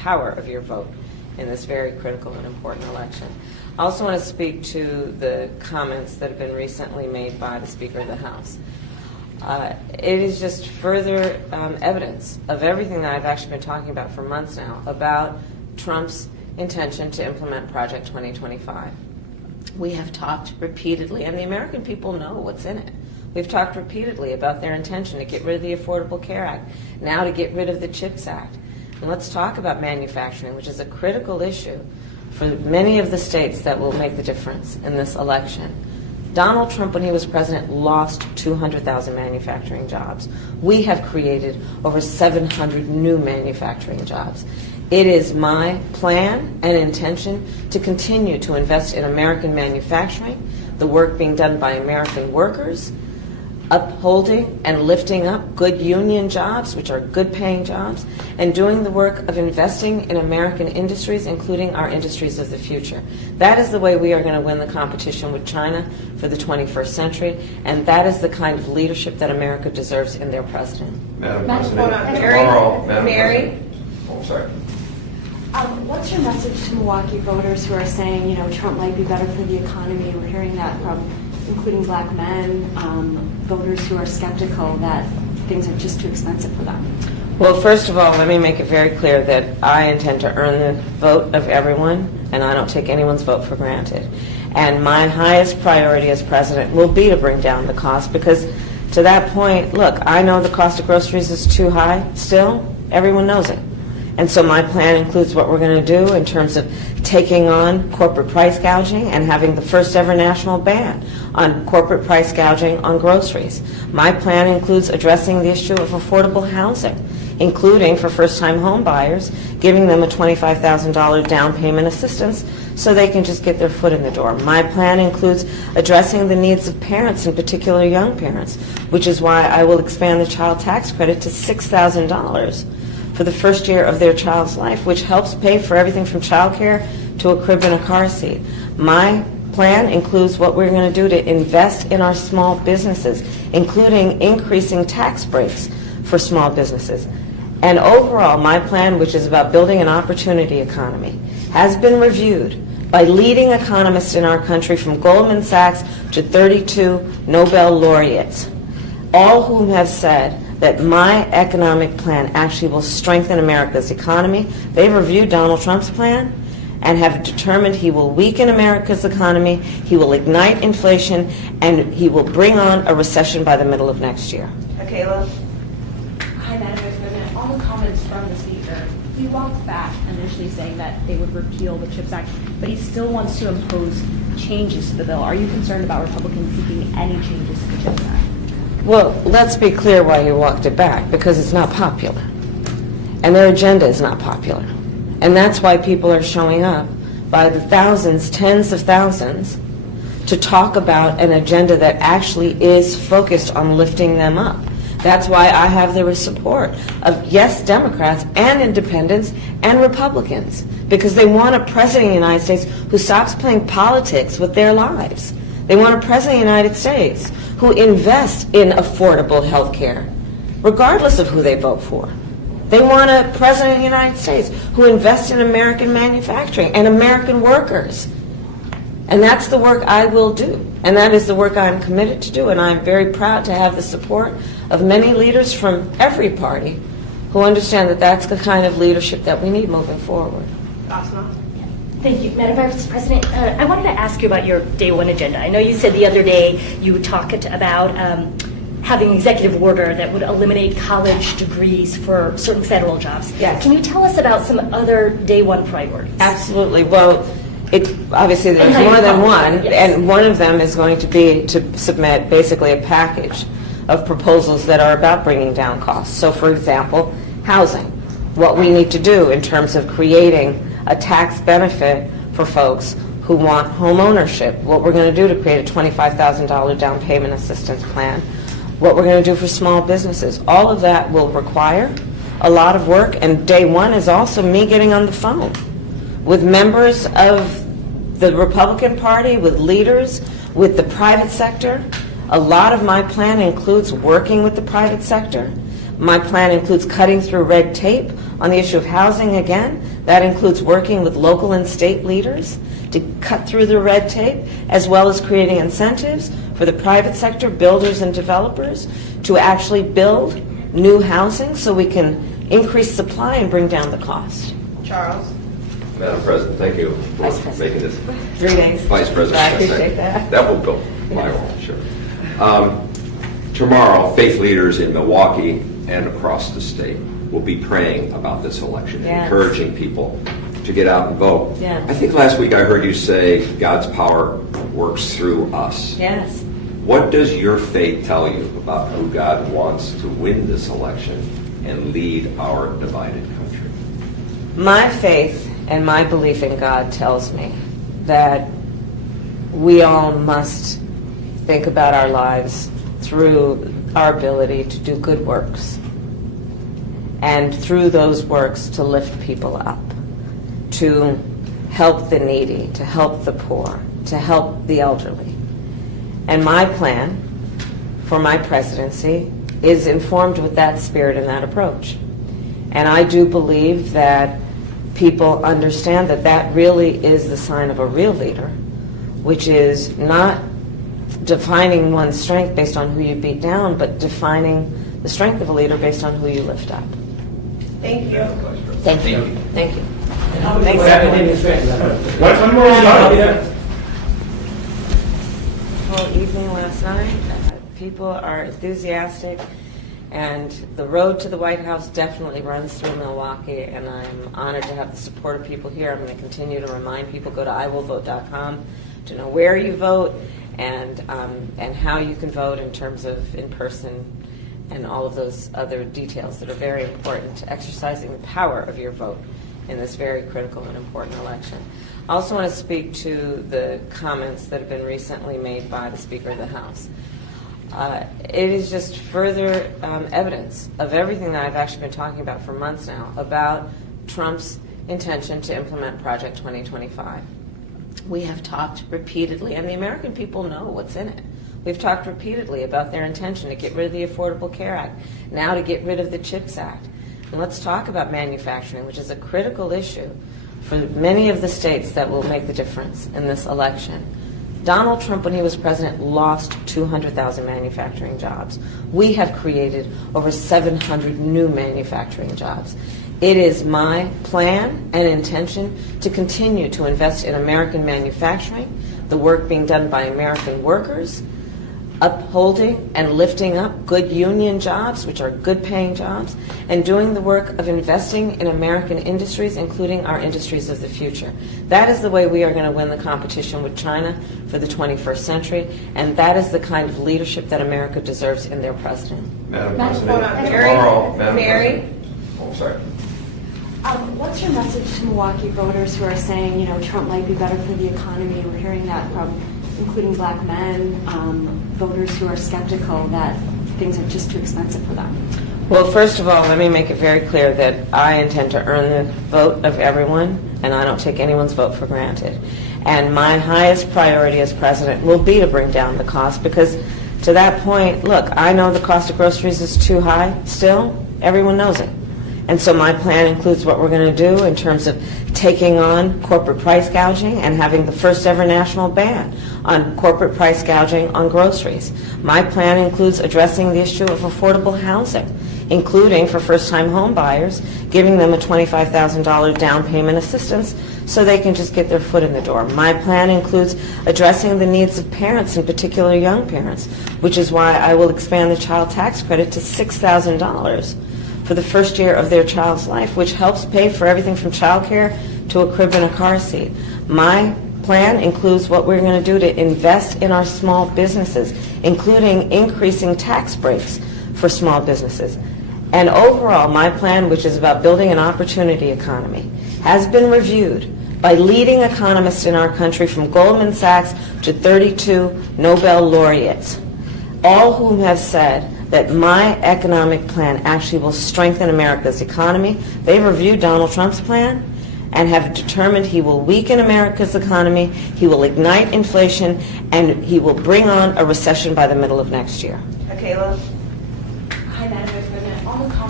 power of your vote in this very critical and important election. I also want to speak to the comments that have been recently made by the Speaker of the House. It is just further evidence of everything that I've actually been talking about for months now about Trump's intention to implement Project 2025. We have talked repeatedly, and the American people know what's in it. We've talked repeatedly about their intention to get rid of the Affordable Care Act, now to get rid of the CHIPS Act. And let's talk about manufacturing, which is a critical issue for many of the states that will make the difference in this election. Donald Trump, when he was president, lost 200,000 manufacturing jobs. We have created over 700 new manufacturing jobs. It is my plan and intention to continue to invest in American manufacturing, the work being done by American workers, upholding and lifting up good union jobs, which are good paying jobs, and doing the work of investing in American industries, including our industries of the future. That is the way we are going to win the competition with China for the 21st century, and that is the kind of leadership that America deserves in their president. Madam President, Mary? Oh, sorry. What's your message to Milwaukee voters who are saying, you know, Trump might be better for the economy? We're hearing that from including black men, voters who are skeptical that things are just too expensive for them. Well, first of all, let me make it very clear that I intend to earn the vote of everyone, and I don't take anyone's vote for granted. And my highest priority as president will be to bring down the cost, because to that point, look, I know the cost of groceries is too high still. Everyone knows it. And so my plan includes what we're going to do in terms of taking on corporate price gouging and having the first ever national ban on corporate price gouging on groceries. My plan includes addressing the issue of affordable housing, including for first-time home buyers, giving them a $25,000 down payment assistance so they can just get their foot in the door. My plan includes addressing the needs of parents, in particular young parents, which is why I will expand the child tax credit to $6,000 for the first year of their child's life, which helps pay for everything from child care to a crib and a car seat. My plan includes what we're going to do to invest in our small businesses, including increasing tax breaks for small businesses. And overall, my plan, which is about building an opportunity economy, has been reviewed by leading economists in our country, from Goldman Sachs to 32 Nobel laureates, all whom have said that my economic plan actually will strengthen America's economy. They've reviewed Donald Trump's plan and have determined he will weaken America's economy, he will ignite inflation, and he will bring on a recession by the middle of next year. Kayla? Hi, Madam Vice President. On the comments from the Speaker, he walked back initially saying that they would repeal the CHIPS Act, but he still wants to impose changes to the bill. Are you concerned about Republicans seeking any changes to the CHIPS Act? Well, let's be clear why you walked it back, because it's not popular. And their agenda is not popular. And that's why people are showing up by the thousands, tens of thousands, to talk about an agenda that actually is focused on lifting them up. That's why I have the support of, yes, Democrats and independents and Republicans, because they want a president of the United States who stops playing politics with their lives. They want a president of the United States who invests in affordable health care, regardless of who they vote for. They want a president of the United States who invests in American manufacturing and American workers. And that's the work I will do. And that is the work I'm committed to do. And I'm very proud to have the support of many leaders from every party who understand that that's the kind of leadership that we need moving forward. Asma? Thank you, Madam Vice President. I wanted to ask you about your day one agenda. I know you said the other day you talked about having an executive order that would eliminate college degrees for certain federal jobs. Yes. Can you tell us about some other day one priorities? Absolutely. Well, obviously there's more than one, yes. And one of them is going to be to submit basically a package of proposals that are about bringing down costs. So, for example, housing, what we need to do in terms of creating a tax benefit for folks who want home ownership, what we're going to do to create a $25,000 down payment assistance plan, what we're going to do for small businesses. All of that will require a lot of work, and day one is also me getting on the phone with members of the Republican Party, with leaders, with the private sector. A lot of my plan includes working with the private sector. My plan includes cutting through red tape on the issue of housing again. That includes working with local and state leaders to cut through the red tape, as well as creating incentives for the private sector, builders and developers, to actually build new housing so we can increase supply and bring down the cost. Charles? Madam President, thank you for Vice President. making this. 3 days. Vice President. I appreciate that. That will go my role, sure. Tomorrow, faith leaders in Milwaukee and across the state will be praying about this election, Yes. encouraging people to get out and vote. Yes. I think last week I heard you say God's power works through us. Yes. What does your faith tell you about who God wants to win this election and lead our divided country? My faith and my belief in God tells me that we all must think about our lives through our ability to do good works, and through those works to lift people up, to help the needy, to help the poor, to help the elderly. And my plan for my presidency is informed with that spirit and that approach. And I do believe that people understand that that really is the sign of a real leader, which is not defining one's strength based on who you beat down, but defining the strength of a leader based on who you lift up. Thank you. Thank you. Thank you. Thanks, everyone. One more slide. Full evening last night. People are enthusiastic, and the road to the White House definitely runs through Milwaukee, and I'm honored to have the support of people here. I'm going to continue to remind people, go to iwillvote.com to know where you vote and how you can vote in terms of in-person and all of those other details that are very important to exercising the power of your vote in this very critical and important election. I also want to speak to the comments that have been recently made by the Speaker of the House. It is just further evidence of everything that I've actually been talking about for months now about Trump's intention to implement Project 2025. We have talked repeatedly, and the American people know what's in it. We've talked repeatedly about their intention to get rid of the Affordable Care Act, now to get rid of the CHIPS Act. And let's talk about manufacturing, which is a critical issue for many of the states that will make the difference in this election. Donald Trump, when he was president, lost 200,000 manufacturing jobs. We have created over 700 new manufacturing jobs. It is my plan and intention to continue to invest in American manufacturing, the work being done by American workers, upholding and lifting up good union jobs, which are good paying jobs, and doing the work of investing in American industries, including our industries of the future. That is the way we are going to win the competition with China for the 21st century, and that is the kind of leadership that America deserves in their president. Madam Madam President, Mary? tomorrow, Madam Mary? President. Oh, sorry. What's your message to Milwaukee voters who are saying, you know, Trump might be better for the economy? We're hearing that from including black men, voters who are skeptical that things are just too expensive for them. Well, first of all, let me make it very clear that I intend to earn the vote of everyone, and I don't take anyone's vote for granted. And my highest priority as president will be to bring down the cost, because to that point, look, I know the cost of groceries is too high still. Everyone knows it. And so my plan includes what we're going to do in terms of taking on corporate price gouging and having the first ever national ban on corporate price gouging on groceries. My plan includes addressing the issue of affordable housing, including for first-time home buyers, giving them a $25,000 down payment assistance so they can just get their foot in the door. My plan includes addressing the needs of parents, in particular young parents, which is why I will expand the child tax credit to $6,000 for the first year of their child's life, which helps pay for everything from childcare to a crib and a car seat. My plan includes what we're going to do to invest in our small businesses, including increasing tax breaks for small businesses. And overall, my plan, which is about building an opportunity economy, has been reviewed by leading economists in our country, from Goldman Sachs to 32 Nobel laureates, all whom have said that my economic plan actually will strengthen America's economy. They've reviewed Donald Trump's plan and have determined he will weaken America's economy, he will ignite inflation, and he will bring on a recession by the middle of next year. Kayla? Hi, Madam Vice President. On the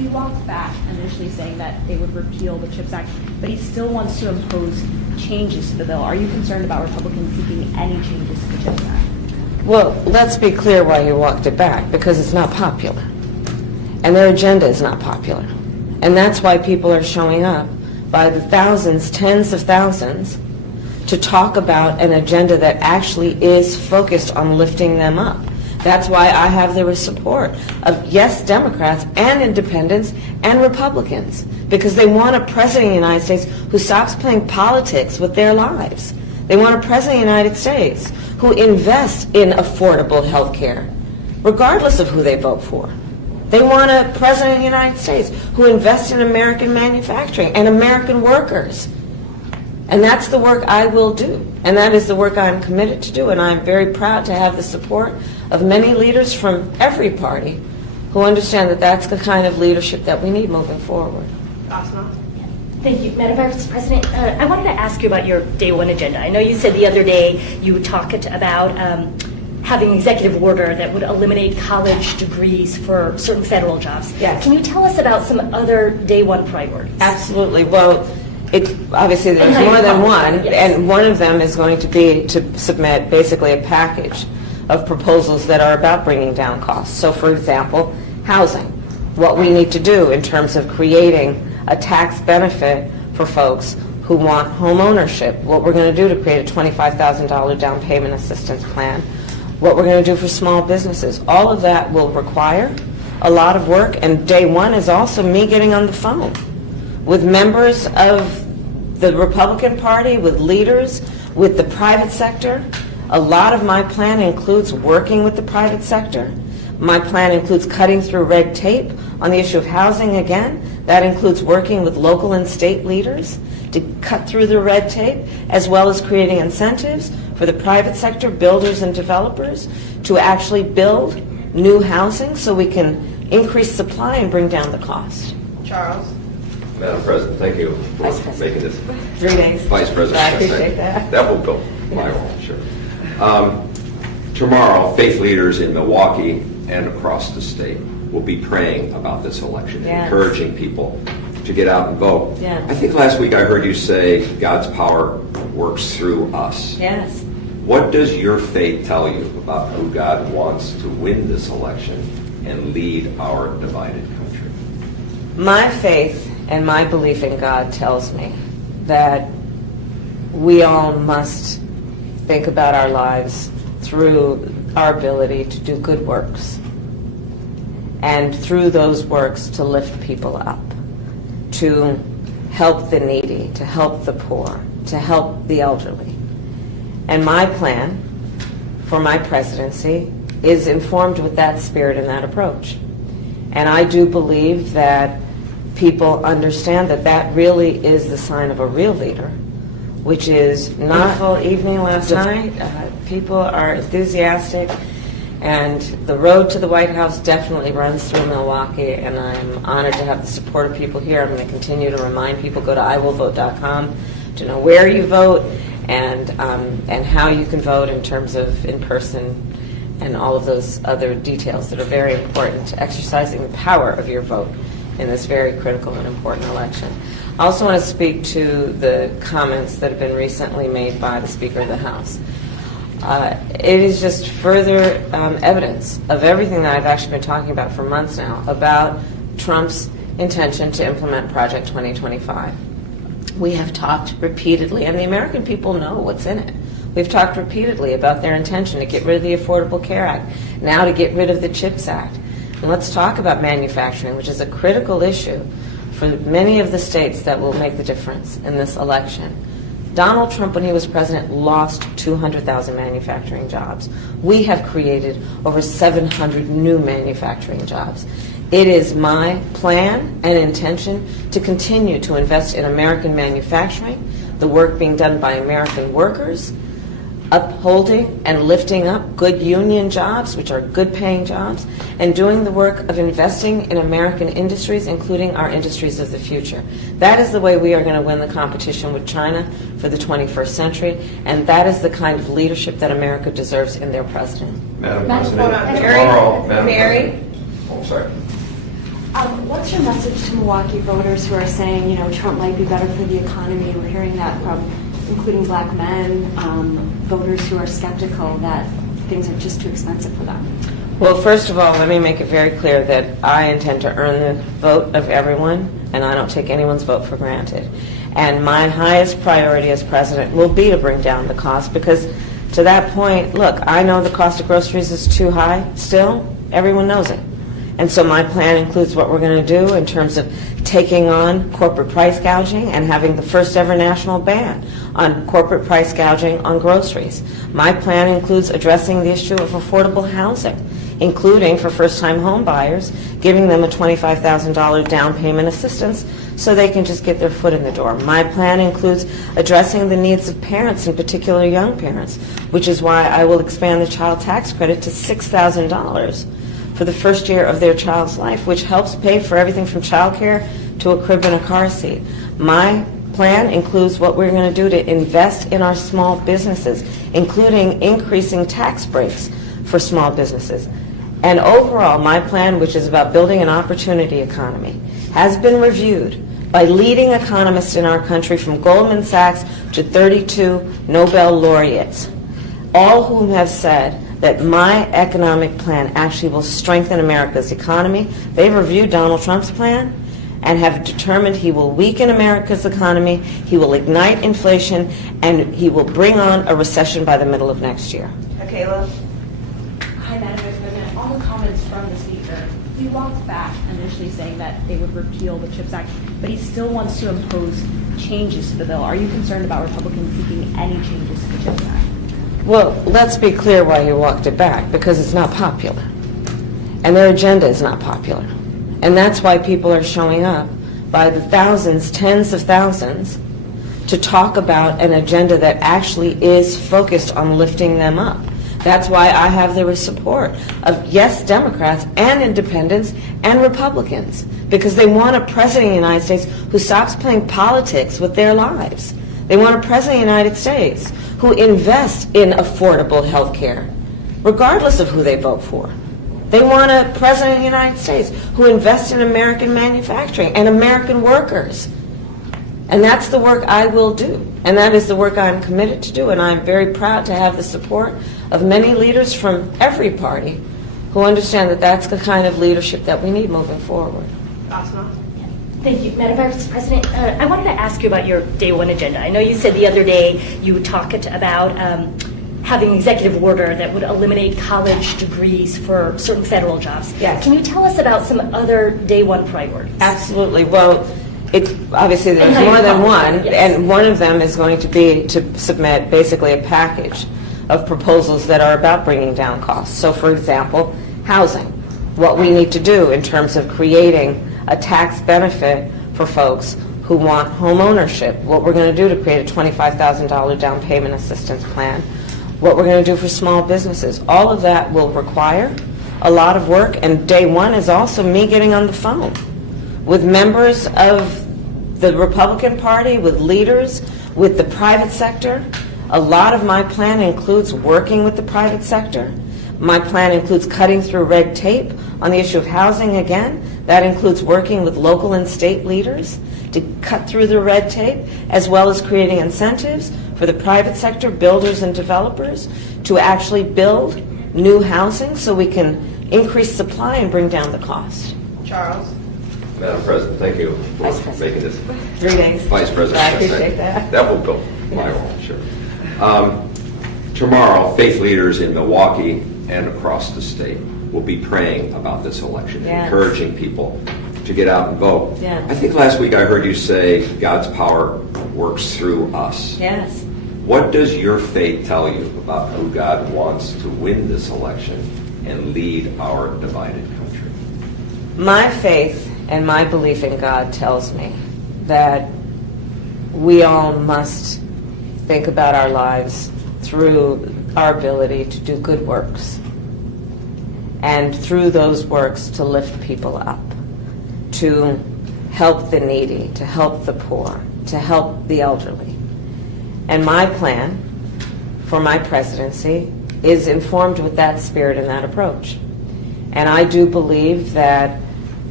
he walked back initially saying that they would repeal the CHIPS Act, but he still wants to impose changes to the bill. Are you concerned about Republicans seeking any changes to the CHIPS Act? Well, let's be clear why he walked it back, because it's not popular. And their agenda is not popular. And that's why people are showing up by the thousands, tens of thousands, to talk about an agenda that actually is focused on lifting them up. That's why I have the support of, yes, Democrats and independents and Republicans, because they want a president of the United States who stops playing politics with their lives. They want a president of the United States who invests in affordable health care, regardless of who they vote for. They want a president of the United States who invests in American manufacturing and American workers. And that's the work I will do. And that is the work I'm committed to do. And I'm very proud to have the support of many leaders from every party who understand that that's the kind of leadership that we need moving forward. Thank you. Madam Vice President, I wanted to ask you about your day one agenda. I know you said the other day you would talk about having an executive order that would eliminate college degrees for certain federal jobs. Yes. Can you tell us about some other day one priorities? Absolutely. Well, obviously there's And how more you than call one, it, yes. and one of them is going to be to submit basically a package of proposals that are about bringing down costs. So, for example, housing, what we need to do in terms of creating a tax benefit for folks who want home ownership, what we're going to do to create a $25,000 down payment assistance plan, what we're going to do for small businesses. All of that will require a lot of work, and day one is also me getting on the phone with members of the Republican Party, with leaders, with the private sector. A lot of my plan includes working with the private sector. My plan includes cutting through red tape on the issue of housing again. That includes working with local and state leaders to cut through the red tape, as well as creating incentives for the private sector, builders and developers, to actually build new housing so we can increase supply and bring down the cost. Charles? Madam President, thank you for Vice President. making this. 3 days. Vice President. I appreciate that. That will go my role, sure. Tomorrow, faith leaders in Milwaukee and across the state will be praying about this election, Yes. encouraging people to get out and vote. Yes. I think last week I heard you say God's power works through us. Yes. What does your faith tell you about who God wants to win this election and lead our divided country? My faith and my belief in God tells me that we all must think about our lives through our ability to do good works, and through those works to lift people up, to help the needy, to help the poor, to help the elderly. And my plan for my presidency is informed with that spirit and that approach. And I do believe that people understand that that really is the sign of a real leader, which is not full evening last night. People are enthusiastic, and the road to the White House definitely runs through Milwaukee, and I'm honored to have the support of people here. I'm going to continue to remind people, go to iwillvote.com to know where you vote and how you can vote in terms of in-person and all of those other details that are very important to exercising the power of your vote in this very critical and important election. I also want to speak to the comments that have been recently made by the Speaker of the House. It is just further evidence of everything that I've actually been talking about for months now about Trump's intention to implement Project 2025. We have talked repeatedly, and the American people know what's in it. We've talked repeatedly about their intention to get rid of the Affordable Care Act, now to get rid of the CHIPS Act. And let's talk about manufacturing, which is a critical issue for many of the states that will make the difference in this election. Donald Trump, when he was president, lost 200,000 manufacturing jobs. We have created over 700 new manufacturing jobs. It is my plan and intention to continue to invest in American manufacturing, the work being done by American workers, upholding and lifting up good union jobs, which are good paying jobs, and doing the work of investing in American industries, including our industries of the future. That is the way we are going to win the competition with China for the 21st century, and that is the kind of leadership that America deserves in their president. Madam Madam President, President. tomorrow, Mary? Oh, sorry. What's your message to Milwaukee voters who are saying, you know, Trump might be better for the economy? We're hearing that from including black men, voters who are skeptical that things are just too expensive for them. Well, first of all, let me make it very clear that I intend to earn the vote of everyone, and I don't take anyone's vote for granted. And my highest priority as president will be to bring down the cost, because to that point, look, I know the cost of groceries is too high still. Everyone knows it. And so my plan includes what we're going to do in terms of taking on corporate price gouging and having the first ever national ban on corporate price gouging on groceries. My plan includes addressing the issue of affordable housing, including for first-time home buyers, giving them a $25,000 down payment assistance so they can just get their foot in the door. My plan includes addressing the needs of parents, in particular young parents, which is why I will expand the child tax credit to $6,000 for the first year of their child's life, which helps pay for everything from child care to a crib and a car seat. My plan includes what we're going to do to invest in our small businesses, including increasing tax breaks for small businesses. And overall, my plan, which is about building an opportunity economy, has been reviewed by leading economists in our country, from Goldman Sachs to 32 Nobel laureates, all whom have said that my economic plan actually will strengthen America's economy. They've reviewed Donald Trump's plan and have determined he will weaken America's economy, he will ignite inflation, and he will bring on a recession by the middle of next year. Okay, Hi, Madam Vice President. On the comments from the Speaker, he walked back initially saying that they would repeal the CHIPS Act, but he still wants to impose changes to the bill. Are you concerned about Republicans seeking any changes to the CHIPS Act? Well, let's be clear why he walked it back, because it's not popular. And their agenda is not popular. And that's why people are showing up by the thousands, tens of thousands, to talk about an agenda that actually is focused on lifting them up. That's why I have the support of, yes, Democrats and independents and Republicans, because they want a president of the United States who stops playing politics with their lives. They want a president of the United States who invests in affordable health care, regardless of who they vote for. They want a president of the United States who invests in American manufacturing and American workers. And that's the work I will do. And that is the work I'm committed to do. And I'm very proud to have the support of many leaders from every party who understand that that's the kind of leadership that we need moving forward. Thank you. Madam Vice President, I wanted to ask you about your day one agenda. I know you said the other day you talked about having an executive order that would eliminate college degrees for certain federal jobs. Yes. Can you tell us about some other day one priorities? Absolutely. Well, obviously there's more than one, yes. And one of them is going to be to submit basically a package of proposals that are about bringing down costs. So, for example, housing, what we need to do in terms of creating a tax benefit for folks who want home ownership, what we're going to do to create a $25,000 down payment assistance plan, what we're going to do for small businesses. All of that will require a lot of work, and day one is also me getting on the phone with members of the Republican Party, with leaders, with the private sector. A lot of my plan includes working with the private sector. My plan includes cutting through red tape on the issue of housing again. That includes working with local and state leaders to cut through the red tape, as well as creating incentives for the private sector, builders and developers, to actually build new housing so we can increase supply and bring down the cost. Charles? Madam President, thank you Vice for President. making this. 3 days. Vice President. I appreciate that. That will build my role, sure. Tomorrow, faith leaders in Milwaukee and across the state will be praying about this election, Yes. encouraging people to get out and vote. Yes. I think last week I heard you say God's power works through us. Yes. What does your faith tell you about who God wants to win this election and lead our divided country? My faith and my belief in God tells me that we all must think about our lives through our ability to do good works, and through those works to lift people up, to help the needy, to help the poor, to help the elderly. And my plan for my presidency is informed with that spirit and that approach. And I do believe that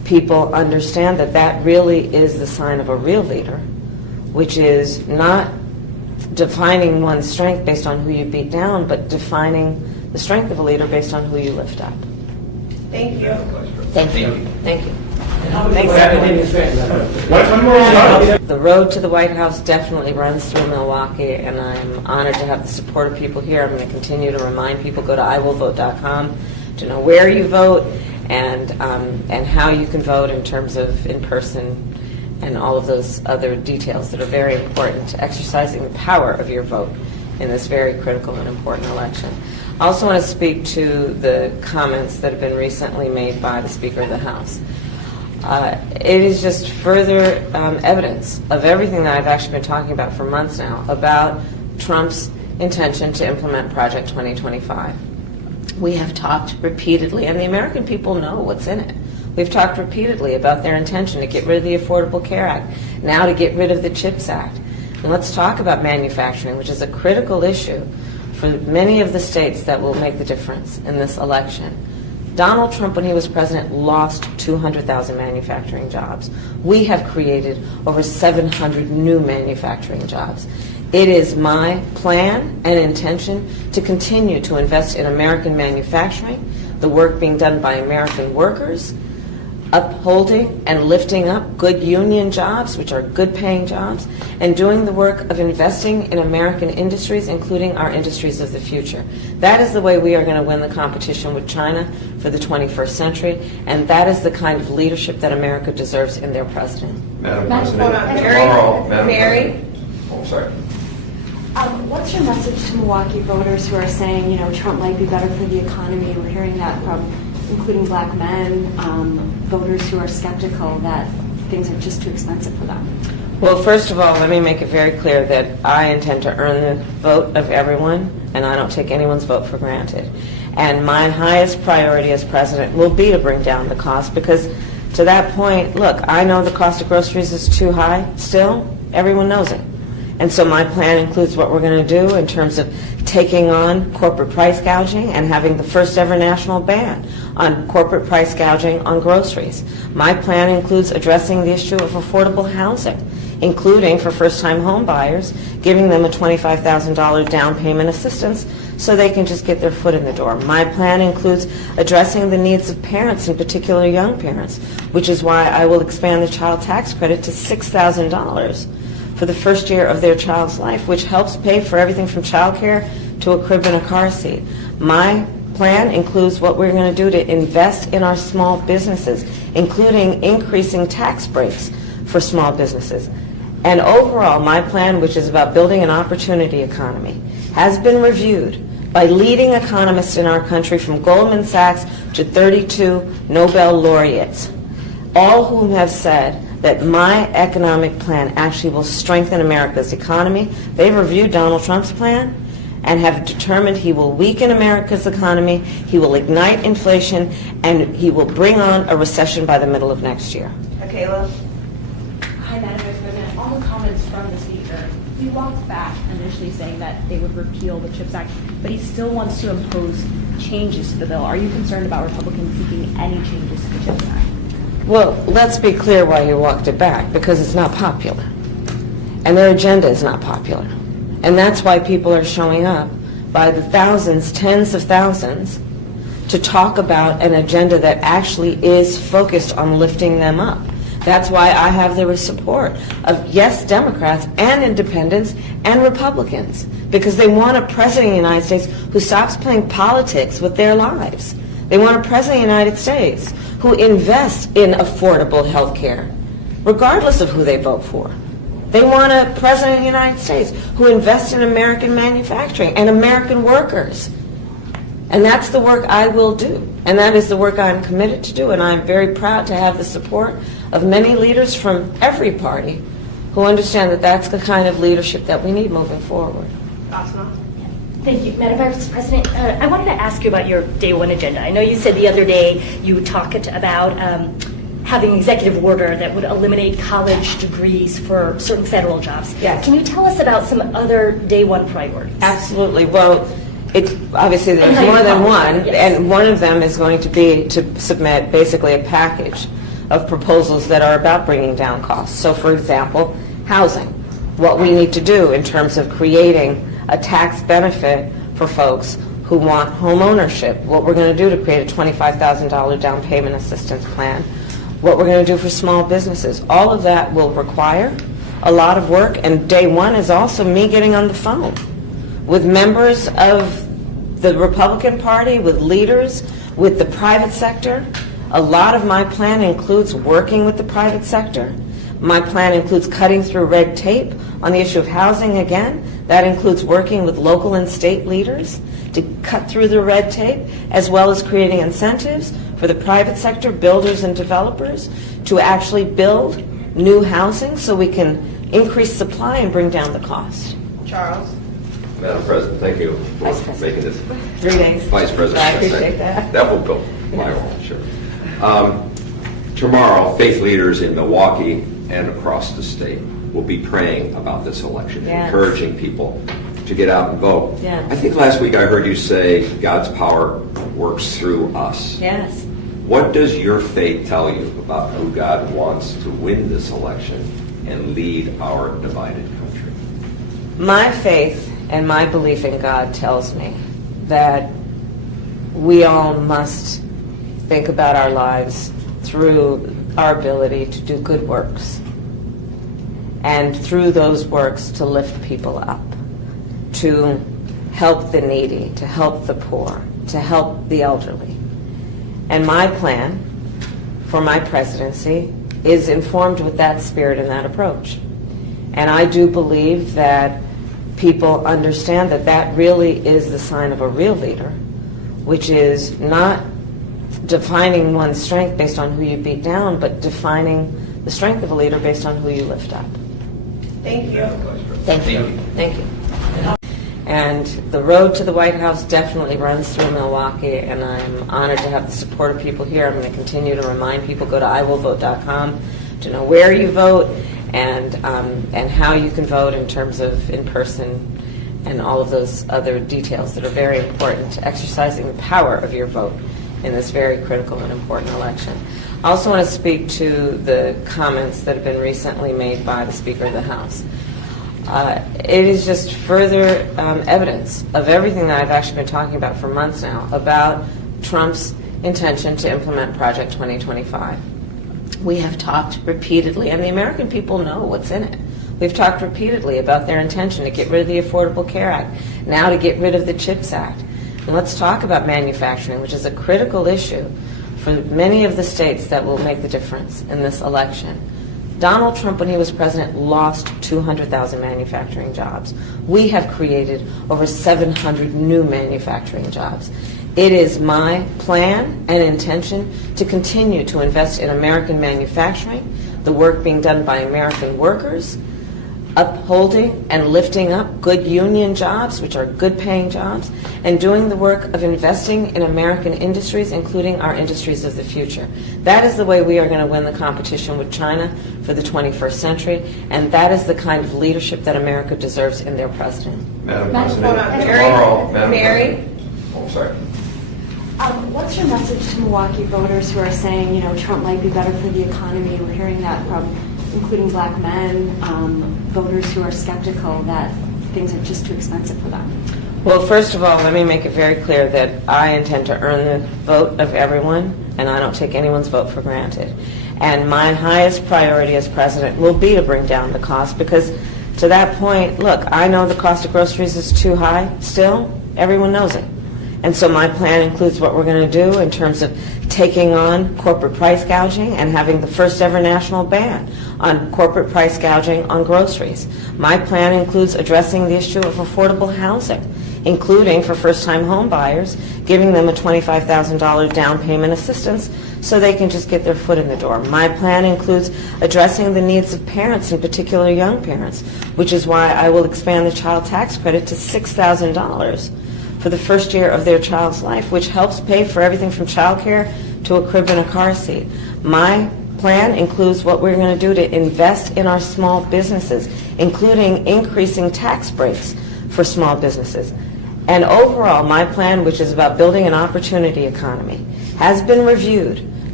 people understand that that really is the sign of a real leader, which is not defining one's strength based on who you beat down, but defining the strength of a leader based on who you lift up. Thank you. Thank you. Thank you. Thanks, one more slide. The road to the White House definitely runs through Milwaukee, and I'm honored to have the support of people here. I'm going to continue to remind people, go to iwillvote.com to know where you vote and how you can vote in terms of in-person and all of those other details that are very important to exercising the power of your vote in this very critical and important election. I also want to speak to the comments that have been recently made by the Speaker of the House. It is just further evidence of everything that I've actually been talking about for months now about Trump's intention to implement Project 2025. We have talked repeatedly, and the American people know what's in it. We've talked repeatedly about their intention to get rid of the Affordable Care Act, now to get rid of the CHIPS Act. And let's talk about manufacturing, which is a critical issue for many of the states that will make the difference in this election. Donald Trump, when he was president, lost 200,000 manufacturing jobs. We have created over 700 new manufacturing jobs. It is my plan and intention to continue to invest in American manufacturing, the work being done by American workers, upholding and lifting up good union jobs, which are good paying jobs, and doing the work of investing in American industries, including our industries of the future. That is the way we are going to win the competition with China for the 21st century, and that is the kind of leadership that America deserves in their president. Madam Madam President, Mary? tomorrow, Madam Mary? President. Oh, sorry. What's your message to Milwaukee voters who are saying, Trump might be better for the economy? We're hearing that from including black men, voters who are skeptical that things are just too expensive for them. Well, first of all, let me make it very clear that I intend to earn the vote of everyone, and I don't take anyone's vote for granted. And my highest priority as president will be to bring down the cost, because to that point, look, I know the cost of groceries is too high still. Everyone knows it. And so my plan includes what we're going to do in terms of taking on corporate price gouging and having the first ever national ban on corporate price gouging on groceries. My plan includes addressing the issue of affordable housing, including for first-time home buyers, giving them a $25,000 down payment assistance so they can just get their foot in the door. My plan includes addressing the needs of parents, in particular young parents, which is why I will expand the child tax credit to $6,000 for the first year of their child's life, which helps pay for everything from child care to a crib and a car seat. My plan includes what we're going to do to invest in our small businesses, including increasing tax breaks for small businesses. And overall, my plan, which is about building an opportunity economy, has been reviewed by leading economists in our country, from Goldman Sachs to 32 Nobel laureates, all whom have said that my economic plan actually will strengthen America's economy. They've reviewed Donald Trump's plan and have determined he will weaken America's economy, he will ignite inflation, and he will bring on a recession by the middle of next year. Kayla? Hi, Madam Vice President. On the comments from the Speaker, he walked back initially saying that they would repeal the CHIPS Act, but he still wants to impose changes to the bill. Are you concerned about Republicans seeking any changes to the CHIPS Act? Well, let's be clear why he walked it back, because it's not popular. And their agenda is not popular. And that's why people are showing up by the thousands, tens of thousands, to talk about an agenda that actually is focused on lifting them up. That's why I have the support of, yes, Democrats and independents and Republicans, because they want a president of the United States who stops playing politics with their lives. They want a president of the United States who invests in affordable health care, regardless of who they vote for. They want a president of the United States who invests in American manufacturing and American workers. And that's the work I will do. And that is the work I'm committed to do. And I'm very proud to have the support of many leaders from every party who understand that that's the kind of leadership that we need moving forward. Asma? Thank you. Madam Vice President, I wanted to ask you about your day one agenda. I know you said the other day you talked about having an executive order that would eliminate college degrees for certain federal jobs. Yes. Can you tell us about some other day one priorities? Absolutely. Well, obviously there's And more than one, yes. and one of them is going to be to submit basically a package of proposals that are about bringing down costs. So, for example, housing. What we need to do in terms of creating a tax benefit for folks who want home ownership, what we're going to do to create a $25,000 down payment assistance plan, what we're going to do for small businesses. All of that will require a lot of work, and day one is also me getting on the phone with members of the Republican Party, with leaders, with the private sector. A lot of my plan includes working with the private sector. My plan includes cutting through red tape on the issue of housing again. That includes working with local and state leaders to cut through the red tape, as well as creating incentives for the private sector, builders and developers, to actually build new housing so we can increase supply and bring down the cost. Charles? Madam President, thank you for Vice President. making this. 3 days. Vice President. I appreciate that. That will build my role, sure. Tomorrow, faith leaders in Milwaukee and across the state will be praying about this election, Yes. encouraging people to get out and vote. Yes. I think last week I heard you say God's power works through us. Yes. What does your faith tell you about who God wants to win this election and lead our divided country? My faith and my belief in God tells me that we all must think about our lives through our ability to do good works, and through those works to lift people up, to help the needy, to help the poor, to help the elderly. And my plan for my presidency is informed with that spirit and that approach. And I do believe that people understand that that really is the sign of a real leader, which is not defining one's strength based on who you beat down, but defining the strength of a leader based on who you lift up. Thank you. Thank you. Thank you. And the road to the White House definitely runs through Milwaukee, and I'm honored to have the support of people here. I'm going to continue to remind people, go to iwillvote.com to know where you vote and how you can vote in terms of in-person and all of those other details that are very important to exercising the power of your vote in this very critical and important election. I also want to speak to the comments that have been recently made by the Speaker of the House. It is just further evidence of everything that I've actually been talking about for months now about Trump's intention to implement Project 2025. We have talked repeatedly, and the American people know what's in it. We've talked repeatedly about their intention to get rid of the Affordable Care Act, now to get rid of the CHIPS Act. And let's talk about manufacturing, which is a critical issue for many of the states that will make the difference in this election. Donald Trump, when he was president, lost 200,000 manufacturing jobs. We have created over 700 new manufacturing jobs. It is my plan and intention to continue to invest in American manufacturing, the work being done by American workers, upholding and lifting up good union jobs, which are good paying jobs, and doing the work of investing in American industries, including our industries of the future. That is the way we are going to win the competition with China for the 21st century, and that is the kind of leadership that America deserves in their president. Madam Hold President, on, tomorrow, Madam Mary? President. Oh, sorry. What's your message to Milwaukee voters who are saying, you know, Trump might be better for the economy? We're hearing that from including black men, voters who are skeptical that things are just too expensive for them. Well, first of all, let me make it very clear that I intend to earn the vote of everyone, and I don't take anyone's vote for granted. And my highest priority as president will be to bring down the cost, because to that point, look, I know the cost of groceries is too high still. Everyone knows it. And so my plan includes what we're going to do in terms of taking on corporate price gouging and having the first ever national ban on corporate price gouging on groceries. My plan includes addressing the issue of affordable housing, including for first-time home buyers, giving them a $25,000 down payment assistance so they can just get their foot in the door. My plan includes addressing the needs of parents, in particular young parents, which is why I will expand the child tax credit to $6,000 for the first year of their child's life, which helps pay for everything from childcare to a crib and a car seat. My plan includes what we're going to do to invest in our small businesses, including increasing tax breaks for small businesses. And overall, my plan, which is about building an opportunity economy, has been reviewed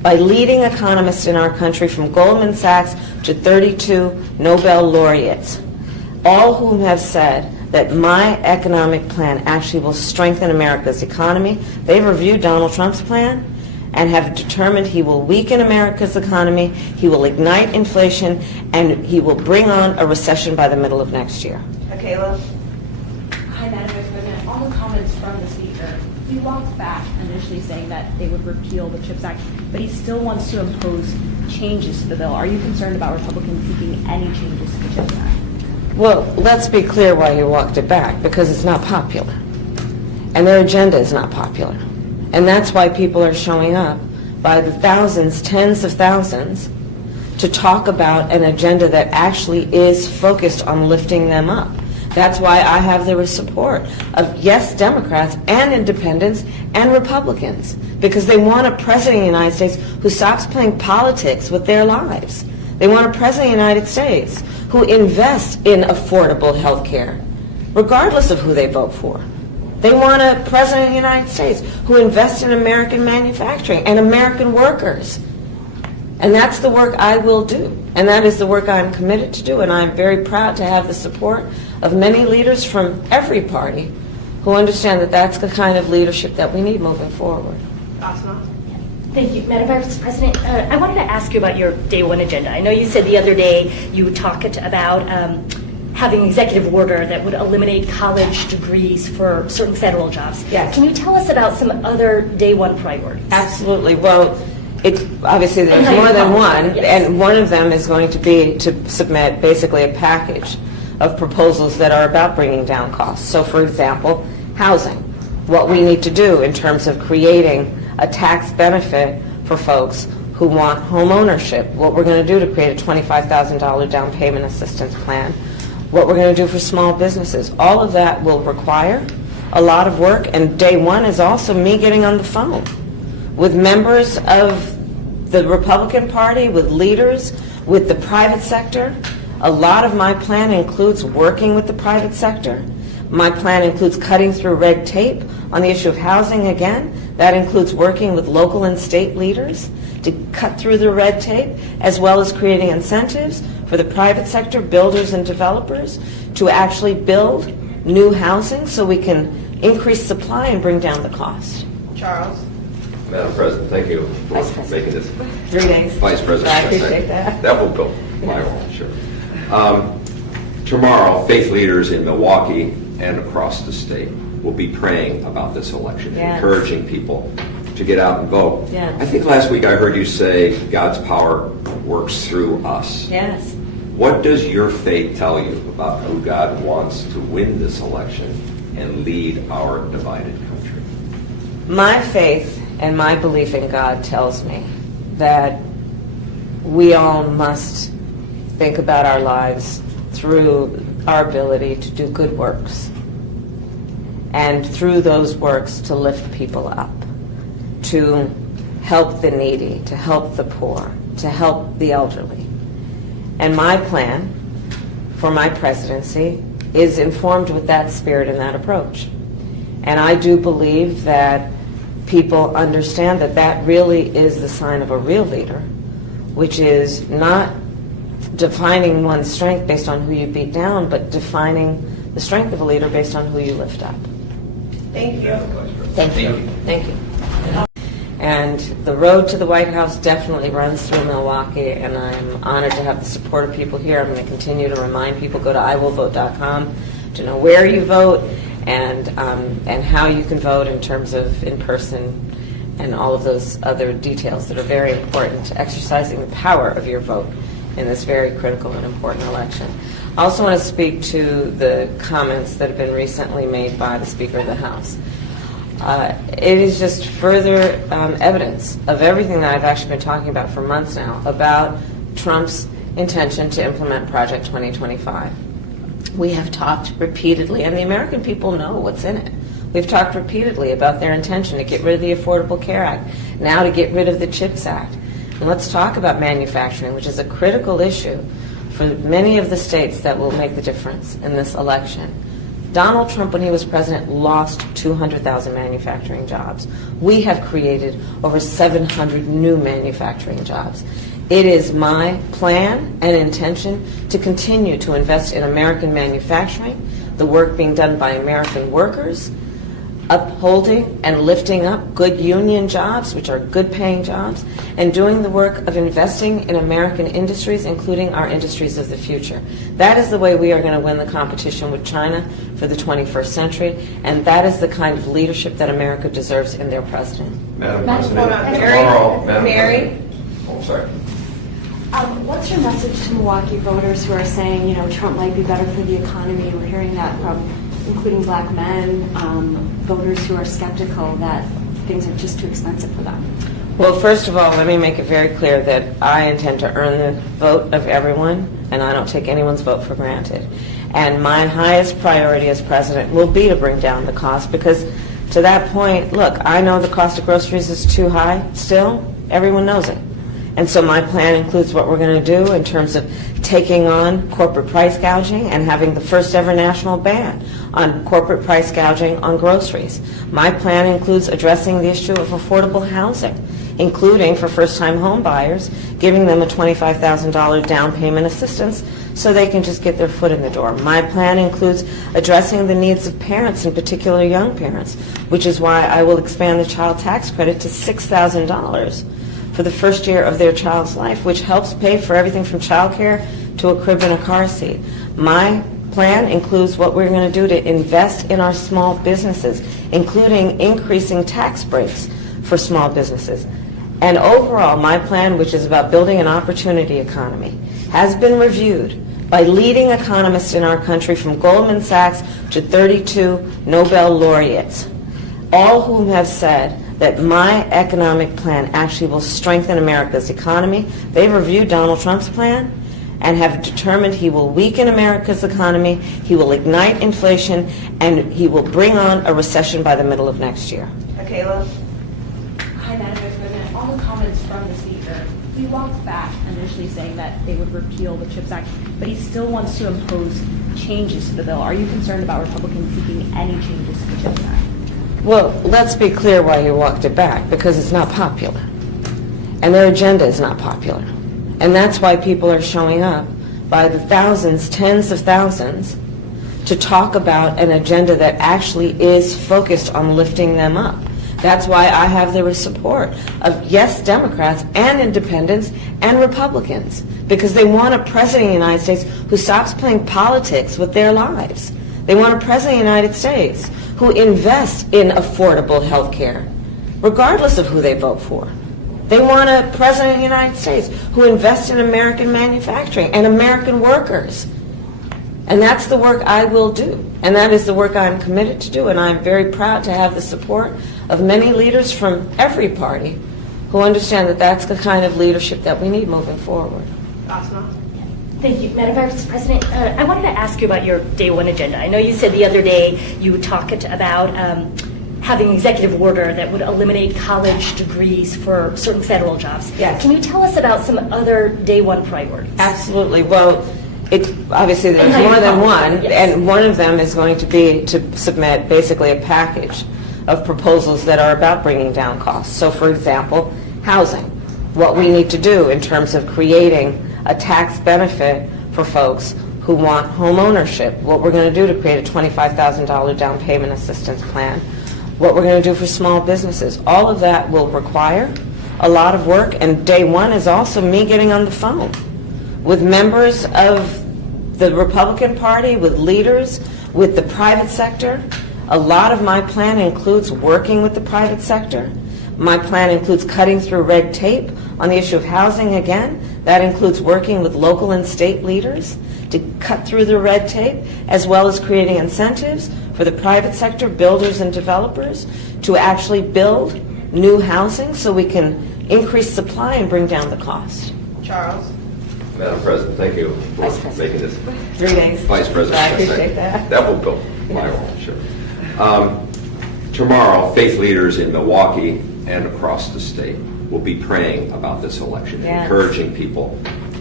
by leading economists in our country from Goldman Sachs to 32 Nobel laureates, all whom have said that my economic plan actually will strengthen America's economy. They've reviewed Donald Trump's plan and have determined he will weaken America's economy, he will ignite inflation, and he will bring on a recession by the middle of next year. Kayla? Hi, Madam Vice President. On the comments from the Speaker, he walked back initially saying that they would repeal the CHIPS Act, but he still wants to impose changes to the bill. Are you concerned about Republicans seeking any changes to the CHIPS Act? Well, let's be clear why he walked it back, because it's not popular. And their agenda is not popular. And that's why people are showing up by the thousands, tens of thousands, to talk about an agenda that actually is focused on lifting them up. That's why I have the support of, yes, Democrats and independents and Republicans, because they want a president of the United States who stops playing politics with their lives. They want a president of the United States who invests in affordable health care, regardless of who they vote for. They want a president of the United States who invests in American manufacturing and American workers. And that's the work I will do. And that is the work I'm committed to do. And I'm very proud to have the support of many leaders from every party who understand that that's the kind of leadership that we need moving forward. Asma? Thank you. Madam Vice President, I wanted to ask you about your day one agenda. I know you said the other day you talked about having an executive order that would eliminate college degrees for certain federal jobs. Yes. Can you tell us about some other day one priorities? Absolutely. Well, obviously there's And how more you than come. one, Yes. and one of them is going to be to submit basically a package of proposals that are about bringing down costs. So, for example, housing. What we need to do in terms of creating a tax benefit for folks who want home ownership, what we're going to do to create a $25,000 down payment assistance plan, what we're going to do for small businesses. All of that will require a lot of work, and day one is also me getting on the phone with members of the Republican Party, with leaders, with the private sector. A lot of my plan includes working with the private sector. My plan includes cutting through red tape on the issue of housing again. That includes working with local and state leaders to cut through the red tape, as well as creating incentives for the private sector, builders and developers, to actually build new housing so we can increase supply and bring down the cost. Charles? Madam President, thank you for Vice President. making this. 3 days. Vice President. I appreciate that. That will go my role, sure. Tomorrow, faith leaders in Milwaukee and across the state will be praying about this election, Yes. encouraging people to get out and vote. Yes. I think last week I heard you say God's power works through us. Yes. What does your faith tell you about who God wants to win this election and lead our divided country? My faith and my belief in God tells me that we all must think about our lives through our ability to do good works, and through those works to lift people up, to help the needy, to help the poor, to help the elderly. And my plan for my presidency is informed with that spirit and that approach. And I do believe that people understand that that really is the sign of a real leader, which is not defining one's strength based on who you beat down, but defining the strength of a leader based on who you lift up. Thank you. Thank you. Thank you. And the road to the White House definitely runs through Milwaukee, and I'm honored to have the support of people here. I'm going to continue to remind people, go to iwillvote.com to know where you vote and how you can vote in terms of in-person and all of those other details that are very important to exercising the power of your vote in this very critical and important election. I also want to speak to the comments that have been recently made by the Speaker of the House. It is just further evidence of everything that I've actually been talking about for months now about Trump's intention to implement Project 2025. We have talked repeatedly, and the American people know what's in it. We've talked repeatedly about their intention to get rid of the Affordable Care Act, now to get rid of the CHIPS Act. And let's talk about manufacturing, which is a critical issue for many of the states that will make the difference in this election. Donald Trump, when he was president, lost 200,000 manufacturing jobs. We have created over 700 new manufacturing jobs. It is my plan and intention to continue to invest in American manufacturing, the work being done by American workers, upholding and lifting up good union jobs, which are good paying jobs, and doing the work of investing in American industries, including our industries of the future. That is the way we are going to win the competition with China for the 21st century, and that is the kind of leadership that America deserves in their president. Madam Madam President, Mary? tomorrow, Madam Mary? President. Oh, sorry. What's your message to Milwaukee voters who are saying, Trump might be better for the economy? We're hearing that from including black men, voters who are skeptical that things are just too expensive for them. Well, first of all, let me make it very clear that I intend to earn the vote of everyone, and I don't take anyone's vote for granted. And my highest priority as president will be to bring down the cost, because to that point, look, I know the cost of groceries is too high still. Everyone knows it. And so my plan includes what we're going to do in terms of taking on corporate price gouging and having the first ever national ban on corporate price gouging on groceries. My plan includes addressing the issue of affordable housing, including for first-time home buyers, giving them a $25,000 down payment assistance so they can just get their foot in the door. My plan includes addressing the needs of parents, in particular young parents, which is why I will expand the child tax credit to $6,000 for the first year of their child's life, which helps pay for everything from child care to a crib and a car seat. My plan includes what we're going to do to invest in our small businesses, including increasing tax breaks for small businesses. And overall, my plan, which is about building an opportunity economy, has been reviewed by leading economists in our country, from Goldman Sachs to 32 Nobel laureates, all whom have said that my economic plan actually will strengthen America's economy. They've reviewed Donald Trump's plan and have determined he will weaken America's economy, he will ignite inflation, and he will bring on a recession by the middle of next year. Michaela? Hi, Madam Vice President. On the comments from the Speaker, he walked back initially saying that they would repeal the CHIPS Act, but he still wants to impose changes to the bill. Are you concerned about Republicans seeking any changes to the CHIPS Act? Well, let's be clear why he walked it back, because it's not popular. And their agenda is not popular. And that's why people are showing up by the thousands, tens of thousands, to talk about an agenda that actually is focused on lifting them up. That's why I have the support of, yes, Democrats and independents and Republicans, because they want a president of the United States who stops playing politics with their lives. They want a president of the United States who invests in affordable health care, regardless of who they vote for. They want a president of the United States who invests in American manufacturing and American workers. And that's the work I will do. And that is the work I'm committed to do. And I'm very proud to have the support of many leaders from every party who understand that that's the kind of leadership that we need moving forward. Asma? Thank you. Madam Vice President, I wanted to ask you about your day one agenda. I know you said the other day you would talk about having an executive order that would eliminate college degrees for certain federal jobs. Yes. Can you tell us about some other day one priorities? Absolutely. Well, obviously there's And more than one, yes. and one of them is going to be to submit basically a package of proposals that are about bringing down costs. So, for example, housing. What we need to do in terms of creating a tax benefit for folks who want home ownership, what we're going to do to create a $25,000 down payment assistance plan, what we're going to do for small businesses. All of that will require a lot of work, and day one is also me getting on the phone with members of the Republican Party, with leaders, with the private sector. A lot of my plan includes working with the private sector. My plan includes cutting through red tape on the issue of housing again. That includes working with local and state leaders to cut through the red tape, as well as creating incentives for the private sector, builders and developers, to actually build new housing so we can increase supply and bring down the cost. Charles? Madam President, thank you for Vice President. making this. 3 days. Vice President. I appreciate that. That will build my role, sure. Tomorrow, faith leaders in Milwaukee and across the state will be praying about this election, Yes. encouraging people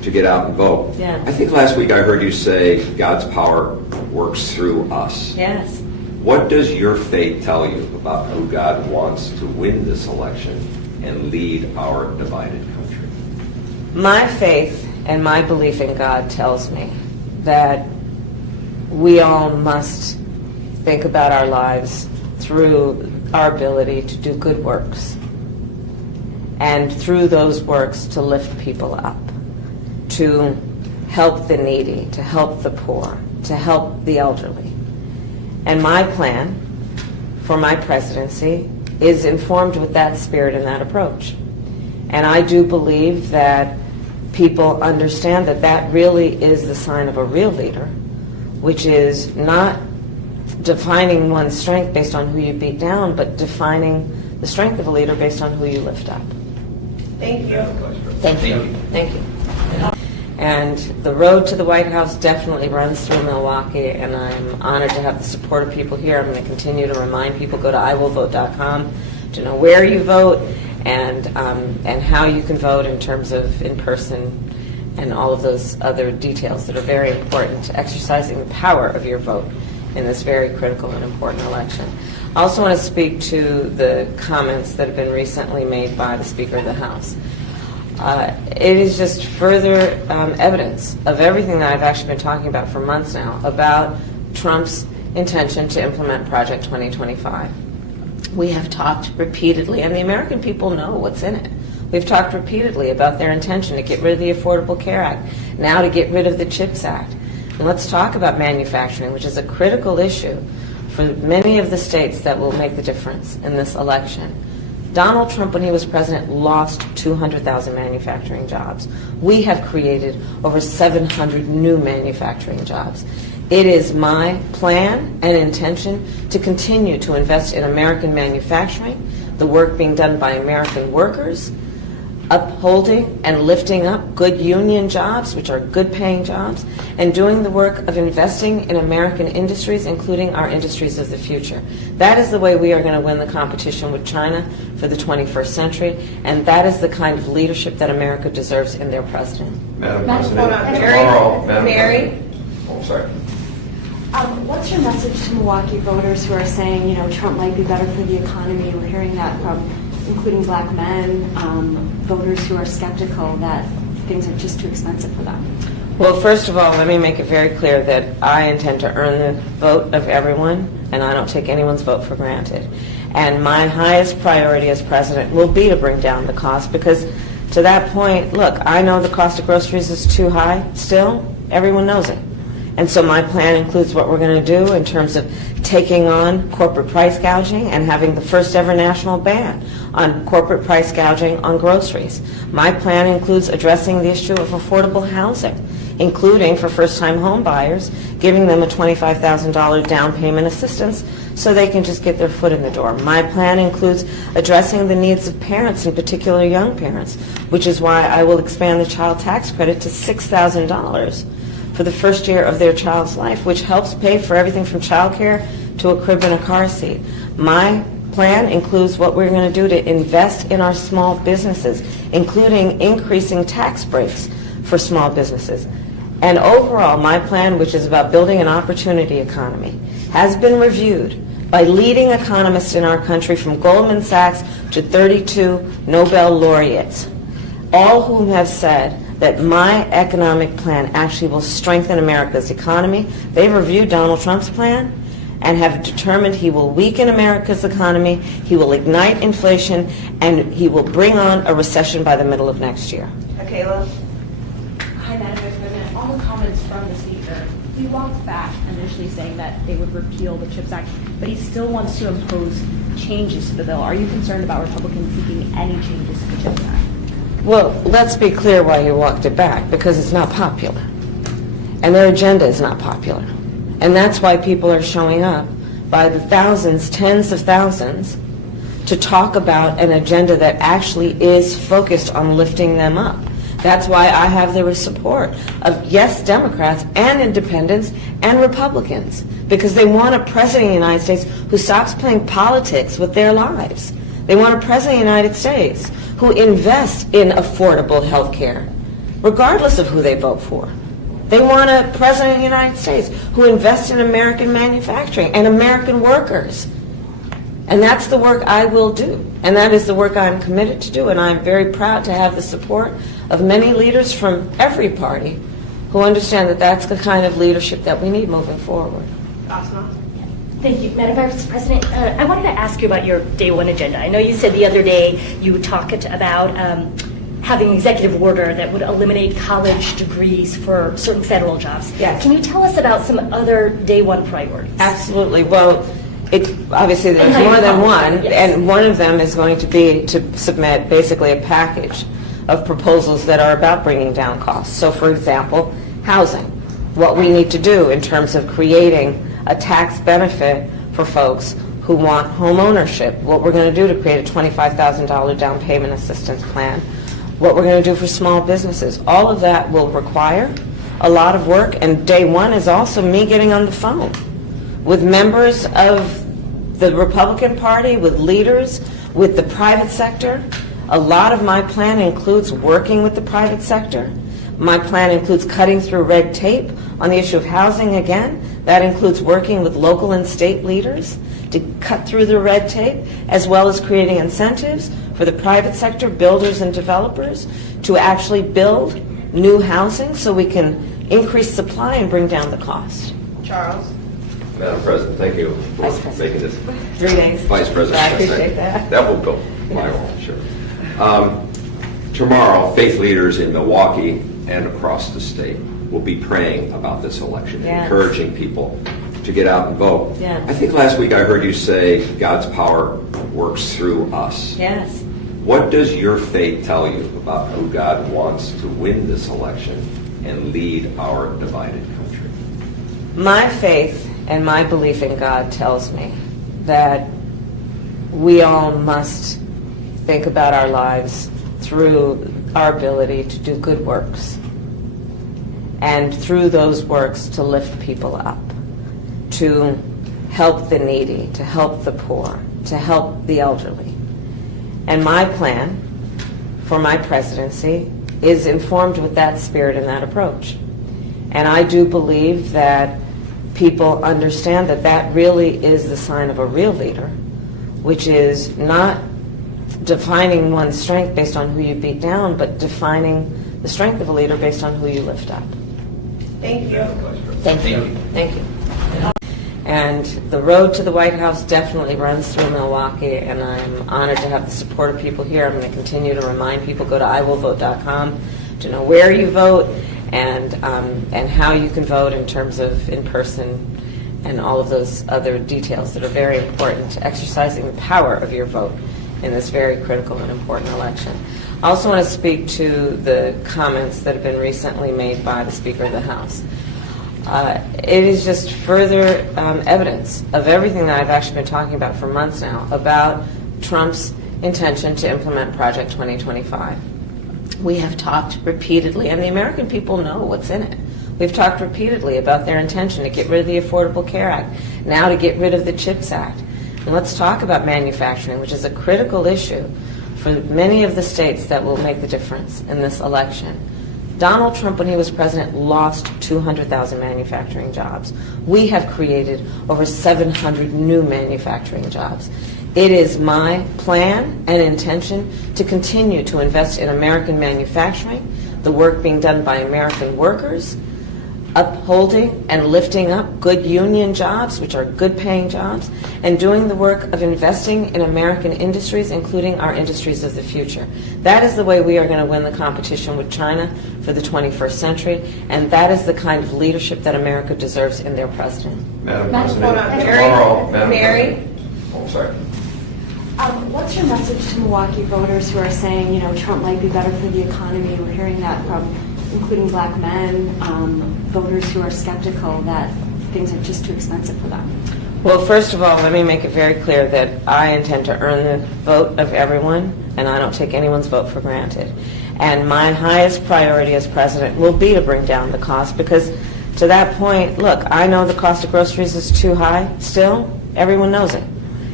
to get out and vote. Yeah. I think last week I heard you say God's power works through us. Yes. What does your faith tell you about who God wants to win this election and lead our divided country? My faith and my belief in God tells me that we all must think about our lives through our ability to do good works, and through those works to lift people up, to help the needy, to help the poor, to help the elderly. And my plan for my presidency is informed with that spirit and that approach. And I do believe that people understand that that really is the sign of a real leader, which is not defining one's strength based on who you beat down, but defining the strength of a leader based on who you lift up. Thank you. Thank you. Thank you. And the road to the White House definitely runs through Milwaukee, and I'm honored to have the support of people here. I'm going to continue to remind people, go to iwillvote.com to know where you vote and how you can vote in terms of in-person and all of those other details that are very important to exercising the power of your vote in this very critical and important election. I also want to speak to the comments that have been recently made by the Speaker of the House. It is just further evidence of everything that I've actually been talking about for months now about Trump's intention to implement Project 2025. We have talked repeatedly, and the American people know what's in it. We've talked repeatedly about their intention to get rid of the Affordable Care Act, now to get rid of the CHIPS Act. And let's talk about manufacturing, which is a critical issue for many of the states that will make the difference in this election. Donald Trump, when he was president, lost 200,000 manufacturing jobs. We have created over 700 new manufacturing jobs. It is my plan and intention to continue to invest in American manufacturing, the work being done by American workers, upholding and lifting up good union jobs, which are good paying jobs, and doing the work of investing in American industries, including our industries of the future. That is the way we are going to win the competition with China for the 21st century, and that is the kind of leadership that America deserves in their president. Madam President, Mary? tomorrow, Madam Mary? President. Oh, sorry. What's your message to Milwaukee voters who are saying, Trump might be better for the economy? We're hearing that from including black men, voters who are skeptical that things are just too expensive for them. Well, first of all, let me make it very clear that I intend to earn the vote of everyone, and I don't take anyone's vote for granted. And my highest priority as president will be to bring down the cost, because to that point, look, I know the cost of groceries is too high still. Everyone knows it. And so my plan includes what we're going to do in terms of taking on corporate price gouging and having the first ever national ban on corporate price gouging on groceries. My plan includes addressing the issue of affordable housing, including for first-time home buyers, giving them a $25,000 down payment assistance so they can just get their foot in the door. My plan includes addressing the needs of parents, in particular young parents, which is why I will expand the child tax credit to $6,000 for the first year of their child's life, which helps pay for everything from childcare to a crib and a car seat. My plan includes what we're going to do to invest in our small businesses, including increasing tax breaks for small businesses. And overall, my plan, which is about building an opportunity economy, has been reviewed by leading economists in our country, from Goldman Sachs to 32 Nobel laureates, all whom have said that my economic plan actually will strengthen America's economy. They've reviewed Donald Trump's plan and have determined he will weaken America's economy, he will ignite inflation, and he will bring on a recession by the middle of next year. Kayla? Hi, Madam Vice President. On the comments from the Speaker, he walked back initially saying that they would repeal the CHIPS Act, but he still wants to impose changes to the bill. Are you concerned about Republicans seeking any changes to the CHIPS Act? Well, let's be clear why you walked it back, because it's not popular. And their agenda is not popular. And that's why people are showing up by the thousands, tens of thousands, to talk about an agenda that actually is focused on lifting them up. That's why I have the support of, yes, Democrats and independents and Republicans, because they want a president of the United States who stops playing politics with their lives. They want a president of the United States who invests in affordable health care, regardless of who they vote for. They want a president of the United States who invests in American manufacturing and American workers. And that's the work I will do. And that is the work I'm committed to do. And I'm very proud to have the support of many leaders from every party who understand that that's the kind of leadership that we need moving forward. Thank you. Madam Vice President, I wanted to ask you about your day one agenda. I know you said the other day you talked about having an executive order that would eliminate college degrees for certain federal jobs. Yes. Can you tell us about some other day one priorities? Absolutely. Well, obviously there's And how more you than accomplish one, it, yes. and one of them is going to be to submit basically a package of proposals that are about bringing down costs. So, for example, housing. What we need to do in terms of creating a tax benefit for folks who want home ownership. What we're going to do to create a $25,000 down payment assistance plan. What we're going to do for small businesses. All of that will require a lot of work, and day one is also me getting on the phone with members of the Republican Party, with leaders, with the private sector. A lot of my plan includes working with the private sector. My plan includes cutting through red tape on the issue of housing again. That includes working with local and state leaders to cut through the red tape, as well as creating incentives for the private sector, builders and developers, to actually build new housing so we can increase supply and bring down the cost. Charles? Madam President, thank you for Vice President. making this. 3 days. Vice President. I appreciate that. That will go my way, sure. Tomorrow, faith leaders in Milwaukee and across the state will be praying about this election, Yes. encouraging people to get out and vote. Yes. I think last week I heard you say God's power works through us. Yes. What does your faith tell you about who God wants to win this election and lead our divided country? My faith and my belief in God tells me that we all must think about our lives through our ability to do good works, and through those works to lift people up, to help the needy, to help the poor, to help the elderly. And my plan for my presidency is informed with that spirit and that approach. And I do believe that people understand that that really is the sign of a real leader, which is not defining one's strength based on who you beat down, but defining the strength of a leader based on who you lift up. Thank you. Thank you. Thank you. And the road to the White House definitely runs through Milwaukee, and I'm honored to have the support of people here. I'm going to continue to remind people, go to iwillvote.com to know where you vote and how you can vote in terms of in-person and all of those other details that are very important to exercising the power of your vote in this very critical and important election. I also want to speak to the comments that have been recently made by the Speaker of the House. It is just further evidence of everything that I've actually been talking about for months now about Trump's intention to implement Project 2025. We have talked repeatedly, and the American people know what's in it. We've talked repeatedly about their intention to get rid of the Affordable Care Act, now to get rid of the CHIPS Act. And let's talk about manufacturing, which is a critical issue for many of the states that will make the difference in this election. Donald Trump, when he was president, lost 200,000 manufacturing jobs. We have created over 700 new manufacturing jobs. It is my plan and intention to continue to invest in American manufacturing, the work being done by American workers, upholding and lifting up good union jobs, which are good paying jobs, and doing the work of investing in American industries, including our industries of the future. That is the way we are going to win the competition with China for the 21st century, and that is the kind of leadership that America deserves in their president. Madam Madam President, President. tomorrow, Madam Mary? President. Oh, sorry. What's your message to Milwaukee voters who are saying, you know, Trump might be better for the economy? We're hearing that from including black men, voters who are skeptical that things are just too expensive for them. Well, first of all, let me make it very clear that I intend to earn the vote of everyone, and I don't take anyone's vote for granted. And my highest priority as president will be to bring down the cost, because to that point, look, I know the cost of groceries is too high still. Everyone knows it.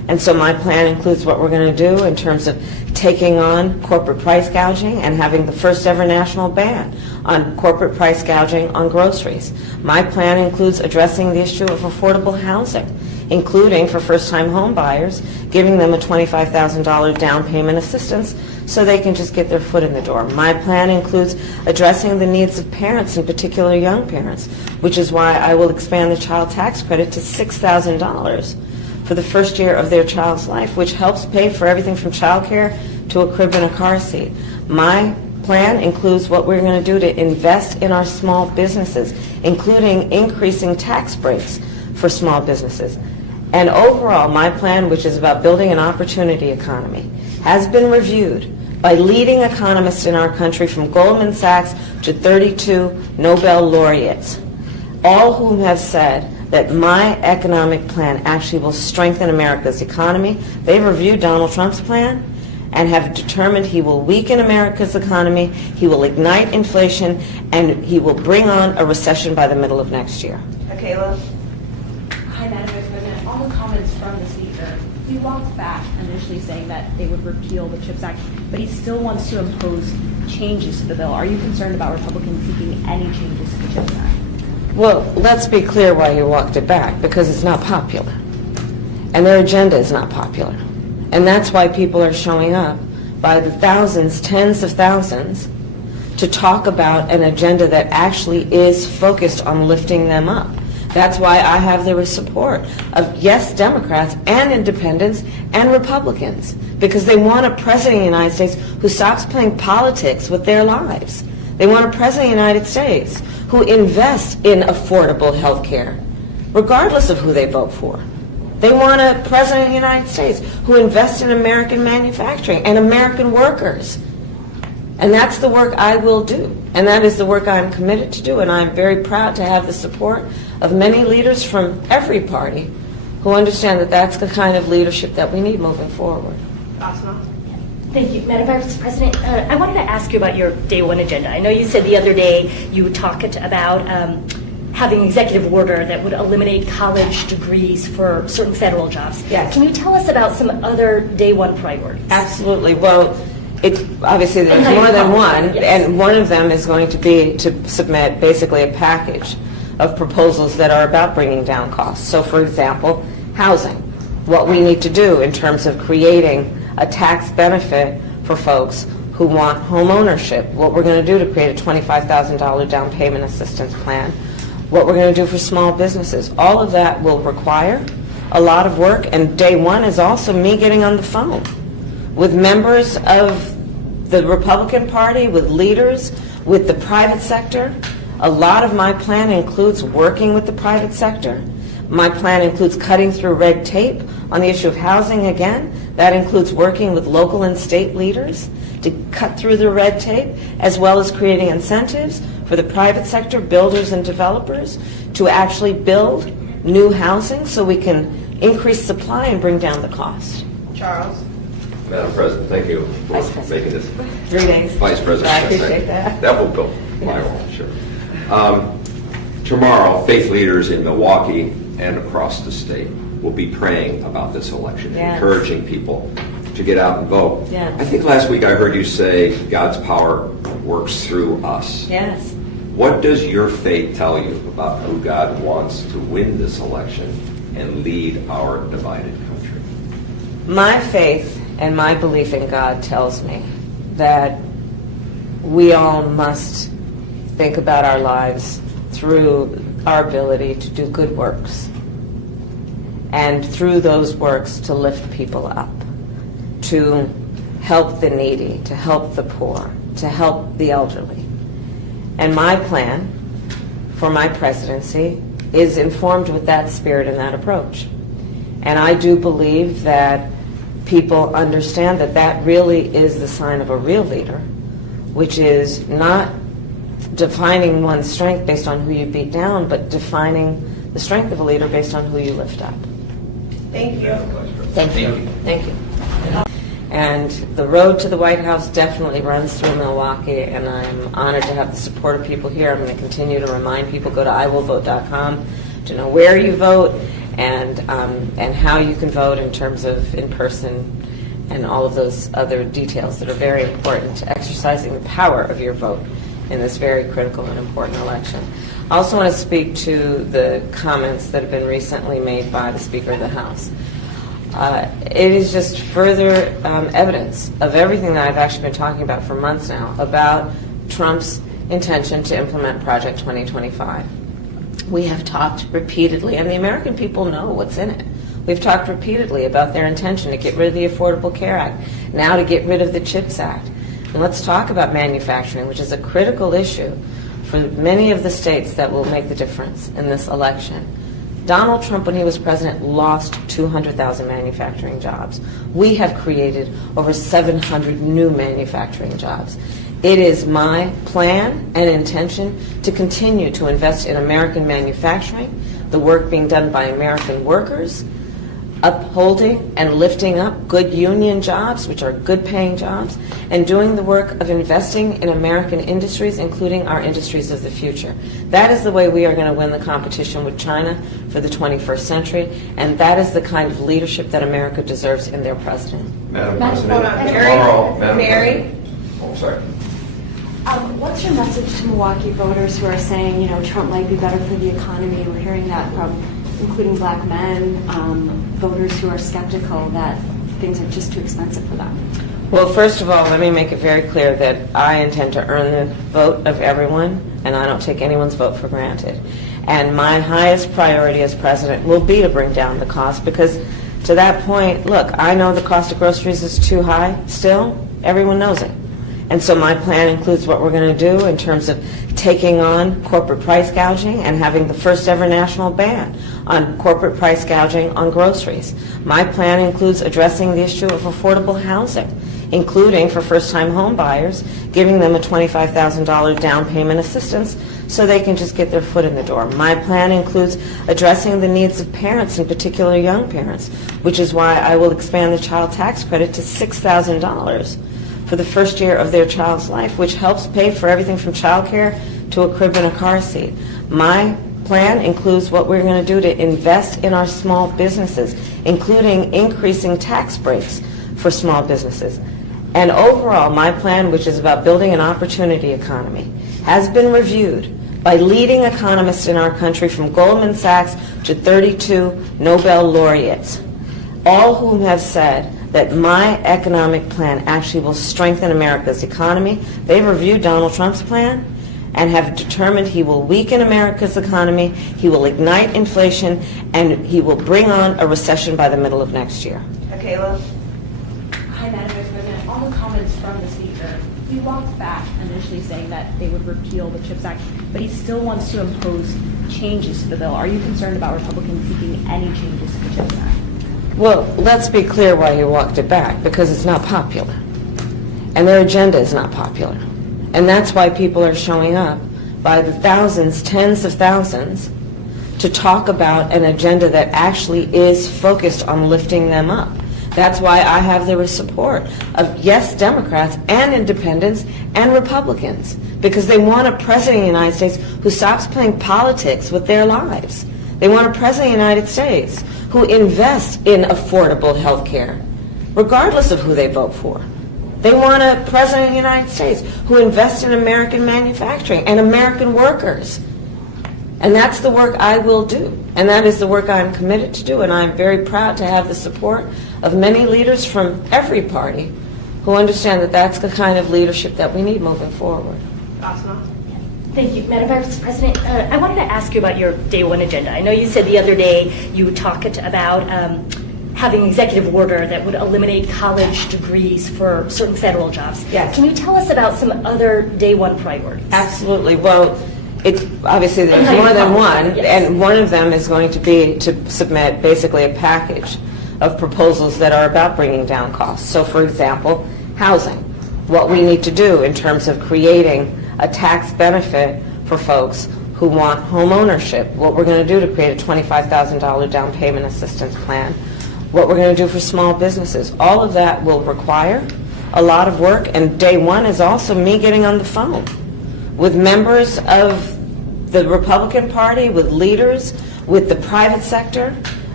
And so my plan includes what we're going to do in terms of taking on corporate price gouging and having the first ever national ban on corporate price gouging on groceries. My plan includes addressing the issue of affordable housing, including for first-time home buyers, giving them a $25,000 down payment assistance so they can just get their foot in the door. My plan includes addressing the needs of parents, in particular young parents, which is why I will expand the child tax credit to $6,000 for the first year of their child's life, which helps pay for everything from child care to a crib and a car seat. My plan includes what we're going to do to invest in our small businesses, including increasing tax breaks for small businesses. And overall, my plan, which is about building an opportunity economy, has been reviewed by leading economists in our country, from Goldman Sachs to 32 Nobel laureates, all whom have said that my economic plan actually will strengthen America's economy. They've reviewed Donald Trump's plan and have determined he will weaken America's economy, he will ignite inflation, and he will bring on a recession by the middle of next year. Kayla? Hi, Madam Vice President. On the comments from the Speaker, he walked back initially saying that they would repeal the CHIPS Act, but he still wants to impose changes to the bill. Are you concerned about Republicans seeking any changes to the CHIPS Act? Well, let's be clear why he walked it back, because it's not popular. And their agenda is not popular. And that's why people are showing up by the thousands, tens of thousands, to talk about an agenda that actually is focused on lifting them up. That's why I have the support of, yes, Democrats and independents and Republicans, because they want a president of the United States who stops playing politics with their lives. They want a president of the United States who invests in affordable health care, regardless of who they vote for. They want a president of the United States who invests in American manufacturing and American workers. And that's the work I will do. And that is the work I'm committed to do. And I'm very proud to have the support of many leaders from every party who understand that that's the kind of leadership that we need moving forward. Asma? Thank you, Madam Vice President. I wanted to ask you about your day one agenda. I know you said the other day you talked about having an executive order that would eliminate college degrees for certain federal jobs. Yes. Can you tell us about some other day one priorities? Absolutely. Well, it's obviously there's And more than one, yes. and one of them is going to be to submit basically a package of proposals that are about bringing down costs. So, for example, housing. What we need to do in terms of creating a tax benefit for folks who want home ownership, what we're going to do to create a $25,000 down payment assistance plan, what we're going to do for small businesses. All of that will require a lot of work, and day one is also me getting on the phone with members of the Republican Party, with leaders, with the private sector. A lot of my plan includes working with the private sector. My plan includes cutting through red tape on the issue of housing again. That includes working with local and state leaders to cut through the red tape, as well as creating incentives for the private sector, builders and developers, to actually build new housing so we can increase supply and bring down the cost. Charles? Madam President, thank you for Vice President. making this. 3 days. Vice President. I appreciate that. That will go my role, sure. Tomorrow, faith leaders in Milwaukee and across the state will be praying about this election, Yes. encouraging people to get out and vote. Yes. I think last week I heard you say God's power works through us. Yes. What does your faith tell you about who God wants to win this election and lead our divided country? My faith and my belief in God tells me that we all must think about our lives through our ability to do good works, and through those works to lift people up, to help the needy, to help the poor, to help the elderly. And my plan for my presidency is informed with that spirit and that approach. And I do believe that people understand that that really is the sign of a real leader, which is not defining one's strength based on who you beat down, but defining the strength of a leader based on who you lift up. Thank you. Thank you. Thank you. And the road to the White House definitely runs through Milwaukee, and I'm honored to have the support of people here. I'm going to continue to remind people, go to iwillvote.com to know where you vote, and how you can vote in terms of in-person and all of those other details that are very important to exercising the power of your vote in this very critical and important election. I also want to speak to the comments that have been recently made by the Speaker of the House. It is just further evidence of everything that I've actually been talking about for months now about Trump's intention to implement Project 2025. We have talked repeatedly, and the American people know what's in it. We've talked repeatedly about their intention to get rid of the Affordable Care Act, now to get rid of the CHIPS Act. And let's talk about manufacturing, which is a critical issue for many of the states that will make the difference in this election. Donald Trump, when he was president, lost 200,000 manufacturing jobs. We have created over 700 new manufacturing jobs. It is my plan and intention to continue to invest in American manufacturing, the work being done by American workers, upholding and lifting up good union jobs, which are good paying jobs, and doing the work of investing in American industries, including our industries of the future. That is the way we are going to win the competition with China for the 21st century, and that is the kind of leadership that America deserves in their president. Madam Madam President, Mary? tomorrow, Madam Mary? President. Oh, sorry. What's your message to Milwaukee voters who are saying, Trump might be better for the economy? We're hearing that from including black men, voters who are skeptical that things are just too expensive for them. Well, first of all, let me make it very clear that I intend to earn the vote of everyone, and I don't take anyone's vote for granted. And my highest priority as president will be to bring down the cost, because to that point, look, I know the cost of groceries is too high still. Everyone knows it. And so my plan includes what we're going to do in terms of taking on corporate price gouging and having the first ever national ban on corporate price gouging on groceries. My plan includes addressing the issue of affordable housing, including for first-time home buyers, giving them a $25,000 down payment assistance so they can just get their foot in the door. My plan includes addressing the needs of parents, in particular young parents, which is why I will expand the child tax credit to $6,000 for the first year of their child's life, which helps pay for everything from child care to a crib and a car seat. My plan includes what we're going to do to invest in our small businesses, including increasing tax breaks for small businesses. And overall, my plan, which is about building an opportunity economy, has been reviewed by leading economists in our country, from Goldman Sachs to 32 Nobel laureates, all whom have said that my economic plan actually will strengthen America's economy. They've reviewed Donald Trump's plan and have determined he will weaken America's economy, he will ignite inflation, and he will bring on a recession by the middle of next year. Kayla? Hi, Madam Vice President. On the comments from the Speaker, he walked back initially saying that they would repeal the CHIPS Act, but he still wants to impose changes to the bill. Are you concerned about Republicans seeking any changes to the CHIPS Act? Well, let's be clear why he walked it back, because it's not popular. And their agenda is not popular. And that's why people are showing up by the thousands, tens of thousands, to talk about an agenda that actually is focused on lifting them up. That's why I have the support of, yes, Democrats and independents and Republicans, because they want a president of the United States who stops playing politics with their lives. They want a president of the United States who invests in affordable health care, regardless of who they vote for. They want a president of the United States who invests in American manufacturing and American workers. And that's the work I will do. And that is the work I'm committed to do. And I'm very proud to have the support of many leaders from every party who understand that that's the kind of leadership that we need moving forward. Asma? Thank you, Madam Vice President. I wanted to ask you about your day one agenda. I know you said the other day you talked about having an executive order that would eliminate college degrees for certain federal jobs. Yes. Can you tell us about some other day one priorities? Absolutely. Well, obviously there's more than one, Yes. and one of them is going to be to submit basically a package of proposals that are about bringing down costs. So, for example, housing, what we need to do in terms of creating a tax benefit for folks who want home ownership, what we're going to do to create a $25,000 down payment assistance plan, what we're going to do for small businesses. All of that will require a lot of work, and day one is also me getting on the phone with members of the Republican Party, with leaders, with the private sector,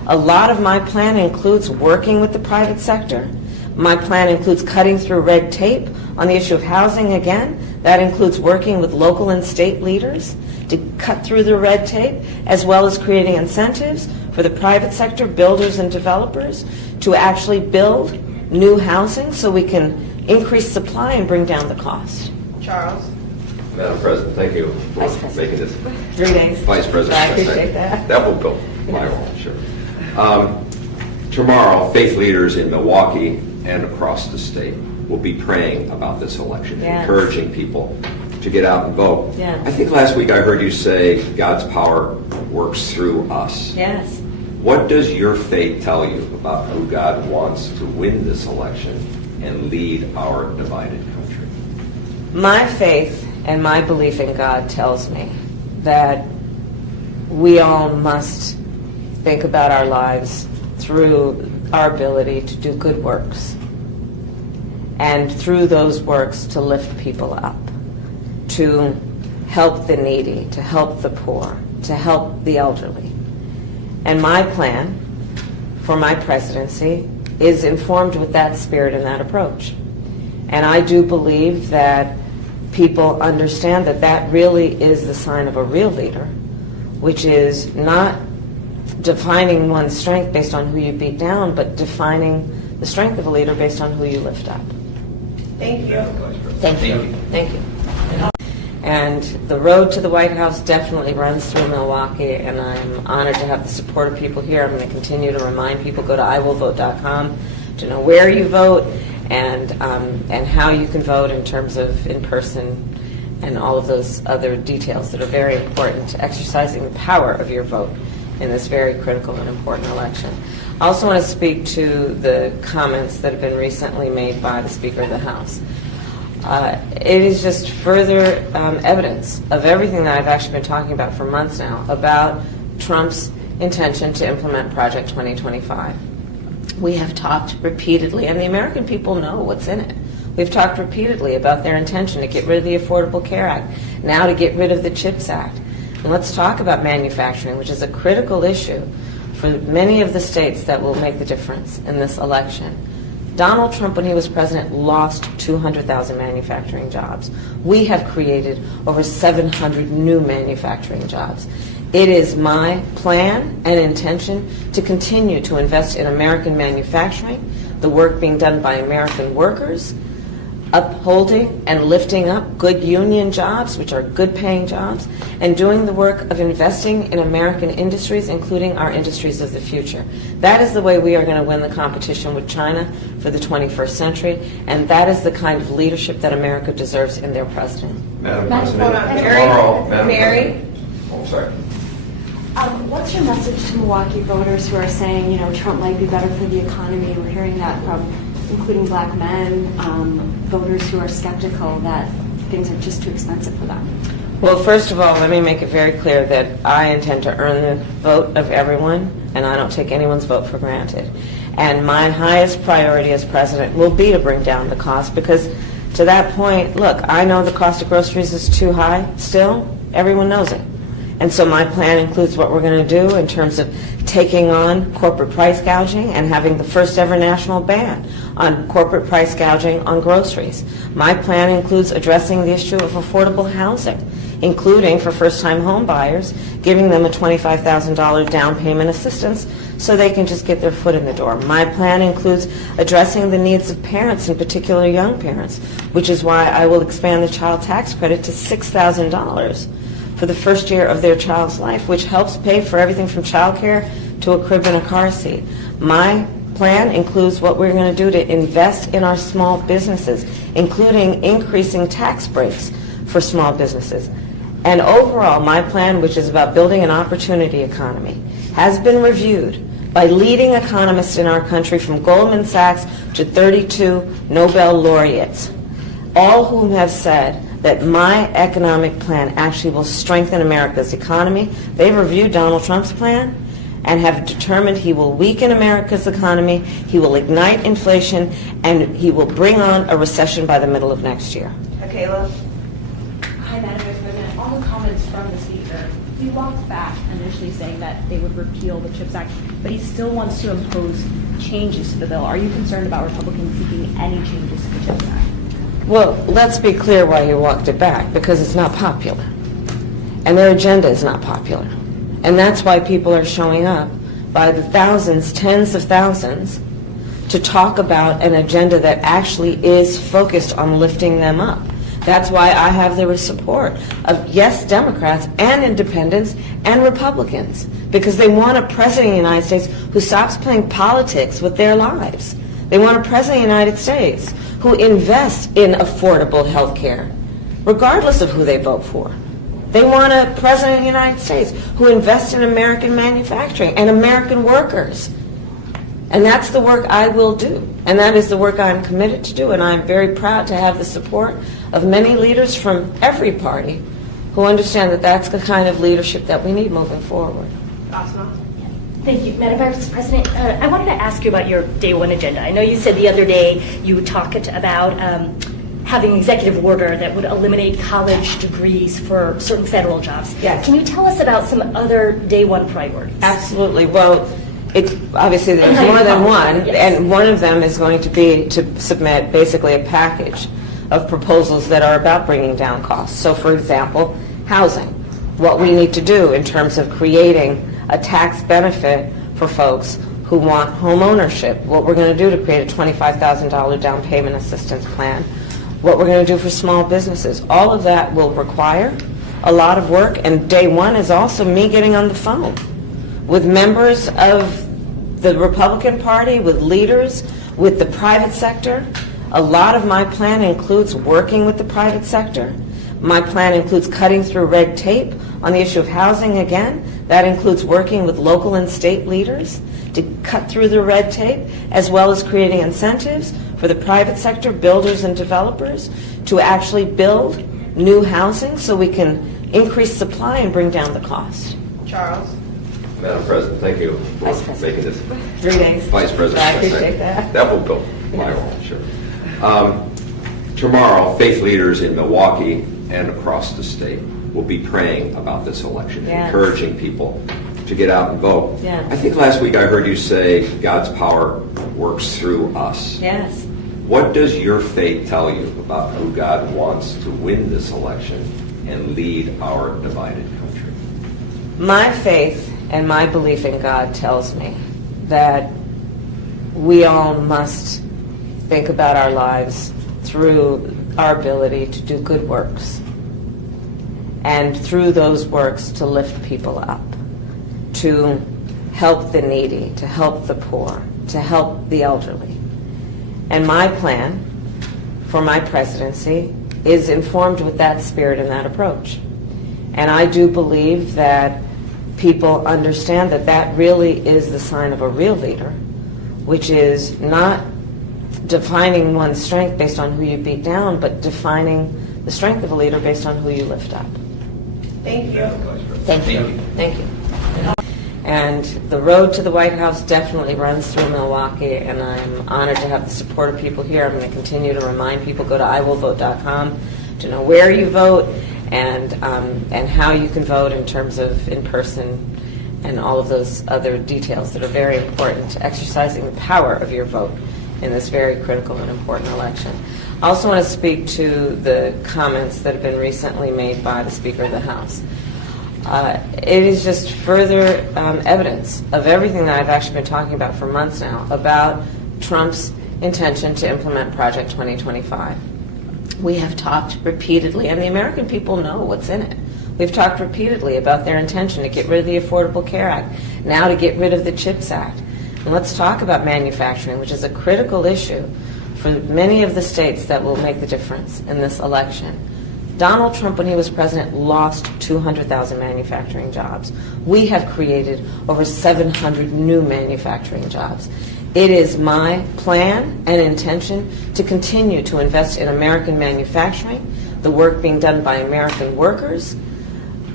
A lot of my plan includes working with the private sector. My plan includes cutting through red tape on the issue of housing again. That includes working with local and state leaders to cut through the red tape, as well as creating incentives for the private sector, builders and developers, to actually build new housing so we can increase supply and bring down the cost. Charles? Madam President, thank you for Vice President. making this. 3 days. Vice President. I appreciate that. That will build my role, sure. Tomorrow, faith leaders in Milwaukee and across the state will be praying about this election, Yes. encouraging people to get out and vote. Yes. I think last week I heard you say God's power works through us. Yes. What does your faith tell you about who God wants to win this election and lead our divided country? My faith and my belief in God tells me that we all must think about our lives through our ability to do good works, and through those works to lift people up, to help the needy, to help the poor, to help the elderly. And my plan for my presidency is informed with that spirit and that approach. And I do believe that people understand that that really is the sign of a real leader, which is not defining one's strength based on who you beat down, but defining the strength of a leader based on who you lift up. Thank you. Thank you. Thank you. And the road to the White House definitely runs through Milwaukee, and I'm honored to have the support of people here. I'm going to continue to remind people, go to iwillvote.com to know where you vote and how you can vote in terms of in-person and all of those other details that are very important to exercising the power of your vote in this very critical and important election. I also want to speak to the comments that have been recently made by the Speaker of the House. It is just further evidence of everything that I've actually been talking about for months now about Trump's intention to implement Project 2025. We have talked repeatedly, and the American people know what's in it. We've talked repeatedly about their intention to get rid of the Affordable Care Act, now to get rid of the CHIPS Act. And let's talk about manufacturing, which is a critical issue for many of the states that will make the difference in this election. Donald Trump, when he was president, lost 200,000 manufacturing jobs. We have created over 700 new manufacturing jobs. It is my plan and intention to continue to invest in American manufacturing, the work being done by American workers, upholding and lifting up good union jobs, which are good paying jobs, and doing the work of investing in American industries, including our industries of the future. That is the way we are going to win the competition with China for the 21st century, and that is the kind of leadership that America deserves in their president. Madam Madam President, Mary? tomorrow, Madam Mary? President. Oh, sorry. What's your message to Milwaukee voters who are saying, you know, Trump might be better for the economy? We're hearing that from including black men, voters who are skeptical that things are just too expensive for them. Well, first of all, let me make it very clear that I intend to earn the vote of everyone, and I don't take anyone's vote for granted. And my highest priority as president will be to bring down the cost, because to that point, look, I know the cost of groceries is too high still. Everyone knows it. And so my plan includes what we're going to do in terms of taking on corporate price gouging and having the first ever national ban on corporate price gouging on groceries. My plan includes addressing the issue of affordable housing, including for first-time home buyers, giving them a $25,000 down payment assistance so they can just get their foot in the door. My plan includes addressing the needs of parents, in particular young parents, which is why I will expand the child tax credit to $6,000 for the first year of their child's life, which helps pay for everything from child care to a crib and a car seat. My plan includes what we're going to do to invest in our small businesses, including increasing tax breaks for small businesses. And overall, my plan, which is about building an opportunity economy, has been reviewed by leading economists in our country, from Goldman Sachs to 32 Nobel laureates, all whom have said that my economic plan actually will strengthen America's economy. They've reviewed Donald Trump's plan and have determined he will weaken America's economy, he will ignite inflation, and he will bring on a recession by the middle of next year. Kayla? Hi, Madam Vice President. On the comments from the Speaker, he he walked back initially saying that they would repeal the CHIPS Act, but he still wants to impose changes to the bill. Are you concerned about Republicans seeking any changes to the CHIPS Act? Well, let's be clear why he walked it back, because it's not popular. And their agenda is not popular. And that's why people are showing up by the thousands, tens of thousands, to talk about an agenda that actually is focused on lifting them up. That's why I have the support of, yes, Democrats and independents and Republicans, because they want a president of the United States who stops playing politics with their lives. They want a president of the United States who invests in affordable health care, regardless of who they vote for. They want a president of the United States who invests in American manufacturing and American workers. And that's the work I will do. And that is the work I'm committed to do. And I'm very proud to have the support of many leaders from every party who understand that that's the kind of leadership that we need moving forward. Asma? Thank you. Madam Vice President, I wanted to ask you about your day one agenda. I know you said the other day you talked about having an executive order that would eliminate college degrees for certain federal jobs. Yes. Can you tell us about some other day one priorities? Absolutely. Well, it's obviously there's more than one, Yes. and one of them is going to be to submit basically a package of proposals that are about bringing down costs. So, for example, housing. What we need to do in terms of creating a tax benefit for folks who want home ownership. What we're going to do to create a $25,000 down payment assistance plan. What we're going to do for small businesses. All of that will require a lot of work, and day one is also me getting on the phone with members of the Republican Party, with leaders, with the private sector. A lot of my plan includes working with the private sector. My plan includes cutting through red tape on the issue of housing again. That includes working with local and state leaders to cut through the red tape, as well as creating incentives for the private sector, builders and developers, to actually build new housing so we can increase supply and bring down the cost. Charles? Madam President, thank you for Vice President. making this. 3 days. Vice President. I appreciate that. That will go viral, sure. Tomorrow, faith leaders in Milwaukee and across the state will be praying about this election, Yes. encouraging people to get out and vote. Yes. I think last week I heard you say God's power works through us. Yes. What does your faith tell you about who God wants to win this election and lead our divided country? My faith and my belief in God tells me that we all must think about our lives through our ability to do good works, and through those works to lift people up, to help the needy, to help the poor, to help the elderly. And my plan for my presidency is informed with that spirit and that approach. And I do believe that people understand that that really is the sign of a real leader, which is not defining one's strength based on who you beat down, but defining the strength of a leader based on who you lift up. Thank you. Thank you. Thank you. And the road to the White House definitely runs through Milwaukee, and I'm honored to have the support of people here. I'm going to continue to remind people, go to iwillvote.com to know where you vote and how you can vote in terms of in-person and all of those other details that are very important to exercising the power of your vote in this very critical and important election. I also want to speak to the comments that have been recently made by the Speaker of the House. It is just further evidence of everything that I've actually been talking about for months now about Trump's intention to implement Project 2025. We have talked repeatedly, and the American people know what's in it. We've talked repeatedly about their intention to get rid of the Affordable Care Act, now to get rid of the CHIPS Act. And let's talk about manufacturing, which is a critical issue for many of the states that will make the difference in this election. Donald Trump, when he was president, lost 200,000 manufacturing jobs. We have created over 700 new manufacturing jobs. It is my plan and intention to continue to invest in American manufacturing, the work being done by American workers,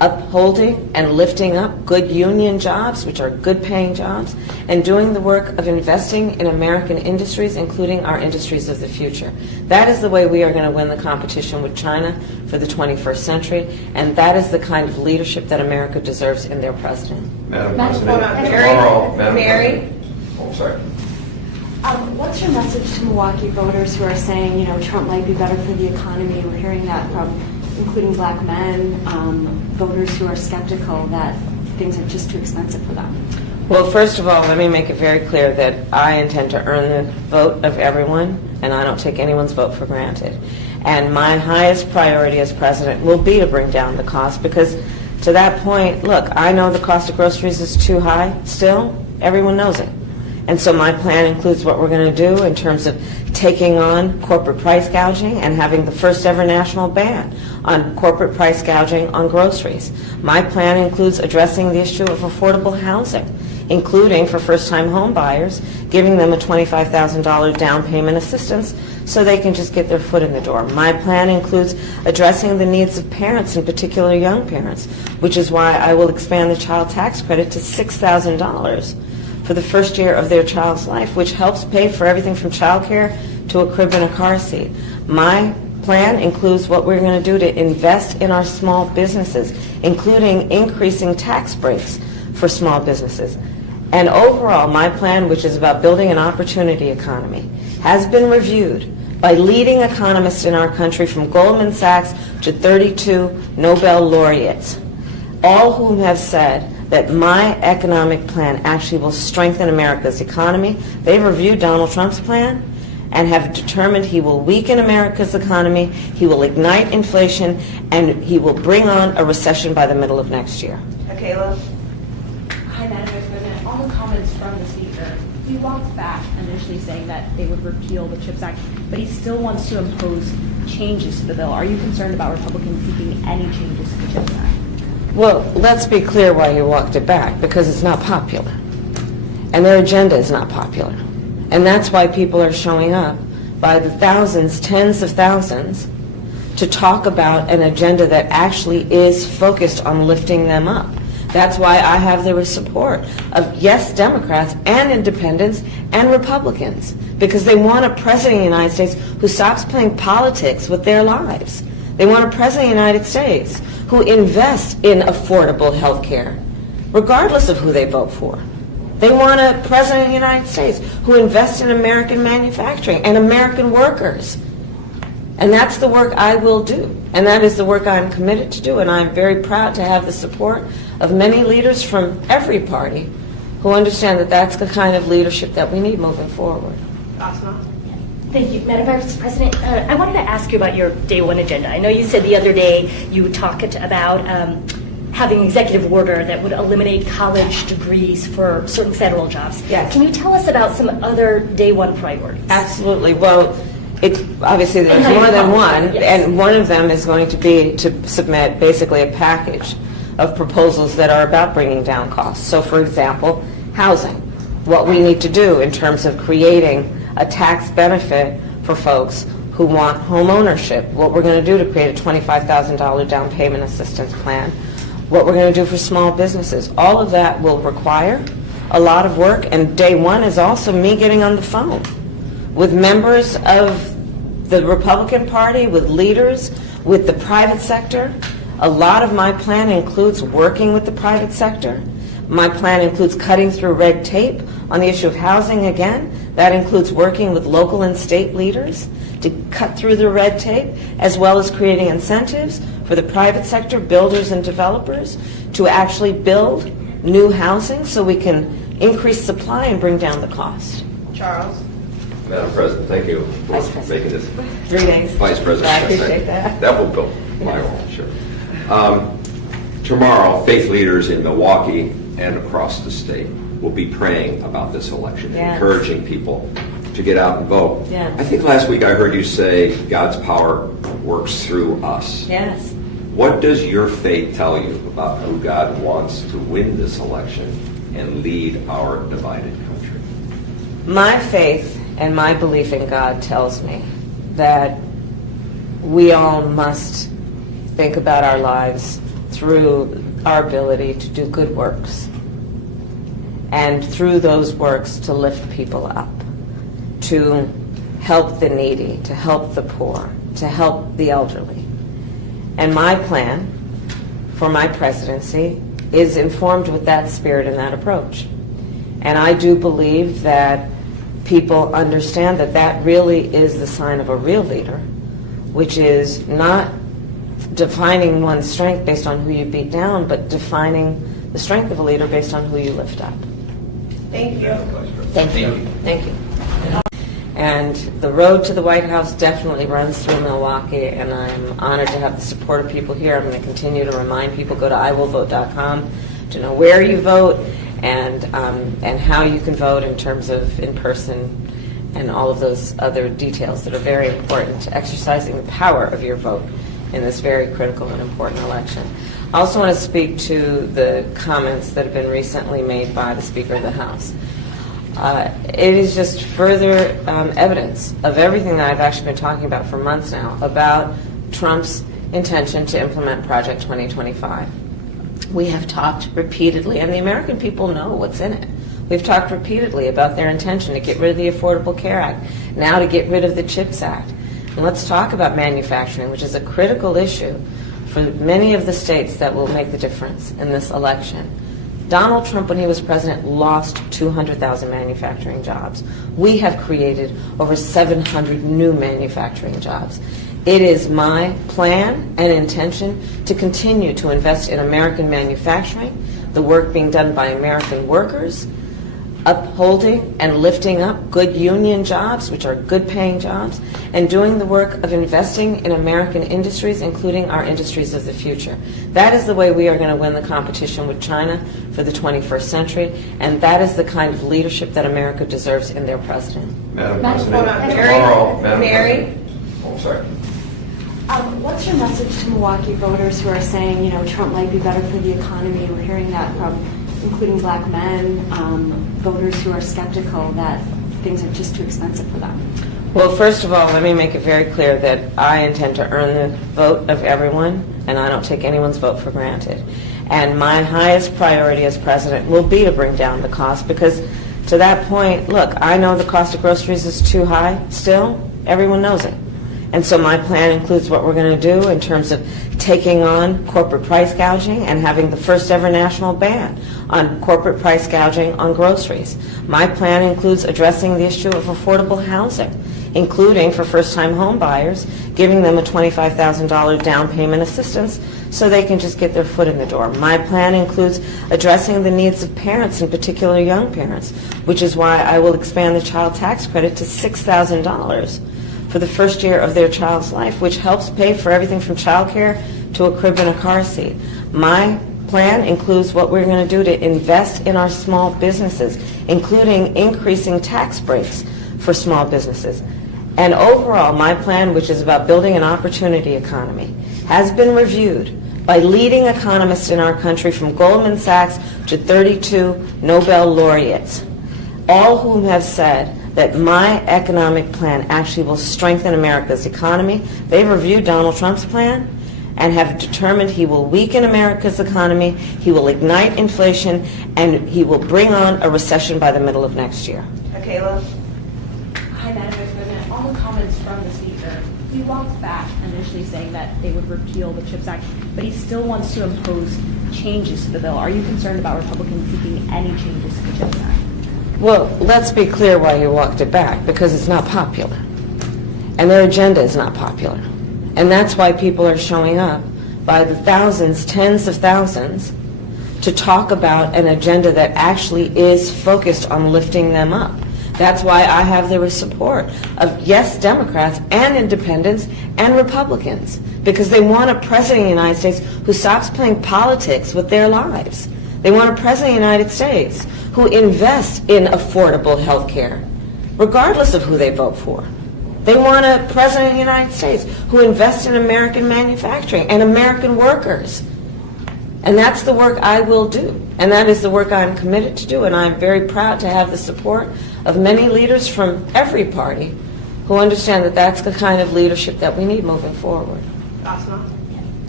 upholding and lifting up good union jobs, which are good paying jobs, and doing the work of investing in American industries, including our industries of the future. That is the way we are going to win the competition with China for the 21st century, and that is the kind of leadership that America deserves in their president. Madam Madam President, Mary? tomorrow, Madam Mary? President. Oh, sorry. What's your message to Milwaukee voters who are saying, you know, Trump might be better for the economy? We're hearing that from including black men, voters who are skeptical that things are just too expensive for them. Well, first of all, let me make it very clear that I intend to earn the vote of everyone, and I don't take anyone's vote for granted. And my highest priority as president will be to bring down the cost, because to that point, look, I know the cost of groceries is too high still. Everyone knows it. And so my plan includes what we're going to do in terms of taking on corporate price gouging and having the first ever national ban on corporate price gouging on groceries. My plan includes addressing the issue of affordable housing, including for first-time home buyers, giving them a $25,000 down payment assistance so they can just get their foot in the door. My plan includes addressing the needs of parents, in particular young parents, which is why I will expand the child tax credit to $6,000 for the first year of their child's life, which helps pay for everything from child care to a crib and a car seat. My plan includes what we're going to do to invest in our small businesses, including increasing tax breaks for small businesses. And overall, my plan, which is about building an opportunity economy, has been reviewed by leading economists in our country, from Goldman Sachs to 32 Nobel laureates, all whom have said that my economic plan actually will strengthen America's economy. They've reviewed Donald Trump's plan and have determined he will weaken America's economy, he will ignite inflation, and he will bring on a recession by the middle of next year. Kayla? Hi, Madam Vice President. On the comments from the Speaker, he walked back initially saying that they would repeal the CHIPS Act, but he still wants to impose changes to the bill. Are you concerned about Republicans seeking any changes to the CHIPS Act? Well, let's be clear why you walked it back, because it's not popular. And their agenda is not popular. And that's why people are showing up by the thousands, tens of thousands, to talk about an agenda that actually is focused on lifting them up. That's why I have the support of, yes, Democrats and independents and Republicans, because they want a president of the United States who stops playing politics with their lives. They want a president of the United States who invests in affordable health care, regardless of who they vote for. They want a president of the United States who invests in American manufacturing and American workers. And that's the work I will do. And that is the work I'm committed to do. And I'm very proud to have the support of many leaders from every party who understand that that's the kind of leadership that we need moving forward. Asma? Thank you. Madam Vice President, I wanted to ask you about your day one agenda. I know you said the other day you would talk about having an executive order that would eliminate college degrees for certain federal jobs. Yes. Can you tell us about some other day one priorities? Absolutely. Well, it's obviously there's And more than one, yes. and one of them is going to be to submit basically a package of proposals that are about bringing down costs. So, for example, housing. What we need to do in terms of creating a tax benefit for folks who want home ownership. What we're going to do to create a $25,000 down payment assistance plan. What we're going to do for small businesses. All of that will require a lot of work, and day one is also me getting on the phone with members of the Republican Party, with leaders, with the private sector. A lot of my plan includes working with the private sector. My plan includes cutting through red tape on the issue of housing again. That includes working with local and state leaders to cut through the red tape, as well as creating incentives for the private sector, builders and developers, to actually build new housing so we can increase supply and bring down the cost. Charles? Madam President, thank you for Vice President. making this. 3 days. Vice President. I appreciate that. That will go my role, sure. Tomorrow, faith leaders in Milwaukee and across the state will be praying about this election, Yes. encouraging people to get out and vote. Yes. I think last week I heard you say God's power works through us. Yes. What does your faith tell you about who God wants to win this election and lead our divided country? My faith and my belief in God tells me that we all must think about our lives through our ability to do good works, and through those works to lift people up, to help the needy, to help the poor, to help the elderly. And my plan for my presidency is informed with that spirit and that approach. And I do believe that people understand that that really is the sign of a real leader, which is not defining one's strength based on who you beat down, but defining the strength of a leader based on who you lift up. Thank you. Thank you. Thank you. And the road to the White House definitely runs through Milwaukee, and I'm honored to have the support of people here. I'm going to continue to remind people, go to iwillvote.com to know where you vote and how you can vote in terms of in-person and all of those other details that are very important to exercising the power of your vote in this very critical and important election. I also want to speak to the comments that have been recently made by the Speaker of the House. It is just further evidence of everything that I've actually been talking about for months now about Trump's intention to implement Project 2025. We have talked repeatedly, and the American people know what's in it. We've talked repeatedly about their intention to get rid of the Affordable Care Act, now to get rid of the CHIPS Act. And let's talk about manufacturing, which is a critical issue for many of the states that will make the difference in this election. Donald Trump, when he was president, lost 200,000 manufacturing jobs. We have created over 700 new manufacturing jobs. It is my plan and intention to continue to invest in American manufacturing, the work being done by American workers, upholding and lifting up good union jobs, which are good paying jobs, and doing the work of investing in American industries, including our industries of the future. That is the way we are going to win the competition with China for the 21st century, and that is the kind of leadership that America deserves in their president. Madam President, Mary? tomorrow, Madam Mary? President. Oh, sorry. What's your message to Milwaukee voters who are saying, Trump might be better for the economy? We're hearing that from including black men, voters who are skeptical that things are just too expensive for them. Well, first of all, let me make it very clear that I intend to earn the vote of everyone, and I don't take anyone's vote for granted. And my highest priority as president will be to bring down the cost, because to that point, look, I know the cost of groceries is too high still. Everyone knows it. And so my plan includes what we're going to do in terms of taking on corporate price gouging and having the first ever national ban on corporate price gouging on groceries. My plan includes addressing the issue of affordable housing, including for first-time home buyers, giving them a $25,000 down payment assistance so they can just get their foot in the door. My plan includes addressing the needs of parents, in particular young parents, which is why I will expand the child tax credit to $6,000 for the first year of their child's life, which helps pay for everything from child care to a crib and a car seat. My plan includes what we're going to do to invest in our small businesses, including increasing tax breaks for small businesses. And overall, my plan, which is about building an opportunity economy, has been reviewed by leading economists in our country, from Goldman Sachs to 32 Nobel laureates, all whom have said that my economic plan actually will strengthen America's economy. They've reviewed Donald Trump's plan and have determined he will weaken America's economy, he will ignite inflation, and he will bring on a recession by the middle of next year. Kayla? Hi, Madam Vice President. On the comments from the Speaker, he walked back initially saying that they would repeal the CHIPS Act, but he still wants to impose changes to the bill. Are you concerned about Republicans seeking any changes to the CHIPS Act? Well, let's be clear why he walked it back, because it's not popular. And their agenda is not popular. And that's why people are showing up by the thousands, tens of thousands, to talk about an agenda that actually is focused on lifting them up. That's why I have the support of, yes, Democrats and independents and Republicans, because they want a president of the United States who stops playing politics with their lives. They want a president of the United States who invests in affordable health care, regardless of who they vote for. They want a president of the United States who invests in American manufacturing and American workers. And that's the work I will do. And that is the work I'm committed to do. And I'm very proud to have the support of many leaders from every party who understand that that's the kind of leadership that we need moving forward. Asma?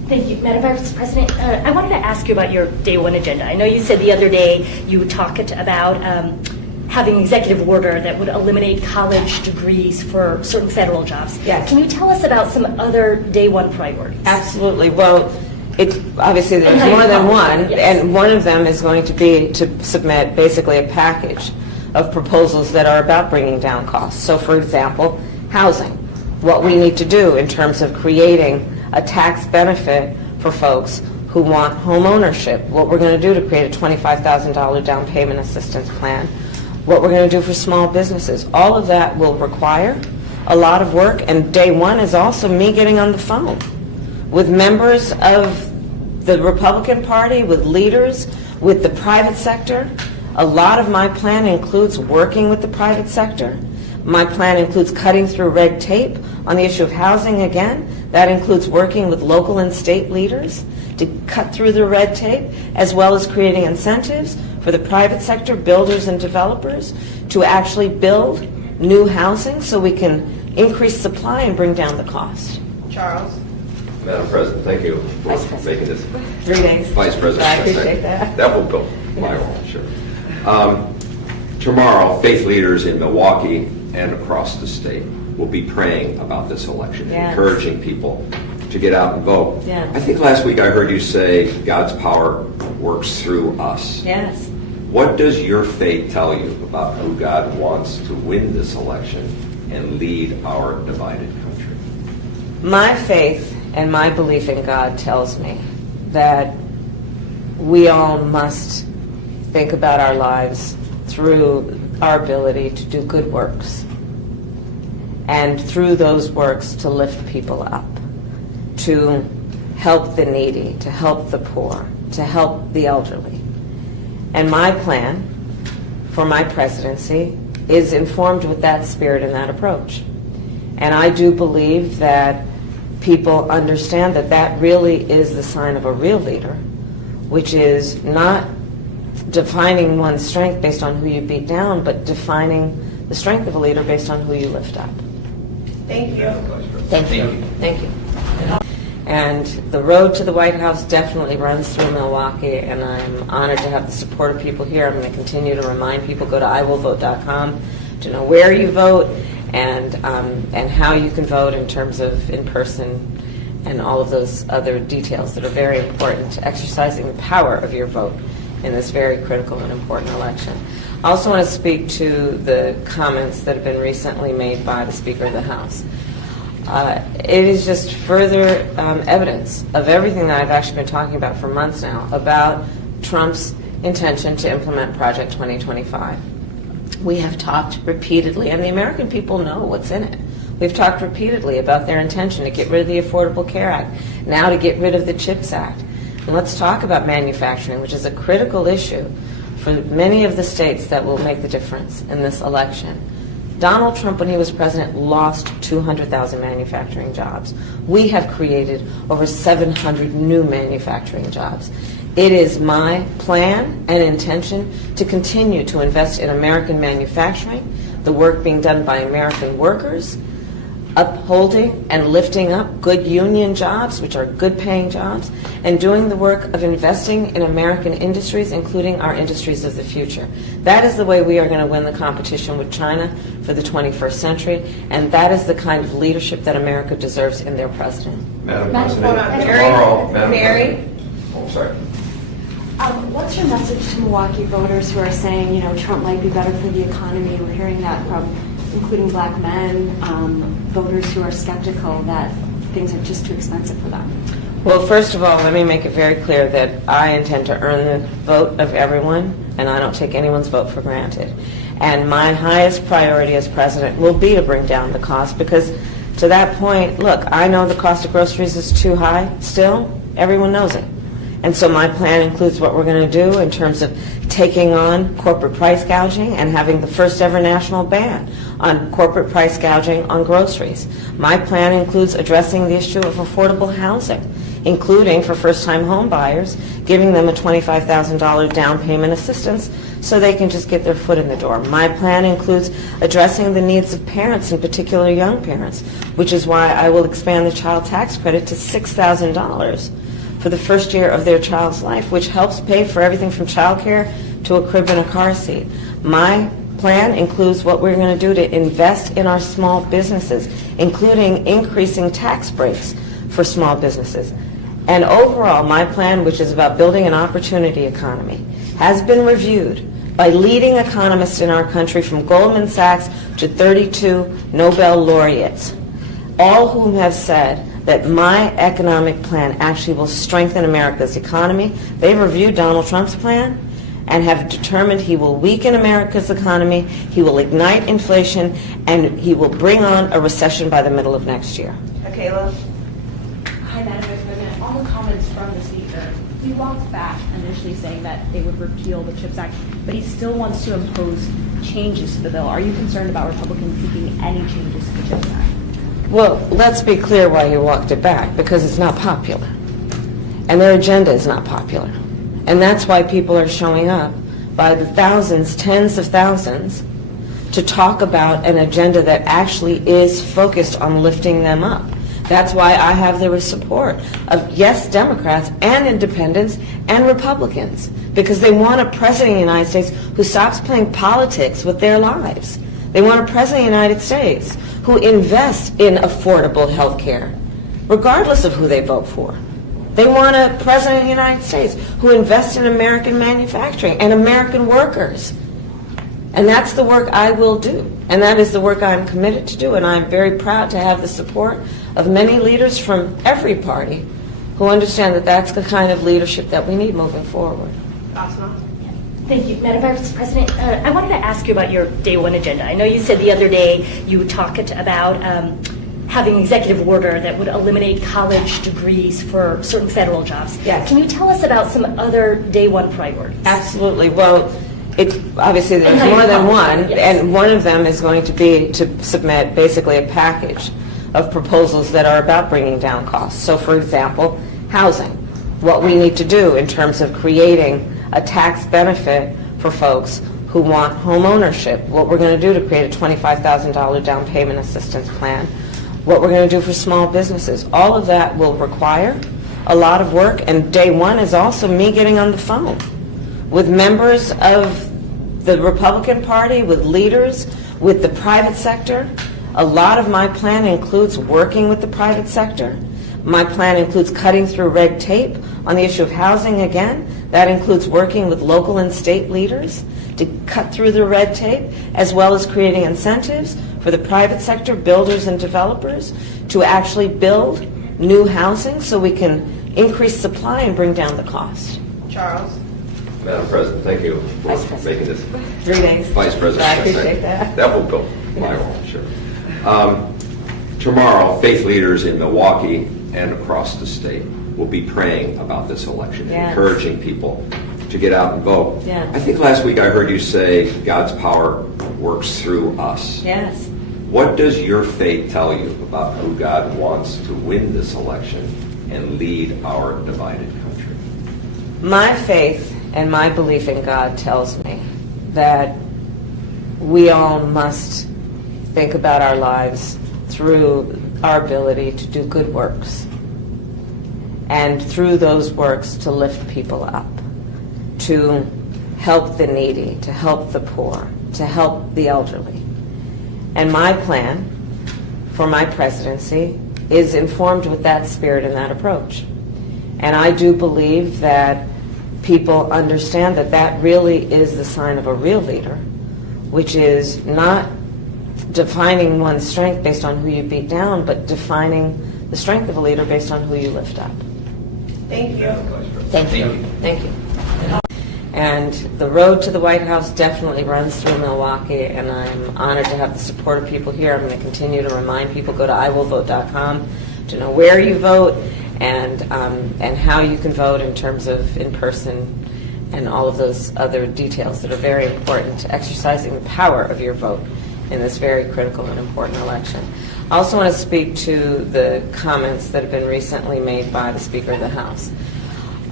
Thank you. Madam Vice President, I wanted to ask you about your day one agenda. I know you said the other day you talked about having an executive order that would eliminate college degrees for certain federal jobs. Yes. Can you tell us about some other day one priorities? Absolutely. Well, obviously there's And how you more than come, one, yes. and one of them is going to be to submit basically a package of proposals that are about bringing down costs. So, for example, housing, what we need to do in terms of creating a tax benefit for folks who want home ownership, what we're going to do to create a $25,000 down payment assistance plan, what we're going to do for small businesses. All of that will require a lot of work, and day one is also me getting on the phone with members of the Republican Party, with leaders, with the private sector. A lot of my plan includes working with the private sector. My plan includes cutting through red tape on the issue of housing again. That includes working with local and state leaders to cut through the red tape, as well as creating incentives for the private sector, builders and developers, to actually build new housing so we can increase supply and bring down the cost. Charles? Madam President, thank you for Vice President. making this. 3 days. Vice President. I appreciate that. That will go my role, sure. Tomorrow, faith leaders in Milwaukee and across the state will be praying about this election, Yes. encouraging people to get out and vote. Yes. I think last week I heard you say God's power works through us. Yes. What does your faith tell you about who God wants to win this election and lead our divided country? My faith and my belief in God tells me that we all must think about our lives through our ability to do good works, and through those works to lift people up, to help the needy, to help the poor, to help the elderly. And my plan for my presidency is informed with that spirit and that approach. And I do believe that people understand that that really is the sign of a real leader, which is not defining one's strength based on who you beat down, but defining the strength of a leader based on who you lift up. Thank you. Thank you. Thank you. And the road to the White House definitely runs through Milwaukee, and I'm honored to have the support of people here. I'm going to continue to remind people, go to iwillvote.com to know where you vote and how you can vote in terms of in-person and all of those other details that are very important to exercising the power of your vote in this very critical and important election. I also want to speak to the comments that have been recently made by the Speaker of the House. It is just further evidence of everything that I've actually been talking about for months now about Trump's intention to implement Project 2025. We have talked repeatedly, and the American people know what's in it. We've talked repeatedly about their intention to get rid of the Affordable Care Act, now to get rid of the CHIPS Act. And let's talk about manufacturing, which is a critical issue for many of the states that will make the difference in this election. Donald Trump, when he was president, lost 200,000 manufacturing jobs. We have created over 700 new manufacturing jobs. It is my plan and intention to continue to invest in American manufacturing, the work being done by American workers, upholding and lifting up good union jobs, which are good paying jobs, and doing the work of investing in American industries, including our industries of the future. That is the way we are going to win the competition with China for the 21st century, and that is the kind of leadership that America deserves in their president. Madam Madam President, Mary? tomorrow, Madam Mary? President. Oh, sorry. What's your message to Milwaukee voters who are saying, Trump might be better for the economy? We're hearing that from including black men, voters who are skeptical that things are just too expensive for them. Well, first of all, let me make it very clear that I intend to earn the vote of everyone, and I don't take anyone's vote for granted. And my highest priority as president will be to bring down the cost, because to that point, look, I know the cost of groceries is too high still. Everyone knows it. And so my plan includes what we're going to do in terms of taking on corporate price gouging and having the first ever national ban on corporate price gouging on groceries. My plan includes addressing the issue of affordable housing, including for first-time home buyers, giving them a $25,000 down payment assistance so they can just get their foot in the door. My plan includes addressing the needs of parents, in particular young parents, which is why I will expand the child tax credit to $6,000 for the first year of their child's life, which helps pay for everything from child care to a crib and a car seat. My plan includes what we're going to do to invest in our small businesses, including increasing tax breaks for small businesses. And overall, my plan, which is about building an opportunity economy, has been reviewed by leading economists in our country, from Goldman Sachs to 32 Nobel laureates, all whom have said that my economic plan actually will strengthen America's economy. They've reviewed Donald Trump's plan and have determined he will weaken America's economy, he will ignite inflation, and he will bring on a recession by the middle of next year. Michaela? Hi, Madam Vice President. On the comments from the Speaker, he walked back initially saying that they would repeal the CHIPS Act, but he still wants to impose changes to the bill. Are you concerned about Republicans seeking any changes to the CHIPS Act? Well, let's be clear why he walked it back, because it's not popular. And their agenda is not popular. And that's why people are showing up by the thousands, tens of thousands, to talk about an agenda that actually is focused on lifting them up. That's why I have the support of, yes, Democrats and independents and Republicans, because they want a president of the United States who stops playing politics with their lives. They want a president of the United States who invests in affordable health care, regardless of who they vote for. They want a president of the United States who invests in American manufacturing and American workers. And that's the work I will do. And that is the work I'm committed to do. And I'm very proud to have the support of many leaders from every party who understand that that's the kind of leadership that we need moving forward. Asma? Thank you, Madam Vice President. I wanted to ask you about your day one agenda. I know you said the other day you talked about having an executive order that would eliminate college degrees for certain federal jobs. Yes. Can you tell us about some other day one priorities? Absolutely. Well, obviously there's And more than one, yes. and one of them is going to be to submit basically a package of proposals that are about bringing down costs. So, for example, housing. What we need to do in terms of creating a tax benefit for folks who want home ownership, what we're going to do to create a $25,000 down payment assistance plan, what we're going to do for small businesses. All of that will require a lot of work, and day one is also me getting on the phone with members of the Republican Party, with leaders, with the private sector. A lot of my plan includes working with the private sector. My plan includes cutting through red tape on the issue of housing again. That includes working with local and state leaders to cut through the red tape, as well as creating incentives for the private sector, builders and developers, to actually build new housing so we can increase supply and bring down the cost. Charles? Madam President, thank you for Vice President. making this. 3 days. Vice President. I appreciate that. That will go viral, sure. Tomorrow, faith leaders in Milwaukee and across the state will be praying about this election, Yes. encouraging people to get out and vote. Yes. I think last week I heard you say God's power works through us. Yes. What does your faith tell you about who God wants to win this election and lead our divided country? My faith and my belief in God tells me that we all must think about our lives through our ability to do good works, and through those works to lift people up, to help the needy, to help the poor, to help the elderly. And my plan for my presidency is informed with that spirit and that approach. And I do believe that people understand that that really is the sign of a real leader, which is not defining one's strength based on who you beat down, but defining the strength of a leader based on who you lift up. Thank you. Thank you. Thank you. And the road to the White House definitely runs through Milwaukee, and I'm honored to have the support of people here. I'm going to continue to remind people, go to iwillvote.com to know where you vote and how you can vote in terms of in-person and all of those other details that are very important to exercising the power of your vote in this very critical and important election. I also want to speak to the comments that have been recently made by the Speaker of the House.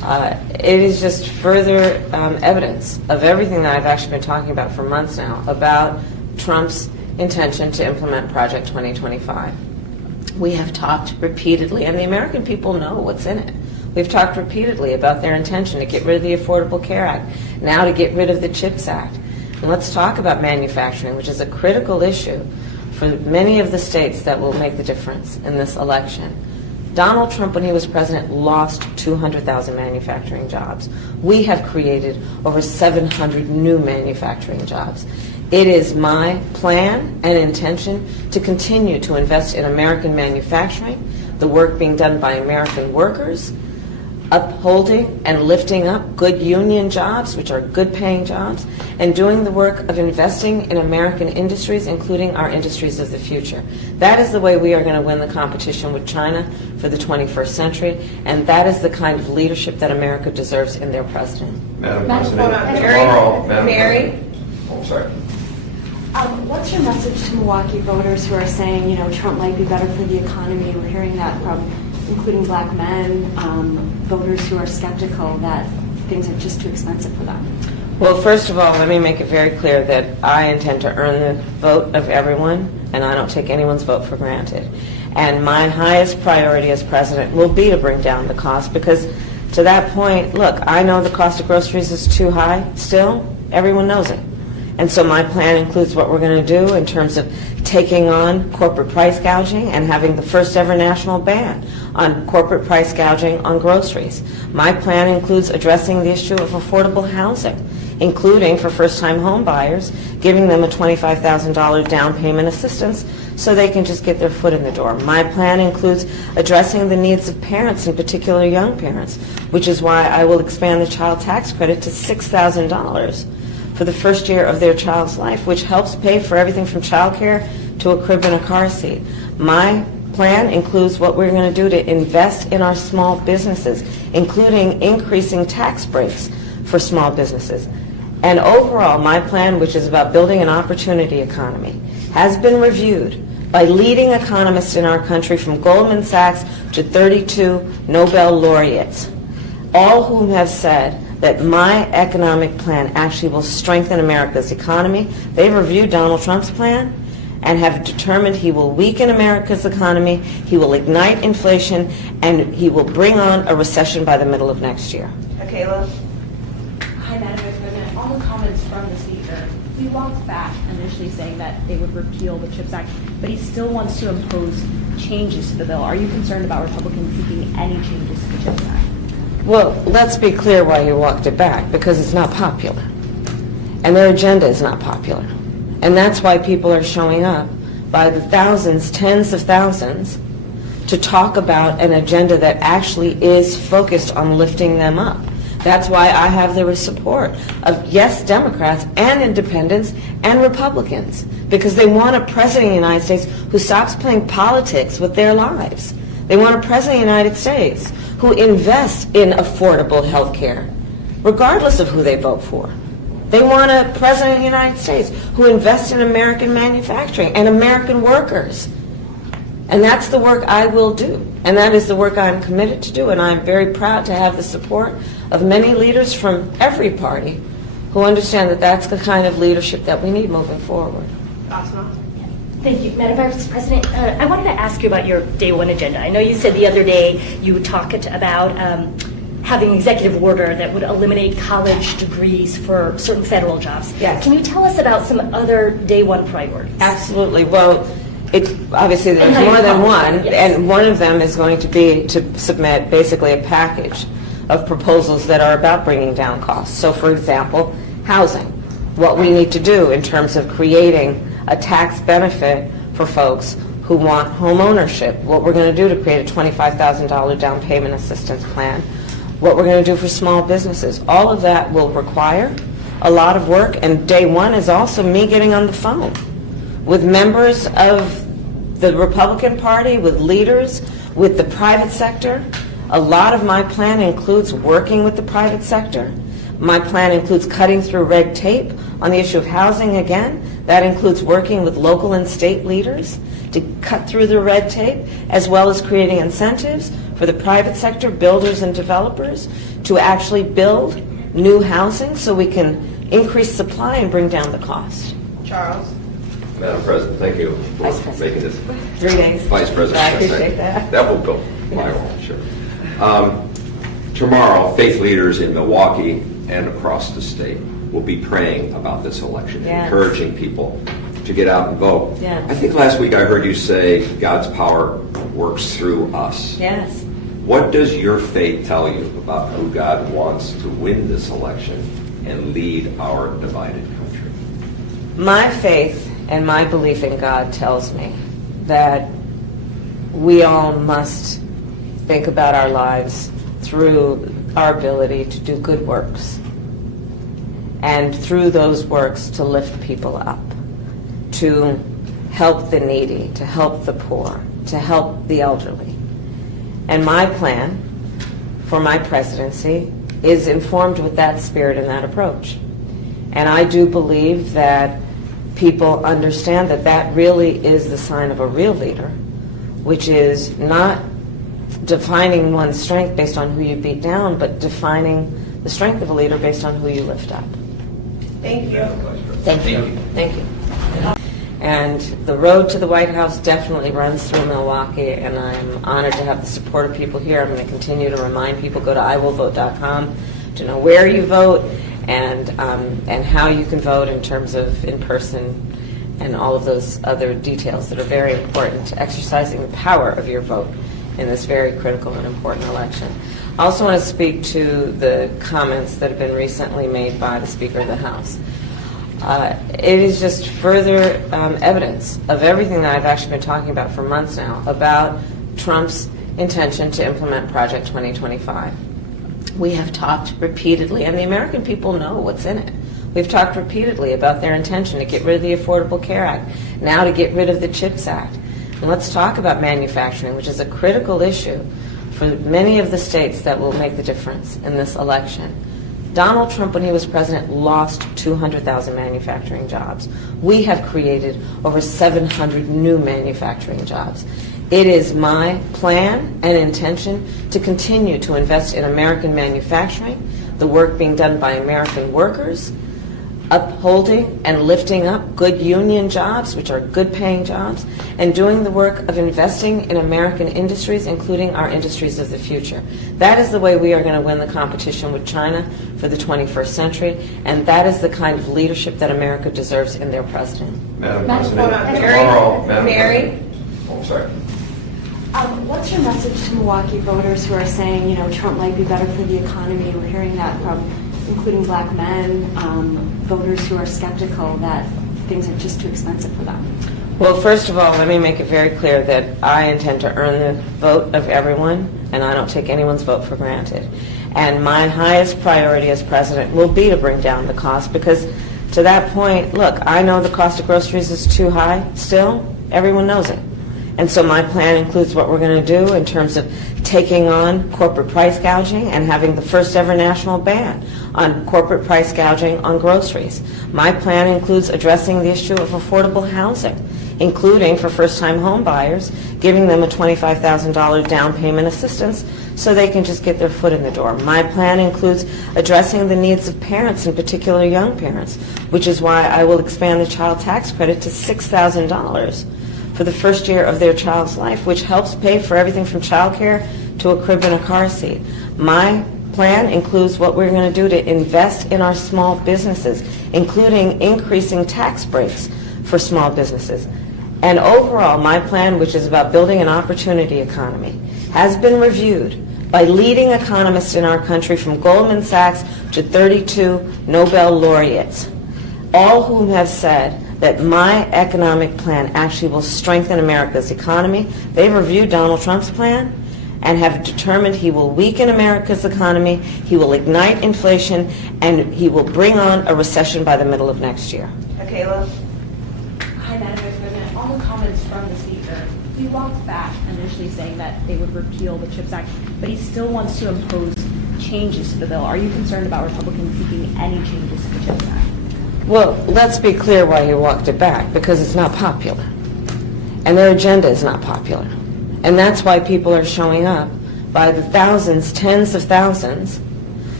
It is just further evidence of everything that I've actually been talking about for months now about Trump's intention to implement Project 2025. We have talked repeatedly, and the American people know what's in it. We've talked repeatedly about their intention to get rid of the Affordable Care Act, now to get rid of the CHIPS Act. And let's talk about manufacturing, which is a critical issue for many of the states that will make the difference in this election. Donald Trump, when he was president, lost 200,000 manufacturing jobs. We have created over 700 new manufacturing jobs. It is my plan and intention to continue to invest in American manufacturing, the work being done by American workers, upholding and lifting up good union jobs, which are good paying jobs, and doing the work of investing in American industries, including our industries of the future. That is the way we are going to win the competition with China for the 21st century, and that is the kind of leadership that America deserves in their president. Madam Madam President, Mary? tomorrow, Madam Mary? President. Oh, sorry. What's your message to Milwaukee voters who are saying, you know, Trump might be better for the economy? We're hearing that from including black men, voters who are skeptical that things are just too expensive for them. Well, first of all, let me make it very clear that I intend to earn the vote of everyone, and I don't take anyone's vote for granted. And my highest priority as president will be to bring down the cost, because to that point, look, I know the cost of groceries is too high still. Everyone knows it. And so my plan includes what we're going to do in terms of taking on corporate price gouging and having the first ever national ban on corporate price gouging on groceries. My plan includes addressing the issue of affordable housing, including for first-time home buyers, giving them a $25,000 down payment assistance so they can just get their foot in the door. My plan includes addressing the needs of parents, in particular young parents, which is why I will expand the child tax credit to $6,000 for the first year of their child's life, which helps pay for everything from child care to a crib and a car seat. My plan includes what we're going to do to invest in our small businesses, including increasing tax breaks for small businesses. And overall, my plan, which is about building an opportunity economy, has been reviewed by leading economists in our country, from Goldman Sachs to 32 Nobel laureates, all whom have said that my economic plan actually will strengthen America's economy. They've reviewed Donald Trump's plan and have determined he will weaken America's economy, he will ignite inflation, and he will bring on a recession by the middle of next year. Kayla? Hi, Madam Vice President. On the comments from the Speaker, he walked back initially saying that they would repeal the CHIPS Act, but he still wants to impose changes to the bill. Are you concerned about Republicans seeking any changes to the CHIPS Act? Well, let's be clear why he walked it back, because it's not popular. And their agenda is not popular. And that's why people are showing up by the thousands, tens of thousands, to talk about an agenda that actually is focused on lifting them up. That's why I have the support of, yes, Democrats and independents and Republicans, because they want a president of the United States who stops playing politics with their lives. They want a president of the United States who invests in affordable health care, regardless of who they vote for. They want a president of the United States who invests in American manufacturing and American workers. And that's the work I will do. And that is the work I'm committed to do. And I'm very proud to have the support of many leaders from every party who understand that that's the kind of leadership that we need moving forward. Asma? Thank you, Madam Vice President. I wanted to ask you about your day one agenda. I know you said the other day you talked about having an executive order that would eliminate college degrees for certain federal jobs. Yes. Can you tell us about some other day one priorities? Absolutely. Well, obviously there's And more than one, yes. and one of them is going to be to submit basically a package of proposals that are about bringing down costs. So, for example, housing. What we need to do in terms of creating a tax benefit for folks who want home ownership, what we're going to do to create a $25,000 down payment assistance plan, what we're going to do for small businesses. All of that will require a lot of work, and day one is also me getting on the phone with members of the Republican Party, with leaders, with the private sector. A lot of my plan includes working with the private sector. My plan includes cutting through red tape on the issue of housing again. That includes working with local and state leaders to cut through the red tape, as well as creating incentives for the private sector, builders and developers, to to actually build new housing so we can increase supply and bring down the cost. Charles? Madam President, thank you for Vice President. making this. 3 days. Vice President. I appreciate that. That will go my role, sure. Tomorrow, faith leaders in Milwaukee and across the state will be praying about this election, Yes. encouraging people to get out and vote. Yes. I think last week I heard you say God's power works through us. Yes. What does your faith tell you about who God wants to win this election and lead our divided country? My faith and my belief in God tells me that we all must think about our lives through our ability to do good works, and through those works to lift people up, to help the needy, to help the poor, to help the elderly. And my plan for my presidency is informed with that spirit and that approach. And I do believe that people understand that that really is the sign of a real leader, which is not defining one's strength based on who you beat down, but defining the strength of a leader based on who you lift up. Thank you. Thank you. Thank you. And the road to the White House definitely runs through Milwaukee, and I'm honored to have the support of people here. I'm going to continue to remind people, go to iwillvote.com to know where you vote and how you can vote in terms of in-person and all of those other details that are very important to exercising the power of your vote in this very critical and important election. I also want to speak to the comments that have been recently made by the Speaker of the House. It is just further evidence of everything that I've actually been talking about for months now about Trump's intention to implement Project 2025. We have talked repeatedly, and the American people know what's in it. We've talked repeatedly about their intention to get rid of the Affordable Care Act, now to get rid of the CHIPS Act. And let's talk about manufacturing, which is a critical issue for many of the states that will make the difference in this election. Donald Trump, when he was president, lost 200,000 manufacturing jobs. We have created over 700 new manufacturing jobs. It is my plan and intention to continue to invest in American manufacturing, the work being done by American workers, upholding and lifting up good union jobs, which are good paying jobs, and doing the work of investing in American industries, including our industries of the future. That is the way we are going to win the competition with China for the 21st century, and that is the kind of leadership that America deserves in their president. Madam Madam President, Mary? tomorrow, Madam Mary? President. Oh, sorry. What's your message to Milwaukee voters who are saying, you know, Trump might be better for the economy? We're hearing that from including black men, voters who are skeptical that things are just too expensive for them. Well, first of all, let me make it very clear that I intend to earn the vote of everyone, and I don't take anyone's vote for granted. And my highest priority as president will be to bring down the cost, because to that point, look, I know the cost of groceries is too high still. Everyone knows it. And so my plan includes what we're going to do in terms of taking on corporate price gouging and having the first ever national ban on corporate price gouging on groceries. My plan includes addressing the issue of affordable housing, including for first-time home buyers, giving them a $25,000 down payment assistance so they can just get their foot in the door. My plan includes addressing the needs of parents, in particular young parents, which is why I will expand the child tax credit to $6,000 for the first year of their child's life, which helps pay for everything from child care to a crib and a car seat. My plan includes what we're going to do to invest in our small businesses, including increasing tax breaks for small businesses. And overall, my plan, which is about building an opportunity economy, has been reviewed by leading economists in our country, from Goldman Sachs to 32 Nobel laureates, all whom have said that my economic plan actually will strengthen America's economy. They've reviewed Donald Trump's plan and have determined he will weaken America's economy, he will ignite inflation, and he will bring on a recession by the middle of next year. Kayla? Hi, Madam Vice President. On the comments from the Speaker, he walked back initially saying that they would repeal the CHIPS Act, but he still wants to impose changes to the bill. Are you concerned about Republicans seeking any changes to the CHIPS Act? Well, let's be clear why he walked it back, because it's not popular. And their agenda is not popular. And that's why people are showing up by the thousands, tens of thousands,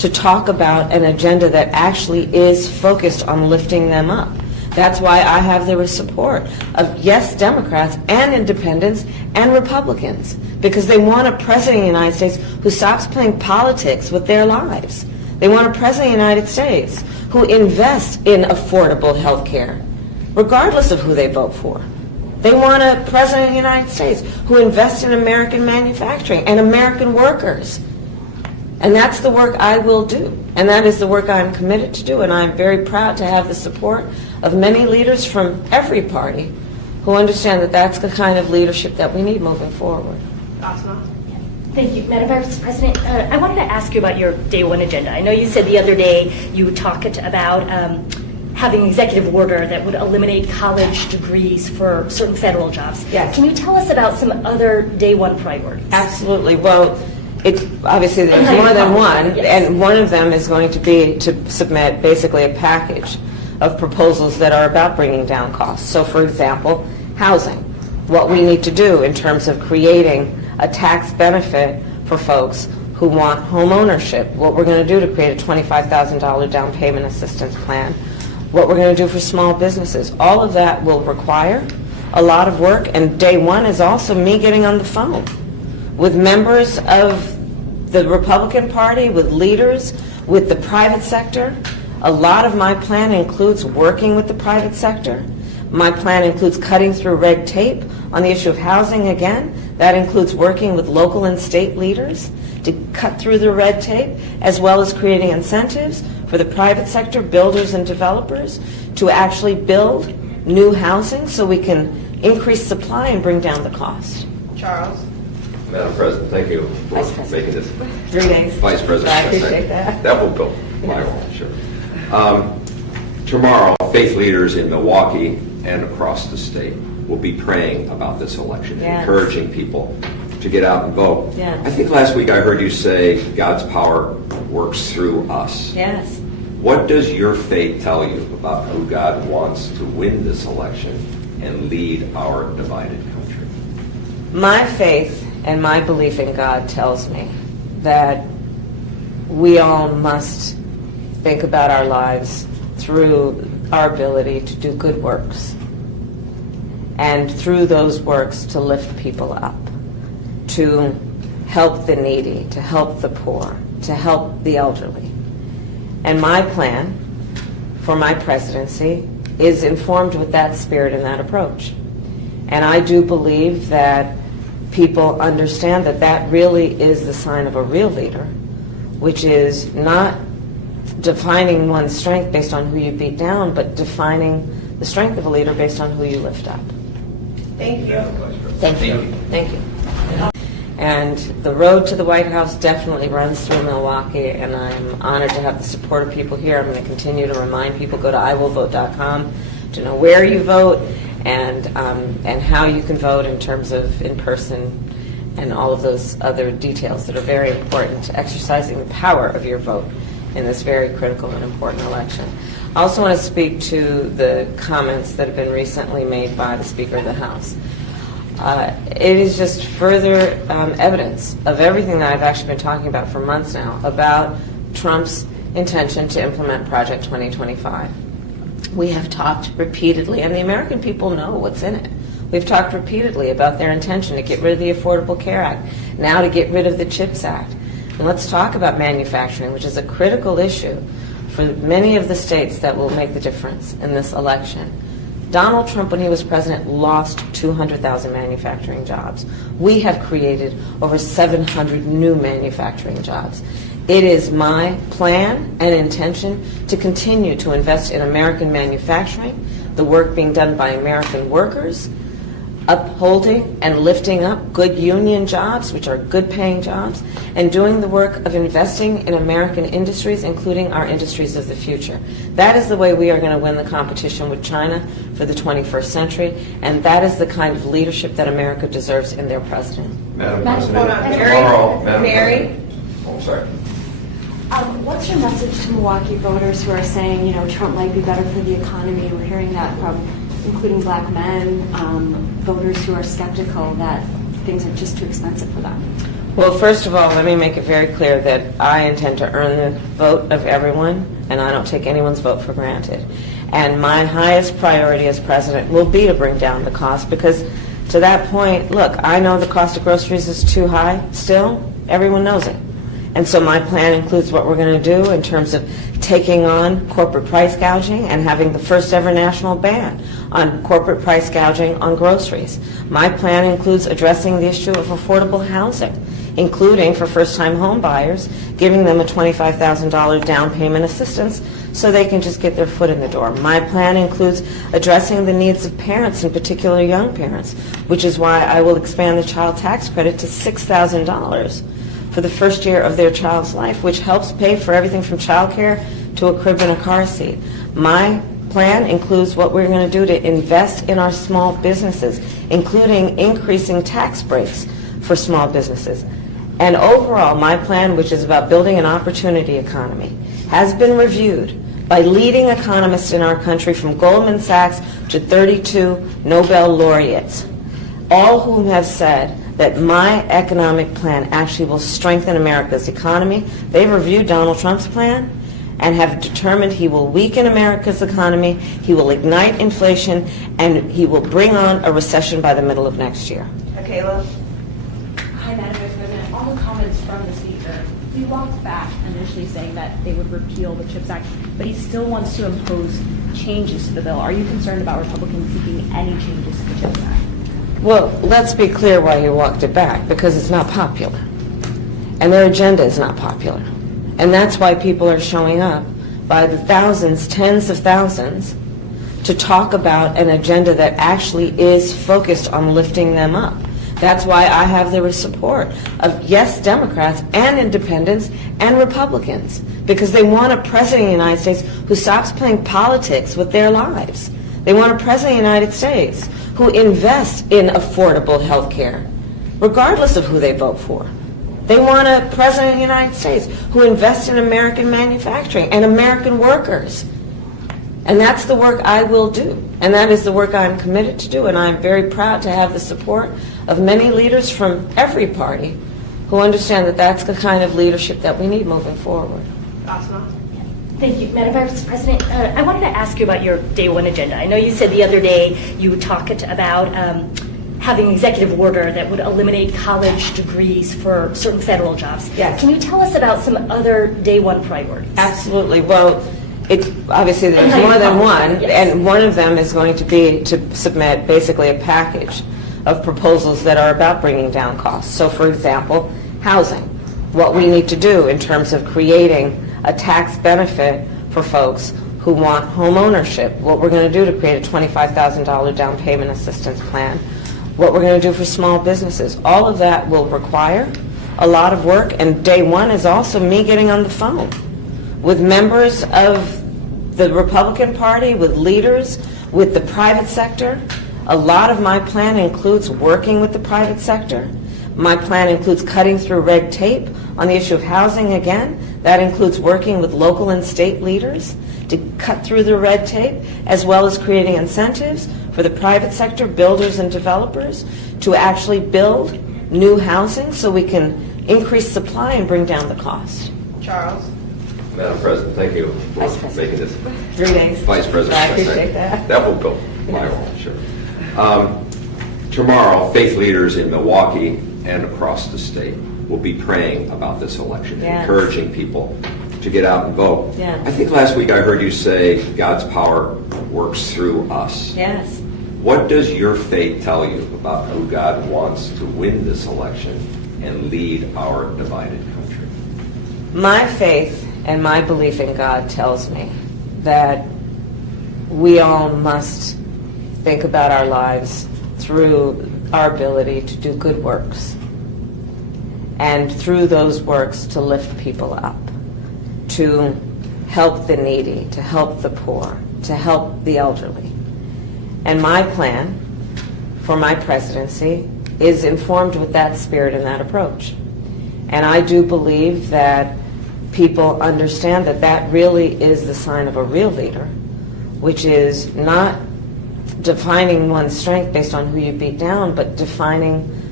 to talk about an agenda that actually is focused on lifting them up. That's why I have the support of, yes, Democrats and independents and Republicans, because they want a president of the United States who stops playing politics with their lives. They want a president of the United States who invests in affordable health care, regardless of who they vote for. They want a president of the United States who invests in American manufacturing and American workers. And that's the work I will do. And that is the work I'm committed to do. And I'm very proud to have the support of many leaders from every party who understand that that's the kind of leadership that we need moving forward. Asma? Thank you, Madam Vice President. I wanted to ask you about your day one agenda. I know you said the other day you talked about having an executive order that would eliminate college degrees for certain federal jobs. Yes. Can you tell us about some other day one priorities? Absolutely. Well, obviously there's And more than one, yes. and one of them is going to be to submit basically a package of proposals that are about bringing down costs. So, for example, housing. What we need to do in terms of creating a tax benefit for folks who want home ownership, what we're going to do to create a $25,000 down payment assistance plan, what we're going to do for small businesses. All of that will require a lot of work, and day one is also me getting on the phone with members of the Republican Party, with leaders, with the private sector. A lot of my plan includes working with the private sector. My plan includes cutting through red tape on the issue of housing again. That includes working with local and state leaders to cut through the red tape, as well as creating incentives for the private sector, builders and developers, to actually build new housing so we can increase supply and bring down the cost. Charles? Madam President, thank you for Vice President. making this. 3 days. Vice President. I appreciate that. That will build my role, sure. Tomorrow, faith leaders in Milwaukee and across the state will be praying about this election, Yes. encouraging people to get out and vote. Yes. I think last week I heard you say God's power works through us. Yes. What does your faith tell you about who God wants to win this election and lead our divided country? My faith and my belief in God tells me that we all must think about our lives through our ability to do good works, and through those works to lift people up, to help the needy, to help the poor, to help the elderly. And my plan for my presidency is informed with that spirit and that approach. And I do believe that people understand that that really is the sign of a real leader, which is not defining one's strength based on who you beat down, but defining the strength of a leader based on who you lift up. Thank you. Thank you. Thank you. And the road to the White House definitely runs through Milwaukee, and I'm honored to have the support of people here. I'm going to continue to remind people, go to iwillvote.com to know where you vote and how you can vote in terms of in-person and all of those other details that are very important to exercising the power of your vote in this very critical and important election. I also want to speak to the comments that have been recently made by the Speaker of the House. It is just further evidence of everything that I've actually been talking about for months now about Trump's intention to implement Project 2025. We have talked repeatedly, and the American people know what's in it. We've talked repeatedly about their intention to get rid of the Affordable Care Act, now to get rid of the CHIPS Act. And let's talk about manufacturing, which is a critical issue for many of the states that will make the difference in this election. Donald Trump, when he was president, lost 200,000 manufacturing jobs. We have created over 700 new manufacturing jobs. It is my plan and intention to continue to invest in American manufacturing, the work being done by American workers, upholding and lifting up good union jobs, which are good paying jobs, and doing the work of investing in American industries, including our industries of the future. That is the way we are going to win the competition with China for the 21st century, and that is the kind of leadership that America deserves in their president. Madam Madam President, Mary? tomorrow, Madam Mary? President. Oh, sorry. What's your message to Milwaukee voters who are saying, you know, Trump might be better for the economy? We're hearing that from including black men, voters who are skeptical that things are just too expensive for them? Well, first of all, let me make it very clear that I intend to earn the vote of everyone, and I don't take anyone's vote for granted. And my highest priority as president will be to bring down the cost, because to that point, look, I know the cost of groceries is too high still. Everyone knows it. And so my plan includes what we're going to do in terms of taking on corporate price gouging and having the first ever national ban on corporate price gouging on groceries. My plan includes addressing the issue of affordable housing, including for first-time home buyers, giving them a $25,000 down payment assistance so they can just get their foot in the door. My plan includes addressing the needs of parents, in particular young parents, which is why I will expand the child tax credit to $6,000 for the first year of their child's life, which helps pay for everything from childcare to a crib and a car seat. My plan includes what we're going to do to invest in our small businesses, including increasing tax breaks for small businesses. And overall, my plan, which is about building an opportunity economy, has been reviewed by leading economists in our country, from Goldman Sachs to 32 Nobel laureates, all whom have said that my economic plan actually will strengthen America's economy. They've reviewed Donald Trump's plan and have determined he will weaken America's economy, he will ignite inflation, and he will bring on a recession by the middle of next year. Kayla? Hi, Madam Vice President. On the comments from the Speaker, he walked back initially saying that they would repeal the CHIPS Act, but he still wants to impose changes to the bill. Are you concerned about Republicans seeking any changes to the CHIPS Act? Well, let's be clear why you walked it back, because it's not popular. And their agenda is not popular. And that's why people are showing up by the thousands, tens of thousands, to talk about an agenda that actually is focused on lifting them up. That's why I have the support of, yes, Democrats and independents and Republicans, because they want a president of the United States who stops playing politics with their lives. They want a president of the United States who invests in affordable health care, regardless of who they vote for. They want a president of the United States who invests in American manufacturing and American workers. And that's the work I will do. And that is the work I'm committed to do. And I'm very proud to have the support of many leaders from every party who understand that that's the kind of leadership that we need moving forward. Asma? Thank you. Madam Vice President, I wanted to ask you about your day one agenda. I know you said the other day you talked about having an executive order that would eliminate college degrees for certain federal jobs. Yes. Can you tell us about some other day one priorities? Absolutely. Well, it's obviously there's more than one, yes. And one of them is going to be to submit basically a package of proposals that are about bringing down costs. So, for example, housing. What we need to do in terms of creating a tax benefit for folks who want home ownership, what we're going to do to create a $25,000 down payment assistance plan, what we're going to do for small businesses. All of that will require a lot of work, and day one is also me getting on the phone with members of the Republican Party, with leaders, with the private sector. A lot of my plan includes working with the private sector. My plan includes cutting through red tape on the issue of housing again. That includes working with local and state leaders to cut through the red tape, as well as creating incentives for the private sector, builders and developers, to actually build new housing so we can increase supply and bring down the cost. Charles? Madam President, thank you for Vice President. making this. 3 days. Vice President. I appreciate that. That will go viral, sure. Tomorrow, faith leaders in Milwaukee and across the state will be praying about this election, Yes. encouraging people to get out and vote. Yes. I think last week I heard you say God's power works through us. Yes. What does your faith tell you about who God wants to win this election and lead our divided country? My faith and my belief in God tells me that we all must think about our lives through our ability to do good works, and through those works to lift people up, to help the needy, to help the poor, to help the elderly. And my plan for my presidency is informed with that spirit and that approach. And I do believe that people understand that that really is the sign of a real leader, which is not defining one's strength based on who you beat down, but defining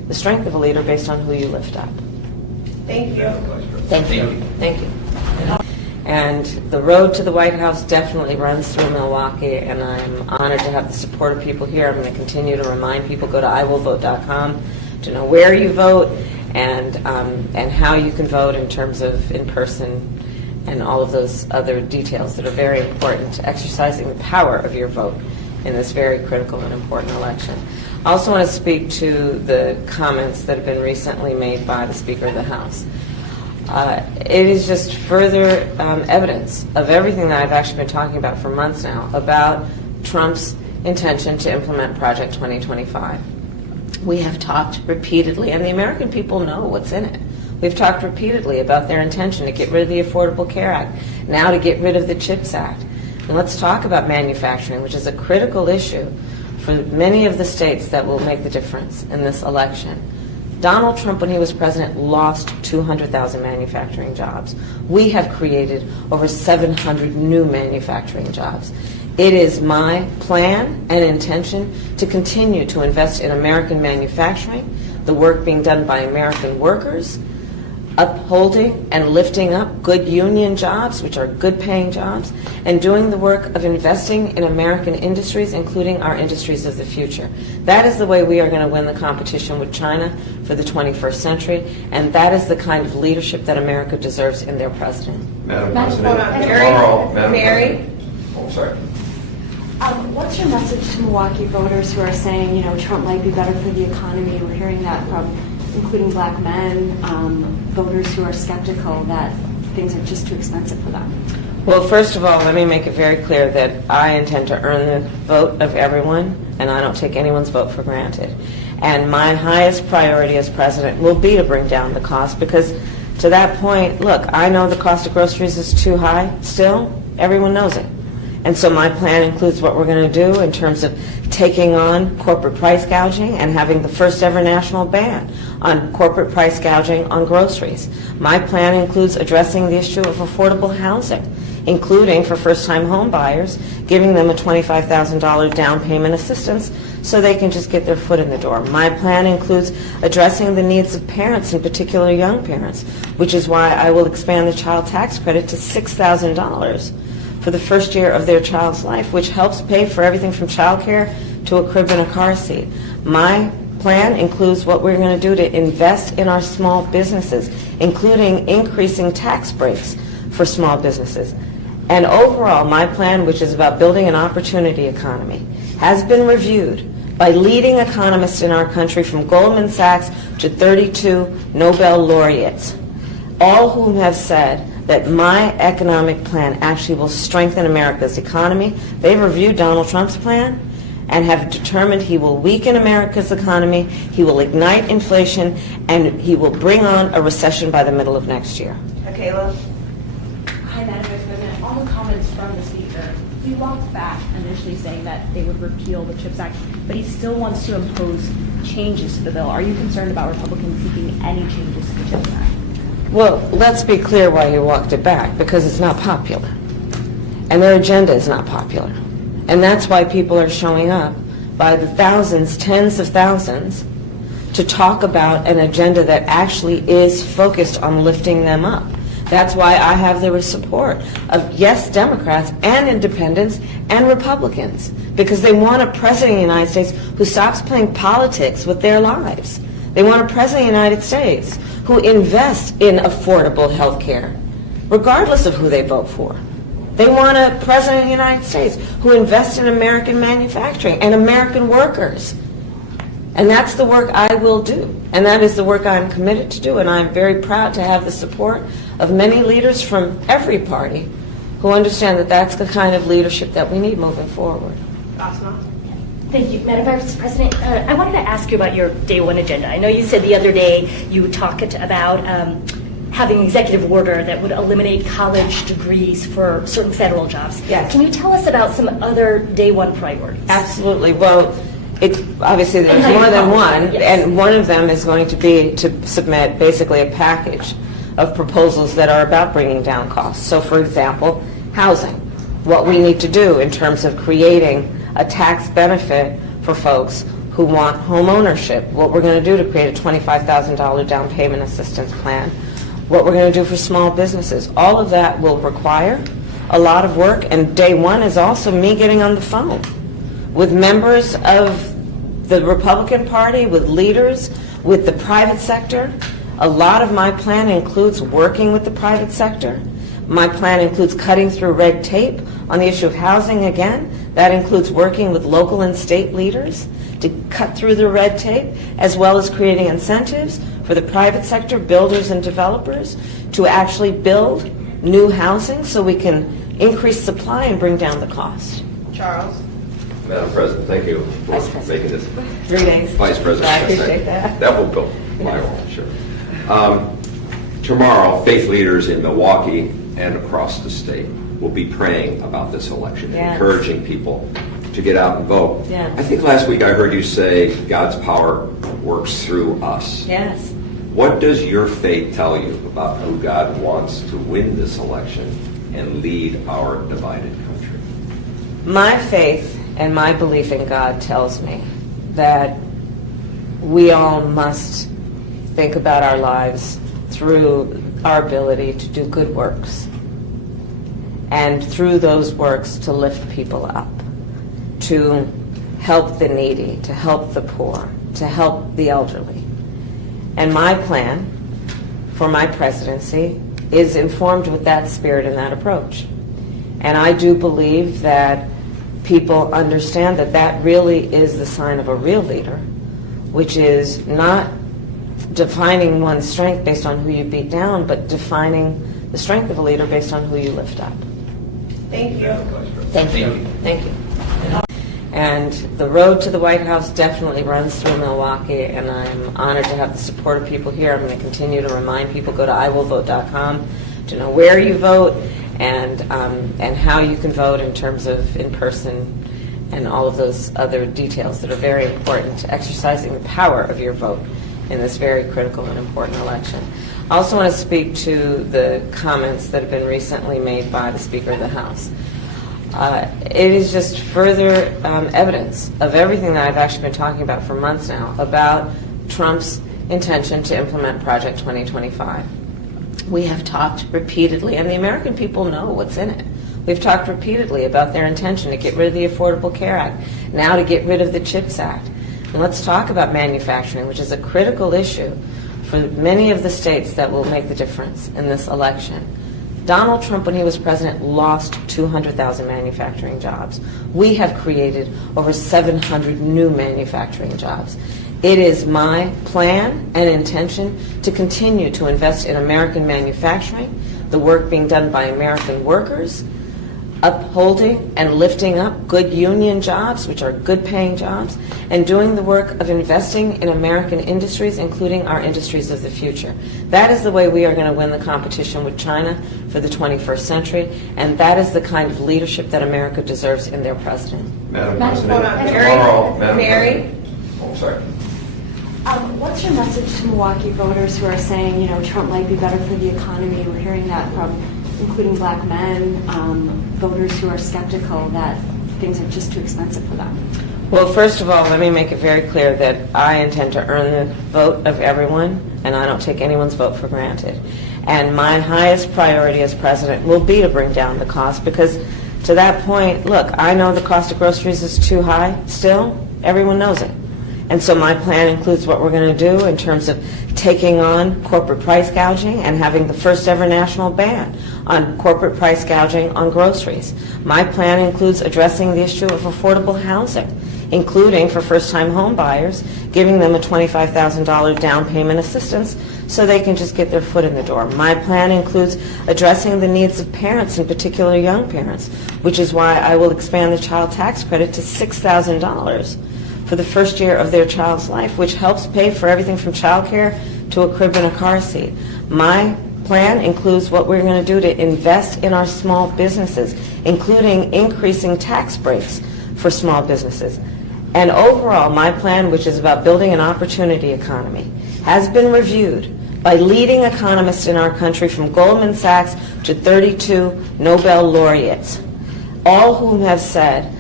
the strength of a leader based on who you lift up. Thank you. Thank you. Thank you. And the road to the White House definitely runs through Milwaukee, and I'm honored to have the support of people here. I'm going to continue to remind people, go to iwillvote.com to know where you vote and how you can vote in terms of in-person and all of those other details that are very important to exercising the power of your vote in this very critical and important election. I also want to speak to the comments that have been recently made by the Speaker of the House. It is just further evidence of everything that I've actually been talking about for months now about Trump's intention to implement Project 2025. We have talked repeatedly, and the American people know what's in it. We've talked repeatedly about their intention to get rid of the Affordable Care Act, now to get rid of the CHIPS Act. And let's talk about manufacturing, which is a critical issue for many of the states that will make the difference in this election. Donald Trump, when he was president, lost 200,000 manufacturing jobs. We have created over 700 new manufacturing jobs. It is my plan and intention to continue to invest in American manufacturing, the work being done by American workers, upholding and lifting up good union jobs, which are good paying jobs, and doing the work of investing in American industries, including our industries of the future. That is the way we are going to win the competition with China for the 21st century, and that is the kind of leadership that America deserves in their president. Madam Madam President, Mary? tomorrow, Madam Mary? President. Oh, sorry. What's your message to Milwaukee voters who are saying, you know, Trump might be better for the economy? We're hearing that from including black men, voters who are skeptical that things are just too expensive for them. Well, first of all, let me make it very clear that I intend to earn the vote of everyone, and I don't take anyone's vote for granted. And my highest priority as president will be to bring down the cost, because to that point, look, I know the cost of groceries is too high still. Everyone knows it. And so my plan includes what we're going to do in terms of taking on corporate price gouging and having the first ever national ban on corporate price gouging on groceries. My plan includes addressing the issue of affordable housing, including for first-time home buyers, giving them a $25,000 down payment assistance so they can just get their foot in the door. My plan includes addressing the needs of parents, in particular young parents, which is why I will expand the child tax credit to $6,000 for the first year of their child's life, which helps pay for everything from child care to a crib and a car seat. My plan includes what we're going to do to invest in our small businesses, including increasing tax breaks for small businesses. And overall, my plan, which is about building an opportunity economy, has been reviewed by leading economists in our country, from Goldman Sachs to 32 Nobel laureates, all whom have said that my economic plan actually will strengthen America's economy. They've reviewed Donald Trump's plan and have determined he will weaken America's economy, he will ignite inflation, and he will bring on a recession by the middle of next year. Kayla? Hi, Madam Vice President. On the comments from the Speaker, he walked back initially saying that they would repeal the CHIPS Act, but he still wants to impose changes to the bill. Are you concerned about Republicans seeking any changes to the CHIPS Act? Well, let's be clear why you walked it back, because it's not popular. And their agenda is not popular. And that's why people are showing up by the thousands, tens of thousands, to talk about an agenda that actually is focused on lifting them up. That's why I have the support of, yes, Democrats and independents and Republicans, because they want a president of the United States who stops playing politics with their lives. They want a president of the United States who invests in affordable health care, regardless of who they vote for. They want a president of the United States who invests in American manufacturing and American workers. And that's the work I will do. And that is the work I'm committed to do. And I'm very proud to have the support of many leaders from every party who understand that that's the kind of leadership that we need moving forward. Asma? Thank you, Madam Vice President. I wanted to ask you about your day one agenda. I know you said the other day you would talk about having an executive order that would eliminate college degrees for certain federal jobs. Yes. Can you tell us about some other day one priorities? Absolutely. Well, obviously there's And more than one, yes. and one of them is going to be to submit basically a package of proposals that are about bringing down costs. So, for example, housing, what we need to do in terms of creating a tax benefit for folks who want home ownership, what we're going to do to create a $25,000 down payment assistance plan, what we're going to do for small businesses. All of that will require a lot of work, and day one is also me getting on the phone with members of the Republican Party, with leaders, with the private sector. A lot of my plan includes working with the private sector. My plan includes cutting through red tape on the issue of housing again. That includes working with local and state leaders to cut through the red tape, as well as creating incentives for the private sector, builders and developers, to actually build new housing so we can increase supply and bring down the cost. Charles? Madam President, thank you for Vice President. making this. 3 days. Vice President. I appreciate that. That will go viral, sure. Tomorrow, faith leaders in Milwaukee and across the state will be praying about this election, Yes. encouraging people to get out and vote. Yes. I think last week I heard you say God's power works through us. Yes. What does your faith tell you about who God wants to win this election and lead our divided country? My faith and my belief in God tells me that we all must think about our lives through our ability to do good works, and through those works to lift people up, to help the needy, to help the poor, to help the elderly. And my plan for my presidency is informed with that spirit and that approach. And I do believe that people understand that that really is the sign of a real leader, which is not defining one's strength based on who you beat down, but defining the strength of a leader based on who you lift up. Thank you. Thank you. Thank you. And the road to the White House definitely runs through Milwaukee, and I'm honored to have the support of people here. I'm going to continue to remind people, go to iwillvote.com to know where you vote and how you can vote in terms of in-person and all of those other details that are very important to exercising the power of your vote in this very critical and important election. I also want to speak to the comments that have been recently made by the Speaker of the House. It is just further evidence of everything that I've actually been talking about for months now about Trump's intention to implement Project 2025. We have talked repeatedly, and the American people know what's in it. We've talked repeatedly about their intention to get rid of the Affordable Care Act, now to get rid of the CHIPS Act. And let's talk about manufacturing, which is a critical issue for many of the states that will make the difference in this election. Donald Trump, when he was president, lost 200,000 manufacturing jobs. We have created over 700 new manufacturing jobs. It is my plan and intention to continue to invest in American manufacturing, the work being done by American workers, upholding and lifting up good union jobs, which are good paying jobs, and doing the work of investing in American industries, including our industries of the future. That is the way we are going to win the competition with China for the 21st century, and that is the kind of leadership that America deserves in their president. Madam Madam President, Mary? tomorrow, Madam Mary? President. Oh, sorry. What's your message to Milwaukee voters who are saying, Trump might be better for the economy? We're hearing that from including black men, voters who are skeptical that things are just too expensive for them. Well, first of all, let me make it very clear that I intend to earn the vote of everyone, and I don't take anyone's vote for granted. And my highest priority as president will be to bring down the cost, because to that point, look, I know the cost of groceries is too high still. Everyone knows it. And so my plan includes what we're going to do in terms of taking on corporate price gouging and having the first ever national ban on corporate price gouging on groceries. My plan includes addressing the issue of affordable housing, including for first-time home buyers, giving them a $25,000 down payment assistance so they can just get their foot in the door. My plan includes addressing the needs of parents, in particular young parents, which is why I will expand the child tax credit to $6,000 for the first year of their child's life, which helps pay for everything from child care to a crib and a car seat. My plan includes what we're going to do to invest in our small businesses, including increasing tax breaks for small businesses. And overall, my plan, which is about building an opportunity economy, has been reviewed by leading economists in our country, from Goldman Sachs to 32 Nobel laureates, all whom have said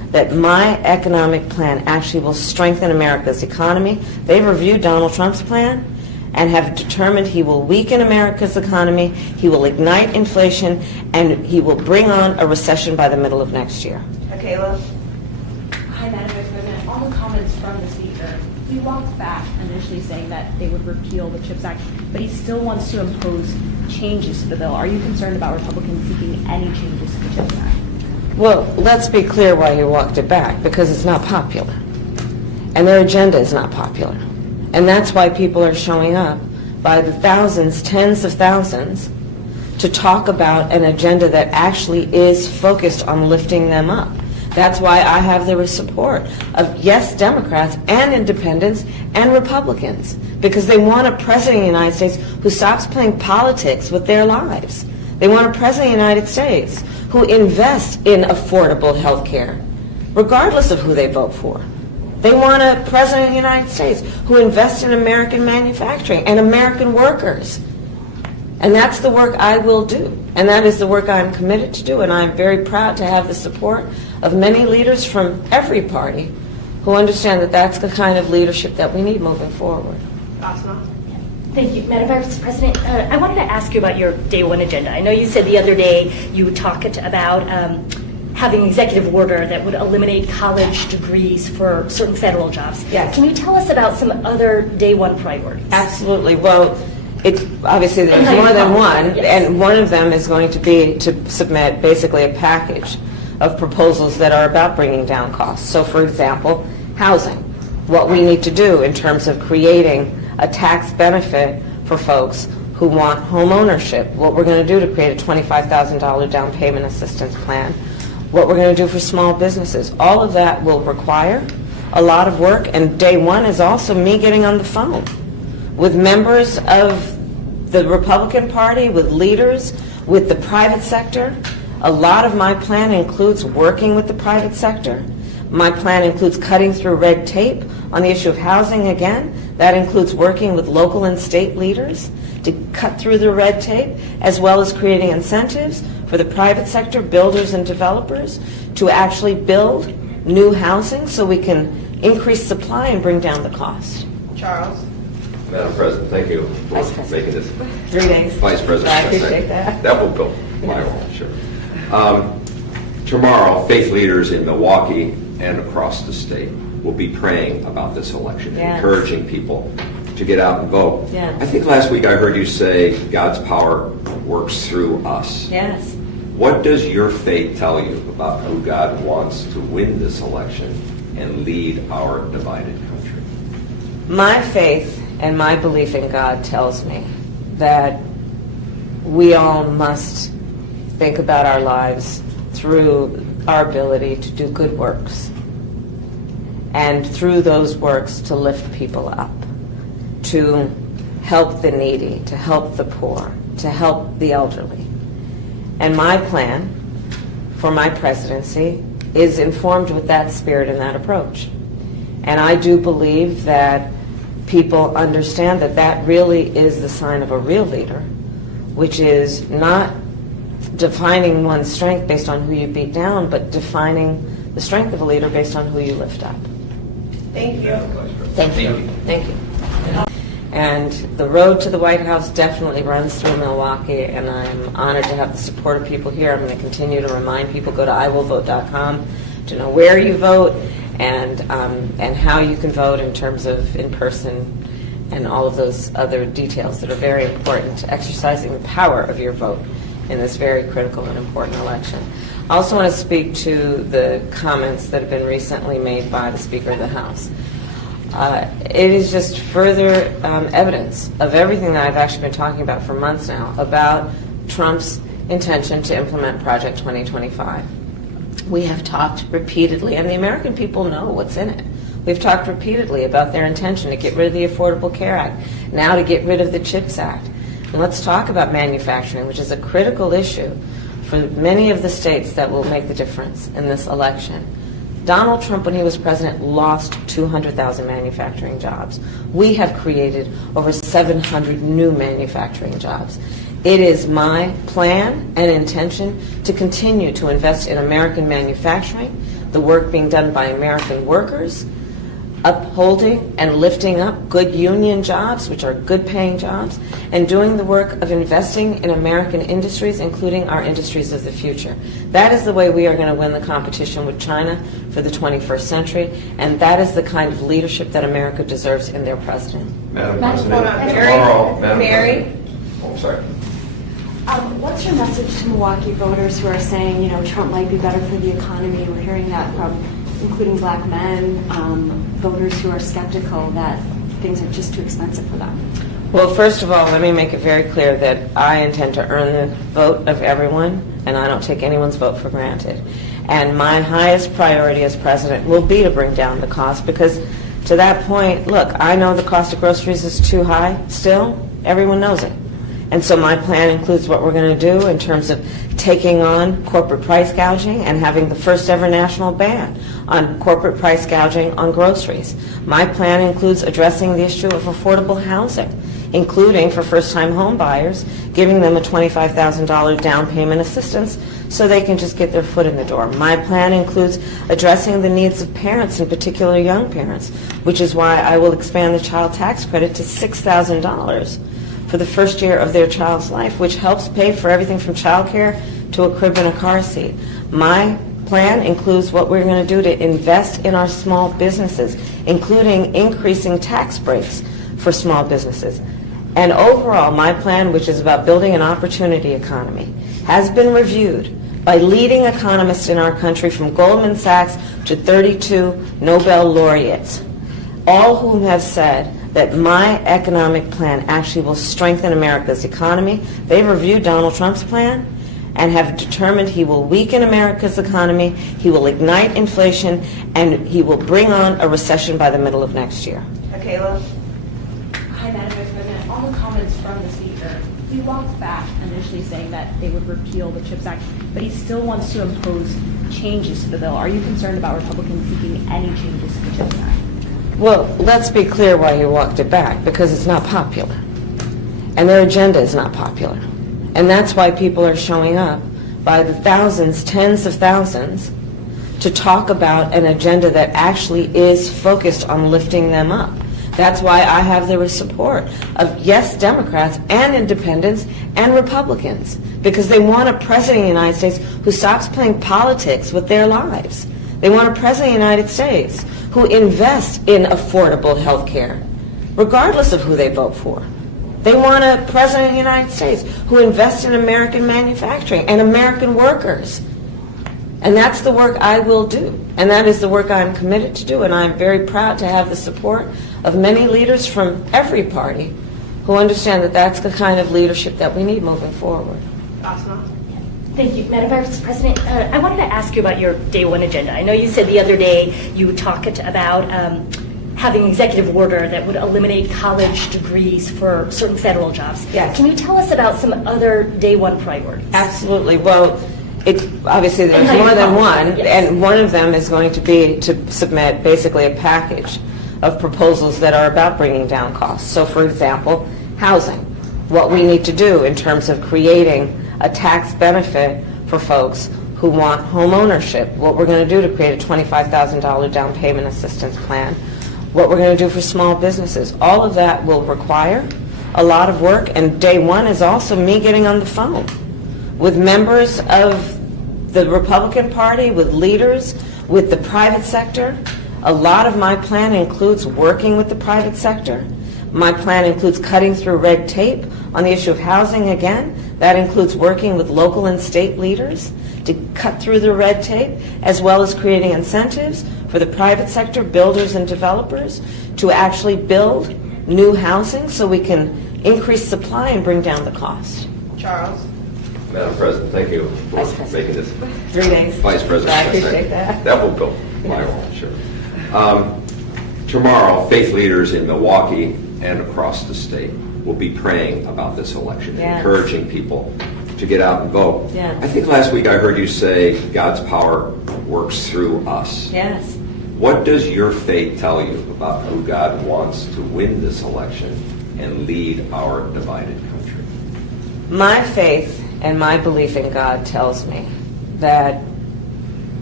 that my economic plan actually will strengthen America's economy. They've reviewed Donald Trump's plan and have determined he will weaken America's economy, he will ignite inflation, and he will bring on a recession by the middle of next year. Michaela? Hi, Madam Vice President. On the comments from the Speaker, he walked back initially saying that they would repeal the CHIPS Act, but he still wants to impose changes to the bill. Are you concerned about Republicans seeking any changes to the CHIPS Act? Well, let's be clear why he walked it back, because it's not popular. And their agenda is not popular. And that's why people are showing up by the thousands, tens of thousands, to talk about an agenda that actually is focused on lifting them up. That's why I have the support of, yes, Democrats and independents and Republicans, because they want a president of the United States who stops playing politics with their lives. They want a president of the United States who invests in affordable health care, regardless of who they vote for. They want a president of the United States who invests in American manufacturing and American workers. And that's the work I will do. And that is the work I'm committed to do. And I'm very proud to have the support of many leaders from every party who understand that that's the kind of leadership that we need moving forward. Asma? Thank you. Madam Vice President, I wanted to ask you about your day one agenda. I know you said the other day you talked about having an executive order that would eliminate college degrees for certain federal jobs. Yes. Can you tell us about some other day one priorities? Absolutely. Well, obviously there's And how you more than follow one, that, yes. and one of them is going to be to submit basically a package of proposals that are about bringing down costs. So, for example, housing. What we need to do in terms of creating a tax benefit for folks who want home ownership, what we're going to do to create a $25,000 down payment assistance plan, what we're going to do for small businesses. All of that will require a lot of work, and day one is also me getting on the phone with members of the Republican Party, with leaders, with the private sector. A lot of my plan includes working with the private sector. My plan includes cutting through red tape on the issue of housing again. That includes working with local and state leaders to cut through the red tape, as well as creating incentives for the private sector, builders and developers, to actually build new housing so we can increase supply and bring down the cost. Charles? Madam President, thank you for Vice President. making this. 3 days. Vice President. I appreciate that. That will build my role, sure. Tomorrow, faith leaders in Milwaukee and across the state will be praying about this election, Yes. encouraging people to get out and vote. Yes. I think last week I heard you say God's power works through us. Yes. What does your faith tell you about who God wants to win this election and lead our divided country? My faith and my belief in God tells me that we all must think about our lives through our ability to do good works, and through those works to lift people up, to help the needy, to help the poor, to help the elderly. And my plan for my presidency is informed with that spirit and that approach. And I do believe that people understand that that really is the sign of a real leader, which is not defining one's strength based on who you beat down, but defining the strength of a leader based on who you lift up. Thank you. Thank you. Thank you. And the road to the White House definitely runs through Milwaukee, and I'm honored to have the support of people here. I'm going to continue to remind people, go to iwillvote.com to know where you vote and how you can vote in terms of in-person and all of those other details that are very important to exercising the power of your vote in this very critical and important election. I also want to speak to the comments that have been recently made by the Speaker of the House. It is just further evidence of everything that I've actually been talking about for months now about Trump's intention to implement Project 2025. We have talked repeatedly, and the American people know what's in it. We've talked repeatedly about their intention to get rid of the Affordable Care Act, now to get rid of the CHIPS Act. And let's talk about manufacturing, which is a critical issue for many of the states that will make the difference in this election. Donald Trump, when he was president, lost 200,000 manufacturing jobs. We have created over 700 new manufacturing jobs. It is my plan and intention to continue to invest in American manufacturing, the work being done by American workers, upholding and lifting up good union jobs, which are good paying jobs, and doing the work of investing in American industries, including our industries of the future. That is the way we are going to win the competition with China for the 21st century, and that is the kind of leadership that America deserves in their president. Madam Madam- President, Hold on, tomorrow, Madam Mary? President. Oh, sorry. What's your message to Milwaukee voters who are saying, Trump might be better for the economy? We're hearing that from including black men, voters who are skeptical that things are just too expensive for them. Well, first of all, let me make it very clear that I intend to earn the vote of everyone, and I don't take anyone's vote for granted. And my highest priority as president will be to bring down the cost, because to that point, look, I know the cost of groceries is too high still. Everyone knows it. And so my plan includes what we're going to do in terms of taking on corporate price gouging and having the first ever national ban on corporate price gouging on groceries. My plan includes addressing the issue of affordable housing, including for first-time home buyers, giving them a $25,000 down payment assistance so they can just get their foot in the door. My plan includes addressing the needs of parents, in particular young parents, which is why I will expand the child tax credit to $6,000 for the first year of their child's life, which helps pay for everything from childcare to a crib and a car seat. My plan includes what we're going to do to invest in our small businesses, including increasing tax breaks for small businesses. And overall, my plan, which is about building an opportunity economy, has been reviewed by leading economists in our country, from Goldman Sachs to 32 Nobel laureates, all whom have said that my economic plan actually will strengthen America's economy. They've reviewed Donald Trump's plan and have determined he will weaken America's economy, he will ignite inflation, and he will bring on a recession by the middle of next year. Kayla? Hi, Madam Vice President. On the comments from the Speaker, he walked back initially saying that they would repeal the CHIPS Act, but he still wants to impose changes to the bill. Are you concerned about Republicans seeking any changes to the CHIPS Act? Well, let's be clear why he walked it back, because it's not popular. And their agenda is not popular. And that's why people are showing up by the thousands, tens of thousands, to talk about an agenda that actually is focused on lifting them up. That's why I have the support of, yes, Democrats and independents and Republicans, because they want a president of the United States who stops playing politics with their lives. They want a president of the United States who invests in affordable health care, regardless of who they vote for. They want a president of the United States who invests in American manufacturing and American workers. And that's the work I will do. And that is the work I'm committed to do. And I'm very proud to have the support of many leaders from every party who understand that that's the kind of leadership that we need moving forward. Asma? Thank you, Madam Vice President. I wanted to ask you about your day one agenda. I know you said the other day you talked about having an executive order that would eliminate college degrees for certain federal jobs. Yes. Can you tell us about some other day one priorities? Absolutely. Well, obviously there's And how more you than follow one, it, yes. and one of them is going to be to submit basically a package of proposals that are about bringing down costs. So, for example, housing. What we need to do in terms of creating a tax benefit for folks who want home ownership, what we're going to do to create a $25,000 down payment assistance plan, what we're going to do for small businesses. All of that will require a lot of work, and day one is also me getting on the phone with members of the Republican Party, with leaders, with the private sector. A lot of my plan includes working with the private sector. My plan includes cutting through red tape on the issue of housing again. That includes working with local and state leaders to cut through the red tape, as well as creating incentives for the private sector, builders and developers, to actually build new housing so we can increase supply and bring down the cost. Charles? Madam President, thank you for Vice President. making this. 3 days. Vice President. I appreciate that. That will build my role, sure. Tomorrow, faith leaders in Milwaukee and across the state will be praying about this election, Yes. encouraging people to get out and vote. Yes. I think last week I heard you say God's power works through us. Yes. What does your faith tell you about who God wants to win this election and lead our divided country? My faith and my belief in God tells me that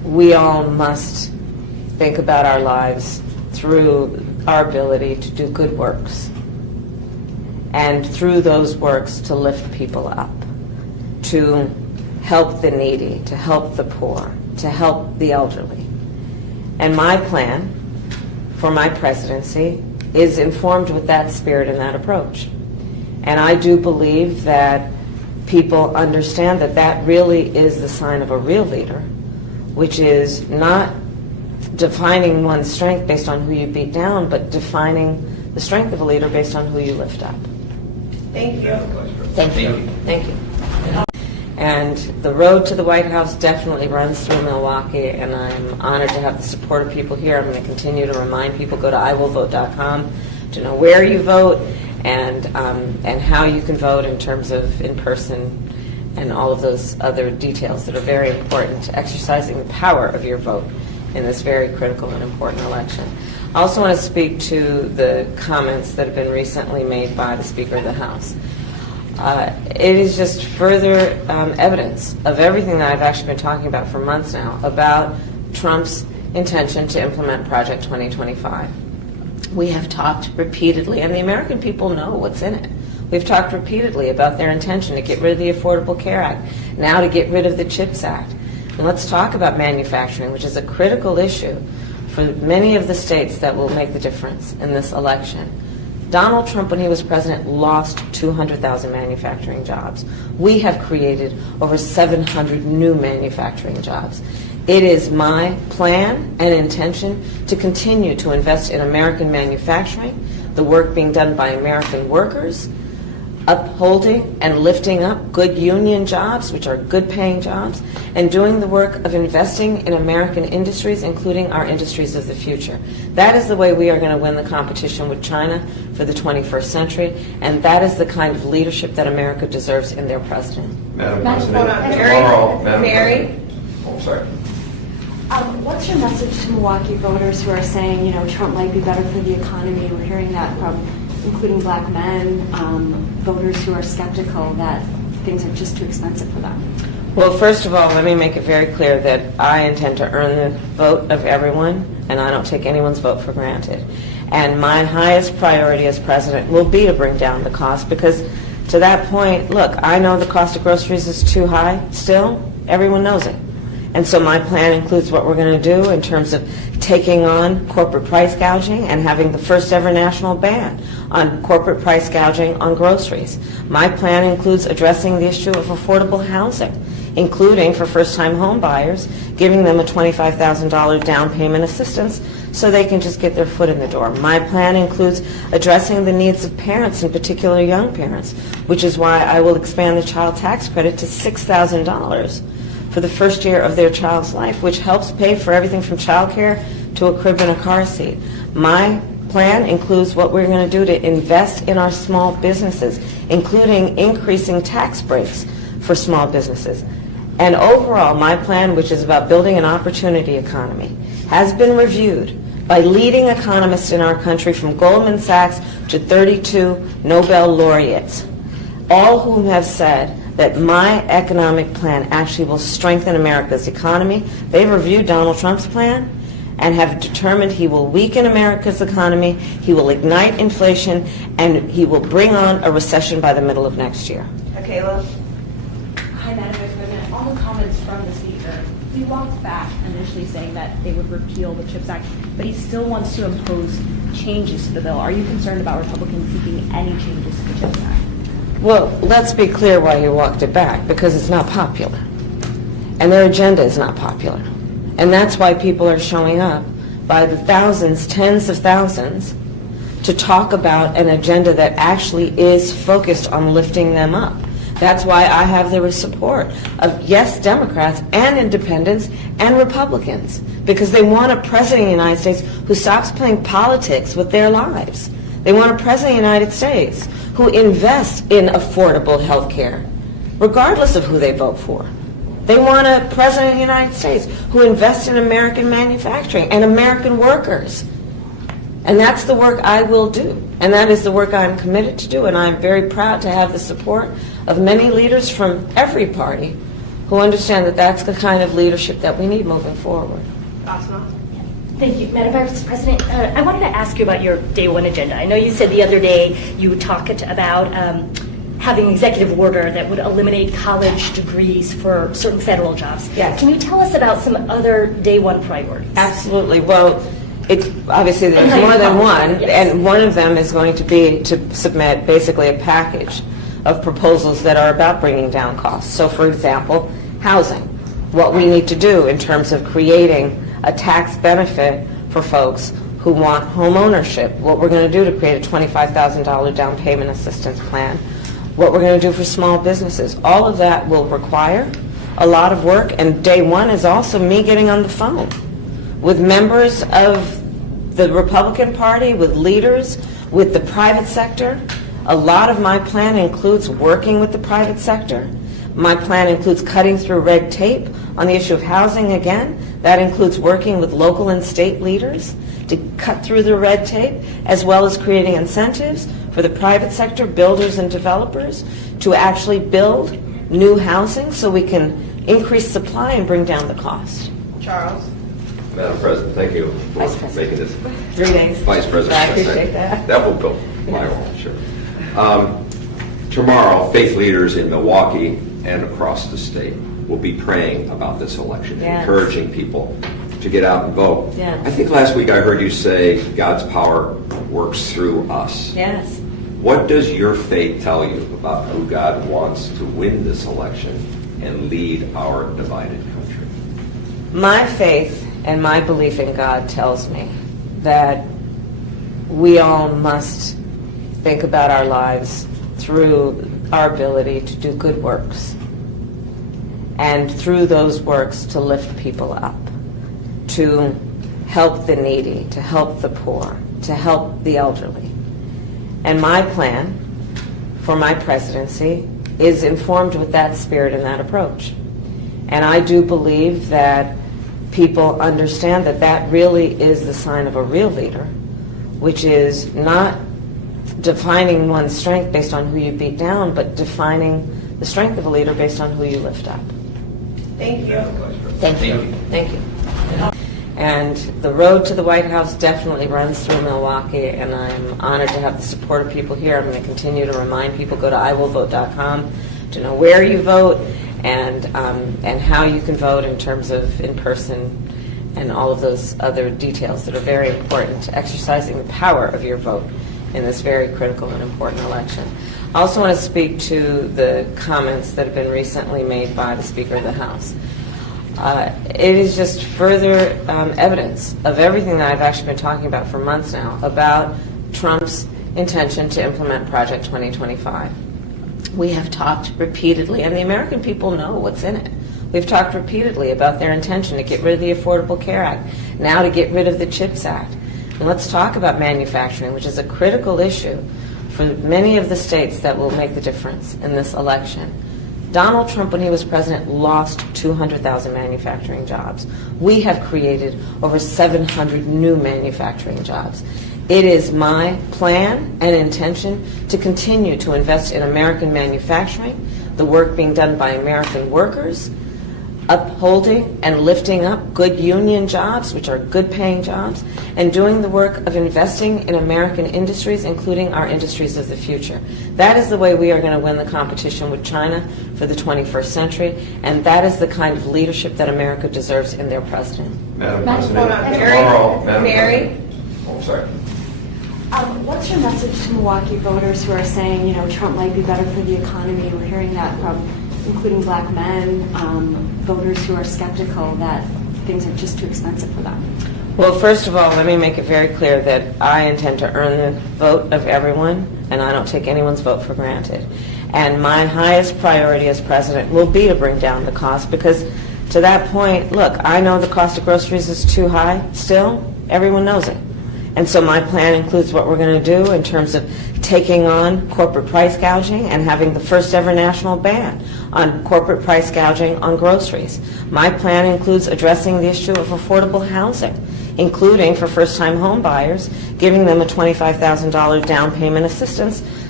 we all must think about our lives through our ability to do good works, and through those works to lift people up, to help the needy, to help the poor, to help the elderly. And my plan for my presidency is informed with that spirit and that approach. And I do believe that people understand that that really is the sign of a real leader, which is not defining one's strength based on who you beat down, but defining the strength of a leader based on who you lift up. Thank you. Thank you. Thank you. And the road to the White House definitely runs through Milwaukee, and I'm honored to have the support of people here. I'm going to continue to remind people, go to iwillvote.com to know where you vote and how you can vote in terms of in-person and all of those other details that are very important to exercising the power of your vote in this very critical and important election. I also want to speak to the comments that have been recently made by the Speaker of the House. It is just further evidence of everything that I've actually been talking about for months now about Trump's intention to implement Project 2025. We have talked repeatedly, and the American people know what's in it. We've talked repeatedly about their intention to get rid of the Affordable Care Act, now to get rid of the CHIPS Act. And let's talk about manufacturing, which is a critical issue for many of the states that will make the difference in this election. Donald Trump, when he was president, lost 200,000 manufacturing jobs. We have created over 700 new manufacturing jobs. It is my plan and intention to continue to invest in American manufacturing, the work being done by American workers, upholding and lifting up good union jobs, which are good paying jobs, and doing the work of investing in American industries, including our industries of the future. That is the way we are going to win the competition with China for the 21st century, and that is the kind of leadership that America deserves in their president. Madam Madam President, Mary? tomorrow, Madam Mary? President. Oh, sorry. What's your message to Milwaukee voters who are saying, you know, Trump might be better for the economy? We're hearing that from including black men, voters who are skeptical that things are just too expensive for them. Well, first of all, let me make it very clear that I intend to earn the vote of everyone, and I don't take anyone's vote for granted. And my highest priority as president will be to bring down the cost, because to that point, look, I know the cost of groceries is too high still. Everyone knows it. And so my plan includes what we're going to do in terms of taking on corporate price gouging and having the first ever national ban on corporate price gouging on groceries. My plan includes addressing the issue of affordable housing, including for first-time home buyers, giving them a $25,000 down payment assistance so they can just get their foot in the door. My plan includes addressing the needs of parents, in particular young parents, which is why I will expand the child tax credit to $6,000 for the first year of their child's life, which helps pay for everything from child care to a crib and a car seat. My plan includes what we're going to do to invest in our small businesses, including increasing tax breaks for small businesses. And overall, my plan, which is about building an opportunity economy, has been reviewed by leading economists in our country, from Goldman Sachs to 32 Nobel laureates, all whom have said that my economic plan actually will strengthen America's economy. They've reviewed Donald Trump's plan and have determined he will weaken America's economy, he will ignite inflation, and he will bring on a recession by the middle of next year. Kayla? Hi, Madam Vice President. On the comments from the Speaker, he walked back initially saying that they would repeal the CHIPS Act, but he still wants to impose changes to the bill. Are you concerned about Republicans seeking any changes to the CHIPS Act? Well, let's be clear why he walked it back, because it's not popular. And their agenda is not popular. And that's why people are showing up by the thousands, tens of thousands, to talk about an agenda that actually is focused on lifting them up. That's why I have the support of, yes, Democrats and independents and Republicans, because they want a president of the United States who stops playing politics with their lives. They want a president of the United States who invests in affordable health care, regardless of who they vote for. They want a president of the United States who invests in American manufacturing and American workers. And that's the work I will do. And that is the work I'm committed to do. And I'm very proud to have the support of many leaders from every party who understand that that's the kind of leadership that we need moving forward. Asma? Thank you. Madam Vice President, I wanted to ask you about your day one agenda. I know you said the other day you talked about having an executive order that would eliminate college degrees for certain federal jobs. Yes. Can you tell us about some other day one priorities? Absolutely. Well, obviously there's And how you more than accomplish one, it, yes. and one of them is going to be to submit basically a package of proposals that are about bringing down costs. So, for example, housing, what we need to do in terms of creating a tax benefit for folks who want home ownership, what we're going to do to create a $25,000 down payment assistance plan, what we're going to do for small businesses. All of that will require a lot of work, and day one is also me getting on the phone with members of the Republican Party, with leaders, with the private sector. A lot of my plan includes working with the private sector. My plan includes cutting through red tape on the issue of housing again. That includes working with local and state leaders to cut through the red tape, as well as creating incentives for the private sector, builders and developers, to actually build new housing so we can increase supply and bring down the cost. Charles? Madam President, thank you Vice for President. making this. 3 days. Vice President. I appreciate that. That will go my role, sure. Tomorrow, faith leaders in Milwaukee and across the state will be praying about this election, Yes. encouraging people to get out and vote. Yes. I think last week I heard you say God's power works through us. Yes. What does your faith tell you about who God wants to win this election and lead our divided country? My faith and my belief in God tells me that we all must think about our lives through our ability to do good works, and through those works to lift people up, to help the needy, to help the poor, to help the elderly. And my plan for my presidency is informed with that spirit and that approach. And I do believe that people understand that that really is the sign of a real leader, which is not defining one's strength based on who you beat down, but defining the strength of a leader based on who you lift up. Thank you. Thank you. Thank you. And the road to the White House definitely runs through Milwaukee, and I'm honored to have the support of people here. I'm going to continue to remind people, go to iwillvote.com to know where you vote and how you can vote in terms of in-person and all of those other details that are very important to exercising the power of your vote in this very critical and important election. I also want to speak to the comments that have been recently made by the Speaker of the House. It is just further evidence of everything that I've actually been talking about for months now about Trump's intention to implement Project 2025. We have talked repeatedly, and the American people know what's in it. We've talked repeatedly about their intention to get rid of the Affordable Care Act, now to get rid of the CHIPS Act. And let's talk about manufacturing, which is a critical issue for many of the states that will make the difference in this election. Donald Trump, when he was president, lost 200,000 manufacturing jobs. We have created over 700 new manufacturing jobs. It is my plan and intention to continue to invest in American manufacturing, the work being done by American workers, upholding and lifting up good union jobs, which are good paying jobs, and doing the work of investing in American industries, including our industries of the future. That is the way we are going to win the competition with China for the 21st century, and that is the kind of leadership that America deserves in their president. Madam Madam President, Mary? tomorrow... Madam Mary? President. Oh, sorry. What's your message to Milwaukee voters who are saying, Trump might be better for the economy? We're hearing that from including black men, voters who are skeptical that things are just too expensive for them. Well, first of all, let me make it very clear that I intend to earn the vote of everyone, and I don't take anyone's vote for granted. And my highest priority as president will be to bring down the cost, because to that point, look, I know the cost of groceries is too high still. Everyone knows it. And so my plan includes what we're going to do in terms of taking on corporate price gouging and having the first ever national ban on corporate price gouging on groceries. My plan includes addressing the issue of affordable housing, including for first-time home buyers, giving them a $25,000 down payment assistance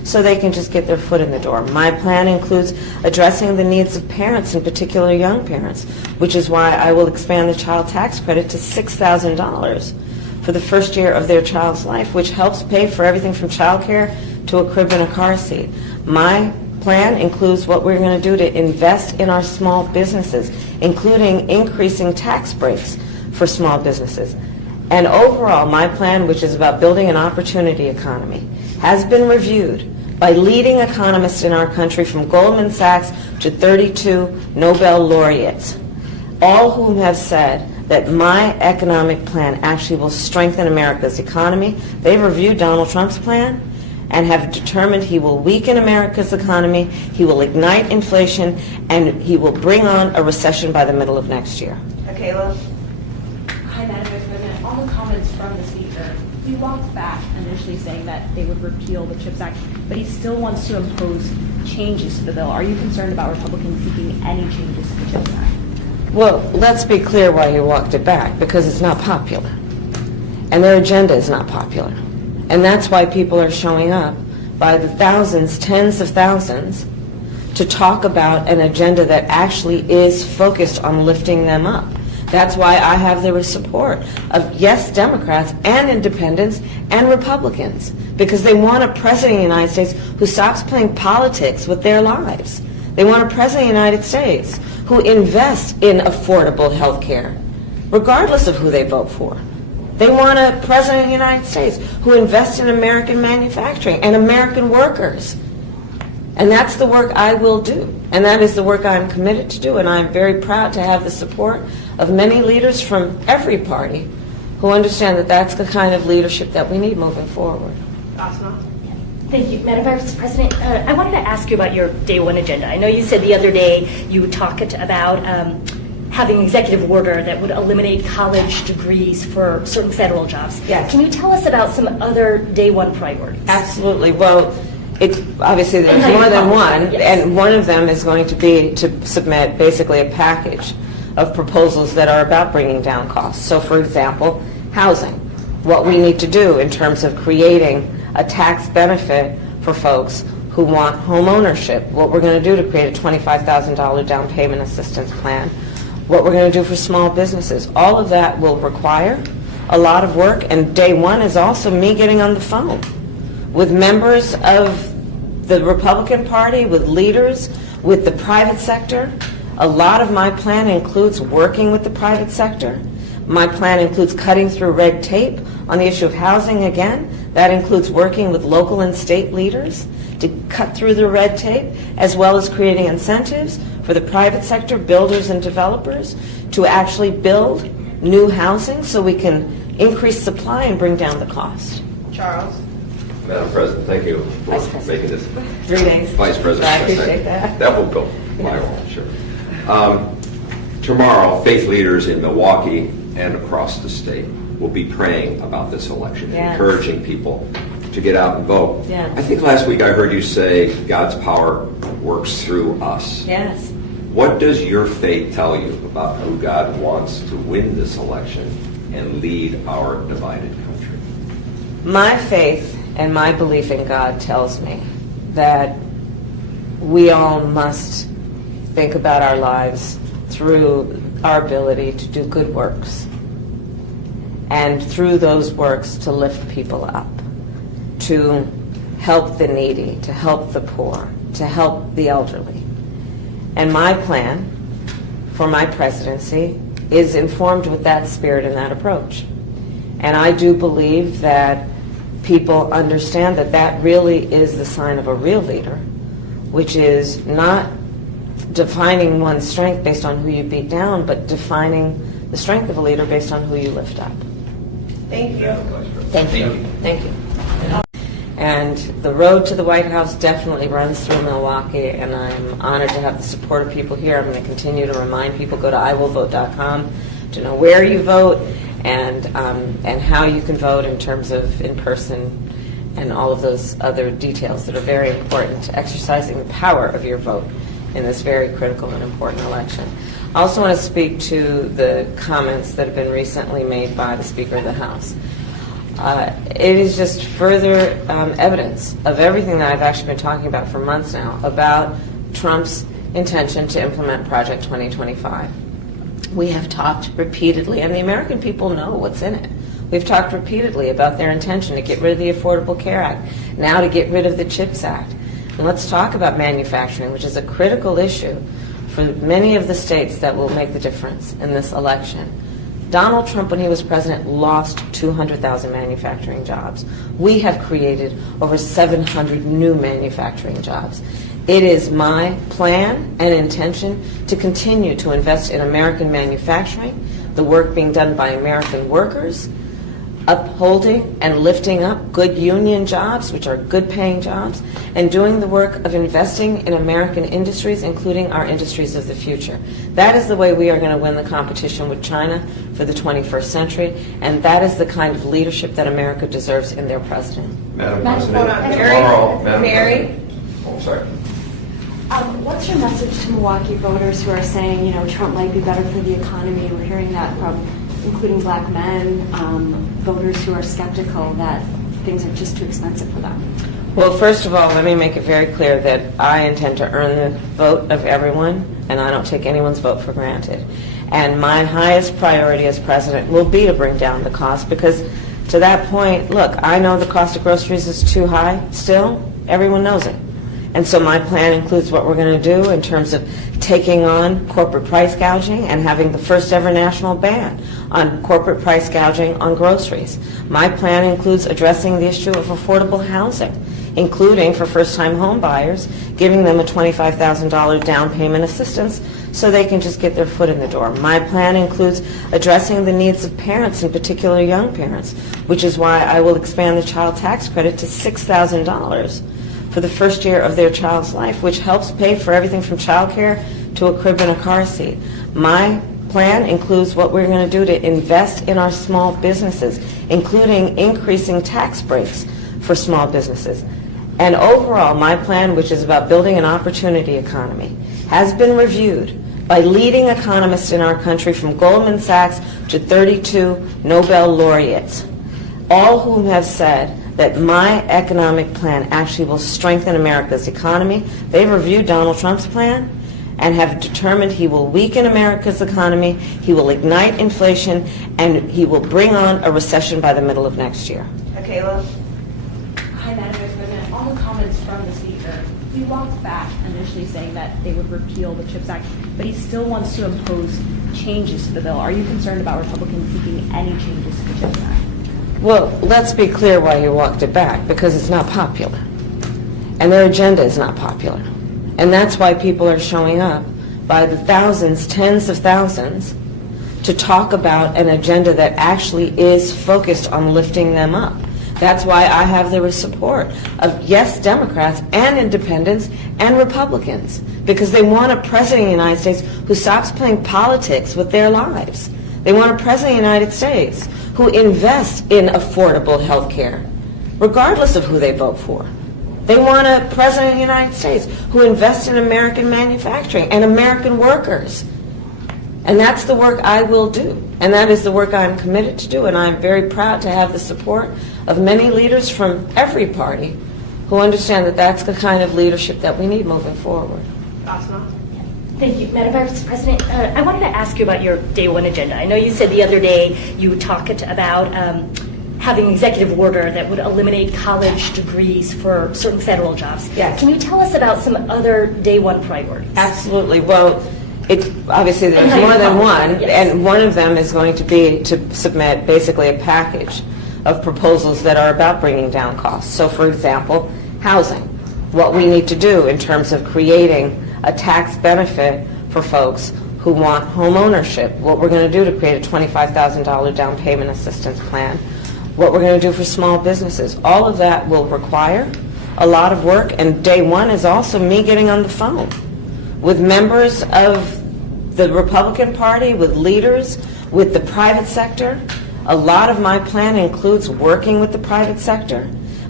so they can just get their foot in the door. My plan includes addressing the needs of parents, in particular young parents, which is why I will expand the child tax credit to $6,000 for the first year of their child's life, which helps pay for everything from child care to a crib and a car seat. My plan includes what we're going to do to invest in our small businesses, including increasing tax breaks for small businesses. And overall, my plan, which is about building an opportunity economy, has been reviewed by leading economists in our country, from Goldman Sachs to 32 Nobel laureates, all whom have said that my economic plan actually will strengthen America's economy. They've reviewed Donald Trump's plan and have determined he will weaken America's economy, he will ignite inflation, and he will bring on a recession by the middle of next year. Kayla? Hi, Madam Vice President. On the comments from the Speaker, he walked back initially saying that they would repeal the CHIPS Act, but he still wants to impose changes to the bill. Are you concerned about Republicans seeking any changes to the CHIPS Act? Well, let's be clear why he walked it back, because it's not popular. And their agenda is not popular. And that's why people are showing up by the thousands, tens of thousands, to talk about an agenda that actually is focused on lifting them up. That's why I have the support of, yes, Democrats and independents and Republicans, because they want a president of the United States who stops playing politics with their lives. They want a president of the United States who invests in affordable health care, regardless of who they vote for. They want a president of the United States who invests in American manufacturing and American workers. And that's the work I will do. And that is the work I'm committed to do. And I'm very proud to have the support of many leaders from every party who understand that that's the kind of leadership that we need moving forward. Asma? Thank you, Madam Vice President. I wanted to ask you about your day one agenda. I know you said the other day you would talk about having an executive order that would eliminate college degrees for certain federal jobs. Yes. Can you tell us about some other day one priorities? Absolutely. Well, obviously there's more than one, Yes. and one of them is going to be to submit basically a package of proposals that are about bringing down costs. So, for example, housing, what we need to do in terms of creating a tax benefit for folks who want home ownership, what we're going to do to create a $25,000 down payment assistance plan, what we're going to do for small businesses. All of that will require a lot of work, and day one is also me getting on the phone with members of the Republican Party, with leaders, with the private sector. A lot of my plan includes working with the private sector. My plan includes cutting through red tape on the issue of housing again. That includes working with local and state leaders to cut through the red tape, as well as creating incentives for the private sector, builders and developers, to actually build new housing so we can increase supply and bring down the cost. Charles? Madam President, thank you for Vice President. making this. 3 days. Vice President. I appreciate that. That will go my role, sure. Tomorrow, faith leaders in Milwaukee and across the state will be praying about this election, Yes. encouraging people to get out and vote. Yes. I think last week I heard you say God's power works through us. Yes. What does your faith tell you about who God wants to win this election and lead our divided country? My faith and my belief in God tells me that we all must think about our lives through our ability to do good works, and through those works to lift people up, to help the needy, to help the poor, to help the elderly. And my plan for my presidency is informed with that spirit and that approach. And I do believe that people understand that that really is the sign of a real leader, which is not defining one's strength based on who you beat down, but defining the strength of a leader based on who you lift up. Thank you. Thank you. Thank you. And the road to the White House definitely runs through Milwaukee, and I'm honored to have the support of people here. I'm going to continue to remind people, go to iwillvote.com to know where you vote and how you can vote in terms of in-person and all of those other details that are very important to exercising the power of your vote in this very critical and important election. I also want to speak to the comments that have been recently made by the Speaker of the House. It is just further evidence of everything that I've actually been talking about for months now about Trump's intention to implement Project 2025. We have talked repeatedly, and the American people know what's in it. We've talked repeatedly about their intention to get rid of the Affordable Care Act, now to get rid of the CHIPS Act. And let's talk about manufacturing, which is a critical issue for many of the states that will make the difference in this election. Donald Trump, when he was president, lost 200,000 manufacturing jobs. We have created over 700 new manufacturing jobs. It is my plan and intention to continue to invest in American manufacturing, the work being done by American workers, upholding and lifting up good union jobs, which are good paying jobs, and doing the work of investing in American industries, including our industries of the future. That is the way we are going to win the competition with China for the 21st century, and that is the kind of leadership that America deserves in their president. Madam Madam President, Mary? tomorrow, Madam Mary? President. Oh, sorry. What's your message to Milwaukee voters who are saying, you know, Trump might be better for the economy? We're hearing that from including black men, voters who are skeptical that things are just too expensive for them. Well, first of all, let me make it very clear that I intend to earn the vote of everyone, and I don't take anyone's vote for granted. And my highest priority as president will be to bring down the cost, because to that point, look, I know the cost of groceries is too high still. Everyone knows it. And so my plan includes what we're going to do in terms of taking on corporate price gouging and having the first ever national ban on corporate price gouging on groceries. My plan includes addressing the issue of affordable housing, including for first-time home buyers, giving them a $25,000 down payment assistance so they can just get their foot in the door. My plan includes addressing the needs of parents, in particular young parents, which is why I will expand the child tax credit to $6,000 for the first year of their child's life, which helps pay for everything from child care to a crib and a car seat. My plan includes what we're going to do to invest in our small businesses, including increasing tax breaks for small businesses. And overall, my plan, which is about building an opportunity economy, has been reviewed by leading economists in our country, from Goldman Sachs to 32 Nobel laureates, all whom have said that my economic plan actually will strengthen America's economy. They've reviewed Donald Trump's plan and have determined he will weaken America's economy, he will ignite inflation, and he will bring on a recession by the middle of next year. Kayla? Hi, Madam Vice President. On the comments from the Speaker, he walked back initially saying that they would repeal the CHIPS Act, but he still wants to impose changes to the bill. Are you concerned about Republicans seeking any changes to the CHIPS Act? Well, let's be clear why he walked it back, because it's not popular. And their agenda is not popular. And that's why people are showing up by the thousands, tens of thousands, to talk about an agenda that actually is focused on lifting them up. That's why I have the support of, yes, Democrats and independents and Republicans, because they want a president of the United States who stops playing politics with their lives. They want a president of the United States who invests in affordable health care, regardless of who they vote for. They want a president of the United States who invests in American manufacturing and American workers. And that's the work I will do. And that is the work I'm committed to do. And I'm very proud to have the support of many leaders from every party who understand that that's the kind of leadership that we need moving forward. Asma? Thank you, Madam Vice President. I wanted to ask you about your day one agenda. I know you said the other day you would talk about having an executive order that would eliminate college degrees for certain federal jobs. Yes. Can you tell us about some other day one priorities? Absolutely. Well, obviously there's And how you more than accomplish one, it, yes. and one of them is going to be to submit basically a package of proposals that are about bringing down costs. So, for example, housing, what we need to do in terms of creating a tax benefit for folks who want home ownership, what we're going to do to create a $25,000 down payment assistance plan, what we're going to do for small businesses. All of that will require a lot of work, and day one is also me getting on the phone with members of the Republican Party, with leaders, with the private sector. A lot of my plan includes working with the private sector,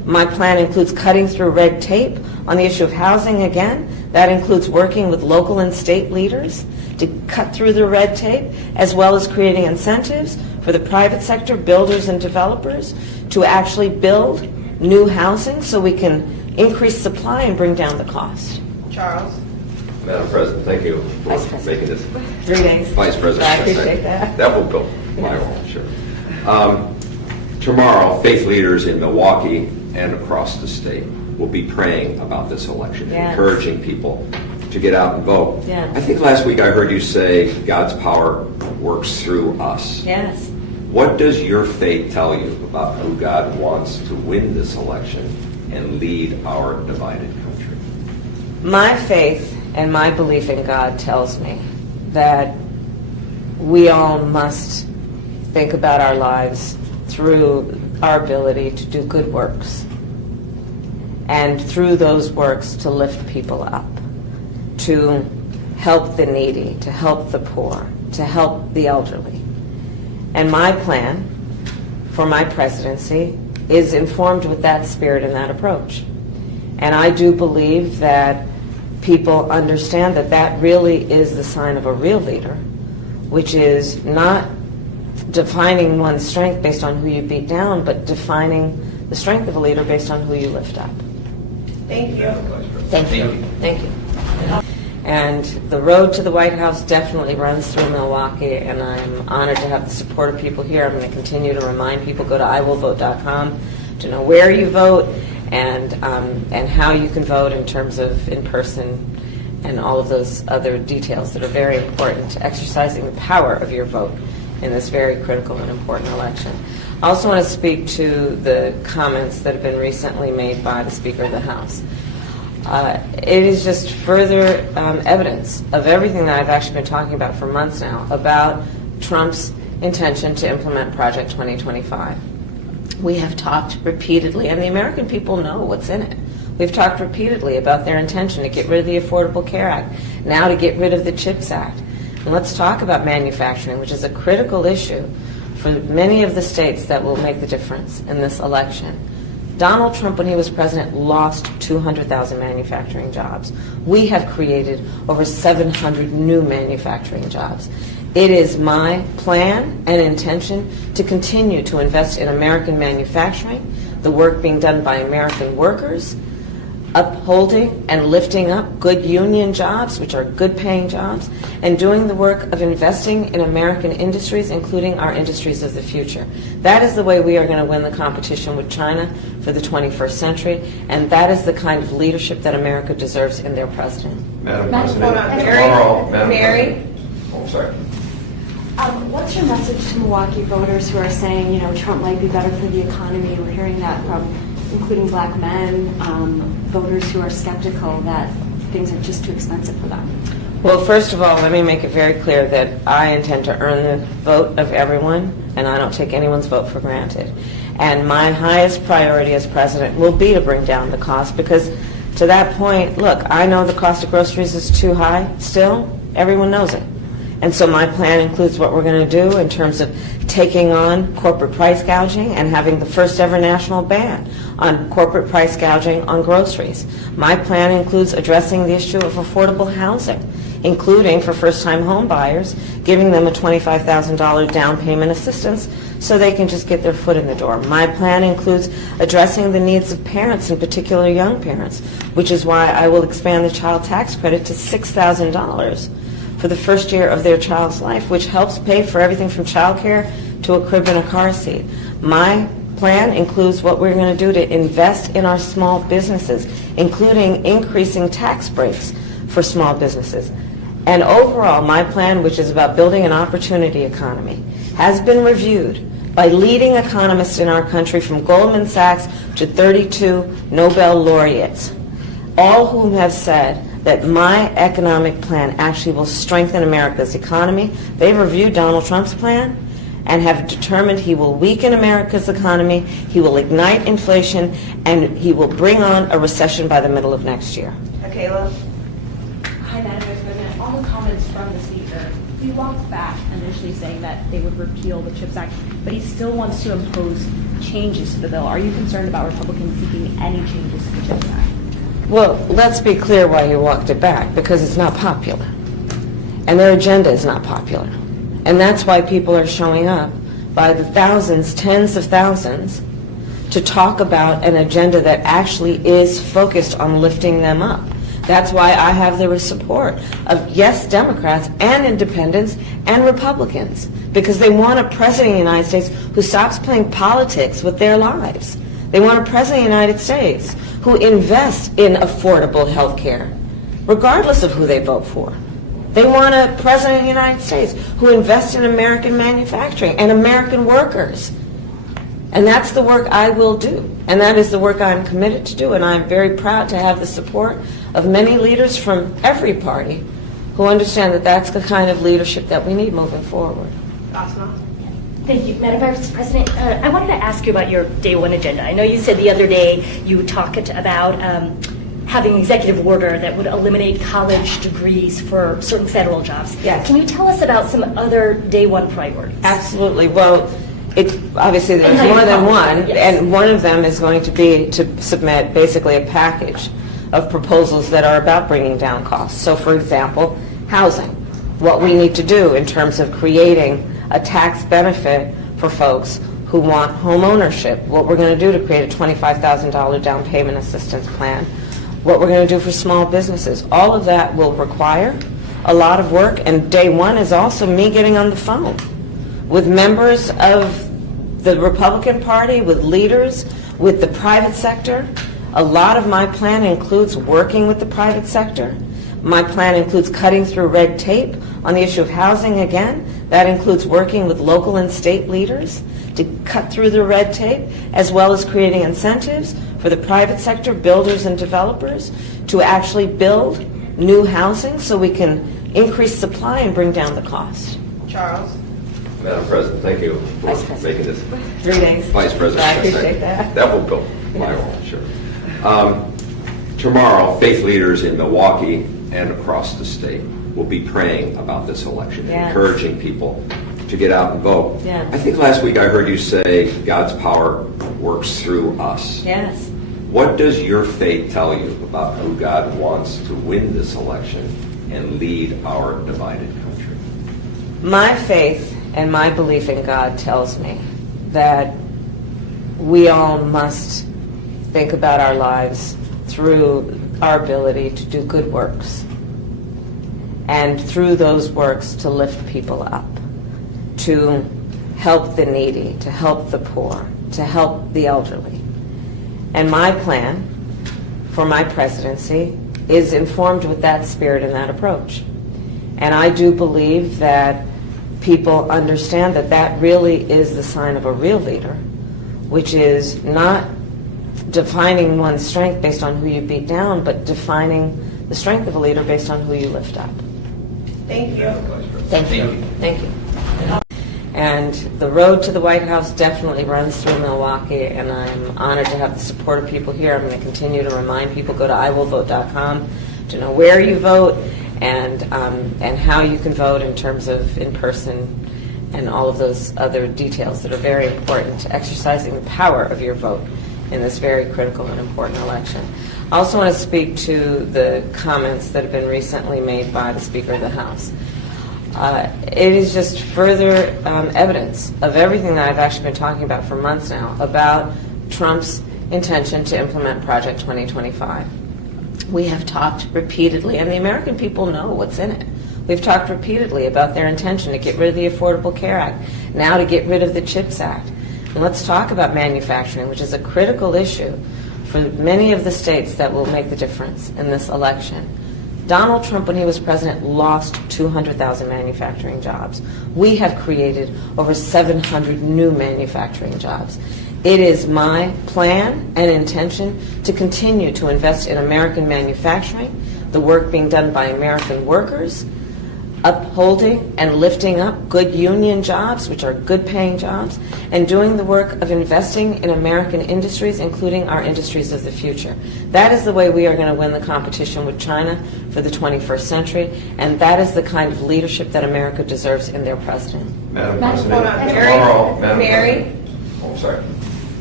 My plan includes cutting through red tape on the issue of housing again. That includes working with local and state leaders to cut through the red tape, as well as creating incentives for the private sector, builders and developers, to actually build new housing so we can increase supply and bring down the cost. Charles. Madam President, thank you Vice for President. making this. 3 days. Vice President. I appreciate that. That will go my role, sure. Tomorrow, faith leaders in Milwaukee and across the state will be praying about this election, Yes. encouraging people to get out and vote. Yes. I think last week I heard you say God's power works through us. Yes. What does your faith tell you about who God wants to win this election and lead our divided country? My faith and my belief in God tells me that we all must think about our lives through our ability to do good works, and through those works to lift people up, to help the needy, to help the poor, to help the elderly. And my plan for my presidency is informed with that spirit and that approach. And I do believe that people understand that that really is the sign of a real leader, which is not defining one's strength based on who you beat down, but defining the strength of a leader based on who you lift up. Thank you. Thank you. Thank you. And the road to the White House definitely runs through Milwaukee, and I'm honored to have the support of people here. I'm going to continue to remind people, go to iwillvote.com to know where you vote and how you can vote in terms of in-person and all of those other details that are very important to exercising the power of your vote in this very critical and important election. I also want to speak to the comments that have been recently made by the Speaker of the House. It is just further evidence of everything that I've actually been talking about for months now about Trump's intention to implement Project 2025. We have talked repeatedly, and the American people know what's in it. We've talked repeatedly about their intention to get rid of the Affordable Care Act, now to get rid of the CHIPS Act. And let's talk about manufacturing, which is a critical issue for many of the states that will make the difference in this election. Donald Trump, when he was president, lost 200,000 manufacturing jobs. We have created over 700 new manufacturing jobs. It is my plan and intention to continue to invest in American manufacturing, the work being done by American workers, upholding and lifting up good union jobs, which are good paying jobs, and doing the work of investing in American industries, including our industries of the future. That is the way we are going to win the competition with China for the 21st century, and that is the kind of leadership that America deserves in their president. Madam Madam President, Mary? tomorrow, Madam Mary? President. Oh, sorry. What's your message to Milwaukee voters who are saying, you know, Trump might be better for the economy? We're hearing that from including black men, voters who are skeptical that things are just too expensive for them. Well, first of all, let me make it very clear that I intend to earn the vote of everyone, and I don't take anyone's vote for granted. And my highest priority as president will be to bring down the cost, because to that point, look, I know the cost of groceries is too high still. Everyone knows it. And so my plan includes what we're going to do in terms of taking on corporate price gouging and having the first ever national ban on corporate price gouging on groceries. My plan includes addressing the issue of affordable housing, including for first-time home buyers, giving them a $25,000 down payment assistance so they can just get their foot in the door. My plan includes addressing the needs of parents, in particular young parents, which is why I will expand the child tax credit to $6,000 for the first year of their child's life, which helps pay for everything from child care to a crib and a car seat. My plan includes what we're going to do to invest in our small businesses, including increasing tax breaks for small businesses. And overall, my plan, which is about building an opportunity economy, has been reviewed by leading economists in our country, from Goldman Sachs to 32 Nobel laureates, all whom have said that my economic plan actually will strengthen America's economy. They've reviewed Donald Trump's plan and have determined he will weaken America's economy, he will ignite inflation, and he will bring on a recession by the middle of next year. Kayla. Hi, Madam Vice President. On the comments from the Speaker, he walked back initially saying that they would repeal the CHIPS Act, but he still wants to impose changes to the bill. Are you concerned about Republicans seeking any changes to the CHIPS Act? Well, let's be clear why you walked it back, because it's not popular. And their agenda is not popular. And that's why people are showing up by the thousands, tens of thousands, to talk about an agenda that actually is focused on lifting them up. That's why I have the support of, yes, Democrats and independents and Republicans, because they want a president of the United States who stops playing politics with their lives. They want a president of the United States who invests in affordable health care, regardless of who they vote for. They want a president of the United States who invests in American manufacturing and American workers. And that's the work I will do. And that is the work I'm committed to do. And I'm very proud to have the support of many leaders from every party who understand that that's the kind of leadership that we need moving forward. Thank you. Madam Vice President, I wanted to ask you about your day one agenda. I know you said the other day you talked about having an executive order that would eliminate college degrees for certain federal jobs. Yes. Can you tell us about some other day one priorities? Absolutely. Well, it's obviously there's And how more you than accomplish one, it, yes. and one of them is going to be to submit basically a package of proposals that are about bringing down costs. So, for example, housing, what we need to do in terms of creating a tax benefit for folks who want home ownership, what we're going to do to create a $25,000 down payment assistance plan, what we're going to do for small businesses. All of that will require a lot of work, and day one is also me getting on the phone with members of the Republican Party, with leaders, with the private sector. A lot of my plan includes working with the private sector. My plan includes cutting through red tape on the issue of housing again. That includes working with local and state leaders to cut through the red tape, as well as creating incentives for the private sector, builders and developers, to actually build new housing so we can increase supply and bring down the cost. Charles? Madam President, thank you for Vice President. making this. 3 days. Vice President. I appreciate that. That will go my role, sure. Tomorrow, faith leaders in Milwaukee and across the state will be praying about this election, Yes. encouraging people to get out and vote. Yes. I think last week I heard you say God's power works through us. Yes. What does your faith tell you about who God wants to win this election and lead our divided country? My faith and my belief in God tells me that we all must think about our lives through our ability to do good works, and through those works to lift people up, to help the needy, to help the poor, to help the elderly. And my plan for my presidency is informed with that spirit and that approach. And I do believe that people understand that that really is the sign of a real leader, which is not defining one's strength based on who you beat down, but defining the strength of a leader based on who you lift up. Thank you. Thank you. Thank you. And the road to the White House definitely runs through Milwaukee, and I'm honored to have the support of people here. I'm going to continue to remind people, go to iwillvote.com to know where you vote and how you can vote in terms of in-person and all of those other details that are very important to exercising the power of your vote in this very critical and important election. I also want to speak to the comments that have been recently made by the Speaker of the House. It is just further evidence of everything that I've actually been talking about for months now about Trump's intention to implement Project 2025. We have talked repeatedly, and the American people know what's in it. We've talked repeatedly about their intention to get rid of the Affordable Care Act, now to get rid of the CHIPS Act. And let's talk about manufacturing, which is a critical issue for many of the states that will make the difference in this election. Donald Trump, when he was president, lost 200,000 manufacturing jobs. We have created over 700 new manufacturing jobs. It is my plan and intention to continue to invest in American manufacturing, the work being done by American workers, upholding and lifting up good union jobs, which are good paying jobs, and doing the work of investing in American industries, including our industries of the future. That is the way we are going to win the competition with China for the 21st century, and that is the kind of leadership that America deserves in their president. Madam Hold President, on, tomorrow, Madam Mary? President. Oh, sorry.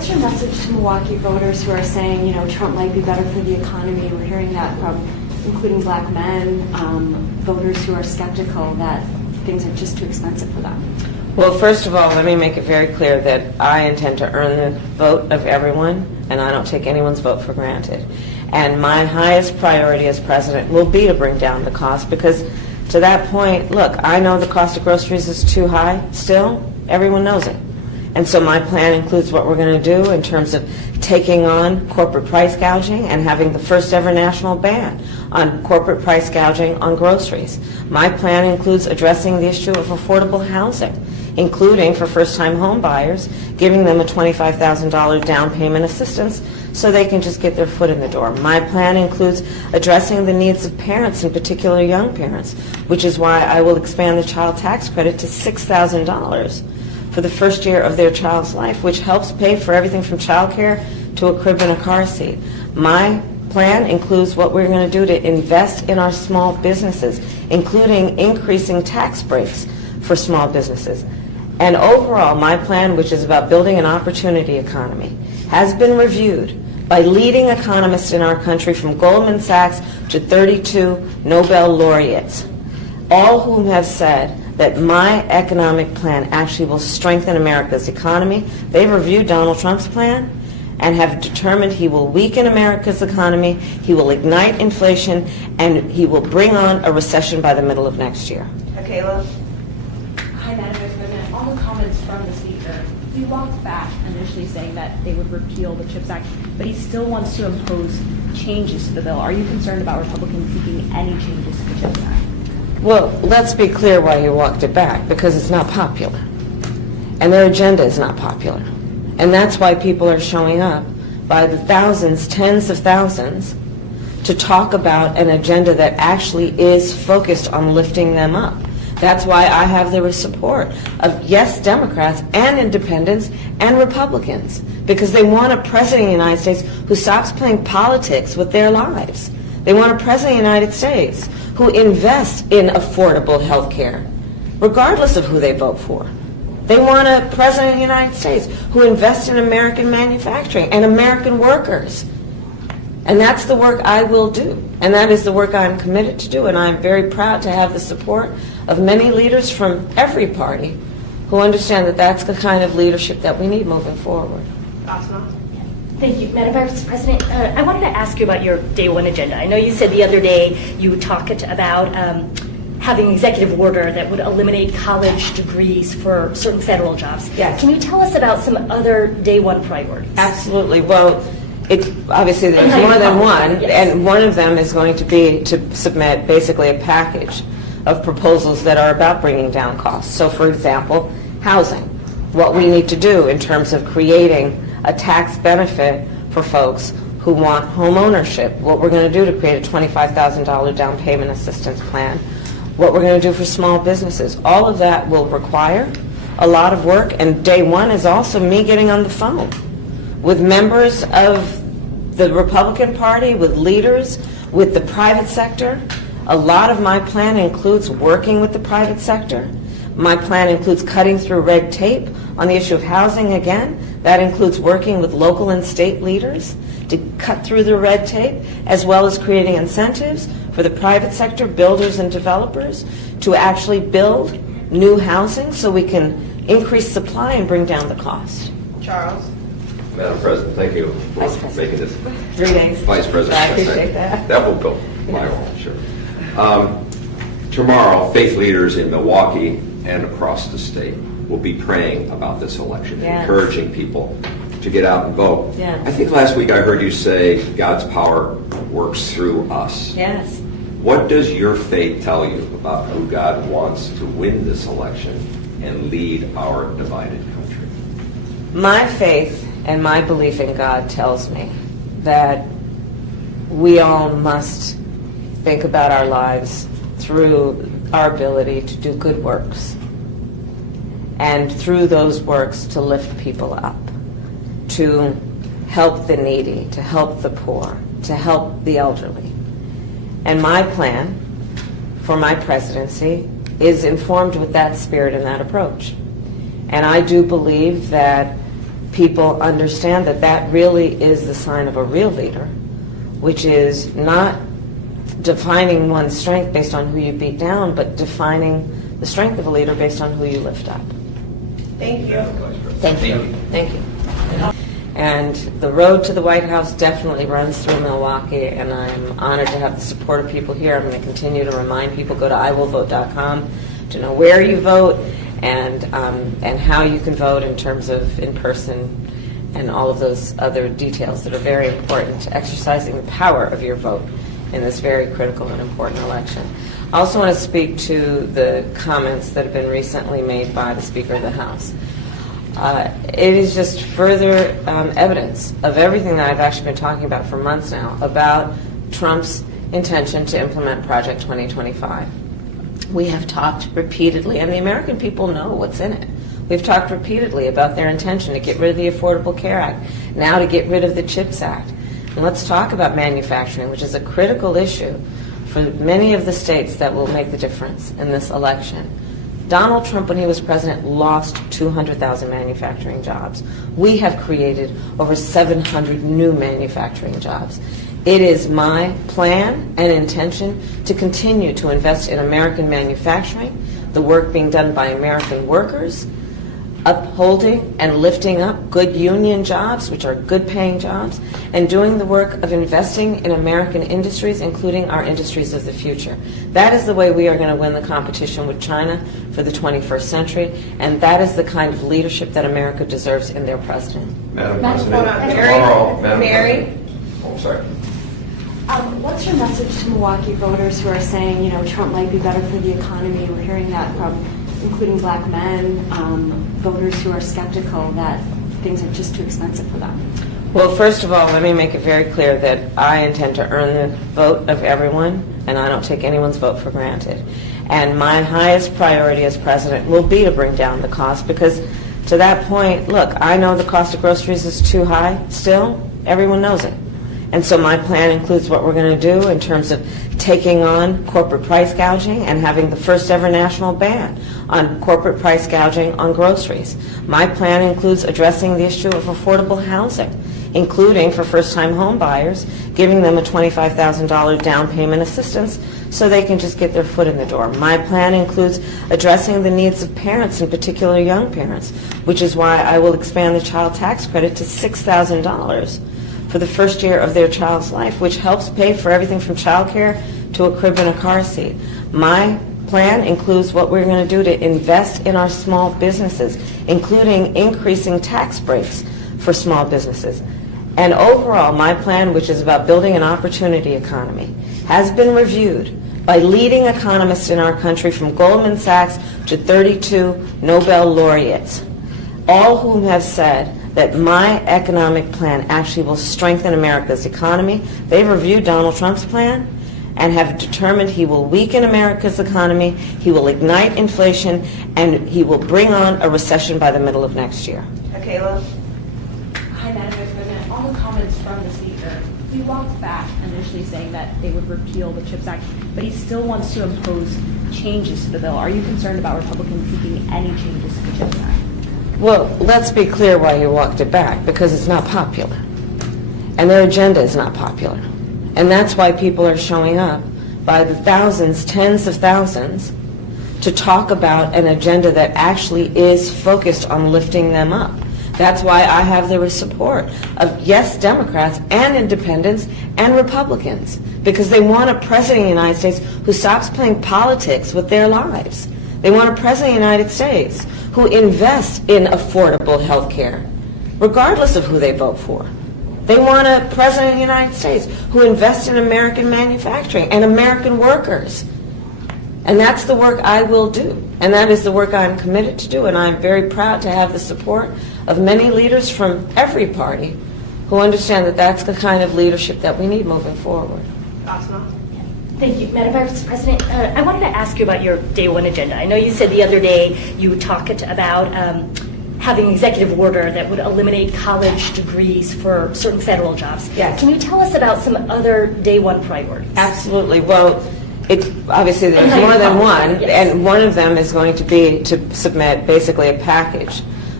What's your message to Milwaukee voters who are saying, you know, Trump might be better for the economy? We're hearing that from including black men, voters who are skeptical that things are just too expensive for them. Well, first of all, let me make it very clear that I intend to earn the vote of everyone, and I don't take anyone's vote for granted. And my highest priority as president will be to bring down the cost, because to that point, look, I know the cost of groceries is too high still. Everyone knows it. And so my plan includes what we're going to do in terms of taking on corporate price gouging and having the first ever national ban on corporate price gouging on groceries. My plan includes addressing the issue of affordable housing, including for first-time home buyers, giving them a $25,000 down payment assistance so they can just get their foot in the door. My plan includes addressing the needs of parents, in particular young parents, which is why I will expand the child tax credit to $6,000 for the first year of their child's life, which helps pay for everything from child care to a crib and a car seat. My plan includes what we're going to do to invest in our small businesses, including increasing tax breaks for small businesses. And overall, my plan, which is about building an opportunity economy, has been reviewed by leading economists in our country, from Goldman Sachs to 32 Nobel laureates, all whom have said that my economic plan actually will strengthen America's economy. They've reviewed Donald Trump's plan and have determined he will weaken America's economy, he will ignite inflation, and he will bring on a recession by the middle of next year. Kayla? Hi, Madam Vice President. On the comments from the Speaker, he walked back initially saying that they would repeal the CHIPS Act, but he still wants to impose changes to the bill. Are you concerned about Republicans seeking any changes to the CHIPS Act? Well, let's be clear why you walked it back, because it's not popular. And their agenda is not popular. And that's why people are showing up by the thousands, tens of thousands, to talk about an agenda that actually is focused on lifting them up. That's why I have the support of, yes, Democrats and independents and Republicans, because they want a president of the United States who stops playing politics with their lives. They want a president of the United States who invests in affordable health care, regardless of who they vote for. They want a president of the United States who invests in American manufacturing and American workers. And that's the work I will do. And that is the work I'm committed to do. And I'm very proud to have the support of many leaders from every party who understand that that's the kind of leadership that we need moving forward. Thank you. Madam Vice President, I wanted to ask you about your day one agenda. I know you said the other day you talked about having an executive order that would eliminate college degrees for certain federal jobs. Yes. Can you tell us about some other day one priorities? Absolutely. Well, it's obviously there's Okay. more than one, Yes. and one of them is going to be to submit basically a package of proposals that are about bringing down costs. So, for example, housing. What we need to do in terms of creating a tax benefit for folks who want home ownership, what we're going to do to create a $25,000 down payment assistance plan, what we're going to do for small businesses. All of that will require a lot of work, and day one is also me getting on the phone with members of the Republican Party, with leaders, with the private sector. A lot of my plan includes working with the private sector. My plan includes cutting through red tape on the issue of housing again. That includes working with local and state leaders to cut through the red tape, as well as creating incentives for the private sector, builders and developers, to actually build new housing so we can increase supply and bring down the cost. Charles? Madam President, thank you for Vice President. making this. 3 days. Vice President. I appreciate that. That will go my way, sure. Tomorrow, faith leaders in Milwaukee and across the state will be praying about this election, Yes. encouraging people to get out and vote. Yes. I think last week I heard you say God's power works through us. Yes. What does your faith tell you about who God wants to win this election and lead our divided country? My faith and my belief in God tells me that we all must think about our lives through our ability to do good works, and through those works to lift people up, to help the needy, to help the poor, to help the elderly. And my plan for my presidency is informed with that spirit and that approach. And I do believe that people understand that that really is the sign of a real leader, which is not defining one's strength based on who you beat down, but defining the strength of a leader based on who you lift up. Thank you. Thank you. Thank you. And the road to the White House definitely runs through Milwaukee, and I'm honored to have the support of people here. I'm going to continue to remind people, go to iwillvote.com to know where you vote and how you can vote in terms of in-person and all of those other details that are very important to exercising the power of your vote in this very critical and important election. I also want to speak to the comments that have been recently made by the Speaker of the House. It is just further evidence of everything that I've actually been talking about for months now about Trump's intention to implement Project 2025. We have talked repeatedly, and the American people know what's in it. We've talked repeatedly about their intention to get rid of the Affordable Care Act, now to get rid of the CHIPS Act. And let's talk about manufacturing, which is a critical issue for many of the states that will make the difference in this election. Donald Trump, when he was president, lost 200,000 manufacturing jobs. We have created over 700 new manufacturing jobs. It is my plan and intention to continue to invest in American manufacturing, the work being done by American workers, upholding and lifting up good union jobs, which are good paying jobs, and doing the work of investing in American industries, including our industries of the future. That is the way we are going to win the competition with China for the 21st century, and that is the kind of leadership that America deserves in their president. Madam President, Mary? tomorrow, Madam Mary? President. Oh, sorry. What's your message to Milwaukee voters who are saying, Trump might be better for the economy? We're hearing that from including black men, voters who are skeptical that things are just too expensive for them. Well, first of all, let me make it very clear that I intend to earn the vote of everyone, and I don't take anyone's vote for granted. And my highest priority as president will be to bring down the cost, because to that point, look, I know the cost of groceries is too high still. Everyone knows it. And so my plan includes what we're going to do in terms of taking on corporate price gouging and having the first ever national ban on corporate price gouging on groceries. My plan includes addressing the issue of affordable housing, including for first-time home buyers, giving them a $25,000 down payment assistance so they can just get their foot in the door. My plan includes addressing the needs of parents, in particular young parents, which is why I will expand the child tax credit to $6,000 for the first year of their child's life, which helps pay for everything from childcare to a crib and a car seat. My plan includes what we're going to do to invest in our small businesses, including increasing tax breaks for small businesses. And overall, my plan, which is about building an opportunity economy, has been reviewed by leading economists in our country, from Goldman Sachs to 32 Nobel laureates, all whom have said that my economic plan actually will strengthen America's economy. They've reviewed Donald Trump's plan and have determined he will weaken America's economy, he will ignite inflation, and he will bring on a recession by the middle of next year. Kayla? Hi, Madam Vice President. On the comments from the Speaker, he walked back initially saying that they would repeal the CHIPS Act, but he still wants to impose changes to the bill. Are you concerned about Republicans seeking any changes to the CHIPS Act? Well, let's be clear why you walked it back, because it's not popular. And their agenda is not popular. And that's why people are showing up by the thousands, tens of thousands, to talk about an agenda that actually is focused on lifting them up. That's why I have the support of, yes, Democrats and independents and Republicans, because they want a president of the United States who stops playing politics with their lives. They want a president of the United States who invests in affordable health care, regardless of who they vote for. They want a president of the United States who invests in American manufacturing and American workers. And that's the work I will do. And that is the work I'm committed to do. And I'm very proud to have the support of many leaders from every party who understand that that's the kind of leadership that we need moving forward. Asma? Thank you, Madam Vice President. I wanted to ask you about your day one agenda. I know you said the other day you talked about having an executive order that would eliminate college degrees for certain federal jobs. Yes. Can you tell us about some other day one priorities? Absolutely. Well, obviously there's more than one, Yes. and one of them is going to be to submit basically a package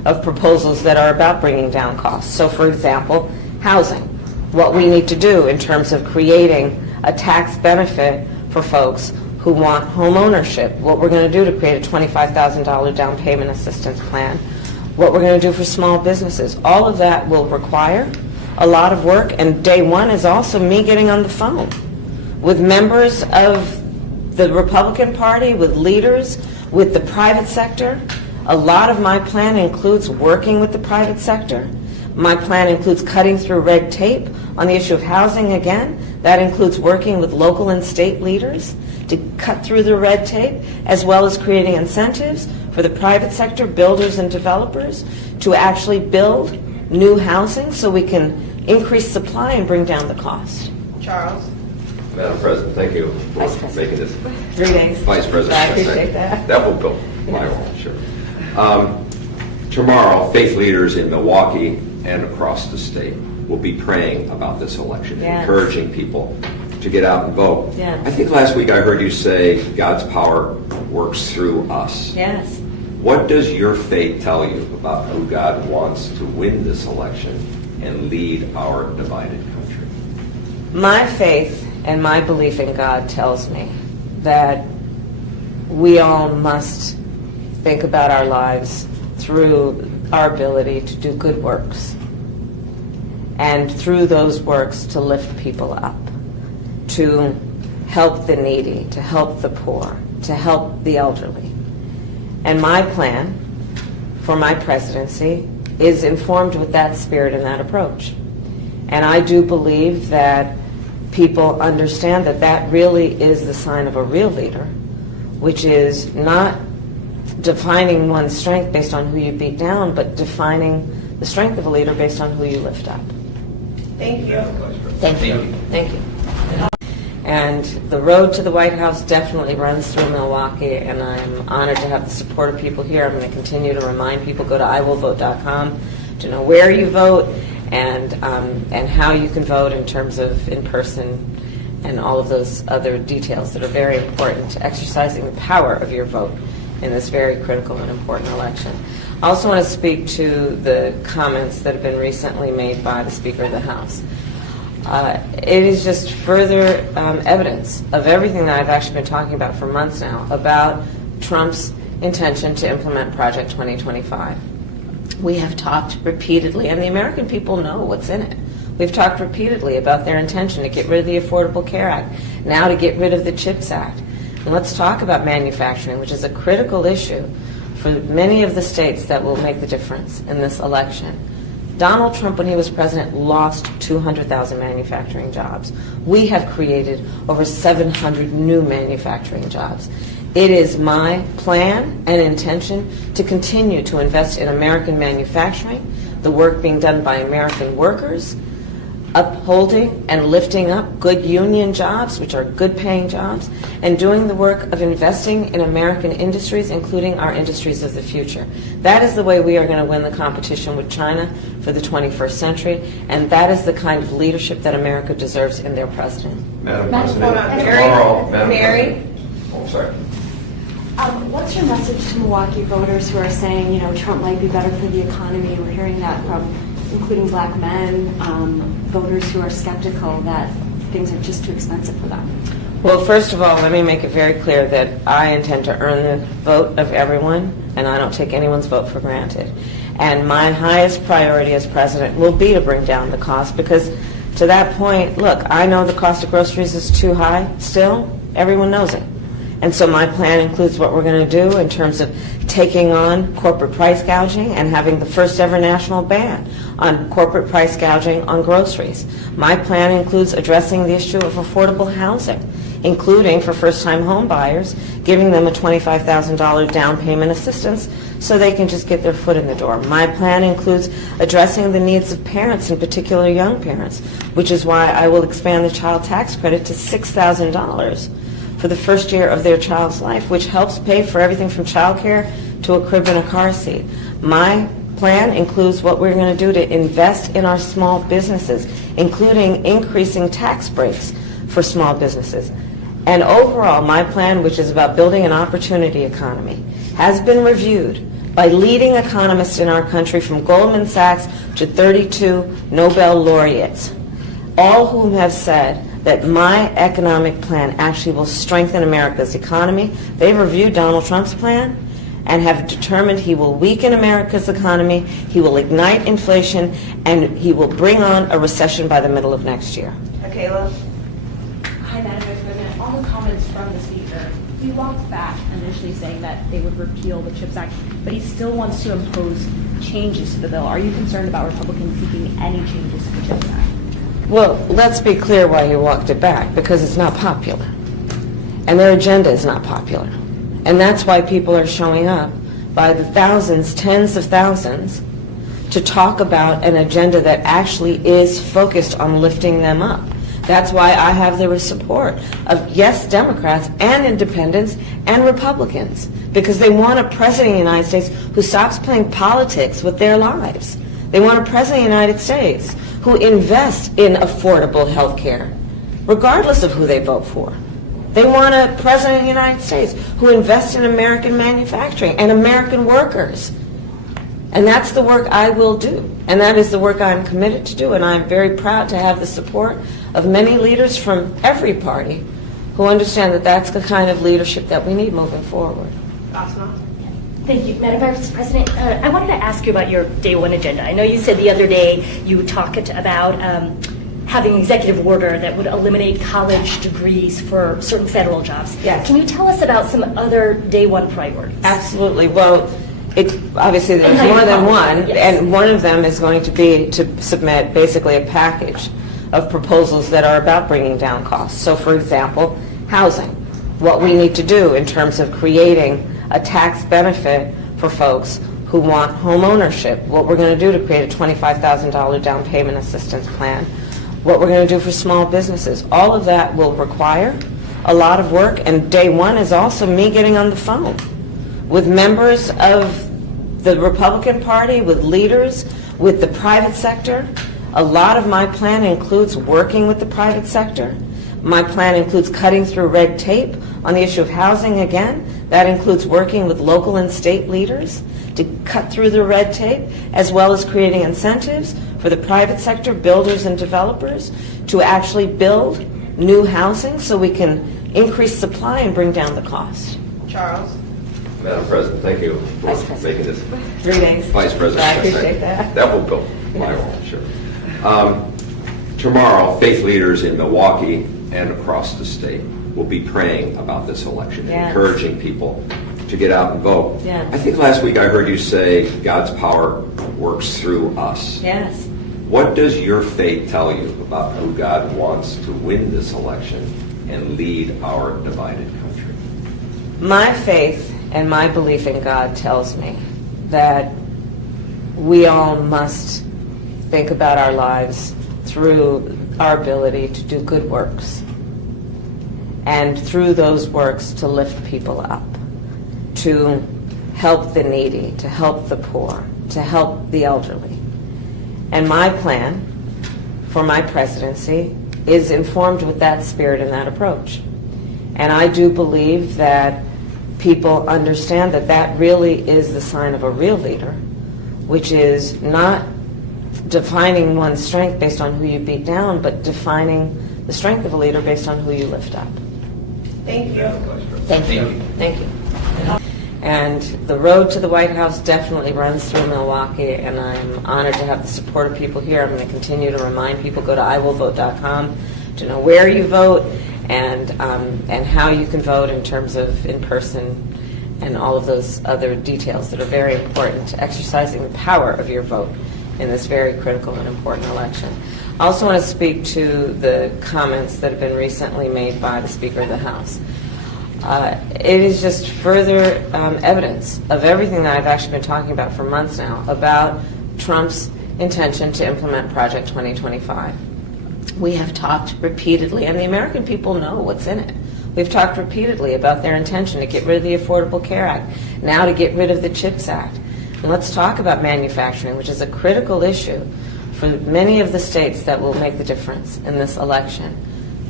of proposals that are about bringing down costs. So, for example, housing. What we need to do in terms of creating a tax benefit for folks who want home ownership, what we're going to do to create a $25,000 down payment assistance plan, what we're going to do for small businesses. All of that will require a lot of work, and day one is also me getting on the phone with members of the Republican Party, with leaders, with the private sector. A lot of my plan includes working with the private sector. My plan includes cutting through red tape on the issue of housing again. That includes working with local and state leaders to cut through the red tape, as well as creating incentives for the private sector, builders and developers, to actually build new housing so we can increase supply and bring down the cost. Charles? Madam President, thank you for Vice President. making this. 3 days. Vice President. I appreciate that. That will build my role, sure. Tomorrow, faith leaders in Milwaukee and across the state will be praying about this election, Yes. encouraging people to get out and vote. Yes. I think last week I heard you say God's power works through us. Yes. What does your faith tell you about who God wants to win this election and lead our divided country? My faith and my belief in God tells me that we all must think about our lives through our ability to do good works, and through those works to lift people up, to help the needy, to help the poor, to help the elderly. And my plan for my presidency is informed with that spirit and that approach. And I do believe that people understand that that really is the sign of a real leader, which is not defining one's strength based on who you beat down, but defining the strength of a leader based on who you lift up. Thank you. Thank you. Thank you. And the road to the White House definitely runs through Milwaukee, and I'm honored to have the support of people here. I'm going to continue to remind people, go to iwillvote.com to know where you vote and how you can vote in terms of in-person and all of those other details that are very important to exercising the power of your vote in this very critical and important election. I also want to speak to the comments that have been recently made by the Speaker of the House. It is just further evidence of everything that I've actually been talking about for months now about Trump's intention to implement Project 2025. We have talked repeatedly, and the American people know what's in it. We've talked repeatedly about their intention to get rid of the Affordable Care Act, now to get rid of the CHIPS Act. And let's talk about manufacturing, which is a critical issue for many of the states that will make the difference in this election. Donald Trump, when he was president, lost 200,000 manufacturing jobs. We have created over 700 new manufacturing jobs. It is my plan and intention to continue to invest in American manufacturing, the work being done by American workers, upholding and lifting up good union jobs, which are good paying jobs, and doing the work of investing in American industries, including our industries of the future. That is the way we are going to win the competition with China for the 21st century, and that is the kind of leadership that America deserves in their president. Madam President, Mary? tomorrow, Madam Mary? President. Oh, sorry. What's your message to Milwaukee voters who are saying, Trump might be better for the economy? We're hearing that from including black men, voters who are skeptical that things are just too expensive for them. Well, first of all, let me make it very clear that I intend to earn the vote of everyone, and I don't take anyone's vote for granted. And my highest priority as president will be to bring down the cost, because to that point, look, I know the cost of groceries is too high still. Everyone knows it. And so my plan includes what we're going to do in terms of taking on corporate price gouging and having the first ever national ban on corporate price gouging on groceries. My plan includes addressing the issue of affordable housing, including for first-time home buyers, giving them a $25,000 down payment assistance so they can just get their foot in the door. My plan includes addressing the needs of parents, in particular young parents, which is why I will expand the child tax credit to $6,000 for the first year of their child's life, which helps pay for everything from child care to a crib and a car seat. My plan includes what we're going to do to invest in our small businesses, including increasing tax breaks for small businesses. And overall, my plan, which is about building an opportunity economy, has been reviewed by leading economists in our country from Goldman Sachs to 32 Nobel laureates, all whom have said that my economic plan actually will strengthen America's economy. They've reviewed Donald Trump's plan and have determined he will weaken America's economy, he will ignite inflation, and he will bring on a recession by the middle of next year. Michaela? Hi, Madam Vice President. On the comments from the Speaker, he walked back initially saying that they would repeal the CHIPS Act, but he still wants to impose changes to the bill. Are you concerned about Republicans seeking any changes to the CHIPS Act? Well, let's be clear why he walked it back, because it's not popular. And their agenda is not popular. And that's why people are showing up by the thousands, tens of thousands, to talk about an agenda that actually is focused on lifting them up. That's why I have the support of, yes, Democrats and independents and Republicans, because they want a president of the United States who stops playing politics with their lives. They want a president of the United States who invests in affordable health care, regardless of who they vote for. They want a president of the United States who invests in American manufacturing and American workers. And that's the work I will do. And that is the work I'm committed to do. And I'm very proud to have the support of many leaders from every party who understand that that's the kind of leadership that we need moving forward. Asma? Thank you. Madam Vice President, I wanted to ask you about your day one agenda. I know you said the other day you talked about having an executive order that would eliminate college degrees for certain federal jobs. Yes. Can you tell us about some other day one priorities? Absolutely. Well, obviously there's And how you more than follow one, it, yes. and one of them is going to be to submit basically a package of proposals that are about bringing down costs. So, for example, housing. What we need to do in terms of creating a tax benefit for folks who want home ownership, what we're going to do to create a $25,000 down payment assistance plan, what we're going to do for small businesses. All of that will require a lot of work, and day one is also me getting on the phone with members of the Republican Party, with leaders, with the private sector. A lot of my plan includes working with the private sector. My plan includes cutting through red tape on the issue of housing again. That includes working with local and state leaders to cut through the red tape, as well as creating incentives for the private sector, builders and developers, to actually build new housing so we can increase supply and bring down the cost. Charles? Madam President, thank you for Vice President. making this. Greetings. Vice President. I appreciate that. That will go my role, sure. Tomorrow, faith leaders in Milwaukee and across the state will be praying about this election, Yes. encouraging people to get out and vote. Yes. I think last week I heard you say God's power works through us. Yes. What does your faith tell you about who God wants to win this election and lead our divided country? My faith and my belief in God tells me that we all must think about our lives through our ability to do good works, and through those works to lift people up, to help the needy, to help the poor, to help the elderly. And my plan for my presidency is informed with that spirit and that approach. And I do believe that people understand that that really is the sign of a real leader, which is not defining one's strength based on who you beat down, but defining the strength of a leader based on who you lift up. Thank you. Thank you. Thank you. And the road to the White House definitely runs through Milwaukee, and I'm honored to have the support of people here. I'm going to continue to remind people, go to iwillvote.com to know where you vote and how you can vote in terms of in-person and all of those other details that are very important to exercising the power of your vote in this very critical and important election. I also want to speak to the comments that have been recently made by the Speaker of the House. It is just further evidence of everything that I've actually been talking about for months now about Trump's intention to implement Project 2025. We have talked repeatedly, and the American people know what's in it. We've talked repeatedly about their intention to get rid of the Affordable Care Act, now to get rid of the CHIPS Act. And let's talk about manufacturing, which is a critical issue for many of the states that will make the difference in this election.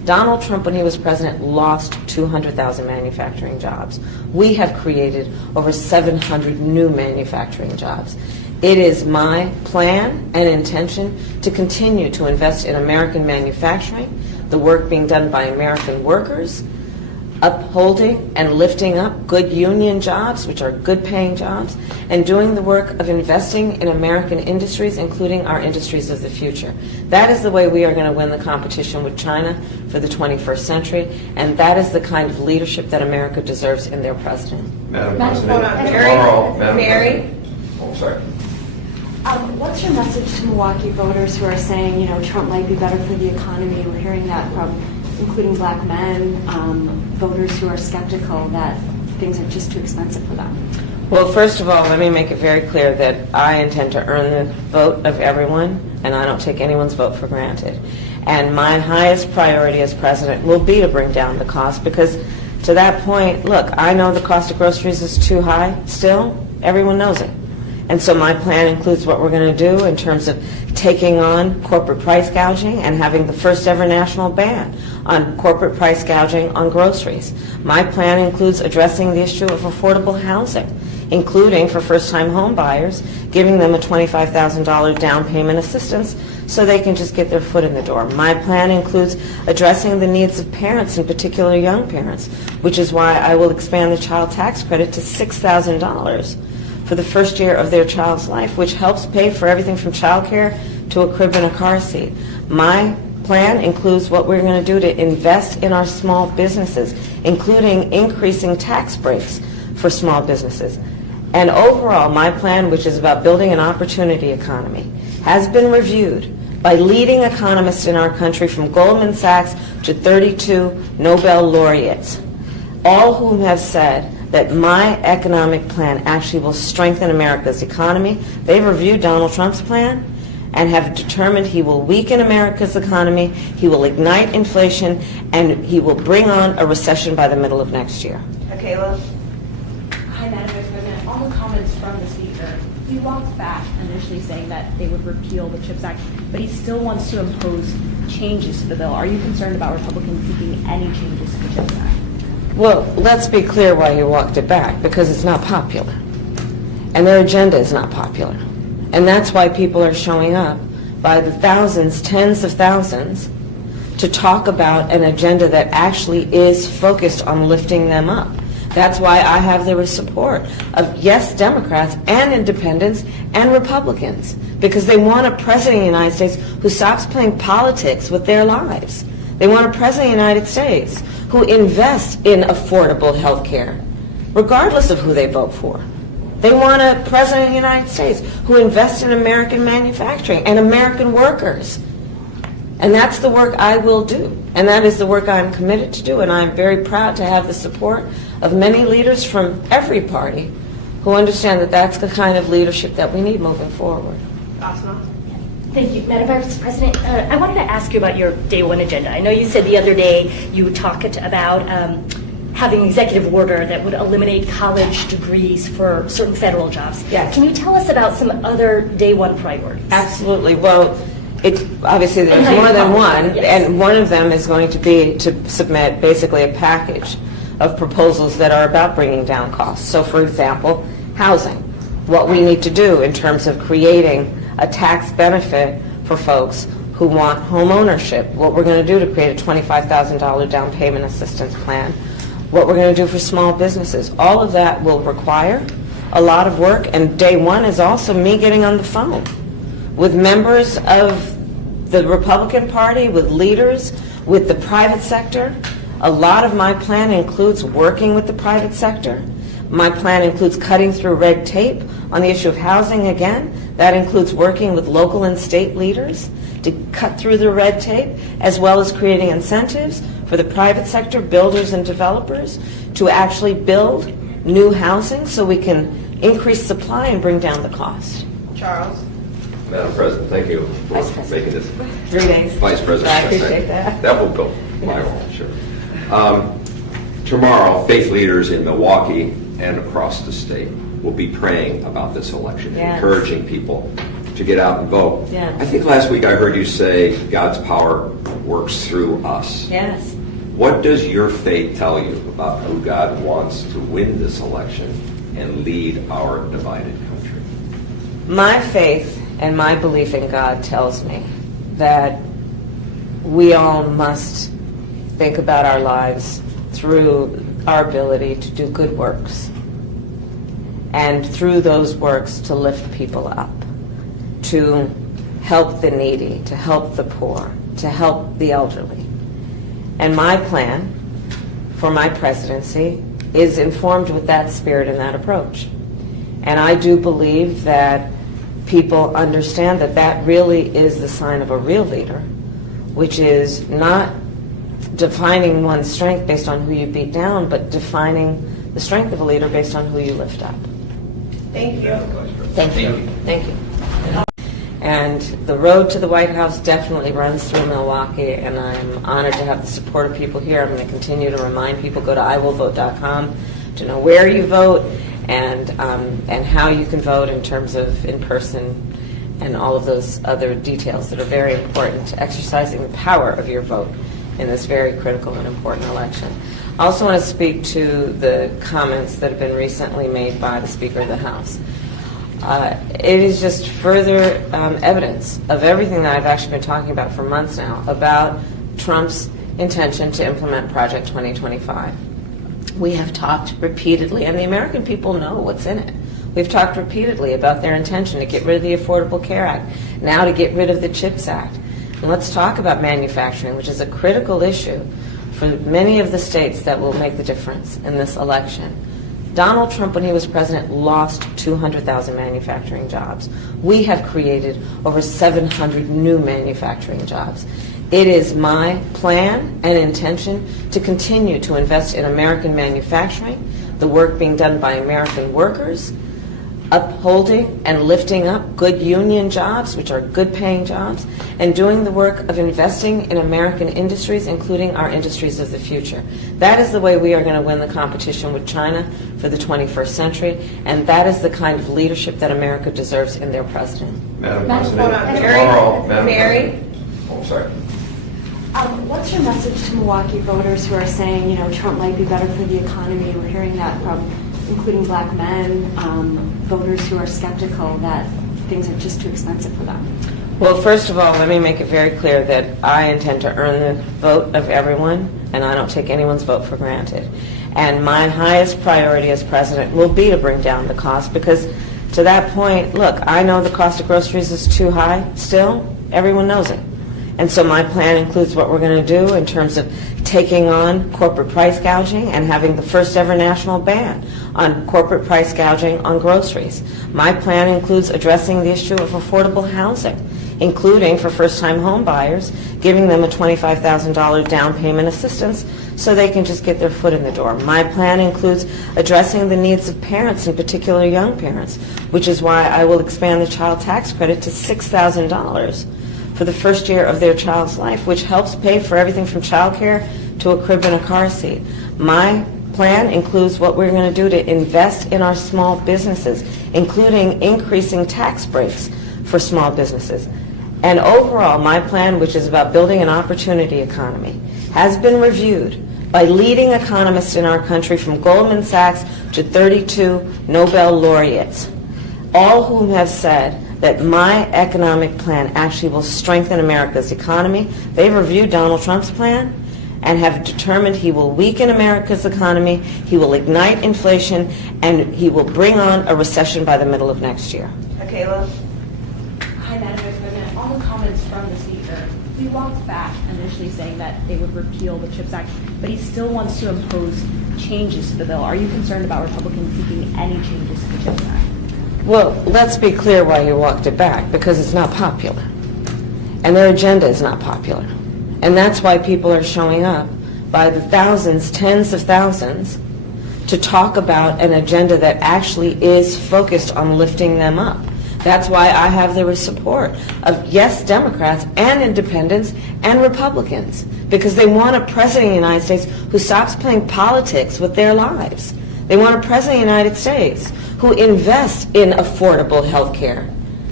Donald Trump, when he was president, lost 200,000 manufacturing jobs. We have created over 700 new manufacturing jobs. It is my plan and intention to continue to invest in American manufacturing, the work being done by American workers, upholding and lifting up good union jobs, which are good paying jobs, and doing the work of investing in American industries, including our industries of the future. That is the way we are going to win the competition with China for the 21st century, and that is the kind of leadership that America deserves in their president. Madam Madam President, Mary? tomorrow, Madam Mary? President. Oh, sorry. What's your message to Milwaukee voters who are saying, you know, Trump might be better for the economy? We're hearing that from including black men, voters who are skeptical that things are just too expensive for them. Well, first of all, let me make it very clear that I intend to earn the vote of everyone, and I don't take anyone's vote for granted. And my highest priority as president will be to bring down the cost, because to that point, look, I know the cost of groceries is too high still. Everyone knows it. And so my plan includes what we're going to do in terms of taking on corporate price gouging and having the first ever national ban on corporate price gouging on groceries. My plan includes addressing the issue of affordable housing, including for first-time home buyers, giving them a $25,000 down payment assistance so they can just get their foot in the door. My plan includes addressing the needs of parents, in particular young parents, which is why I will expand the child tax credit to $6,000 for the first year of their child's life, which helps pay for everything from child care to a crib and a car seat. My plan includes what we're going to do to invest in our small businesses, including increasing tax breaks for small businesses. And overall, my plan, which is about building an opportunity economy, has been reviewed by leading economists in our country, from Goldman Sachs to 32 Nobel laureates, all whom have said that my economic plan actually will strengthen America's economy. They've reviewed Donald Trump's plan and have determined he will weaken America's economy, he will ignite inflation, and he will bring on a recession by the middle of next year. Kayla? Hi, Madam Vice President. On the comments from the Speaker, he walked back initially saying that they would repeal the CHIPS Act, but he still wants to impose changes to the bill. Are you concerned about Republicans seeking any changes to the CHIPS Act? Well, let's be clear why he walked it back, because it's not popular. And their agenda is not popular. And that's why people are showing up by the thousands, tens of thousands, to talk about an agenda that actually is focused on lifting them up. That's why I have the support of, yes, Democrats and independents and Republicans, because they want a president of the United States who stops playing politics with their lives. They want a president of the United States who invests in affordable health care, regardless of who they vote for. They want a president of the United States who invests in American manufacturing and American workers. And that's the work I will do. And that is the work I'm committed to do. And I'm very proud to have the support of many leaders from every party who understand that that's the kind of leadership that we need moving forward. Asma? Thank you, Madam Vice President. I wanted to ask you about your day one agenda. I know you said the other day you talked about having an executive order that would eliminate college degrees for certain federal jobs. Yes. Can you tell us about some other day one priorities? Absolutely. Well, obviously there's more than one, Yes. and one of them is going to be to submit basically a package of proposals that are about bringing down costs. So, for example, housing, what we need to do in terms of creating a tax benefit for folks who want home ownership, what we're going to do to create a $25,000 down payment assistance plan, what we're going to do for small businesses. All of that will require a lot of work, and day one is also me getting on the phone with members of the Republican Party, with leaders, with the private sector. A lot of my plan includes working with the private sector. My plan includes cutting through red tape on the issue of housing again. That includes working with local and state leaders to cut through the red tape, as well as creating incentives for the private sector, builders and developers, to actually build new housing so we can increase supply and bring down the cost. Charles? Madam President, thank you for Vice President. making this. 3 days. Vice President. I appreciate that. That will go my role, sure. Tomorrow, faith leaders in Milwaukee and across the state will be praying about this election, Yes. encouraging people to get out and vote. Yeah. I think last week I heard you say God's power works through us. Yes. What does your faith tell you about who God wants to win this election and lead our divided country? My faith and my belief in God tells me that we all must think about our lives through our ability to do good works, and through those works to lift people up, to help the needy, to help the poor, to help the elderly. And my plan for my presidency is informed with that spirit and that approach. And I do believe that people understand that that really is the sign of a real leader, which is not defining one's strength based on who you beat down, but defining the strength of a leader based on who you lift up. Thank you. Thank you. Thank you. And the road to the White House definitely runs through Milwaukee, and I'm honored to have the support of people here. I'm going to continue to remind people, go to iwillvote.com to know where you vote and how you can vote in terms of in-person and all of those other details that are very important to exercising the power of your vote in this very critical and important election. I also want to speak to the comments that have been recently made by the Speaker of the House. It is just further evidence of everything that I've actually been talking about for months now about Trump's intention to implement Project 2025. We have talked repeatedly, and the American people know what's in it. We've talked repeatedly about their intention to get rid of the Affordable Care Act, now to get rid of the CHIPS Act. And let's talk about manufacturing, which is a critical issue for many of the states that will make the difference in this election. Donald Trump, when he was president, lost 200,000 manufacturing jobs. We have created over 700 new manufacturing jobs. It is my plan and intention to continue to invest in American manufacturing, the work being done by American workers, upholding and lifting up good union jobs, which are good paying jobs, and doing the work of investing in American industries, including our industries of the future. That is the way we are going to win the competition with China for the 21st century, and that is the kind of leadership that America deserves in their president. Madam Madam President, Mary? tomorrow, Madam Mary? President. Oh, sorry. What's your message to Milwaukee voters who are saying, you know, Trump might be better for the economy? We're hearing that from including black men, voters who are skeptical that things are just too expensive for them. Well, first of all, let me make it very clear that I intend to earn the vote of everyone, and I don't take anyone's vote for granted. And my highest priority as president will be to bring down the cost, because to that point, look, I know the cost of groceries is too high still. Everyone knows it. And so my plan includes what we're going to do in terms of taking on corporate price gouging and having the first ever national ban on corporate price gouging on groceries. My plan includes addressing the issue of affordable housing, including for first-time home buyers, giving them a $25,000 down payment assistance so they can just get their foot in the door. My plan includes addressing the needs of parents, in particular young parents, which is why I will expand the child tax credit to $6,000 for the first year of their child's life, which helps pay for everything from child care to a crib and a car seat. My plan includes what we're going to do to invest in our small businesses, including increasing tax breaks for small businesses. And overall, my plan, which is about building an opportunity economy, has been reviewed by leading economists in our country, from Goldman Sachs to 32 Nobel laureates, all whom have said that my economic plan actually will strengthen America's economy. They've reviewed Donald Trump's plan and have determined he will weaken America's economy, he will ignite inflation, and he will bring on a recession by the middle of next year. Kayla? Hi, Madam Vice President. On the comments from the Speaker, he walked back initially saying that they would repeal the CHIPS Act, but he still wants to impose changes to the bill. Are you concerned about Republicans seeking any changes to the CHIPS Act? Well, let's be clear why he walked it back, because it's not popular. And their agenda is not popular. And that's why people are showing up by the thousands, tens of thousands, to talk about an agenda that actually is focused on lifting them up. That's why I have the support of, yes, Democrats and independents and Republicans, because they want a president of the United States who stops playing politics with their lives. They want a president of the United States who invests in affordable health care,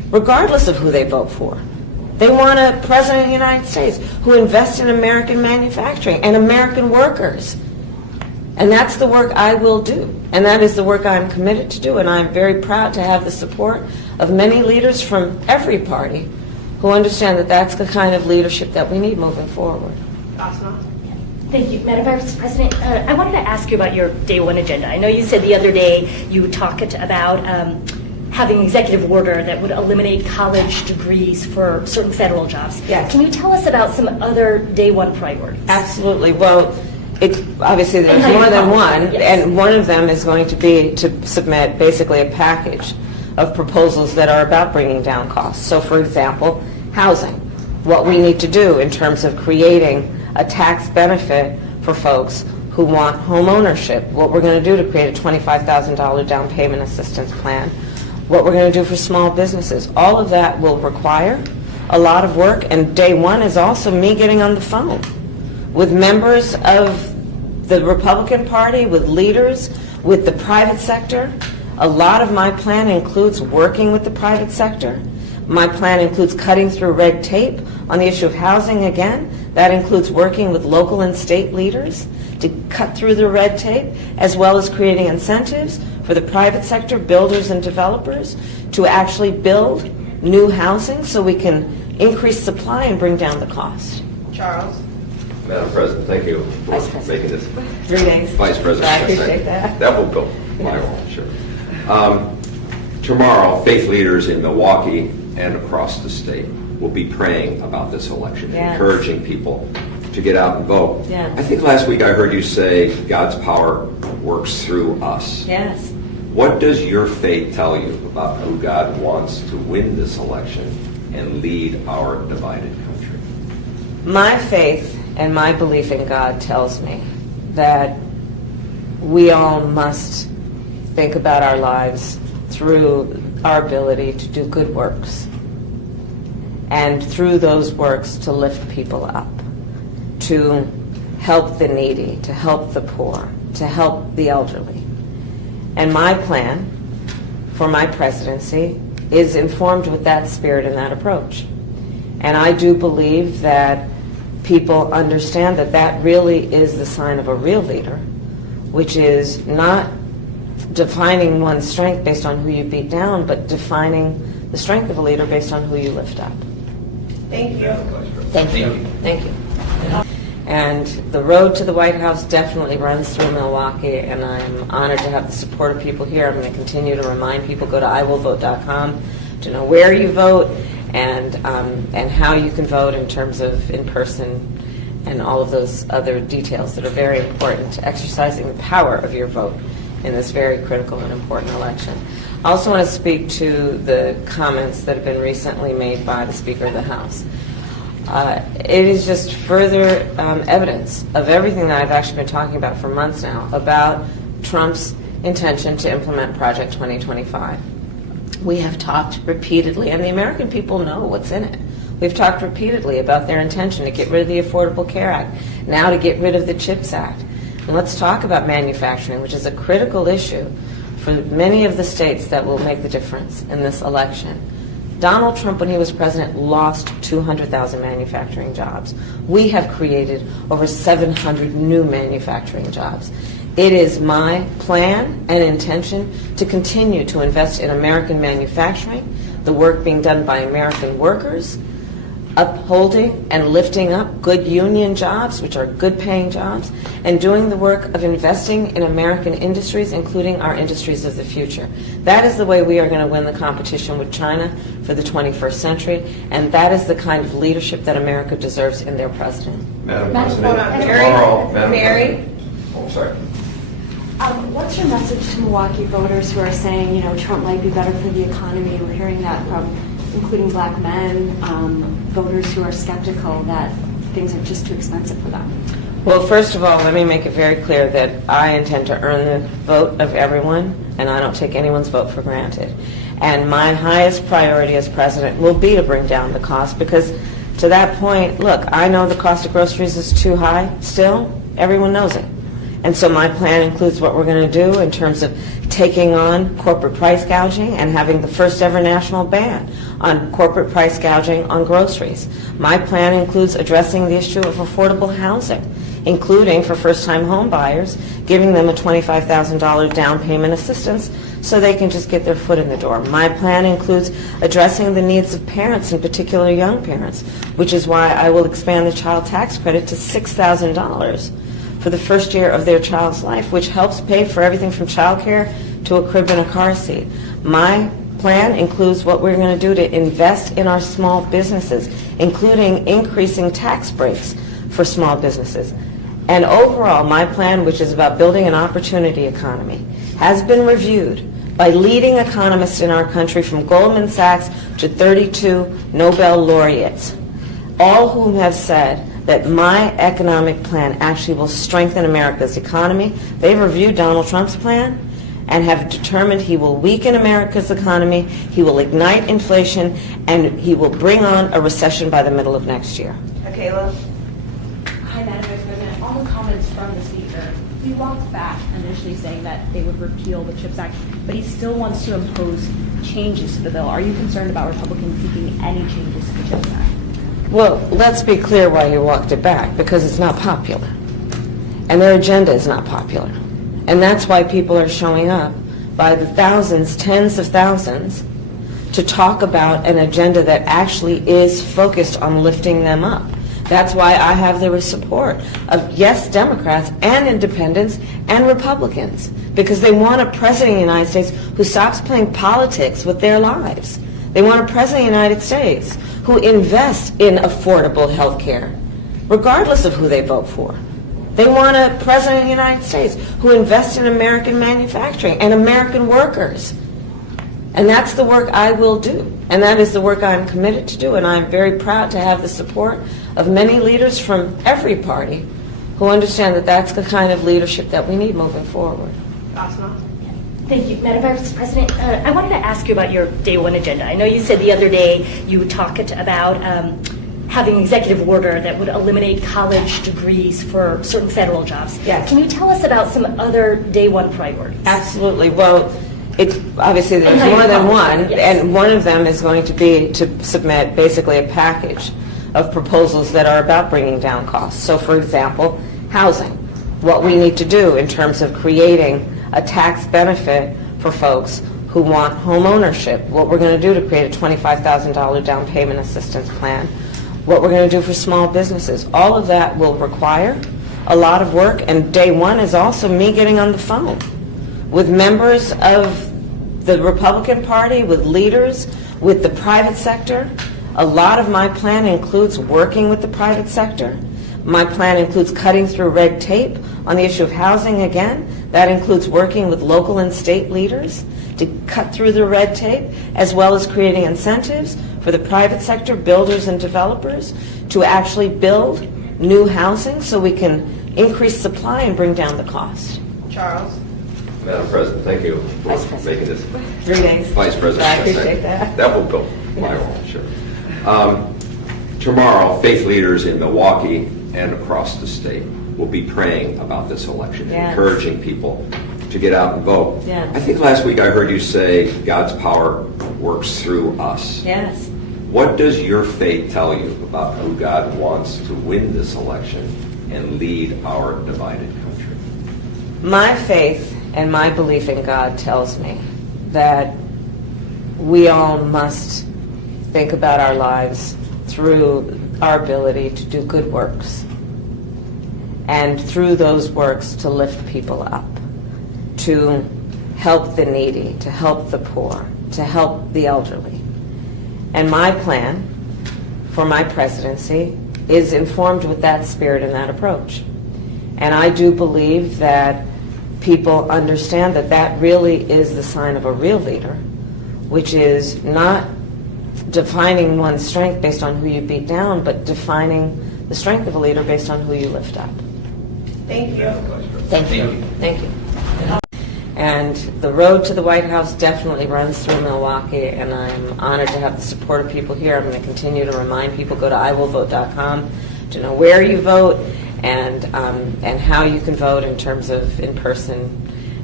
regardless of who they vote for. They want a president of the United States who invests in American manufacturing and American workers. And that's the work I will do. And that is the work I'm committed to do. And I'm very proud to have the support of many leaders from every party who understand that that's the kind of leadership that we need moving forward. Thank you. Madam Vice President, I wanted to ask you about your day one agenda. I know you said the other day you talked about having an executive order that would eliminate college degrees for certain federal jobs. Yes. Can you tell us about some other day one priorities? Absolutely. Well, obviously there's And how you more than accomplish one, it, yes. and one of them is going to be to submit basically a package of proposals that are about bringing down costs. So, for example, housing, what we need to do in terms of creating a tax benefit for folks who want home ownership, what we're going to do to create a $25,000 down payment assistance plan, what we're going to do for small businesses. All of that will require a lot of work, and day one is also me getting on the phone with members of the Republican Party, with leaders, with the private sector. A lot of my plan includes working with the private sector. My plan includes cutting through red tape on the issue of housing again. That includes working with local and state leaders to cut through the red tape, as well as creating incentives for the private sector, builders and developers, to actually build new housing so we can increase supply and bring down the cost. Charles? Madam President, thank you for Vice President. making this. 3 days. Vice President. I appreciate that. That will go my role, sure. Tomorrow, faith leaders in Milwaukee and across the state will be praying about this election, Yes. encouraging people to get out and vote. Yes. I think last week I heard you say God's power works through us. Yes. What does your faith tell you about who God wants to win this election and lead our divided country? My faith and my belief in God tells me that we all must think about our lives through our ability to do good works, and through those works to lift people up, to help the needy, to help the poor, to help the elderly. And my plan for my presidency is informed with that spirit and that approach. And I do believe that people understand that that really is the sign of a real leader, which is not defining one's strength based on who you beat down, but defining the strength of a leader based on who you lift up. Thank you. Thank you. Thank you. And the road to the White House definitely runs through Milwaukee, and I'm honored to have the support of people here. I'm going to continue to remind people, go to iwillvote.com to know where you vote and how you can vote in terms of in-person and all of those other details that are very important to exercising the power of your vote in this very critical and important election. I also want to speak to the comments that have been recently made by the Speaker of the House. It is just further evidence of everything that I've actually been talking about for months now about Trump's intention to implement Project 2025. We have talked repeatedly, and the American people know what's in it. We've talked repeatedly about their intention to get rid of the Affordable Care Act, now to get rid of the CHIPS Act. And let's talk about manufacturing, which is a critical issue for many of the states that will make the difference in this election. Donald Trump, when he was president, lost 200,000 manufacturing jobs. We have created over 700 new manufacturing jobs. It is my plan and intention to continue to invest in American manufacturing, the work being done by American workers, upholding and lifting up good union jobs, which are good paying jobs, and doing the work of investing in American industries, including our industries of the future. That is the way we are going to win the competition with China for the 21st century, and that is the kind of leadership that America deserves in their president. Madam Madam President, Mary? tomorrow, Madam Mary? President. Oh, sorry. What's your message to Milwaukee voters who are saying, you know, Trump might be better for the economy? We're hearing that from including black men, voters who are skeptical that things are just too expensive for them. Well, first of all, let me make it very clear that I intend to earn the vote of everyone, and I don't take anyone's vote for granted. And my highest priority as president will be to bring down the cost, because to that point, look, I know the cost of groceries is too high still. Everyone knows it. And so my plan includes what we're going to do in terms of taking on corporate price gouging and having the first ever national ban on corporate price gouging on groceries. My plan includes addressing the issue of affordable housing, including for first-time home buyers, giving them a $25,000 down payment assistance so they can just get their foot in the door. My plan includes addressing the needs of parents, in particular young parents, which is why I will expand the child tax credit to $6,000 for the first year of their child's life, which helps pay for everything from child care to a crib and a car seat. My plan includes what we're going to do to invest in our small businesses, including increasing tax breaks for small businesses. And overall, my plan, which is about building an opportunity economy, has been reviewed by leading economists in our country, from Goldman Sachs to 32 Nobel laureates, all whom have said that my economic plan actually will strengthen America's economy. They've reviewed Donald Trump's plan and have determined he will weaken America's economy, he will ignite inflation, and he will bring on a recession by the middle of next year. Kayla? Hi, Madam Vice President. On the comments from the Speaker, he walked back initially saying that they would repeal the CHIPS Act, but he still wants to impose changes to the bill. Are you concerned about Republicans seeking any changes to the CHIPS Act? Well, let's be clear why you walked it back, because it's not popular. And their agenda is not popular. And that's why people are showing up by the thousands, tens of thousands, to talk about an agenda that actually is focused on lifting them up. That's why I have the support of, yes, Democrats and independents and Republicans, because they want a president of the United States who stops playing politics with their lives. They want a president of the United States who invests in affordable health care, regardless of who they vote for. They want a president of the United States who invests in American manufacturing and American workers. And that's the work I will do. And that is the work I'm committed to do. And I'm very proud to have the support of many leaders from every party who understand that that's the kind of leadership that we need moving forward. Asma? Thank you. Madam Vice President, I wanted to ask you about your day one agenda. I know you said the other day you would talk about having an executive order that would eliminate college degrees for certain federal jobs. Yes. Can you tell us about some other day one priorities? Absolutely. Well, it's obviously there's And more than one, yes. and one of them is going to be to submit basically a package of proposals that are about bringing down costs. So, for example, housing. What we need to do in terms of creating a tax benefit for folks who want home ownership. What we're going to do to create a $25,000 down payment assistance plan. What we're going to do for small businesses. All of that will require a lot of work, and day one is also me getting on the phone with members of the Republican Party, with leaders, with the private sector. A lot of my plan includes working with the private sector. My plan includes cutting through red tape on the issue of housing again. That includes working with local and state leaders to cut through the red tape, as well as creating incentives for the private sector, builders and developers, to actually build new housing so we can increase supply and bring down the cost. Charles? Madam President, thank you for Vice President. making this. 3 days. Vice President. I appreciate that. That will go my way, sure. Tomorrow, faith leaders in Milwaukee and across the state will be praying about this election, Yes. encouraging people to get out and vote. Yes. I think last week I heard you say God's power works through us. Yes. What does your faith tell you about who God wants to win this election and lead our divided country? My faith and my belief in God tells me that we all must think about our lives through our ability to do good works, and through those works to lift people up, to help the needy, to help the poor, to help the elderly. And my plan for my presidency is informed with that spirit and that approach. And I do believe that people understand that that really is the sign of a real leader, which is not defining one's strength based on who you beat down, but defining the strength of a leader based on who you lift up. Thank you. Thank you. Thank you. And the road to the White House definitely runs through Milwaukee, and I'm honored to have the support of people here. I'm going to continue to remind people, go to iwillvote.com to know where you vote and how you can vote in terms of in-person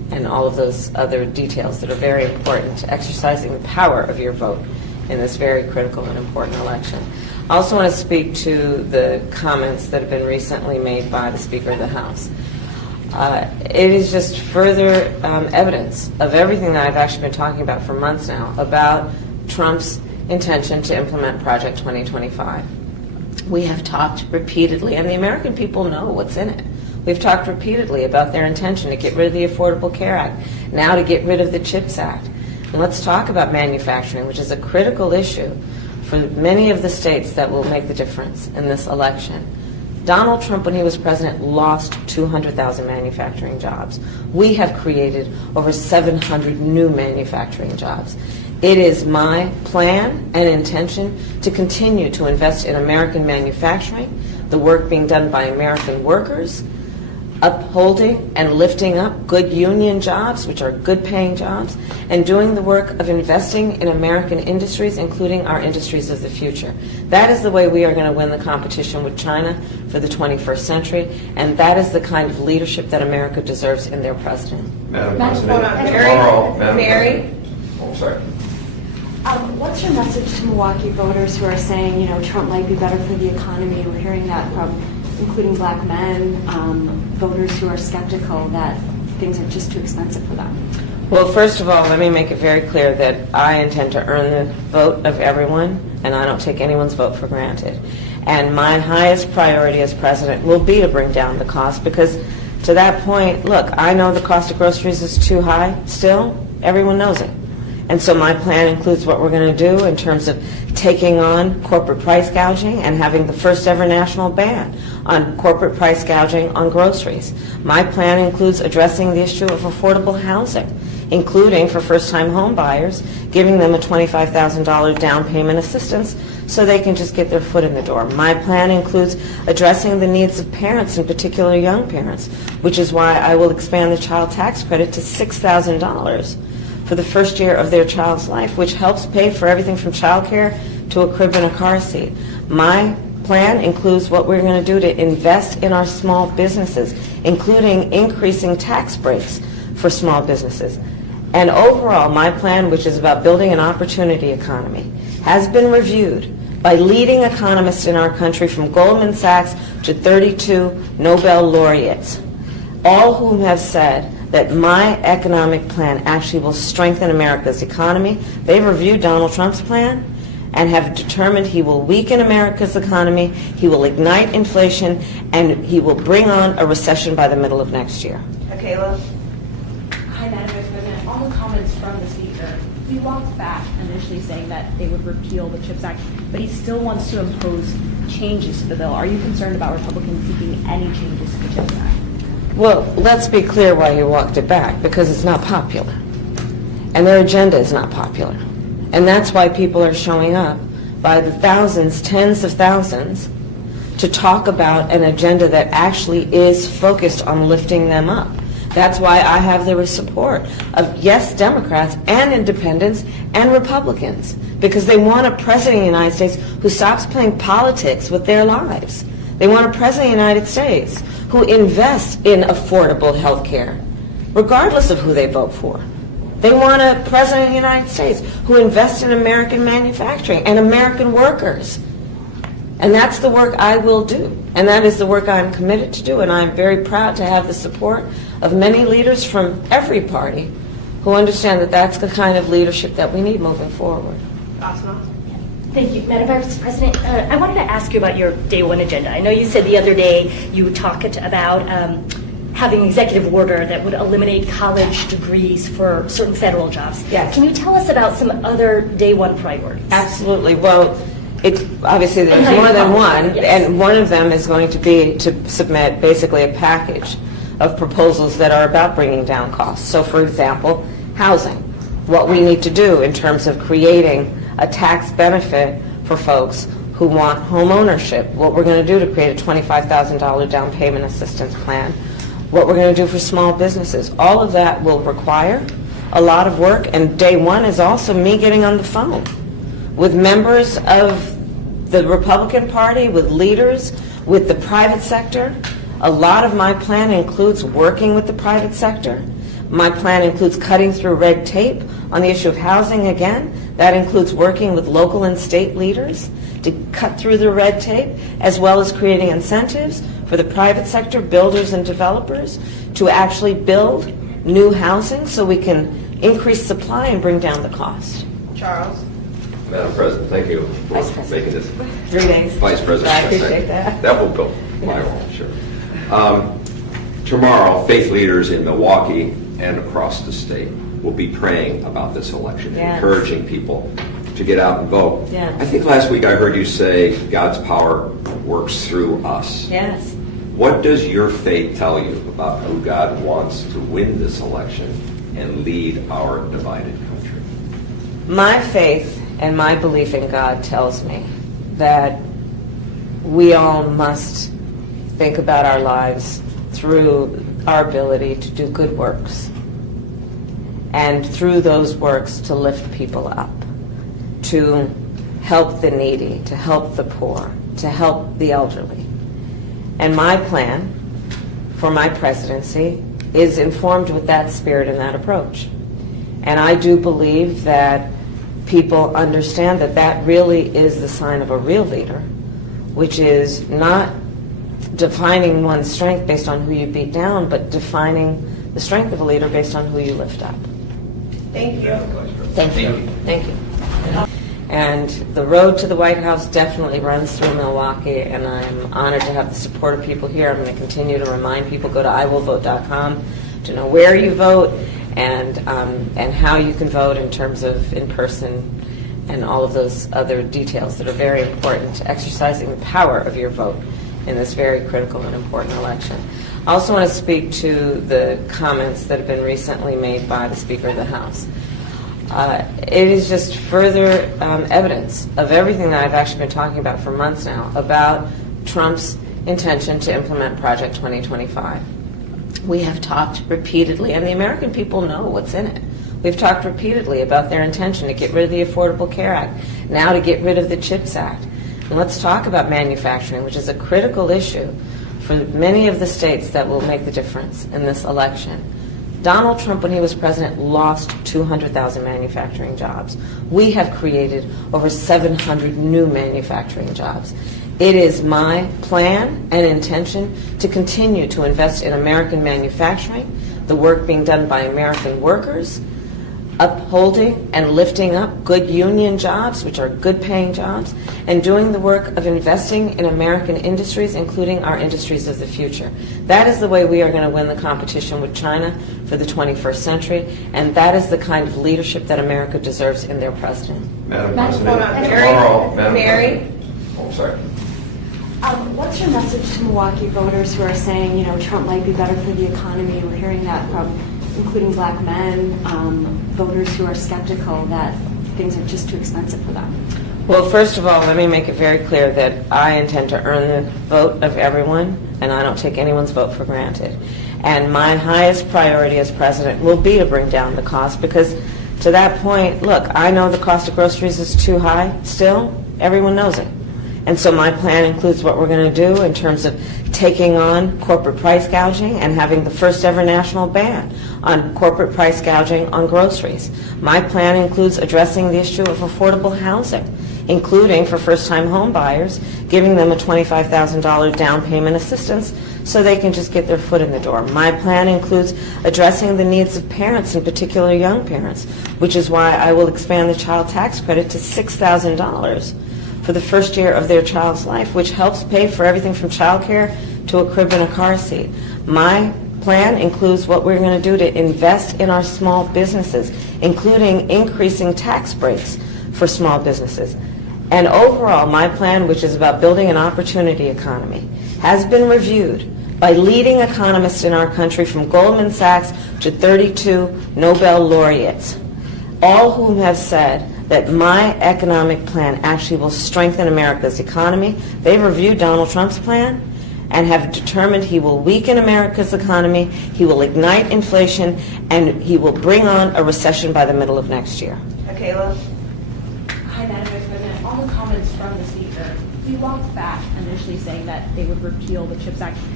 and all of those other details that are very important to exercising the power of your vote in this very critical and important election. I also want to speak to the comments that have been recently made by the Speaker of the House. It is just further evidence of everything that I've actually been talking about for months now about Trump's intention to implement Project 2025. We have talked repeatedly, and the American people know what's in it. We've talked repeatedly about their intention to get rid of the Affordable Care Act, now to get rid of the CHIPS Act. And let's talk about manufacturing, which is a critical issue for many of the states that will make the difference in this election. Donald Trump, when he was president, lost 200,000 manufacturing jobs. We have created over 700 new manufacturing jobs. It is my plan and intention to continue to invest in American manufacturing, the work being done by American workers, upholding and lifting up good union jobs, which are good paying jobs, and doing the work of investing in American industries, including our industries of the future. That is the way we are going to win the competition with China for the 21st century, and that is the kind of leadership that America deserves in their president. Madam Madam President, Mary? tomorrow, Madam Mary? President. Oh, sorry. What's your message to Milwaukee voters who are saying, you know, Trump might be better for the economy? We're hearing that from including black men, voters who are skeptical that things are just too expensive for them. Well, first of all, let me make it very clear that I intend to earn the vote of everyone, and I don't take anyone's vote for granted. And my highest priority as president will be to bring down the cost, because to that point, look, I know the cost of groceries is too high still. Everyone knows it. And so my plan includes what we're going to do in terms of taking on corporate price gouging and having the first ever national ban on corporate price gouging on groceries. My plan includes addressing the issue of affordable housing, including for first-time home buyers, giving them a $25,000 down payment assistance so they can just get their foot in the door. My plan includes addressing the needs of parents, in particular young parents, which is why I will expand the child tax credit to $6,000 for the first year of their child's life, which helps pay for everything from child care to a crib and a car seat. My plan includes what we're going to do to invest in our small businesses, including increasing tax breaks for small businesses. And overall, my plan, which is about building an opportunity economy, has been reviewed by leading economists in our country, from Goldman Sachs to 32 Nobel laureates, all whom have said that my economic plan actually will strengthen America's economy. They've reviewed Donald Trump's plan and have determined he will weaken America's economy, he will ignite inflation, and he will bring on a recession by the middle of next year. Kayla? Hi, Madam Vice President. On the comments from the Speaker, he walked back initially saying that they would repeal the CHIPS Act, but he still wants to impose changes to the bill. Are you concerned about Republicans seeking any changes to the CHIPS Act? Well, let's be clear why you walked it back, because it's not popular. And their agenda is not popular. And that's why people are showing up by the thousands, tens of thousands, to talk about an agenda that actually is focused on lifting them up. That's why I have the support of, yes, Democrats and independents and Republicans, because they want a president of the United States who stops playing politics with their lives. They want a president of the United States who invests in affordable health care, regardless of who they vote for. They want a president of the United States who invests in American manufacturing and American workers. And that's the work I will do. And that is the work I'm committed to do. And I'm very proud to have the support of many leaders from every party who understand that that's the kind of leadership that we need moving forward. Asma? Thank you, Madam Vice President. I wanted to ask you about your day one agenda. I know you said the other day you talked about having an executive order that would eliminate college degrees for certain federal jobs. Yes. Can you tell us about some other day one priorities? Absolutely. Well, it's obviously there's more than one, Yes. and one of them is going to be to submit basically a package of proposals that are about bringing down costs. So, for example, housing. What we need to do in terms of creating a tax benefit for folks who want home ownership, what we're going to do to create a $25,000 down payment assistance plan, what we're going to do for small businesses. All of that will require a lot of work, and day one is also me getting on the phone with members of the Republican Party, with leaders, with the private sector. A lot of my plan includes working with the private sector. My plan includes cutting through red tape on the issue of housing again. That includes working with local and state leaders to cut through the red tape, as well as creating incentives for the private sector, builders and developers, to actually build new housing so we can increase supply and bring down the cost. Charles. Madam President, thank you for Vice President. making this. 3 days. Vice President. I appreciate that. That will go viral, sure. Tomorrow, faith leaders in Milwaukee and across the state will be praying about this election, Yes. encouraging people to get out and vote. Yes. I think last week I heard you say God's power works through us. Yes. What does your faith tell you about who God wants to win this election and lead our divided country? My faith and my belief in God tells me that we all must think about our lives through our ability to do good works, and through those works to lift people up, to help the needy, to help the poor, to help the elderly. And my plan for my presidency is informed with that spirit and that approach. And I do believe that people understand that that really is the sign of a real leader, which is not defining one's strength based on who you beat down, but defining the strength of a leader based on who you lift up. Thank you. Thank you. Thank you. And the road to the White House definitely runs through Milwaukee, and I'm honored to have the support of people here. I'm going to continue to remind people, go to iwillvote.com to know where you vote and how you can vote in terms of in-person and all of those other details that are very important to exercising the power of your vote in this very critical and important election. I also want to speak to the comments that have been recently made by the Speaker of the House. It is just further evidence of everything that I've actually been talking about for months now about Trump's intention to implement Project 2025. We have talked repeatedly, and the American people know what's in it. We've talked repeatedly about their intention to get rid of the Affordable Care Act, now to get rid of the CHIPS Act. And let's talk about manufacturing, which is a critical issue for many of the states that will make the difference in this election. Donald Trump, when he was president, lost 200,000 manufacturing jobs. We have created over 700 new manufacturing jobs. It is my plan and intention to continue to invest in American manufacturing, the work being done by American workers, upholding and lifting up good union jobs, which are good paying jobs, and doing the work of investing in American industries, including our industries of the future. That is the way we are going to win the competition with China for the 21st century, and that is the kind of leadership that America deserves in their president. Madam Madam President, Mary? tomorrow, Madam Mary? President. Oh, sorry. What's your message to Milwaukee voters who are saying, Trump might be better for the economy? We're hearing that from including black men, voters who are skeptical that things are just too expensive for them. Well, first of all, let me make it very clear that I intend to earn the vote of everyone, and I don't take anyone's vote for granted. And my highest priority as president will be to bring down the cost, because to that point, look, I know the cost of groceries is too high still. Everyone knows it. And so my plan includes what we're going to do in terms of taking on corporate price gouging and having the first ever national ban on corporate price gouging on groceries. My plan includes addressing the issue of affordable housing, including for first-time home buyers, giving them a $25,000 down payment assistance so they can just get their foot in the door. My plan includes addressing the needs of parents, in particular young parents, which is why I will expand the child tax credit to $6,000 for the first year of their child's life, which helps pay for everything from childcare to a crib and a car seat. My plan includes what we're going to do to invest in our small businesses, including increasing tax breaks for small businesses. And overall, my plan, which is about building an opportunity economy, has been reviewed by leading economists in our country, from Goldman Sachs to 32 Nobel laureates, all whom have said that my economic plan actually will strengthen America's economy. They've reviewed Donald Trump's plan and have determined he will weaken America's economy, he will ignite inflation, and he will bring on a recession by the middle of next year. Michaela. Hi, Madam Vice President. On the comments from the Speaker, he walked back initially saying that they would repeal the CHIPS Act,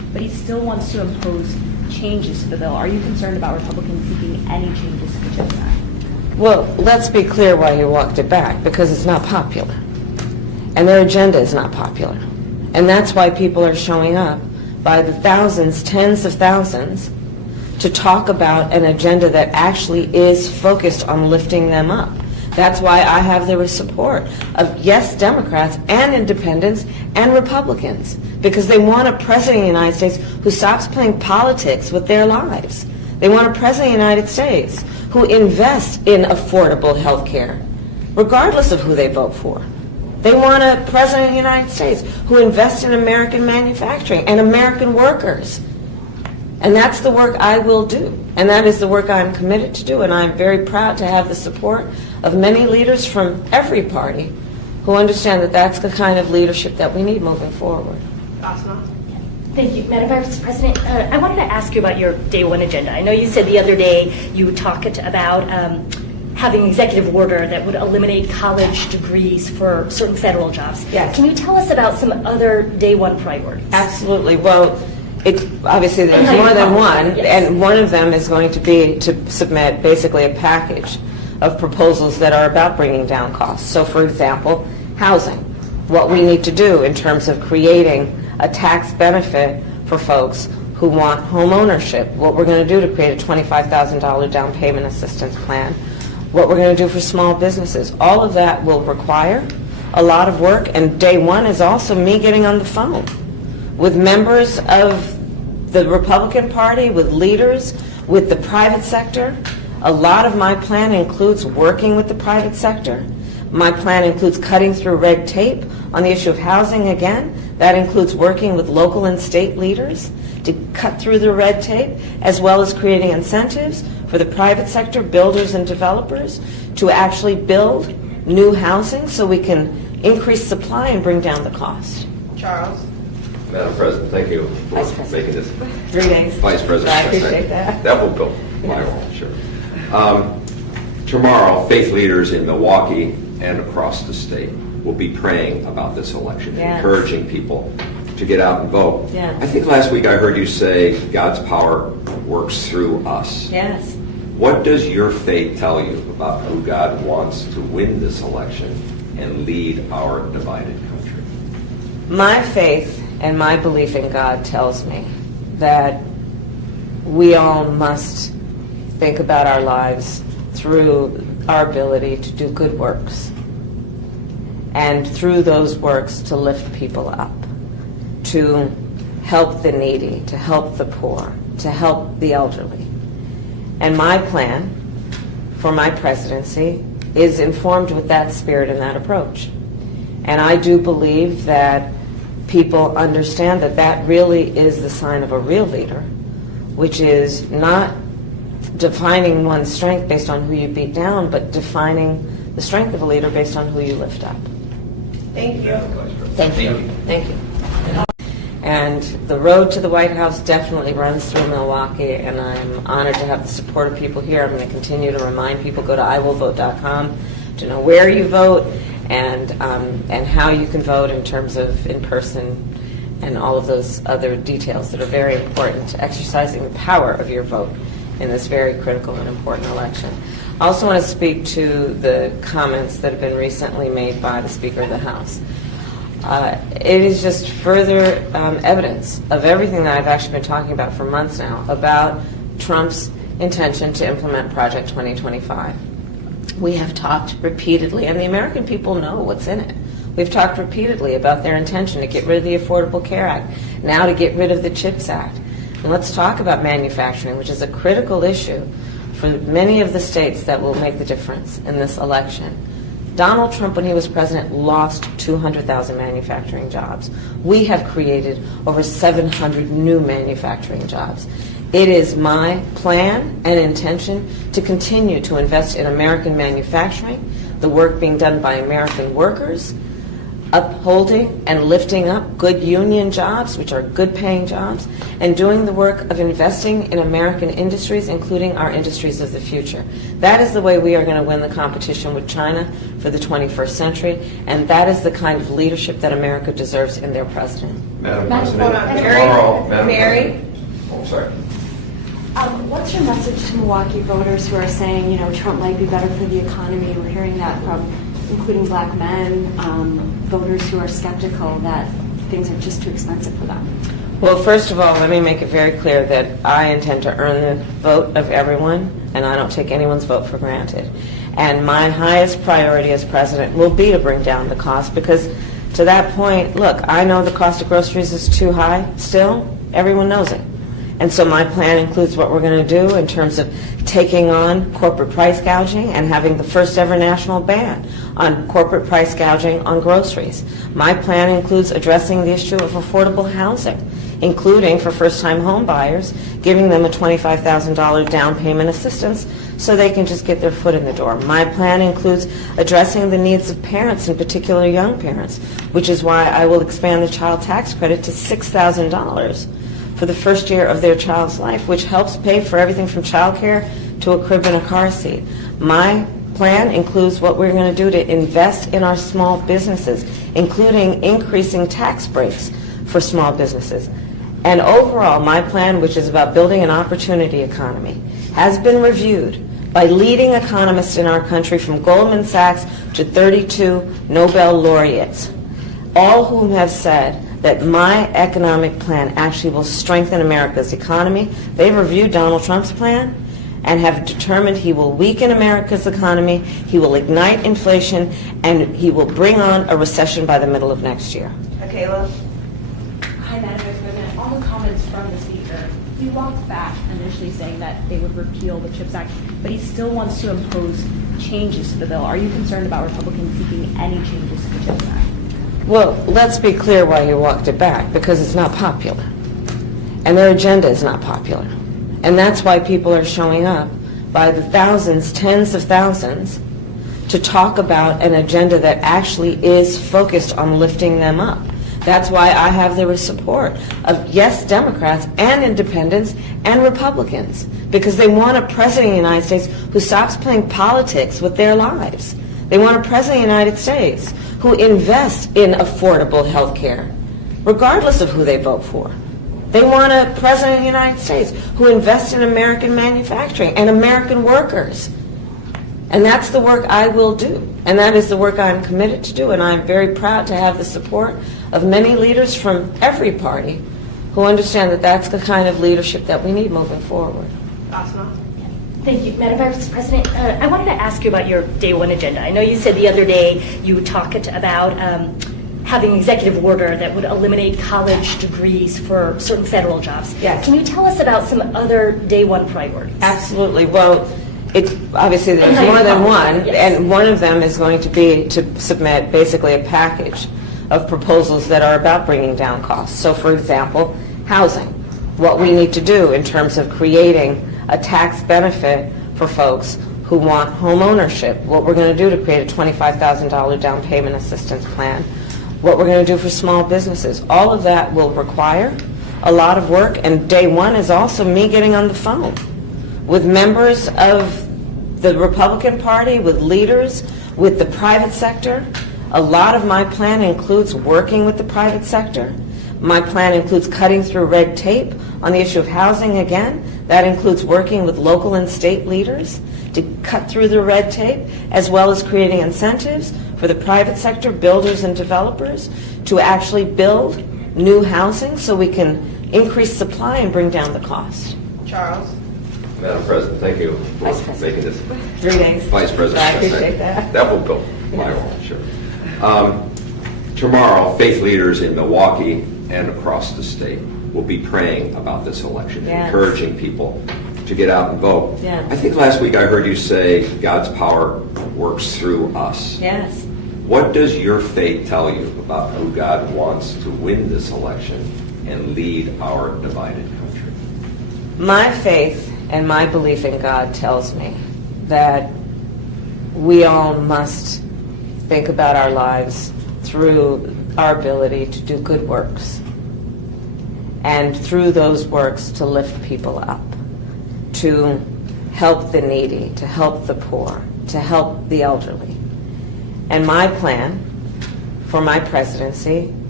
but he still wants to impose changes to the bill. Are you concerned about Republicans seeking any changes to the CHIPS Act? Well, let's be clear why he walked it back, because it's not popular. And their agenda is not popular. And that's why people are showing up by the thousands, tens of thousands, to talk about an agenda that actually is focused on lifting them up. That's why I have the support of, yes, Democrats and independents and Republicans, because they want a president of the United States who stops playing politics with their lives. They want a president of the United States who invests in affordable health care, regardless of who they vote for. They want a president of the United States who invests in American manufacturing and American workers. And that's the work I will do. And that is the work I'm committed to do. And I'm very proud to have the support of many leaders from every party who understand that that's the kind of leadership that we need moving forward. Thank you. Madam Vice President, I wanted to ask you about your day one agenda. I know you said the other day you talked about having an executive order that would eliminate college degrees for certain federal jobs. Yes. Can you tell us about some other day one priorities? Absolutely. Well, obviously there's And how more you than accomplish one, it, yes. and one of them is going to be to submit basically a package of proposals that are about bringing down costs. So, for example, housing, what we need to do in terms of creating a tax benefit for folks who want home ownership, what we're going to do to create a $25,000 down payment assistance plan, what we're going to do for small businesses. All of that will require a lot of work, and day one is also me getting on the phone with members of the Republican Party, with leaders, with the private sector. A lot of my plan includes working with the private sector. My plan includes cutting through red tape on the issue of housing again. That includes working with local and state leaders to cut through the red tape, as well as creating incentives for the private sector, builders and developers, to actually build new housing so we can increase supply and bring down the cost. Charles. Madam President, thank you for Vice President. making this. 3 days. Vice President. I appreciate that. That will build my role, sure. Tomorrow, faith leaders in Milwaukee and across the state will be praying about this election, Yes. encouraging people to get out and vote. Yes. I think last week I heard you say God's power works through us. Yes. What does your faith tell you about who God wants to win this election and lead our divided country? My faith and my belief in God tells me that we all must think about our lives through our ability to do good works, and through those works to lift people up, to help the needy, to help the poor, to help the elderly. And my plan for my presidency is informed with that spirit and that approach. And I do believe that people understand that that really is the sign of a real leader, which is not defining one's strength based on who you beat down, but defining the strength of a leader based on who you lift up. Thank you. Thank you. Thank you. And the road to the White House definitely runs through Milwaukee, and I'm honored to have the support of people here. I'm going to continue to remind people, go to iwillvote.com to know where you vote and how you can vote in terms of in-person and all of those other details that are very important to exercising the power of your vote in this very critical and important election. I also want to speak to the comments that have been recently made by the Speaker of the House. It is just further evidence of everything that I've actually been talking about for months now about Trump's intention to implement Project 2025. We have talked repeatedly, and the American people know what's in it. We've talked repeatedly about their intention to get rid of the Affordable Care Act, now to get rid of the CHIPS Act. And let's talk about manufacturing, which is a critical issue for many of the states that will make the difference in this election. Donald Trump, when he was president, lost 200,000 manufacturing jobs. We have created over 700 new manufacturing jobs. It is my plan and intention to continue to invest in American manufacturing, the work being done by American workers, upholding and lifting up good union jobs, which are good paying jobs, and doing the work of investing in American industries, including our industries of the future. That is the way we are going to win the competition with China for the 21st century, and that is the kind of leadership that America deserves in their president. Madam Madam- President, hold on. tomorrow, Madam Mary? President. Oh, sorry. What's your message to Milwaukee voters who are saying, Trump might be better for the economy? We're hearing that from including black men, voters who are skeptical that things are just too expensive for them. Well, first of all, let me make it very clear that I intend to earn the vote of everyone, and I don't take anyone's vote for granted. And my highest priority as president will be to bring down the cost, because to that point, look, I know the cost of groceries is too high still. Everyone knows it. And so my plan includes what we're going to do in terms of taking on corporate price gouging and having the first ever national ban on corporate price gouging on groceries. My plan includes addressing the issue of affordable housing, including for first-time home buyers, giving them a $25,000 down payment assistance so they can just get their foot in the door. My plan includes addressing the needs of parents, in particular young parents, which is why I will expand the child tax credit to $6,000 for the first year of their child's life, which helps pay for everything from child care to a crib and a car seat. My plan includes what we're going to do to invest in our small businesses, including increasing tax breaks for small businesses. And overall, my plan, which is about building an opportunity economy, has been reviewed by leading economists in our country, from Goldman Sachs to 32 Nobel laureates, all whom have said that my economic plan actually will strengthen America's economy. They've reviewed Donald Trump's plan and have determined he will weaken America's economy, he will ignite inflation, and he will bring on a recession by the middle of next year. Kayla? Hi, Madam Vice President. On the comments from the Speaker, he walked back initially saying that they would repeal the CHIPS Act, but he still wants to impose changes to the bill. Are you concerned about Republicans seeking any changes to the CHIPS Act? Well, let's be clear why you walked it back, because it's not popular. And their agenda is not popular. And that's why people are showing up by the thousands, tens of thousands, to talk about an agenda that actually is focused on lifting them up. That's why I have the support of, yes, Democrats and independents and Republicans, because they want a president of the United States who stops playing politics with their lives. They want a president of the United States who invests in affordable health care, regardless of who they vote for. They want a president of the United States who invests in American manufacturing and American workers. And that's the work I will do. And that is the work I'm committed to do. And I'm very proud to have the support of many leaders from every party who understand that that's the kind of leadership that we need moving forward. Asma? Thank you, Madam Vice President. I wanted to ask you about your day one agenda. I know you said the other day you talked about having an executive order that would eliminate college degrees for certain federal jobs. Yes. Can you tell us about some other day one priorities? Absolutely. Well, obviously there's And how you more than follow one, it, yes. and one of them is going to be to submit basically a package of proposals that are about bringing down costs. So, for example, housing. What we need to do in terms of creating a tax benefit for folks who want home ownership, what we're going to do to create a $25,000 down payment assistance plan, what we're going to do for small businesses. All of that will require a lot of work, and day one is also me getting on the phone with members of the Republican Party, with leaders, with the private sector. A lot of my plan includes working with the private sector. My plan includes cutting through red tape on the issue of housing again. That includes working with local and state leaders to cut through the red tape, as well as creating incentives for the private sector, builders and developers, to actually build new housing so we can increase supply and bring down the cost. Charles? Madam President, thank you for Vice President. making this. 3 days. Vice President. I appreciate that. That will build my role, sure. Tomorrow, faith leaders in Milwaukee and across the state will be praying about this election, Yes. encouraging people to get out and vote. Yes. I think last week I heard you say God's power works through us. Yes. What does your faith tell you about who God wants to win this election and lead our divided country? My faith and my belief in God tells me that we all must think about our lives through our ability to do good works, and through those works to lift people up, to help the needy, to help the poor, to help the elderly. And my plan for my presidency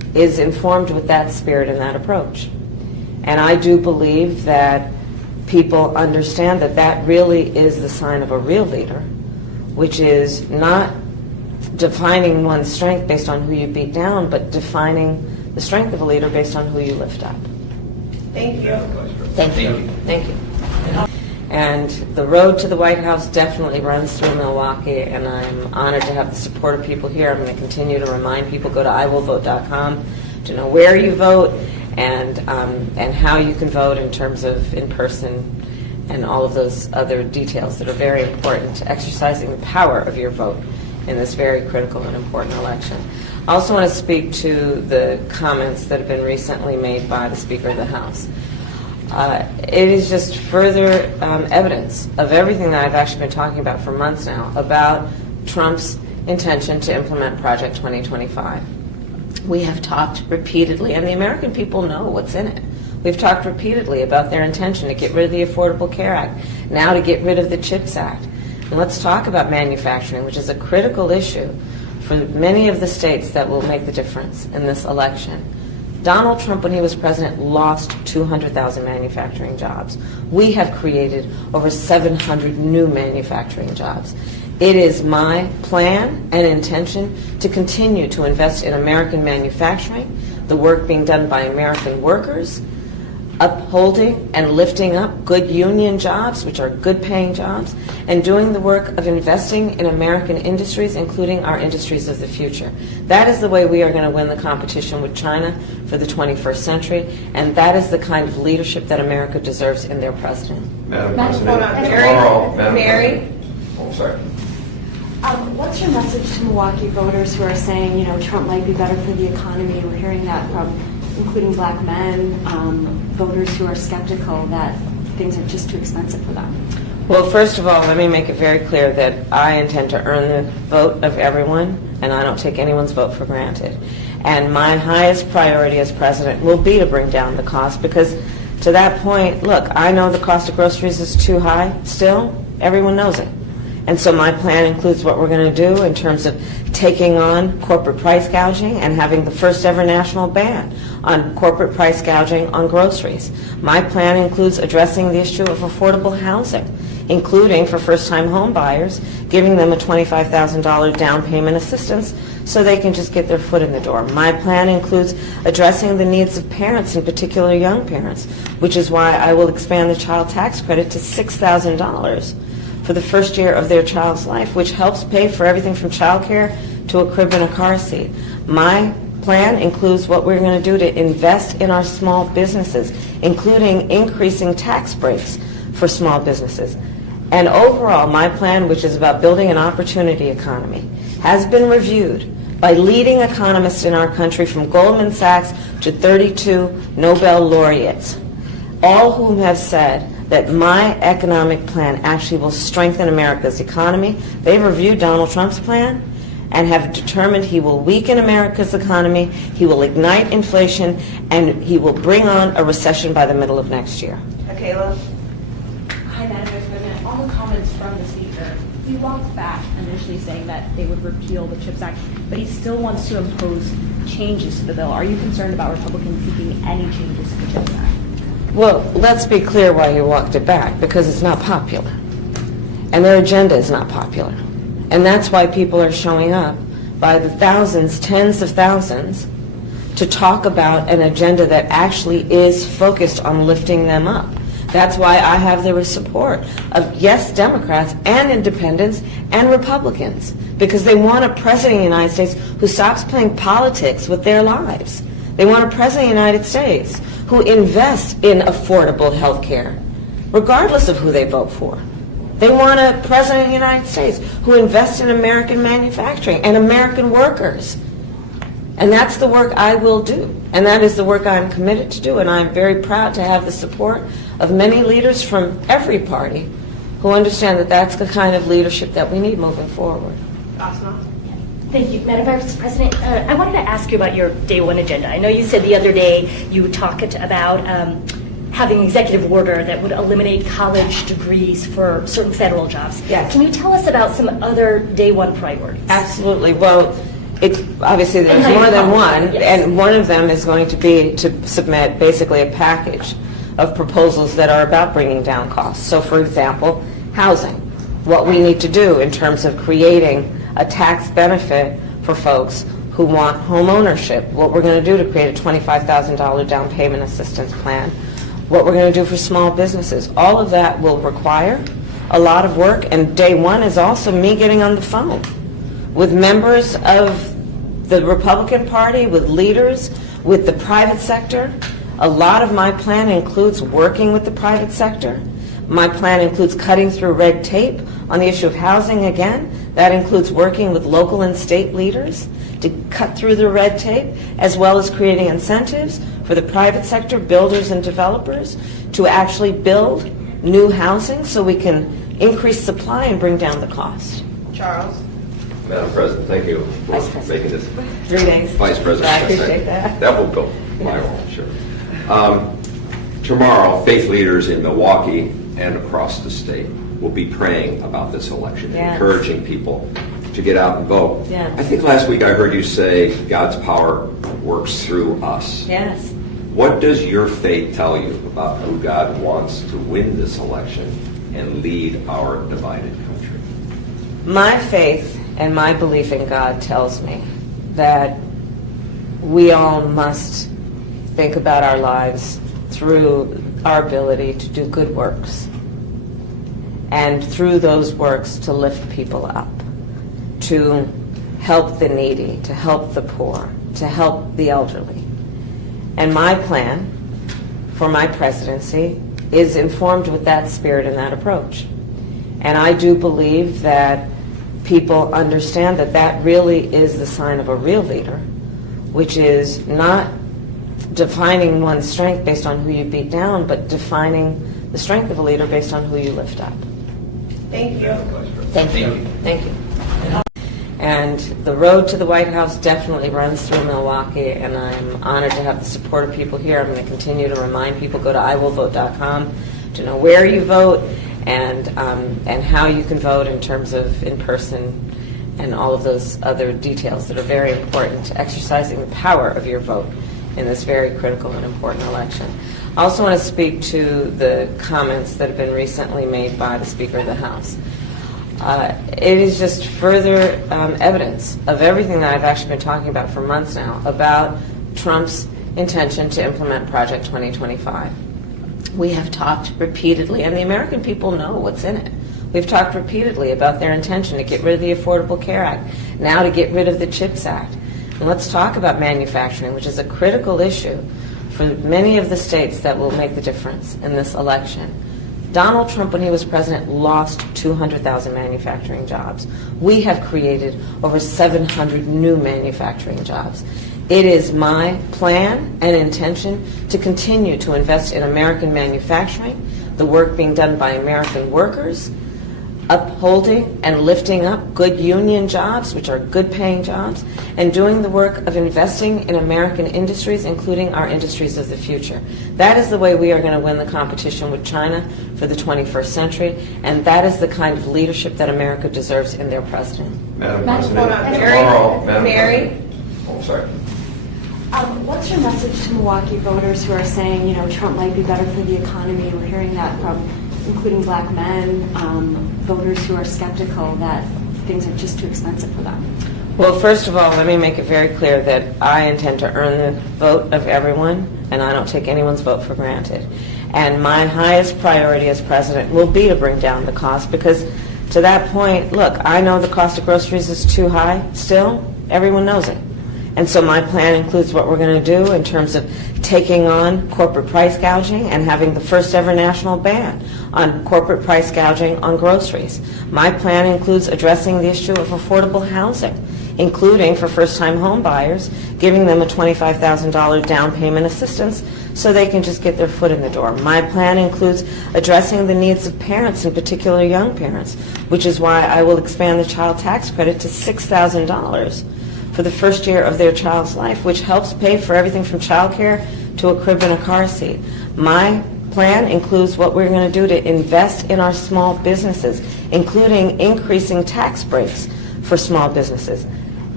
is informed with that spirit and that approach. And I do believe that people understand that that really is the sign of a real leader, which is not defining one's strength based on who you beat down, but defining the strength of a leader based on who you lift up. Thank you. Thank you. Thank you. And the road to the White House definitely runs through Milwaukee, and I'm honored to have the support of people here. I'm going to continue to remind people, go to iwillvote.com to know where you vote and how you can vote in terms of in-person and all of those other details that are very important to exercising the power of your vote in this very critical and important election. I also want to speak to the comments that have been recently made by the Speaker of the House. It is just further evidence of everything that I've actually been talking about for months now about Trump's intention to implement Project 2025. We have talked repeatedly, and the American people know what's in it. We've talked repeatedly about their intention to get rid of the Affordable Care Act, now to get rid of the CHIPS Act. And let's talk about manufacturing, which is a critical issue for many of the states that will make the difference in this election. Donald Trump, when he was president, lost 200,000 manufacturing jobs. We have created over 700 new manufacturing jobs. It is my plan and intention to continue to invest in American manufacturing, the work being done by American workers, upholding and lifting up good union jobs, which are good paying jobs, and doing the work of investing in American industries, including our industries of the future. That is the way we are going to win the competition with China for the 21st century, and that is the kind of leadership that America deserves in their president. Madam Madam President, Mary? tomorrow, Madam Mary? President. Oh, sorry. What's your message to Milwaukee voters who are saying, you know, Trump might be better for the economy? We're hearing that from including black men, voters who are skeptical that things are just too expensive for them. Well, first of all, let me make it very clear that I intend to earn the vote of everyone, and I don't take anyone's vote for granted. And my highest priority as president will be to bring down the cost, because to that point, look, I know the cost of groceries is too high still. Everyone knows it. And so my plan includes what we're going to do in terms of taking on corporate price gouging and having the first ever national ban on corporate price gouging on groceries. My plan includes addressing the issue of affordable housing, including for first-time home buyers, giving them a $25,000 down payment assistance so they can just get their foot in the door. My plan includes addressing the needs of parents, in particular young parents, which is why I will expand the child tax credit to $6,000 for the first year of their child's life, which helps pay for everything from child care to a crib and a car seat. My plan includes what we're going to do to invest in our small businesses, including increasing tax breaks for small businesses. And overall, my plan, which is about building an opportunity economy, has been reviewed by leading economists in our country, from Goldman Sachs to 32 Nobel laureates, all whom have said that my economic plan actually will strengthen America's economy. They've reviewed Donald Trump's plan and have determined he will weaken America's economy, he will ignite inflation, and he will bring on a recession by the middle of next year. Michaela? Hi, Madam Vice President. On the comments from the Speaker, he walked back initially saying that they would repeal the CHIPS Act, but he still wants to impose changes to the bill. Are you concerned about Republicans seeking any changes to the CHIPS Act? Well, let's be clear why he walked it back, because it's not popular. And their agenda is not popular. And that's why people are showing up by the thousands, tens of thousands, to talk about an agenda that actually is focused on lifting them up. That's why I have the support of, yes, Democrats and independents and Republicans, because they want a president of the United States who stops playing politics with their lives. They want a president of the United States who invests in affordable health care, regardless of who they vote for. They want a president of the United States who invests in American manufacturing and American workers. And that's the work I will do. And that is the work I'm committed to do. And I'm very proud to have the support of many leaders from every party who understand that that's the kind of leadership that we need moving forward. Asma? Thank you, Madam Vice President. I wanted to ask you about your day one agenda. I know you said the other day you talked about having an executive order that would eliminate college degrees for certain federal jobs. Yes. Can you tell us about some other day one priorities? Absolutely. Well, Obviously, there's And more than how you one, fund, yes. and one of them is going to be to submit basically a package of proposals that are about bringing down costs. So, for example, housing, what we need to do in terms of creating a tax benefit for folks who want home ownership, what we're going to do to create a $25,000 down payment assistance plan, what we're going to do for small businesses. All of that will require a lot of work, and day one is also me getting on the phone with members of the Republican Party, with leaders, with the private sector. A lot of my plan includes working with the private sector. My plan includes cutting through red tape on the issue of housing again. That includes working with local and state leaders to cut through the red tape, as well as creating incentives for the private sector, builders and developers, to actually build new housing so we can increase supply and bring down the cost. Charles? Madam President, thank you Vice for President. making this. 3 days. Vice President. I appreciate that. That will go viral, sure. Tomorrow, faith leaders in Milwaukee and across the state will be praying about this election, Yes. encouraging people to get out and vote. Yes. I think last week I heard you say God's power works through us. Yes. What does your faith tell you about who God wants to win this election and lead our divided country? My faith and my belief in God tells me that we all must think about our lives through our ability to do good works, and through those works to lift people up, to help the needy, to help the poor, to help the elderly. And my plan for my presidency is informed with that spirit and that approach. And I do believe that people understand that that really is the sign of a real leader, which is not defining one's strength based on who you beat down, but defining the strength of a leader based on who you lift up. Thank you. Thank you. Thank you. And the road to the White House definitely runs through Milwaukee, and I'm honored to have the support of people here. I'm going to continue to remind people, go to iwillvote.com to know where you vote and how you can vote in terms of in-person and all of those other details that are very important to exercising the power of your vote in this very critical and important election. I also want to speak to the comments that have been recently made by the Speaker of the House. It is just further evidence of everything that I've actually been talking about for months now about Trump's intention to implement Project 2025. We have talked repeatedly, and the American people know what's in it. We've talked repeatedly about their intention to get rid of the Affordable Care Act, now to get rid of the CHIPS Act. And let's talk about manufacturing, which is a critical issue for many of the states that will make the difference in this election. Donald Trump, when he was president, lost 200,000 manufacturing jobs. We have created over 700 new manufacturing jobs. It is my plan and intention to continue to invest in American manufacturing, the work being done by American workers, upholding and lifting up good union jobs, which are good paying jobs, and doing the work of investing in American industries, including our industries of the future. That is the way we are going to win the competition with China for the 21st century, and that is the kind of leadership that America deserves in their president. Madam Madam President, Mary? tomorrow, Madam Mary? President. Oh, sorry. What's your message to Milwaukee voters who are saying, you know, Trump might be better for the economy? We're hearing that from including black men, voters who are skeptical that things are just too expensive for them. Well, first of all, let me make it very clear that I intend to earn the vote of everyone, and I don't take anyone's vote for granted. And my highest priority as president will be to bring down the cost, because to that point, look, I know the cost of groceries is too high still. Everyone knows it. And so my plan includes what we're going to do in terms of taking on corporate price gouging and having the first ever national ban on corporate price gouging on groceries. My plan includes addressing the issue of affordable housing, including for first-time home buyers, giving them a $25,000 down payment assistance so they can just get their foot in the door. My plan includes addressing the needs of parents, in particular young parents, which is why I will expand the child tax credit to $6,000 for the first year of their child's life, which helps pay for everything from childcare to a crib and a car seat. My plan includes what we're going to do to invest in our small businesses, including increasing tax breaks for small businesses.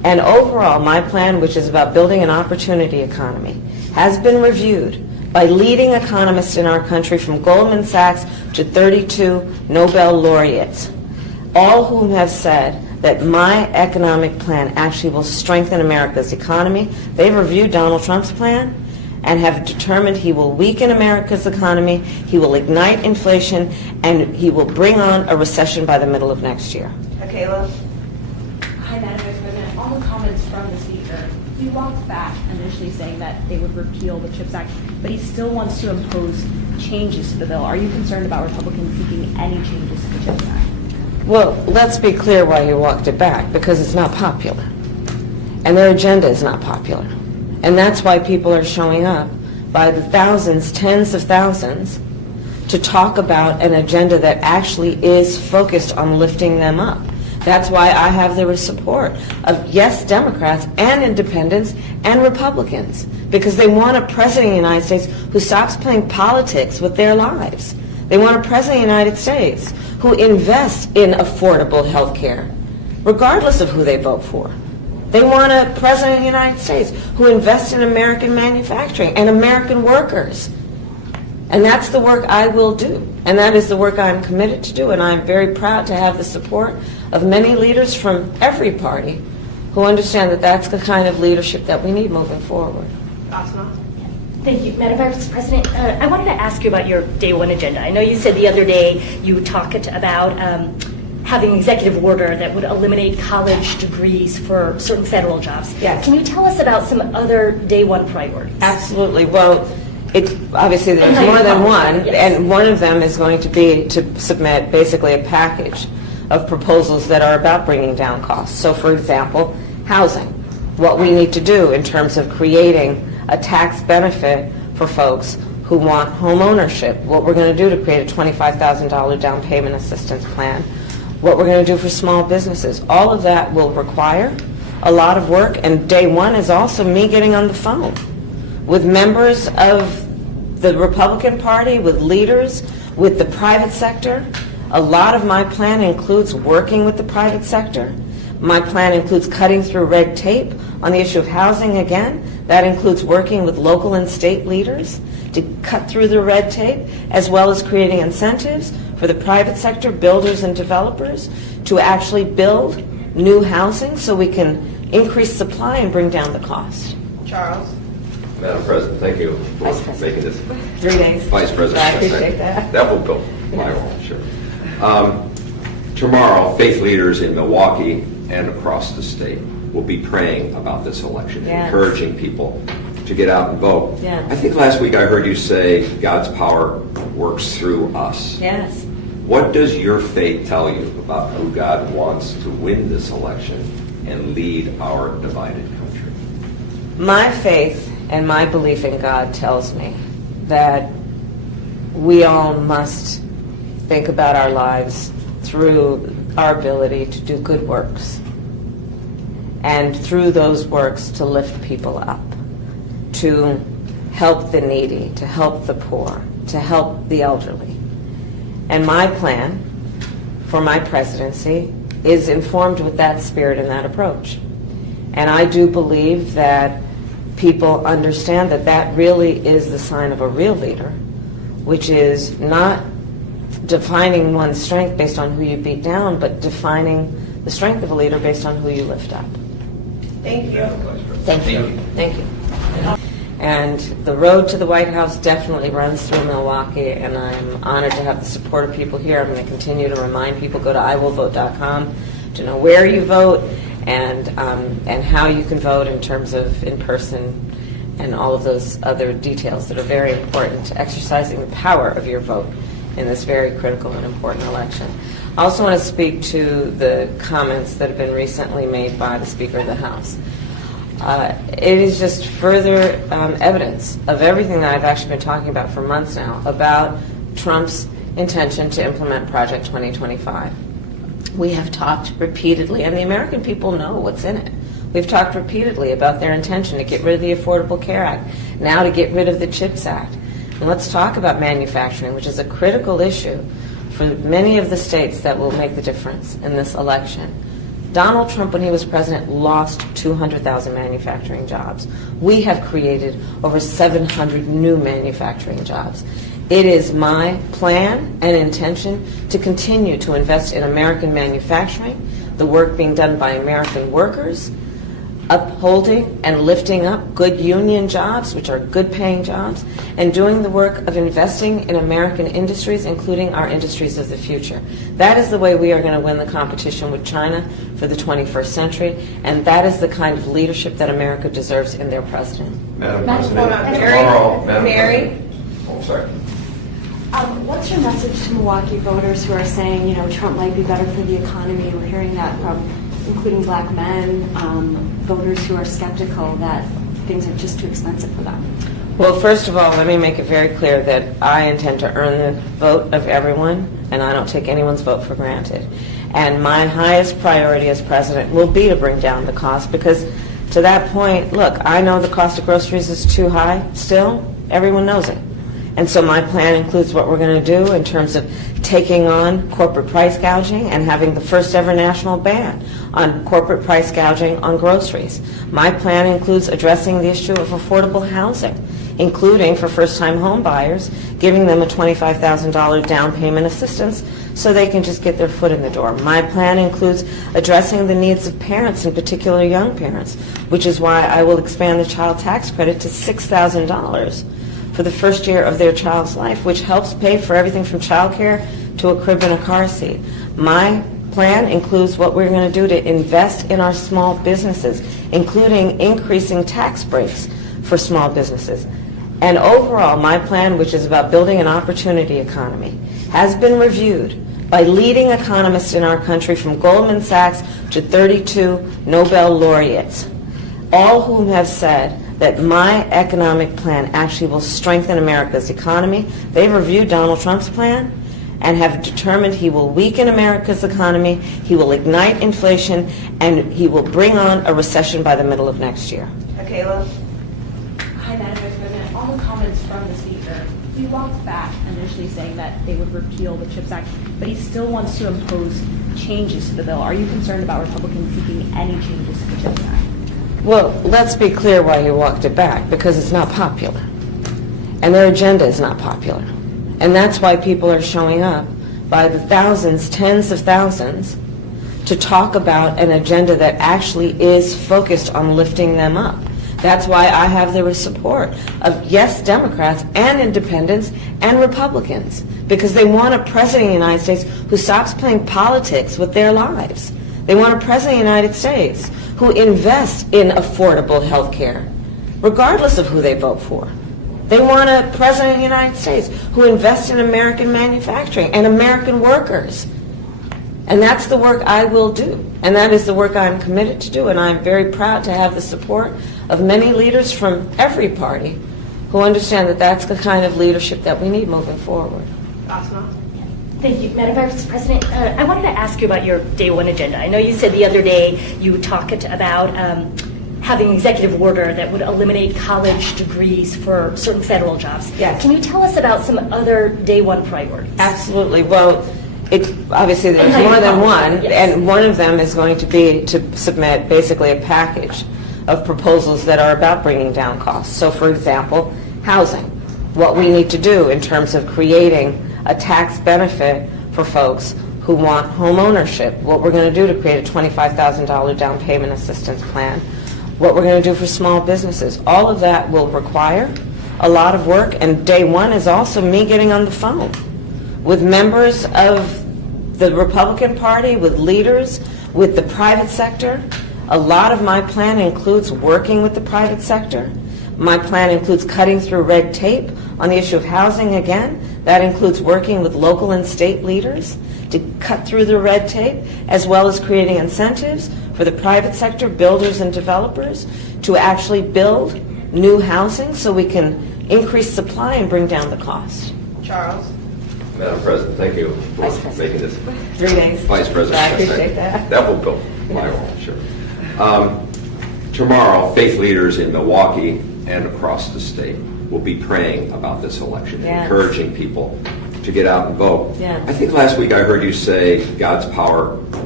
And overall, my plan, which is about building an opportunity economy, has been reviewed by leading economists in our country, from Goldman Sachs to 32 Nobel laureates, all whom have said that my economic plan actually will strengthen America's economy. They've reviewed Donald Trump's plan and have determined he will weaken America's economy, he will ignite inflation, and he will bring on a recession by the middle of next year. Kayla? Hi, Madam Vice President. On the comments from the Speaker, he walked back initially saying that they would repeal the CHIPS Act, but he still wants to impose changes to the bill. Are you concerned about Republicans seeking any changes to the CHIPS Act? Well, let's be clear why he walked it back, because it's not popular. And their agenda is not popular. And that's why people are showing up by the thousands, tens of thousands, to talk about an agenda that actually is focused on lifting them up. That's why I have the support of, yes, Democrats and independents and Republicans, because they want a president of the United States who stops playing politics with their lives. They want a president of the United States who invests in affordable health care, regardless of who they vote for. They want a president of the United States who invests in American manufacturing and American workers. And that's the work I will do. And that is the work I'm committed to do. And I'm very proud to have the support of many leaders from every party who understand that that's the kind of leadership that we need moving forward. Asma? Thank you, Madam Vice President. I wanted to ask you about your day one agenda. I know you said the other day you talked about having an executive order that would eliminate college degrees for certain federal jobs. Yes. Can you tell us about some other day one priorities? Absolutely. Well, obviously there's And more than one, yes. and one of them is going to be to submit basically a package of proposals that are about bringing down costs. So, for example, housing, what we need to do in terms of creating a tax benefit for folks who want home ownership, what we're going to do to create a $25,000 down payment assistance plan, what we're going to do for small businesses. All of that will require a lot of work, and day one is also me getting on the phone with members of the Republican Party, with leaders, with the private sector. A lot of my plan includes working with the private sector. My plan includes cutting through red tape on the issue of housing again. That includes working with local and state leaders to cut through the red tape, as well as creating incentives for the private sector, builders and developers, to actually build new housing so we can increase supply and bring down the cost. Charles? Madam President, thank you Vice for President. making this. 3 days. Vice President. I appreciate that. That will go my role, sure. Tomorrow, faith leaders in Milwaukee and across the state will be praying about this election, Yes. encouraging people to get out and vote. Yes. I think last week I heard you say God's power works through us. Yes. What does your faith tell you about who God wants to win this election and lead our divided country? My faith and my belief in God tells me that we all must think about our lives through our ability to do good works, and through those works to lift people up, to help the needy, to help the poor, to help the elderly. And my plan for my presidency is informed with that spirit and that approach. And I do believe that people understand that that really is the sign of a real leader, which is not defining one's strength based on who you beat down, but defining the strength of a leader based on who you lift up. Thank you. Thank you. Thank you. And the road to the White House definitely runs through Milwaukee, and I'm honored to have the support of people here. I'm going to continue to remind people, go to iwillvote.com to know where you vote and how you can vote in terms of in-person and all of those other details that are very important to exercising the power of your vote in this very critical and important election. I also want to speak to the comments that have been recently made by the Speaker of the House. It is just further evidence of everything that I've actually been talking about for months now about Trump's intention to implement Project 2025. We have talked repeatedly, and the American people know what's in it. We've talked repeatedly about their intention to get rid of the Affordable Care Act, now to get rid of the CHIPS Act. And let's talk about manufacturing, which is a critical issue for many of the states that will make the difference in this election. Donald Trump, when he was president, lost 200,000 manufacturing jobs. We have created over 700 new manufacturing jobs. It is my plan and intention to continue to invest in American manufacturing, the work being done by American workers, upholding and lifting up good union jobs, which are good paying jobs, and doing the work of investing in American industries, including our industries of the future. That is the way we are going to win the competition with China for the 21st century, and that is the kind of leadership that America deserves in their president. Madam Madam President, Mary? tomorrow, Madam Mary? President. Oh, sorry. What's your message to Milwaukee voters who are saying, you know, Trump might be better for the economy? We're hearing that from including black men, voters who are skeptical that things are just too expensive for them. Well, first of all, let me make it very clear that I intend to earn the vote of everyone, and I don't take anyone's vote for granted. And my highest priority as president will be to bring down the cost, because to that point, look, I know the cost of groceries is too high still. Everyone knows it. And so my plan includes what we're going to do in terms of taking on corporate price gouging and having the first ever national ban on corporate price gouging on groceries. My plan includes addressing the issue of affordable housing, including for first-time home buyers, giving them a $25,000 down payment assistance so they can just get their foot in the door. My plan includes addressing the needs of parents, in particular young parents, which is why I will expand the child tax credit to $6,000 for the first year of their child's life, which helps pay for everything from child care to a crib and a car seat. My plan includes what we're going to do to invest in our small businesses, including increasing tax breaks for small businesses. And overall, my plan, which is about building an opportunity economy, has been reviewed by leading economists in our country, from Goldman Sachs to 32 Nobel laureates, all whom have said that my economic plan actually will strengthen America's economy. They've reviewed Donald Trump's plan and have determined he will weaken America's economy, he will ignite inflation, and he will bring on a recession by the middle of next year. Kayla? Hi, Madam Vice President. On the comments from the Speaker, he walked back initially saying that they would repeal the CHIPS Act, but he still wants to impose changes to the bill. Are you concerned about Republicans seeking any changes to the CHIPS Act? Well, let's be clear why you walked it back, because it's not popular. And their agenda is not popular. And that's why people are showing up by the thousands, tens of thousands, to talk about an agenda that actually is focused on lifting them up. That's why I have the support of, yes, Democrats and independents and Republicans, because they want a president of the United States who stops playing politics with their lives. They want a president of the United States who invests in affordable health care, regardless of who they vote for. They want a president of the United States who invests in American manufacturing and American workers. And that's the work I will do. And that is the work I'm committed to do. And I'm very proud to have the support of many leaders from every party who understand that that's the kind of leadership that we need moving forward. Asma? Thank you. Madam Vice President, I wanted to ask you about your day one agenda. I know you said the other day you talked about having an executive order that would eliminate college degrees for certain federal jobs. Yes. Can you tell us about some other day one priorities? Absolutely. Well, it's obviously there's Okay. more than one, Yes. and one of them is going to be to submit basically a package of proposals that are about bringing down costs. So, for example, housing. What we need to do in terms of creating a tax benefit for folks who want home ownership. What we're going to do to create a $25,000 down payment assistance plan. What we're going to do for small businesses. All of that will require a lot of work, and day one is also me getting on the phone with members of the Republican Party, with leaders, with the private sector. A lot of my plan includes working with the private sector. My plan includes cutting through red tape on the issue of housing again. That includes working with local and state leaders to cut through the red tape, as well as creating incentives for the private sector, builders and developers, to actually build new housing so we can increase supply and bring down the cost. Charles? Madam President, thank you for Vice President. making this. 3 days. Vice President. I appreciate that. That will go my role, sure. Tomorrow, faith leaders in Milwaukee and across the state will be praying about this election, Yes. encouraging people to get out and vote. Yes. I think last week I heard you say God's power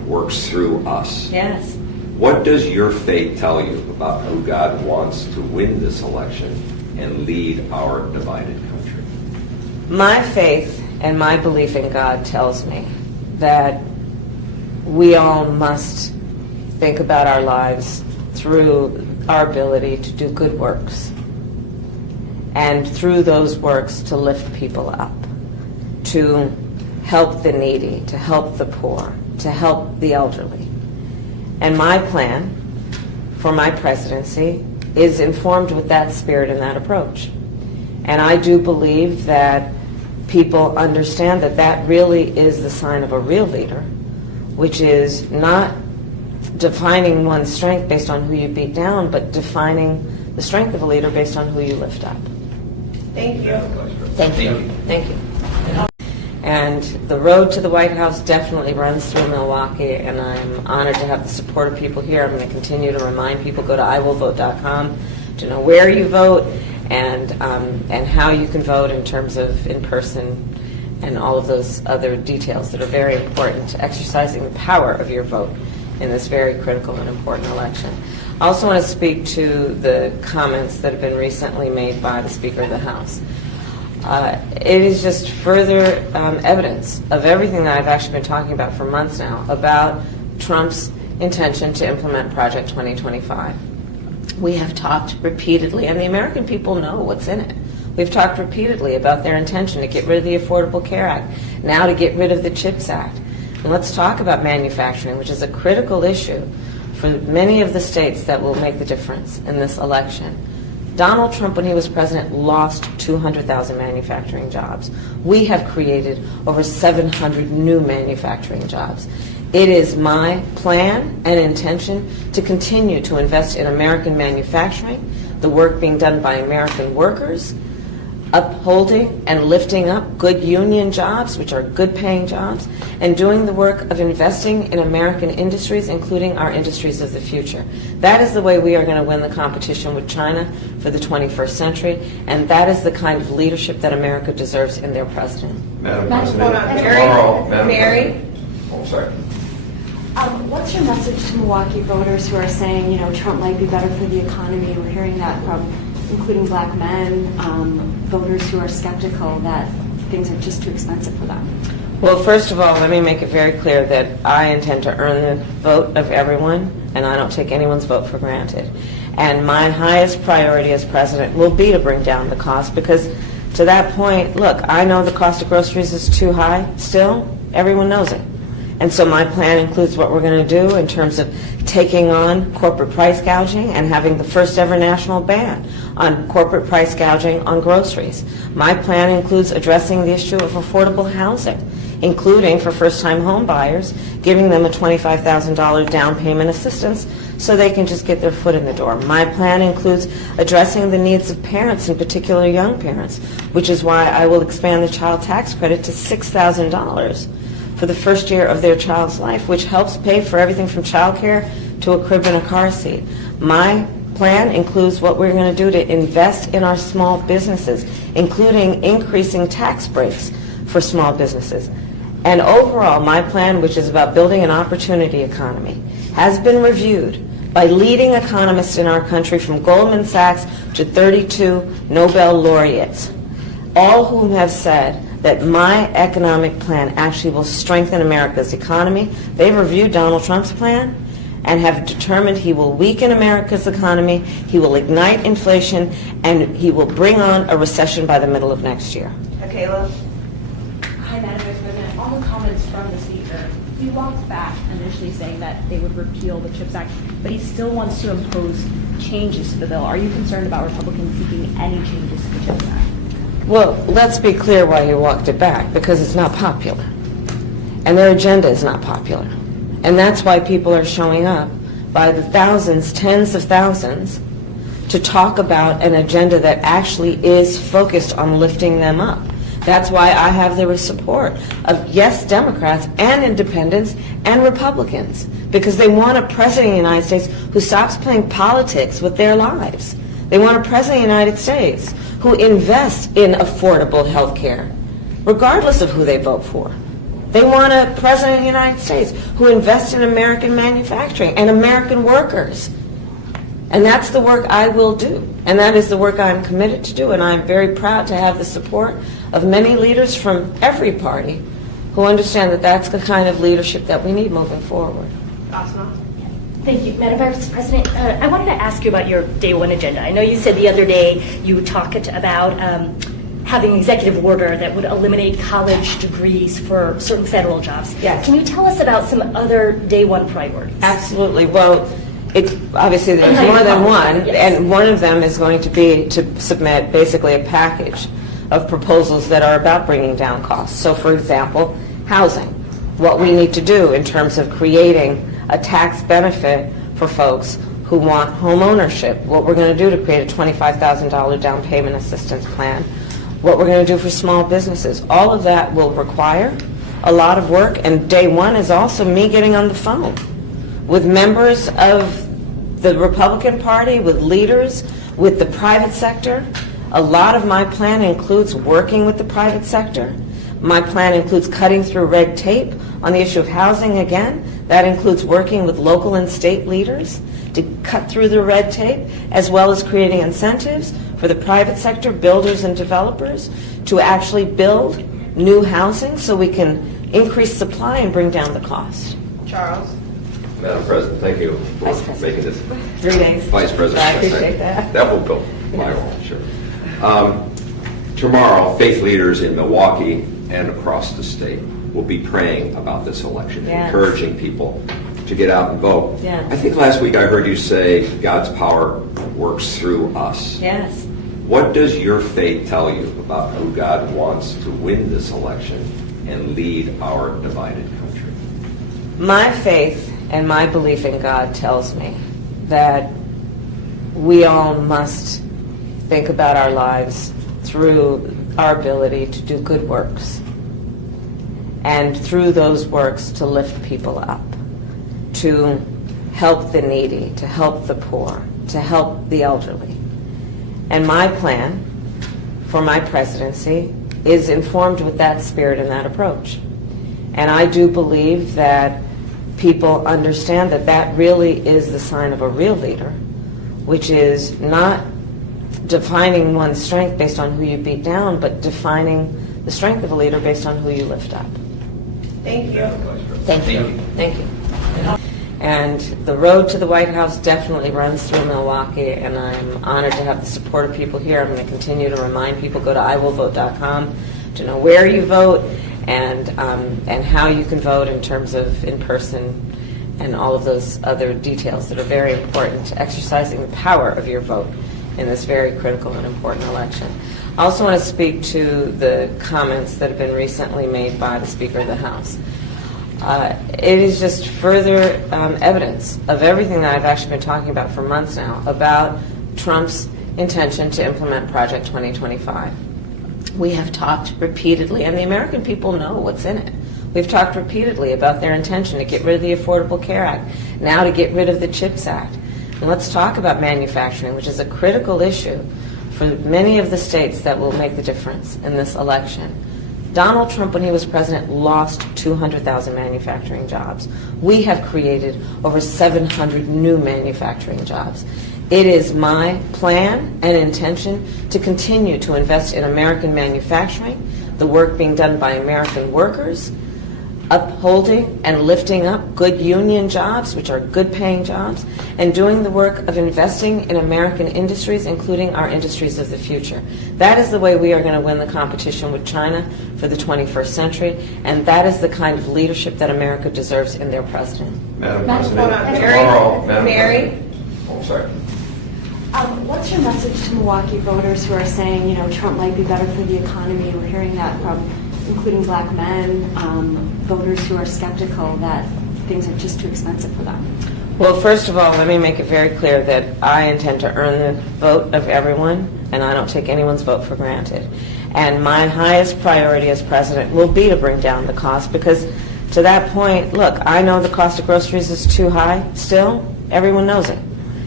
works through us. Yes. What does your faith tell you about who God wants to win this election and lead our divided country? My faith and my belief in God tells me that we all must think about our lives through our ability to do good works, and through those works to lift people up, to help the needy, to help the poor, to help the elderly. And my plan for my presidency is informed with that spirit and that approach. And I do believe that people understand that that really is the sign of a real leader, which is not defining one's strength based on who you beat down, but defining the strength of a leader based on who you lift up. Thank you. Thank you. Thank you. And the road to the White House definitely runs through Milwaukee, and I'm honored to have the support of people here. I'm going to continue to remind people, go to iwillvote.com to know where you vote and how you can vote in terms of in-person and all of those other details that are very important to exercising the power of your vote in this very critical and important election. I also want to speak to the comments that have been recently made by the Speaker of the House. It is just further evidence of everything that I've actually been talking about for months now about Trump's intention to implement Project 2025. We have talked repeatedly, and the American people know what's in it. We've talked repeatedly about their intention to get rid of the Affordable Care Act, now to get rid of the CHIPS Act. And let's talk about manufacturing, which is a critical issue for many of the states that will make the difference in this election. Donald Trump, when he was president, lost 200,000 manufacturing jobs. We have created over 700 new manufacturing jobs. It is my plan and intention to continue to invest in American manufacturing, the work being done by American workers, upholding and lifting up good union jobs, which are good paying jobs, and doing the work of investing in American industries, including our industries of the future. That is the way we are going to win the competition with China for the 21st century, and that is the kind of leadership that America deserves in their president. Madam President, President, Mary? Oh, sorry. What's your message to Milwaukee voters who are saying, Trump might be better for the economy? We're hearing that from including black men, voters who are skeptical that things are just too expensive for them. Well, first of all, let me make it very clear that I intend to earn the vote of everyone, and I don't take anyone's vote for granted. And my highest priority as president will be to bring down the cost, because to that point, look, I know the cost of groceries is too high still. Everyone knows it. And so my plan includes what we're going to do in terms of taking on corporate price gouging and having the first ever national ban on corporate price gouging on groceries. My plan includes addressing the issue of affordable housing, including for first-time home buyers, giving them a $25,000 down payment assistance so they can just get their foot in the door. My plan includes addressing the needs of parents, in particular young parents, which is why I will expand the child tax credit to $6,000 for the first year of their child's life, which helps pay for everything from child care to a crib and a car seat. My plan includes what we're going to do to invest in our small businesses, including increasing tax breaks for small businesses. And overall, my plan, which is about building an opportunity economy, has been reviewed by leading economists in our country, from Goldman Sachs to 32 Nobel laureates, all whom have said that my economic plan actually will strengthen America's economy. They've reviewed Donald Trump's plan and have determined he will weaken America's economy, he will ignite inflation, and he will bring on a recession by the middle of next year. Kayla? Hi, Madam Vice President. On the comments from the Speaker, he walked back initially saying that they would repeal the CHIPS Act, but he still wants to impose changes to the bill. Are you concerned about Republicans seeking any changes to the CHIPS Act? Well, let's be clear why you walked it back, because it's not popular. And their agenda is not popular. And that's why people are showing up by the thousands, tens of thousands, to talk about an agenda that actually is focused on lifting them up. That's why I have the support of, yes, Democrats and independents and Republicans, because they want a president of the United States who stops playing politics with their lives. They want a president of the United States who invests in affordable health care, regardless of who they vote for. They want a president of the United States who invests in American manufacturing and American workers. And that's the work I will do. And that is the work I'm committed to do. And I'm very proud to have the support of many leaders from every party who understand that that's the kind of leadership that we need moving forward. Thank you. Madam Vice President, I wanted to ask you about your day one agenda. I know you said the other day you talked about having an executive order that would eliminate college degrees for certain federal jobs. Yes. Can you tell us about some other day one priorities? Absolutely. Well, it's obviously there's more than one, and one of them is going to be to submit basically a package of proposals that are about bringing down costs. So, for example, housing, what we need to do in terms of creating a tax benefit for folks who want home ownership, what we're going to do to create a $25,000 down payment assistance plan, what we're going to do for small businesses. All of that will require a lot of work, and day one is also me getting on the phone with members of the Republican Party, with leaders, with the private sector. A lot of my plan includes working with the private sector. My plan includes cutting through red tape on the issue of housing again. That includes working with local and state leaders to cut through the red tape, as well as creating incentives for the private sector, builders and developers, to actually build new housing so we can increase supply and bring down the cost. Charles? Madam President, thank you for Vice President. making this. 3 days. Vice President. I appreciate that. That will go viral, sure. Tomorrow, faith leaders in Milwaukee and across the state will be praying about this election, Yes. encouraging people to get out and vote. Yes. I think last week I heard you say God's power works through us. Yes. What does your faith tell you about who God wants to win this election and lead our divided country? My faith and my belief in God tells me that we all must think about our lives through our ability to do good works, and through those works to lift people up, to help the needy, to help the poor, to help the elderly. And my plan for my presidency is informed with that spirit and that approach. And I do believe that people understand that that really is the sign of a real leader, which is not defining one's strength based on who you beat down, but defining the strength of a leader based on who you lift up. Thank you. Thank you. Thank you. And the road to the White House definitely runs through Milwaukee, and I'm honored to have the support of people here. I'm going to continue to remind people, go to iwillvote.com to know where you vote and how you can vote in terms of in-person and all of those other details that are very important to exercising the power of your vote in this very critical and important election. I also want to speak to the comments that have been recently made by the Speaker of the House. It is just further evidence of everything that I've actually been talking about for months now about Trump's intention to implement Project 2025. We have talked repeatedly, and the American people know what's in it. We've talked repeatedly about their intention to get rid of the Affordable Care Act, now to get rid of the CHIPS Act. And let's talk about manufacturing, which is a critical issue for many of the states that will make the difference in this election. Donald Trump, when he was president, lost 200,000 manufacturing jobs. We have created over 700 new manufacturing jobs. It is my plan and intention to continue to invest in American manufacturing, the work being done by American workers, upholding and lifting up good union jobs, which are good paying jobs, and doing the work of investing in American industries, including our industries of the future. That is the way we are going to win the competition with China for the 21st century, and that is the kind of leadership that America deserves in their president. Madam Hold on, President, Mary. tomorrow, Madam Mary? President. Oh, sorry. What's your message to Milwaukee voters who are saying, Trump might be better for the economy? We're hearing that from including black men, voters who are skeptical that things are just too expensive for them. Well, first of all, let me make it very clear that I intend to earn the vote of everyone, and I don't take anyone's vote for granted. And my highest priority as president will be to bring down the cost, because to that point, look, I know the cost of groceries is too high still. Everyone knows it.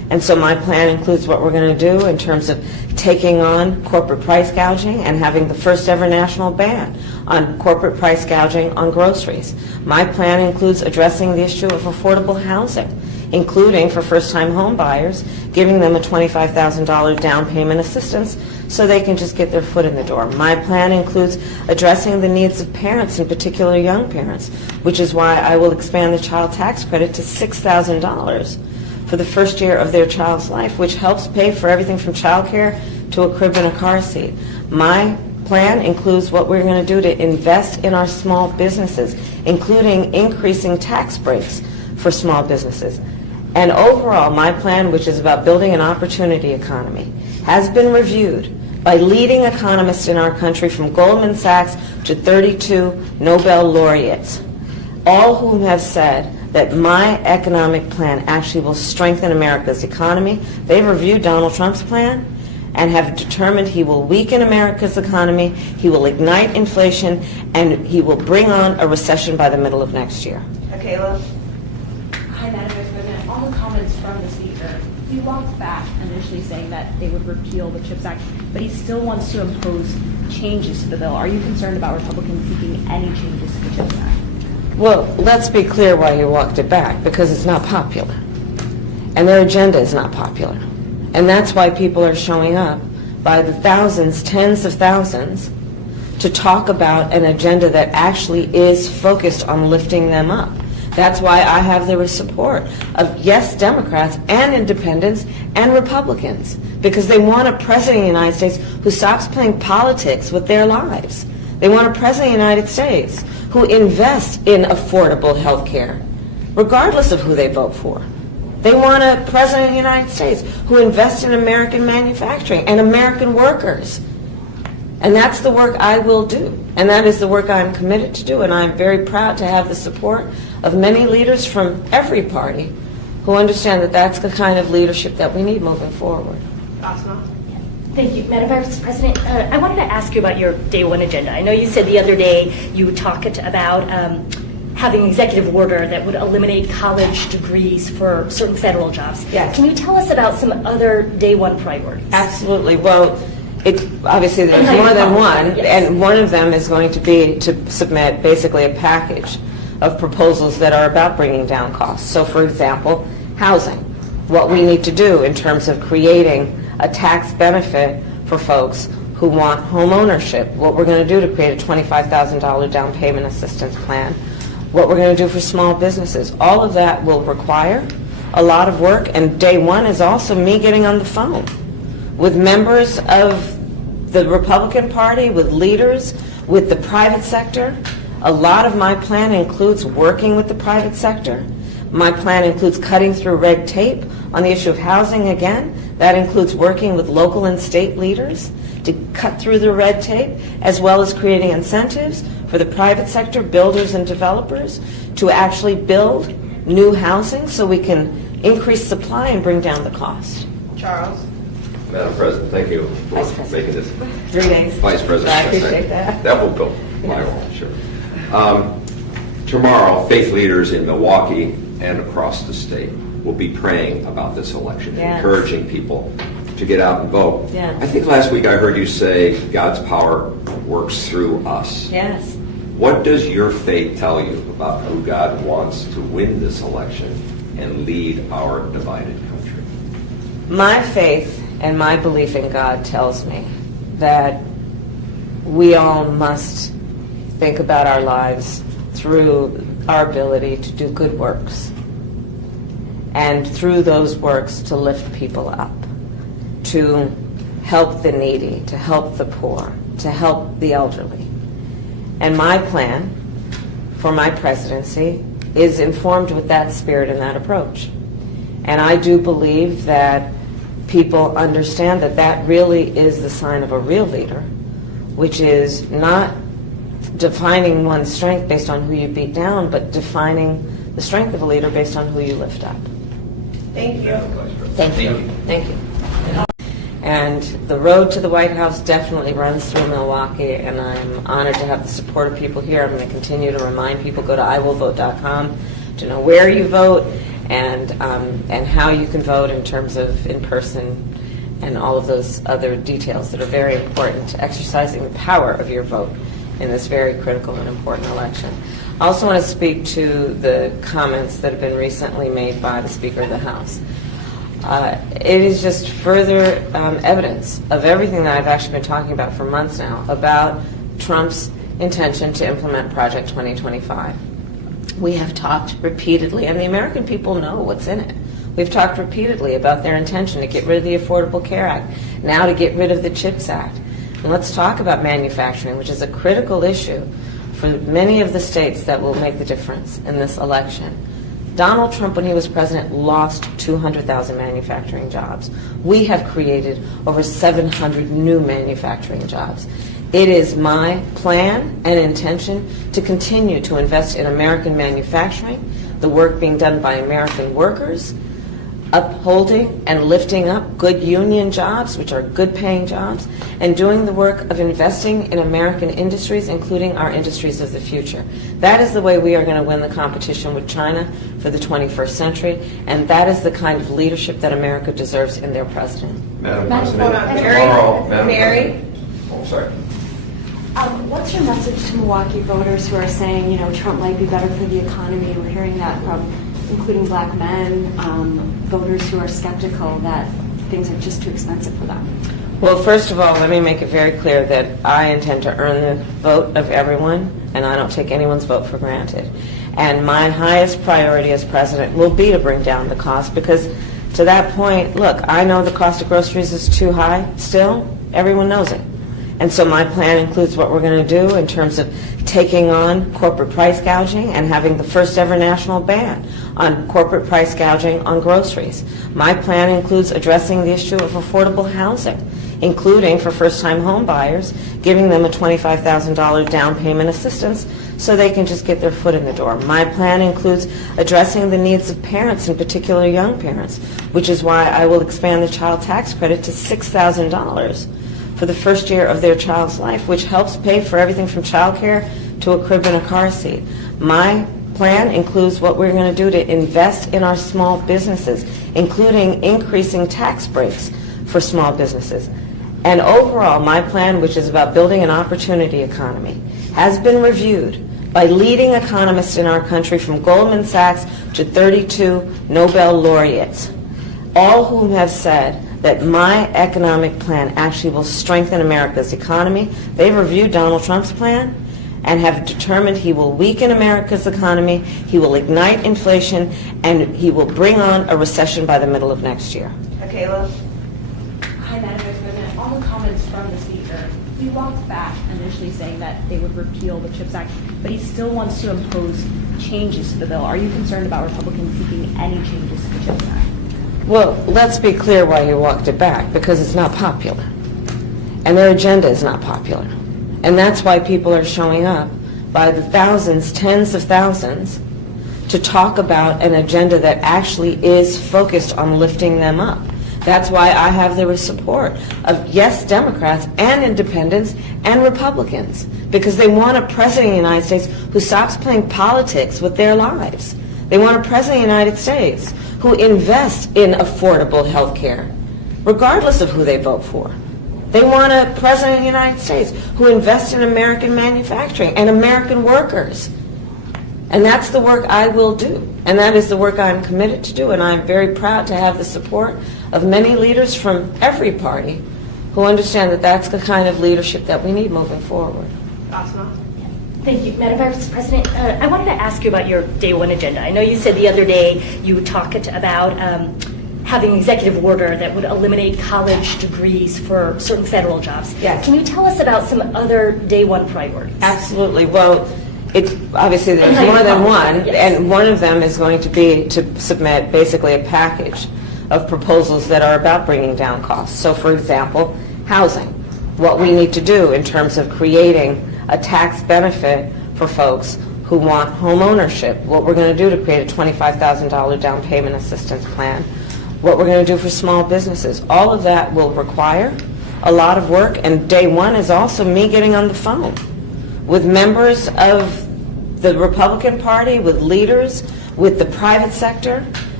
And so my plan includes what we're going to do in terms of taking on corporate price gouging and having the first ever national ban on corporate price gouging on groceries. My plan includes addressing the issue of affordable housing, including for first-time home buyers, giving them a $25,000 down payment assistance so they can just get their foot in the door. My plan includes addressing the needs of parents, in particular young parents, which is why I will expand the child tax credit to $6,000 for the first year of their child's life, which helps pay for everything from child care to a crib and a car seat. My plan includes what we're going to do to invest in our small businesses, including increasing tax breaks for small businesses. And overall, my plan, which is about building an opportunity economy, has been reviewed by leading economists in our country, from Goldman Sachs to 32 Nobel laureates, all who have said that my economic plan actually will strengthen America's economy. They've reviewed Donald Trump's plan and have determined he will weaken America's economy, he will ignite inflation, and he will bring on a recession by the middle of next year. Michaela? Hi, Madam Vice President. On the comments from the Speaker, he walked back initially saying that they would repeal the CHIPS Act, but he still wants to impose changes to the bill. Are you concerned about Republicans seeking any changes to the CHIPS Act? Well, let's be clear why he walked it back, because it's not popular. And their agenda is not popular. And that's why people are showing up by the thousands, tens of thousands, to talk about an agenda that actually is focused on lifting them up. That's why I have the support of, yes, Democrats and independents and Republicans, because they want a president of the United States who stops playing politics with their lives. They want a president of the United States who invests in affordable health care, regardless of who they vote for. They want a president of the United States who invests in American manufacturing and American workers. And that's the work I will do. And that is the work I'm committed to do. And I'm very proud to have the support of many leaders from every party who understand that that's the kind of leadership that we need moving forward. Asma? Thank you. Madam Vice President, I wanted to ask you about your day one agenda. I know you said the other day you talked about having an executive order that would eliminate college degrees for certain federal jobs. Yes. Can you tell us about some other day one priorities? Absolutely. Well, obviously there's And how more you than come one, up, yes. and one of them is going to be to submit basically a package of proposals that are about bringing down costs. So, for example, housing. What we need to do in terms of creating a tax benefit for folks who want home ownership, what we're going to do to create a $25,000 down payment assistance plan, what we're going to do for small businesses. All of that will require a lot of work, and day one is also me getting on the phone with members of the Republican Party, with leaders, with the private sector. A lot of my plan includes working with the private sector. My plan includes cutting through red tape on the issue of housing again. That includes working with local and state leaders to cut through the red tape, as well as creating incentives for the private sector, builders and developers, to actually build new housing so we can increase supply and bring down the cost. Charles? Madam President, thank you for Vice President. making this. 3 days. Vice President. I appreciate that. That will go my role, sure. Tomorrow, faith leaders in Milwaukee and across the state will be praying about this election, Yes. encouraging people to get out and vote. Yes. I think last week I heard you say God's power works through us. Yes. What does your faith tell you about who God wants to win this election and lead our divided country? My faith and my belief in God tells me that we all must think about our lives through our ability to do good works, and through those works to lift people up, to help the needy, to help the poor, to help the elderly. And my plan for my presidency is informed with that spirit and that approach. And I do believe that people understand that that really is the sign of a real leader, which is not defining one's strength based on who you beat down, but defining the strength of a leader based on who you lift up. Thank you. Thank you. Thank you. And the road to the White House definitely runs through Milwaukee, and I'm honored to have the support of people here. I'm going to continue to remind people, go to iwillvote.com to know where you vote, and how you can vote in terms of in-person and all of those other details that are very important to exercising the power of your vote in this very critical and important election. I also want to speak to the comments that have been recently made by the Speaker of the House. It is just further evidence of everything that I've actually been talking about for months now about Trump's intention to implement Project 2025. We have talked repeatedly, and the American people know what's in it. We've talked repeatedly about their intention to get rid of the Affordable Care Act, now to get rid of the CHIPS Act. And let's talk about manufacturing, which is a critical issue for many of the states that will make the difference in this election. Donald Trump, when he was president, lost 200,000 manufacturing jobs. We have created over 700 new manufacturing jobs. It is my plan and intention to continue to invest in American manufacturing, the work being done by American workers, upholding and lifting up good union jobs, which are good paying jobs, and doing the work of investing in American industries, including our industries of the future. That is the way we are going to win the competition with China for the 21st century, and that is the kind of leadership that America deserves in their president. Madam Madam President, Mary? tomorrow, Madam Mary? President. Oh, sorry. What's your message to Milwaukee voters who are saying, Trump might be better for the economy? We're hearing that from including black men, voters who are skeptical that things are just too expensive for them. Well, first of all, let me make it very clear that I intend to earn the vote of everyone, and I don't take anyone's vote for granted. And my highest priority as president will be to bring down the cost, because to that point, look, I know the cost of groceries is too high still. Everyone knows it. And so my plan includes what we're going to do in terms of taking on corporate price gouging and having the first ever national ban on corporate price gouging on groceries. My plan includes addressing the issue of affordable housing, including for first-time home buyers, giving them a $25,000 down payment assistance so they can just get their foot in the door. My plan includes addressing the needs of parents, in particular young parents, which is why I will expand the child tax credit to $6,000 for the first year of their child's life, which helps pay for everything from child care to a crib and a car seat. My plan includes what we're going to do to invest in our small businesses, including increasing tax breaks for small businesses. And overall, my plan, which is about building an opportunity economy, has been reviewed by leading economists in our country, from Goldman Sachs to 32 Nobel laureates, all whom have said that my economic plan actually will strengthen America's economy. They've reviewed Donald Trump's plan and have determined he will weaken America's economy, he will ignite inflation, and he will bring on a recession by the middle of next year. Michaela? Hi, Madam Vice President. On the comments from the Speaker, he walked back initially saying that they would repeal the CHIPS Act, but he still wants to impose changes to the bill. Are you concerned about Republicans seeking any changes to the CHIPS Act? Well, let's be clear why he walked it back, because it's not popular. And their agenda is not popular. And that's why people are showing up by the thousands, tens of thousands, to talk about an agenda that actually is focused on lifting them up. That's why I have the support of, yes, Democrats and independents and Republicans, because they want a president of the United States who stops playing politics with their lives. They want a president of the United States who invests in affordable health care, regardless of who they vote for. They want a president of the United States who invests in American manufacturing and American workers. And that's the work I will do. And that is the work I'm committed to do. And I'm very proud to have the support of many leaders from every party who understand that that's the kind of leadership that we need moving forward. Asma? Thank you, Madam Vice President. I wanted to ask you about your day one agenda. I know you said the other day you would talk about having an executive order that would eliminate college degrees for certain federal jobs. Yes. Can you tell us about some other day one priorities? Absolutely. Well, obviously there's And more than one, yes. and one of them is going to be to submit basically a package of proposals that are about bringing down costs. So, for example, housing. What we need to do in terms of creating a tax benefit for folks who want home ownership, what we're going to do to create a $25,000 down payment assistance plan, what we're going to do for small businesses. All of that will require a lot of work, and day one is also me getting on the phone with members of the Republican Party, with leaders, with the private sector,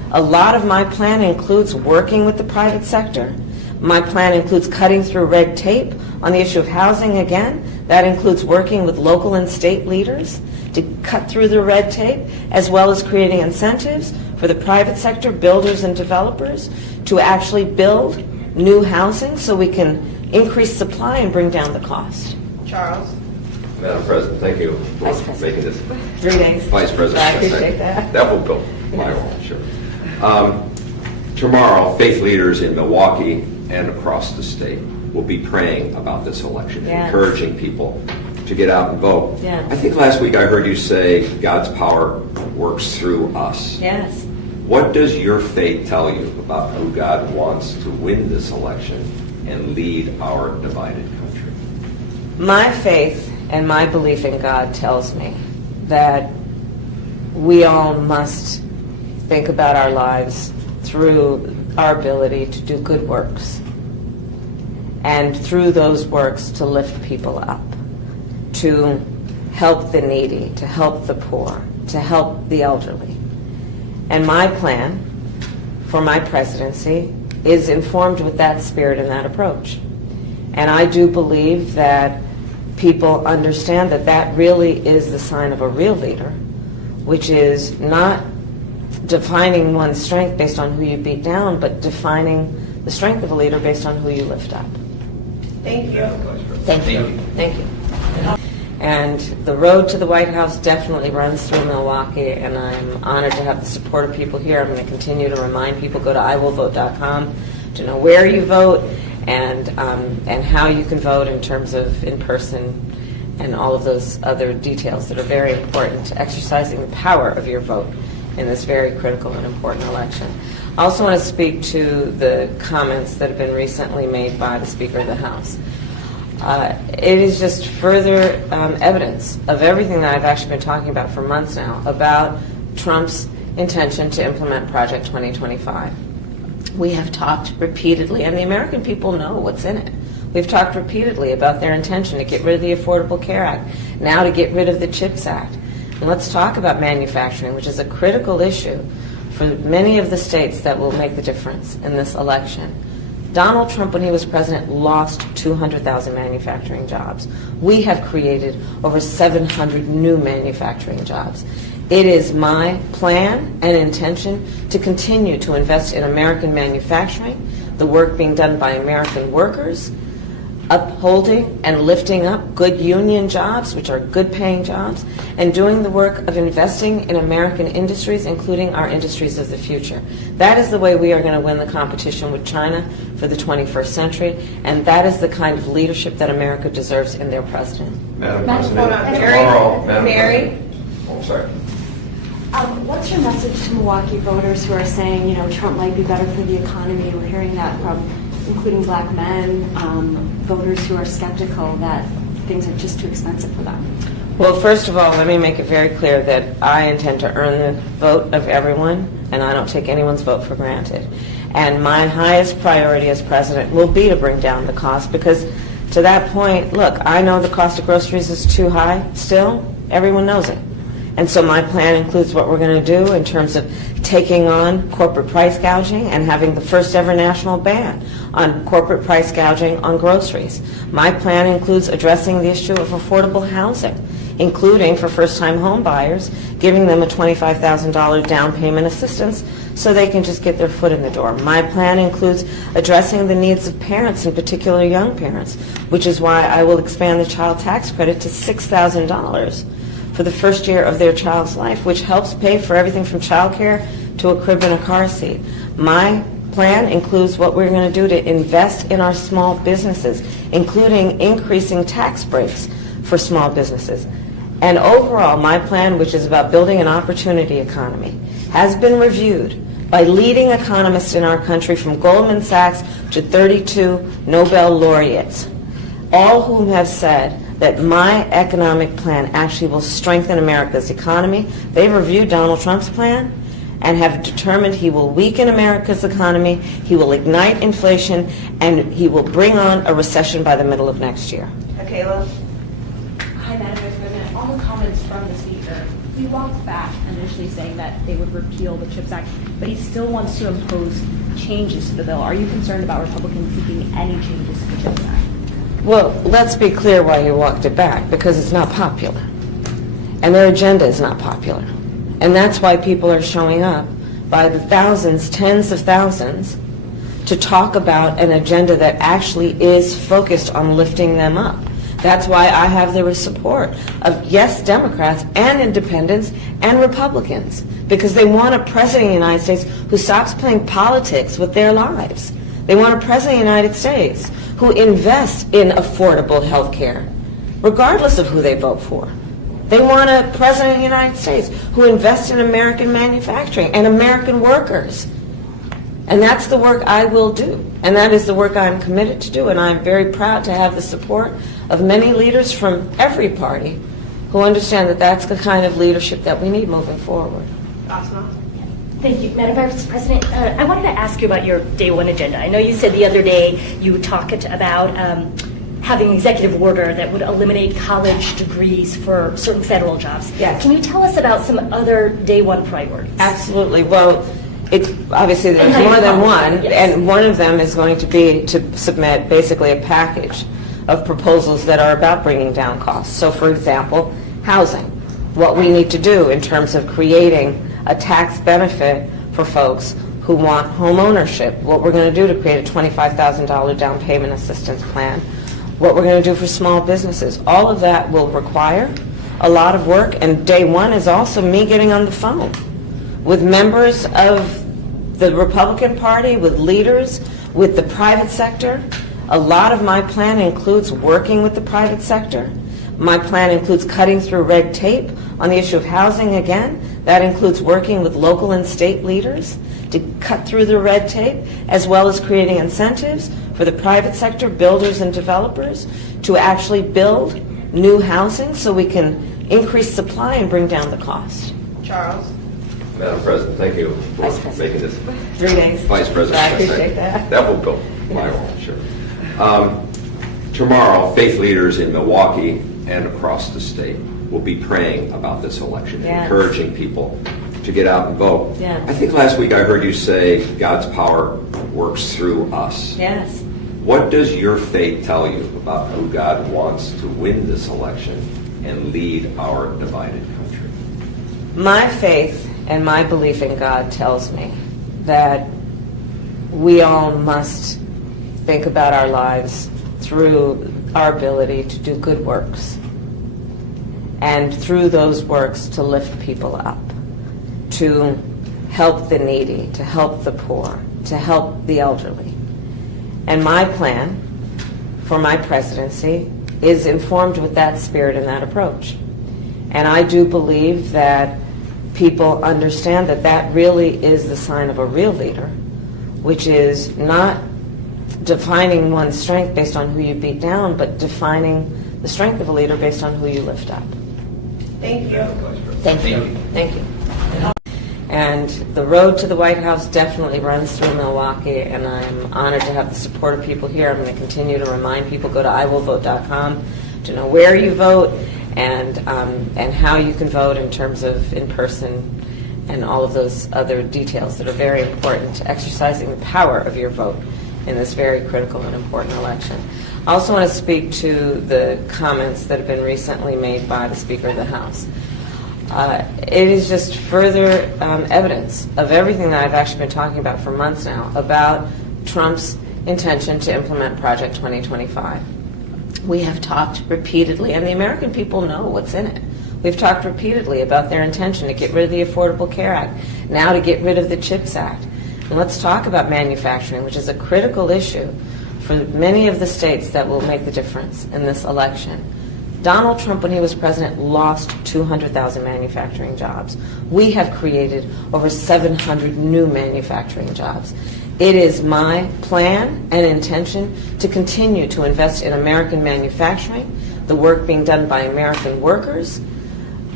A lot of my plan includes working with the private sector. My plan includes cutting through red tape on the issue of housing again. That includes working with local and state leaders to cut through the red tape, as well as creating incentives for the private sector, builders and developers, to actually build new housing so we can increase supply and bring down the cost. Charles. Madam President, thank you for Vice President. making this. 3 days. Vice President. I appreciate that. That will build my role, sure. Tomorrow, faith leaders in Milwaukee and across the state will be praying about this election, Yes. encouraging people to get out and vote. Yes. I think last week I heard you say God's power works through us. Yes. What does your faith tell you about who God wants to win this election and lead our divided country? My faith and my belief in God tells me that we all must think about our lives through our ability to do good works, and through those works to lift people up, to help the needy, to help the poor, to help the elderly. And my plan for my presidency is informed with that spirit and that approach. And I do believe that people understand that that really is the sign of a real leader, which is not defining one's strength based on who you beat down, but defining the strength of a leader based on who you lift up. Thank you. Thank you. Thank you. And the road to the White House definitely runs through Milwaukee, and I'm honored to have the support of people here. I'm going to continue to remind people, go to iwillvote.com to know where you vote and how you can vote in terms of in-person and all of those other details that are very important to exercising the power of your vote in this very critical and important election. I also want to speak to the comments that have been recently made by the Speaker of the House. It is just further evidence of everything that I've actually been talking about for months now about Trump's intention to implement Project 2025. We have talked repeatedly, and the American people know what's in it. We've talked repeatedly about their intention to get rid of the Affordable Care Act, now to get rid of the CHIPS Act. And let's talk about manufacturing, which is a critical issue for many of the states that will make the difference in this election. Donald Trump, when he was president, lost 200,000 manufacturing jobs. We have created over 700 new manufacturing jobs. It is my plan and intention to continue to invest in American manufacturing, the work being done by American workers, upholding and lifting up good union jobs, which are good paying jobs, and doing the work of investing in American industries, including our industries of the future. That is the way we are going to win the competition with China for the 21st century, and that is the kind of leadership that America deserves in their president. Madam Madam President, Mary? tomorrow, Madam Mary? President. Oh, sorry. What's your message to Milwaukee voters who are saying, Trump might be better for the economy? We're hearing that from including black men, voters who are skeptical that things are just too expensive for them. Well, first of all, let me make it very clear that I intend to earn the vote of everyone, and I don't take anyone's vote for granted. And my highest priority as president will be to bring down the cost, because to that point, look, I know the cost of groceries is too high still. Everyone knows it. And so my plan includes what we're going to do in terms of taking on corporate price gouging and having the first ever national ban on corporate price gouging on groceries. My plan includes addressing the issue of affordable housing, including for first-time home buyers, giving them a $25,000 down payment assistance so they can just get their foot in the door. My plan includes addressing the needs of parents, in particular young parents, which is why I will expand the child tax credit to $6,000 for the first year of their child's life, which helps pay for everything from child care to a crib and a car seat. My plan includes what we're going to do to invest in our small businesses, including increasing tax breaks for small businesses. And overall, my plan, which is about building an opportunity economy, has been reviewed by leading economists in our country, from Goldman Sachs to 32 Nobel laureates, all whom have said that my economic plan actually will strengthen America's economy. They've reviewed Donald Trump's plan and have determined he will weaken America's economy, he will ignite inflation, and he will bring on a recession by the middle of next year. Michaela. Hi, Madam Vice President. On the comments from the Speaker, he walked back initially saying that they would repeal the CHIPS Act, but he still wants to impose changes to the bill. Are you concerned about Republicans seeking any changes to the CHIPS Act? Well, let's be clear why he walked it back, because it's not popular. And their agenda is not popular. And that's why people are showing up by the thousands, tens of thousands, to talk about an agenda that actually is focused on lifting them up. That's why I have the support of, yes, Democrats and independents and Republicans, because they want a president of the United States who stops playing politics with their lives. They want a president of the United States who invests in affordable health care, regardless of who they vote for. They want a president of the United States who invests in American manufacturing and American workers. And that's the work I will do. And that is the work I'm committed to do. And I'm very proud to have the support of many leaders from every party who understand that that's the kind of leadership that we need moving forward. Asma? Thank you, Madam Vice President. I wanted to ask you about your day one agenda. I know you said the other day you talked about having an executive order that would eliminate college degrees for certain federal jobs. Yes. Can you tell us about some other day one priorities? Absolutely. Well, it's obviously there's And more than one, yes. and one of them is going to be to submit basically a package of proposals that are about bringing down costs. So, for example, housing, what we need to do in terms of creating a tax benefit for folks who want home ownership, what we're going to do to create a $25,000 down payment assistance plan, what we're going to do for small businesses. All of that will require a lot of work, and day one is also me getting on the phone with members of the Republican Party, with leaders, with the private sector. A lot of my plan includes working with the private sector. My plan includes cutting through red tape on the issue of housing again. That includes working with local and state leaders to cut through the red tape, as well as creating incentives for the private sector, builders and developers, to actually build new housing so we can increase supply and bring down the cost. Charles? Madam President, thank you for Vice President. making this. 3 days. Vice President. I appreciate that. That will go viral, sure. Tomorrow, faith leaders in Milwaukee and across the state will be praying about this election, Yes. encouraging people to get out and vote. Yes. I think last week I heard you say God's power works through us. Yes. What does your faith tell you about who God wants to win this election and lead our divided country? My faith and my belief in God tells me that we all must think about our lives through our ability to do good works, and through those works to lift people up, to help the needy, to help the poor, to help the elderly. And my plan for my presidency is informed with that spirit and that approach. And I do believe that people understand that that really is the sign of a real leader, which is not defining one's strength based on who you beat down, but defining the strength of a leader based on who you lift up. Thank you. Thank you. Thank you. And the road to the White House definitely runs through Milwaukee, and I'm honored to have the support of people here. I'm going to continue to remind people, go to iwillvote.com to know where you vote and how you can vote in terms of in-person and all of those other details that are very important to exercising the power of your vote in this very critical and important election. I also want to speak to the comments that have been recently made by the Speaker of the House. It is just further evidence of everything that I've actually been talking about for months now about Trump's intention to implement Project 2025. We have talked repeatedly, and the American people know what's in it. We've talked repeatedly about their intention to get rid of the Affordable Care Act, now to get rid of the CHIPS Act. And let's talk about manufacturing, which is a critical issue for many of the states that will make the difference in this election. Donald Trump, when he was president, lost 200,000 manufacturing jobs. We have created over 700 new manufacturing jobs. It is my plan and intention to continue to invest in American manufacturing, the work being done by American workers,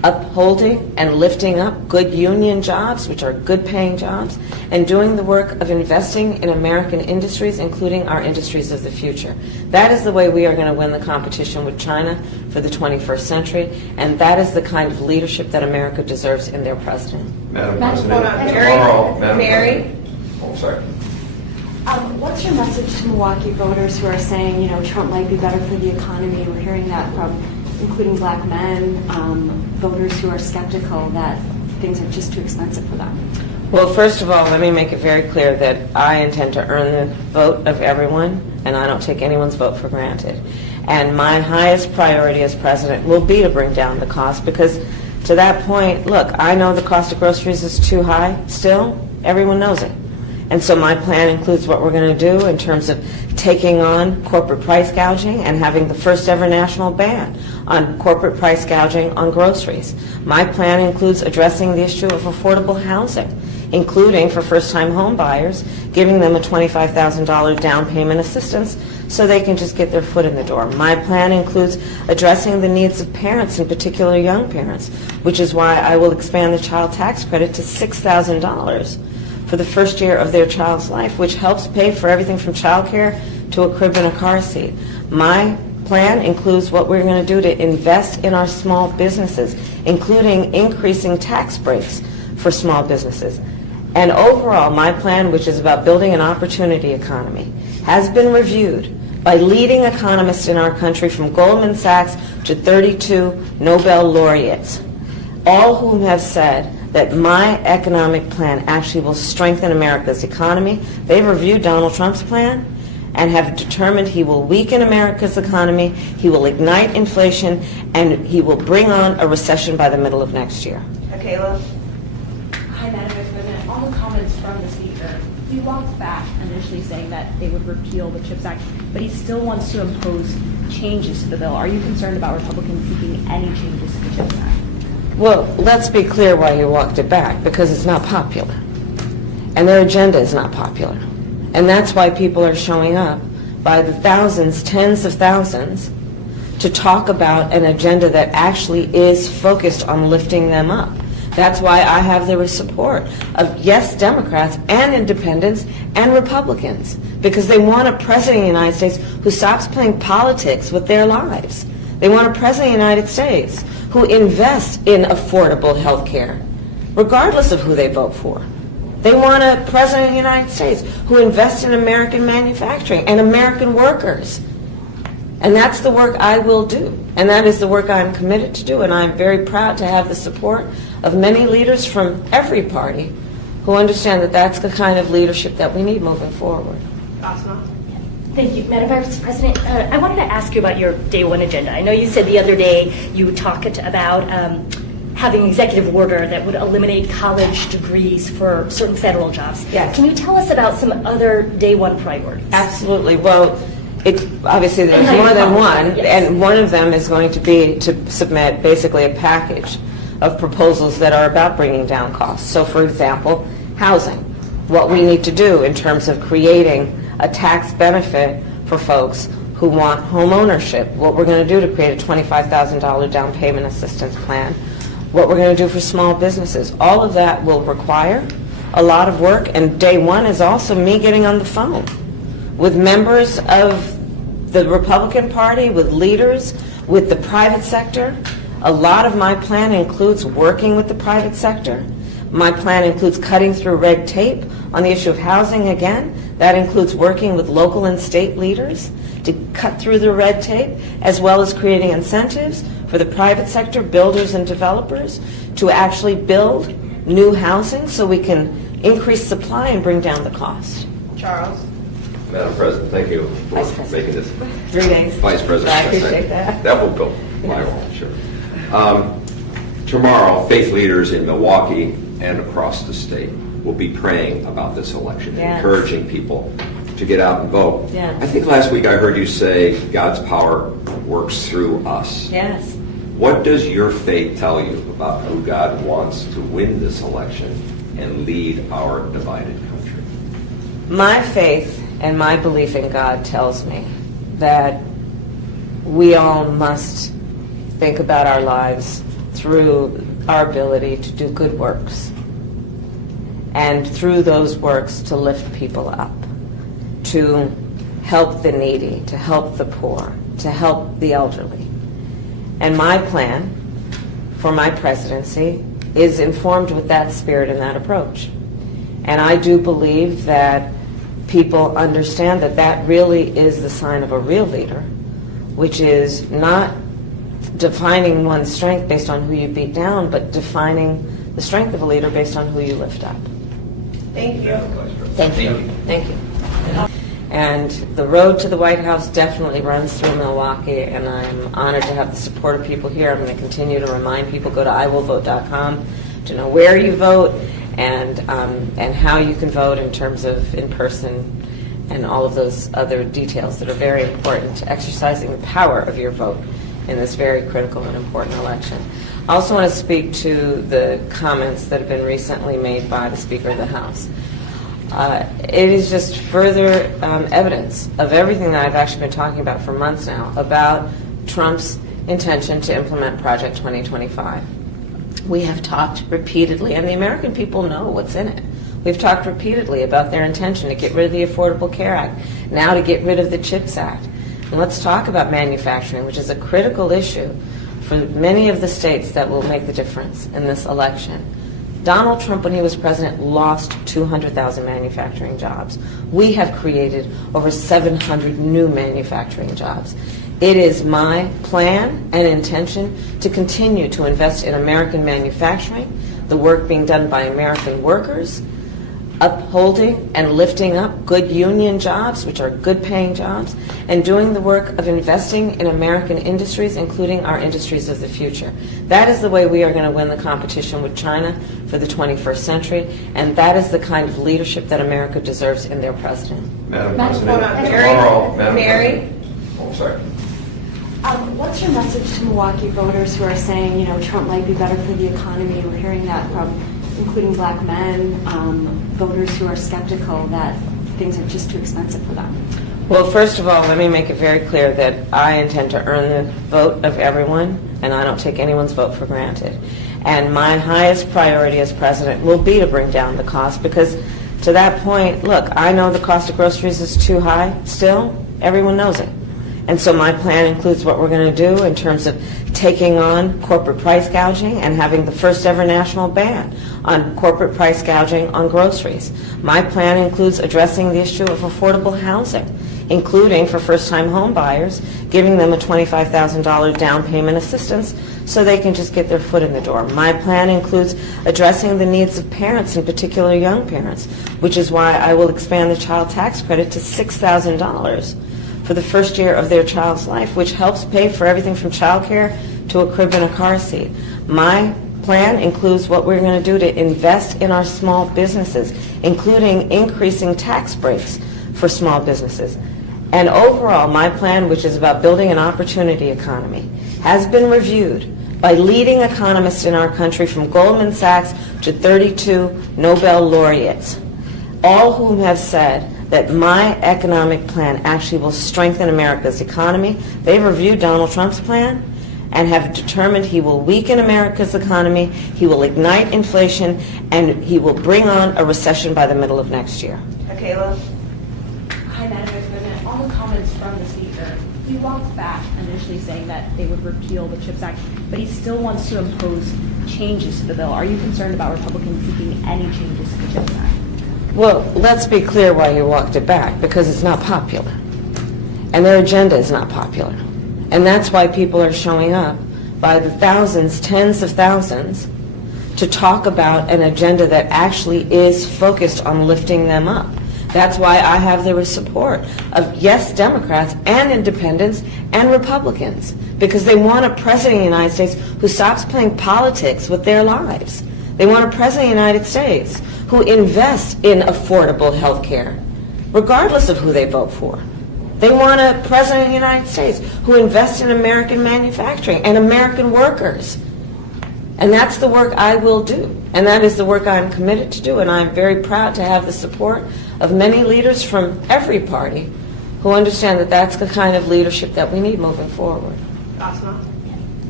upholding and lifting up good union jobs, which are good paying jobs, and doing the work of investing in American industries, including our industries of the future. That is the way we are going to win the competition with China for the 21st century, and that is the kind of leadership that America deserves in their president. Madam Madam President, Mary? tomorrow, Madam Mary? President. Oh, sorry. What's your message to Milwaukee voters who are saying, you know, Trump might be better for the economy? We're hearing that from including black men, voters who are skeptical that things are just too expensive for them. Well, first of all, let me make it very clear that I intend to earn the vote of everyone, and I don't take anyone's vote for granted. And my highest priority as president will be to bring down the cost, because to that point, look, I know the cost of groceries is too high still. Everyone knows it. And so my plan includes what we're going to do in terms of taking on corporate price gouging and having the first ever national ban on corporate price gouging on groceries. My plan includes addressing the issue of affordable housing, including for first-time home buyers, giving them a $25,000 down payment assistance so they can just get their foot in the door. My plan includes addressing the needs of parents, in particular young parents, which is why I will expand the child tax credit to $6,000 for the first year of their child's life, which helps pay for everything from childcare to a crib and a car seat. My plan includes what we're going to do to invest in our small businesses, including increasing tax breaks for small businesses. And overall, my plan, which is about building an opportunity economy, has been reviewed by leading economists in our country, from Goldman Sachs to 32 Nobel laureates, all whom have said that my economic plan actually will strengthen America's economy. They've reviewed Donald Trump's plan and have determined he will weaken America's economy, he will ignite inflation, and he will bring on a recession by the middle of next year. Kayla? Hi, Madam Vice President. On the comments from the Speaker, he walked back initially saying that they would repeal the CHIPS Act, but he still wants to impose changes to the bill. Are you concerned about Republicans seeking any changes to the CHIPS Act? Well, let's be clear why he walked it back, because it's not popular. And their agenda is not popular. And that's why people are showing up by the thousands, tens of thousands, to talk about an agenda that actually is focused on lifting them up. That's why I have the support of, yes, Democrats and independents and Republicans, because they want a president of the United States who stops playing politics with their lives. They want a president of the United States who invests in affordable health care, regardless of who they vote for. They want a president of the United States who invests in American manufacturing and American workers. And that's the work I will do. And that is the work I'm committed to do. And I'm very proud to have the support of many leaders from every party who understand that that's the kind of leadership that we need moving forward. Asma? Thank you, Madam Vice President. I wanted to ask you about your day one agenda. I know you said the other day you talked about having an executive order that would eliminate college degrees for certain federal jobs. Yes. Can you tell us about some other day one priorities? Absolutely. Well, obviously there's And more than one, yes. and one of them is going to be to submit basically a package of proposals that are about bringing down costs. So, for example, housing. What we need to do in terms of creating a tax benefit for folks who want home ownership, what we're going to do to create a $25,000 down payment assistance plan, what we're going to do for small businesses. All of that will require a lot of work, and day one is also me getting on the phone with members of the Republican Party, with leaders, with the private sector. A lot of my plan includes working with the private sector. My plan includes cutting through red tape on the issue of housing again. That includes working with local and state leaders to cut through the red tape, as well as creating incentives for the private sector, builders and developers, to actually build new housing so we can increase supply and bring down the cost. Charles? Madam President, thank you for Vice President. making this. 3 days. Vice President. I appreciate that. That will go my way, sure. Tomorrow, faith leaders in Milwaukee and across the state will be praying about this election, Yes. encouraging people to get out and vote. Yes. I think last week I heard you say God's power works through us. Yes. What does your faith tell you about who God wants to win this election and lead our divided country? My faith and my belief in God tells me that we all must think about our lives through our ability to do good works, and through those works to lift people up, to help the needy, to help the poor, to help the elderly. And my plan for my presidency is informed with that spirit and that approach. And I do believe that people understand that that really is the sign of a real leader, which is not defining one's strength based on who you beat down, but defining the strength of a leader based on who you lift up. Thank you. Thank you. Thank you. And the road to the White House definitely runs through Milwaukee, and I'm honored to have the support of people here. I'm going to continue to remind people, go to iwillvote.com to know where you vote and how you can vote in terms of in-person and all of those other details that are very important to exercising the power of your vote in this very critical and important election. I also want to speak to the comments that have been recently made by the Speaker of the House. It is just further evidence of everything that I've actually been talking about for months now about Trump's intention to implement Project 2025. We have talked repeatedly, and the American people know what's in it. We've talked repeatedly about their intention to get rid of the Affordable Care Act, now to get rid of the CHIPS Act. And let's talk about manufacturing, which is a critical issue for many of the states that will make the difference in this election. Donald Trump, when he was president, lost 200,000 manufacturing jobs. We have created over 700 new manufacturing jobs. It is my plan and intention to continue to invest in American manufacturing, the work being done by American workers, upholding and lifting up good union jobs, which are good paying jobs, and doing the work of investing in American industries, including our industries of the future. That is the way we are going to win the competition with China for the 21st century, and that is the kind of leadership that America deserves in their president. Madam Madam President, Mary? tomorrow, Madam Mary? President. Oh, sorry. What's your message to Milwaukee voters who are saying, you know, Trump might be better for the economy? We're hearing that from including black men, voters who are skeptical that things are just too expensive for them. Well, first of all, let me make it very clear that I intend to earn the vote of everyone, and I don't take anyone's vote for granted. And my highest priority as president will be to bring down the cost, because to that point, look, I know the cost of groceries is too high still. Everyone knows it. And so my plan includes what we're going to do in terms of taking on corporate price gouging and having the first ever national ban on corporate price gouging on groceries. My plan includes addressing the issue of affordable housing, including for first-time home buyers, giving them a $25,000 down payment assistance so they can just get their foot in the door. My plan includes addressing the needs of parents, in particular young parents, which is why I will expand the child tax credit to $6,000 for the first year of their child's life, which helps pay for everything from child care to a crib and a car seat. My plan includes what we're going to do to invest in our small businesses, including increasing tax breaks for small businesses. And overall, my plan, which is about building an opportunity economy, has been reviewed by leading economists in our country, from Goldman Sachs to 32 Nobel laureates, all whom have said that my economic plan actually will strengthen America's economy. They've reviewed Donald Trump's plan and have determined he will weaken America's economy, he will ignite inflation, and he will bring on a recession by the middle of next year. Kayla? Hi, Madam Vice President. On the comments from the Speaker, he walked back initially saying that they would repeal the CHIPS Act, but he still wants to impose changes to the bill. Are you concerned about Republicans seeking any changes to the CHIPS Act? Well, let's be clear why you walked it back, because it's not popular. And their agenda is not popular. And that's why people are showing up by the thousands, tens of thousands, to talk about an agenda that actually is focused on lifting them up. That's why I have the support of, yes, Democrats and independents and Republicans, because they want a president of the United States who stops playing politics with their lives. They want a president of the United States who invests in affordable health care, regardless of who they vote for. They want a president of the United States who invests in American manufacturing and American workers. And that's the work I will do. And that is the work I'm committed to do. And I'm very proud to have the support of many leaders from every party who understand that that's the kind of leadership that we need moving forward. Asma?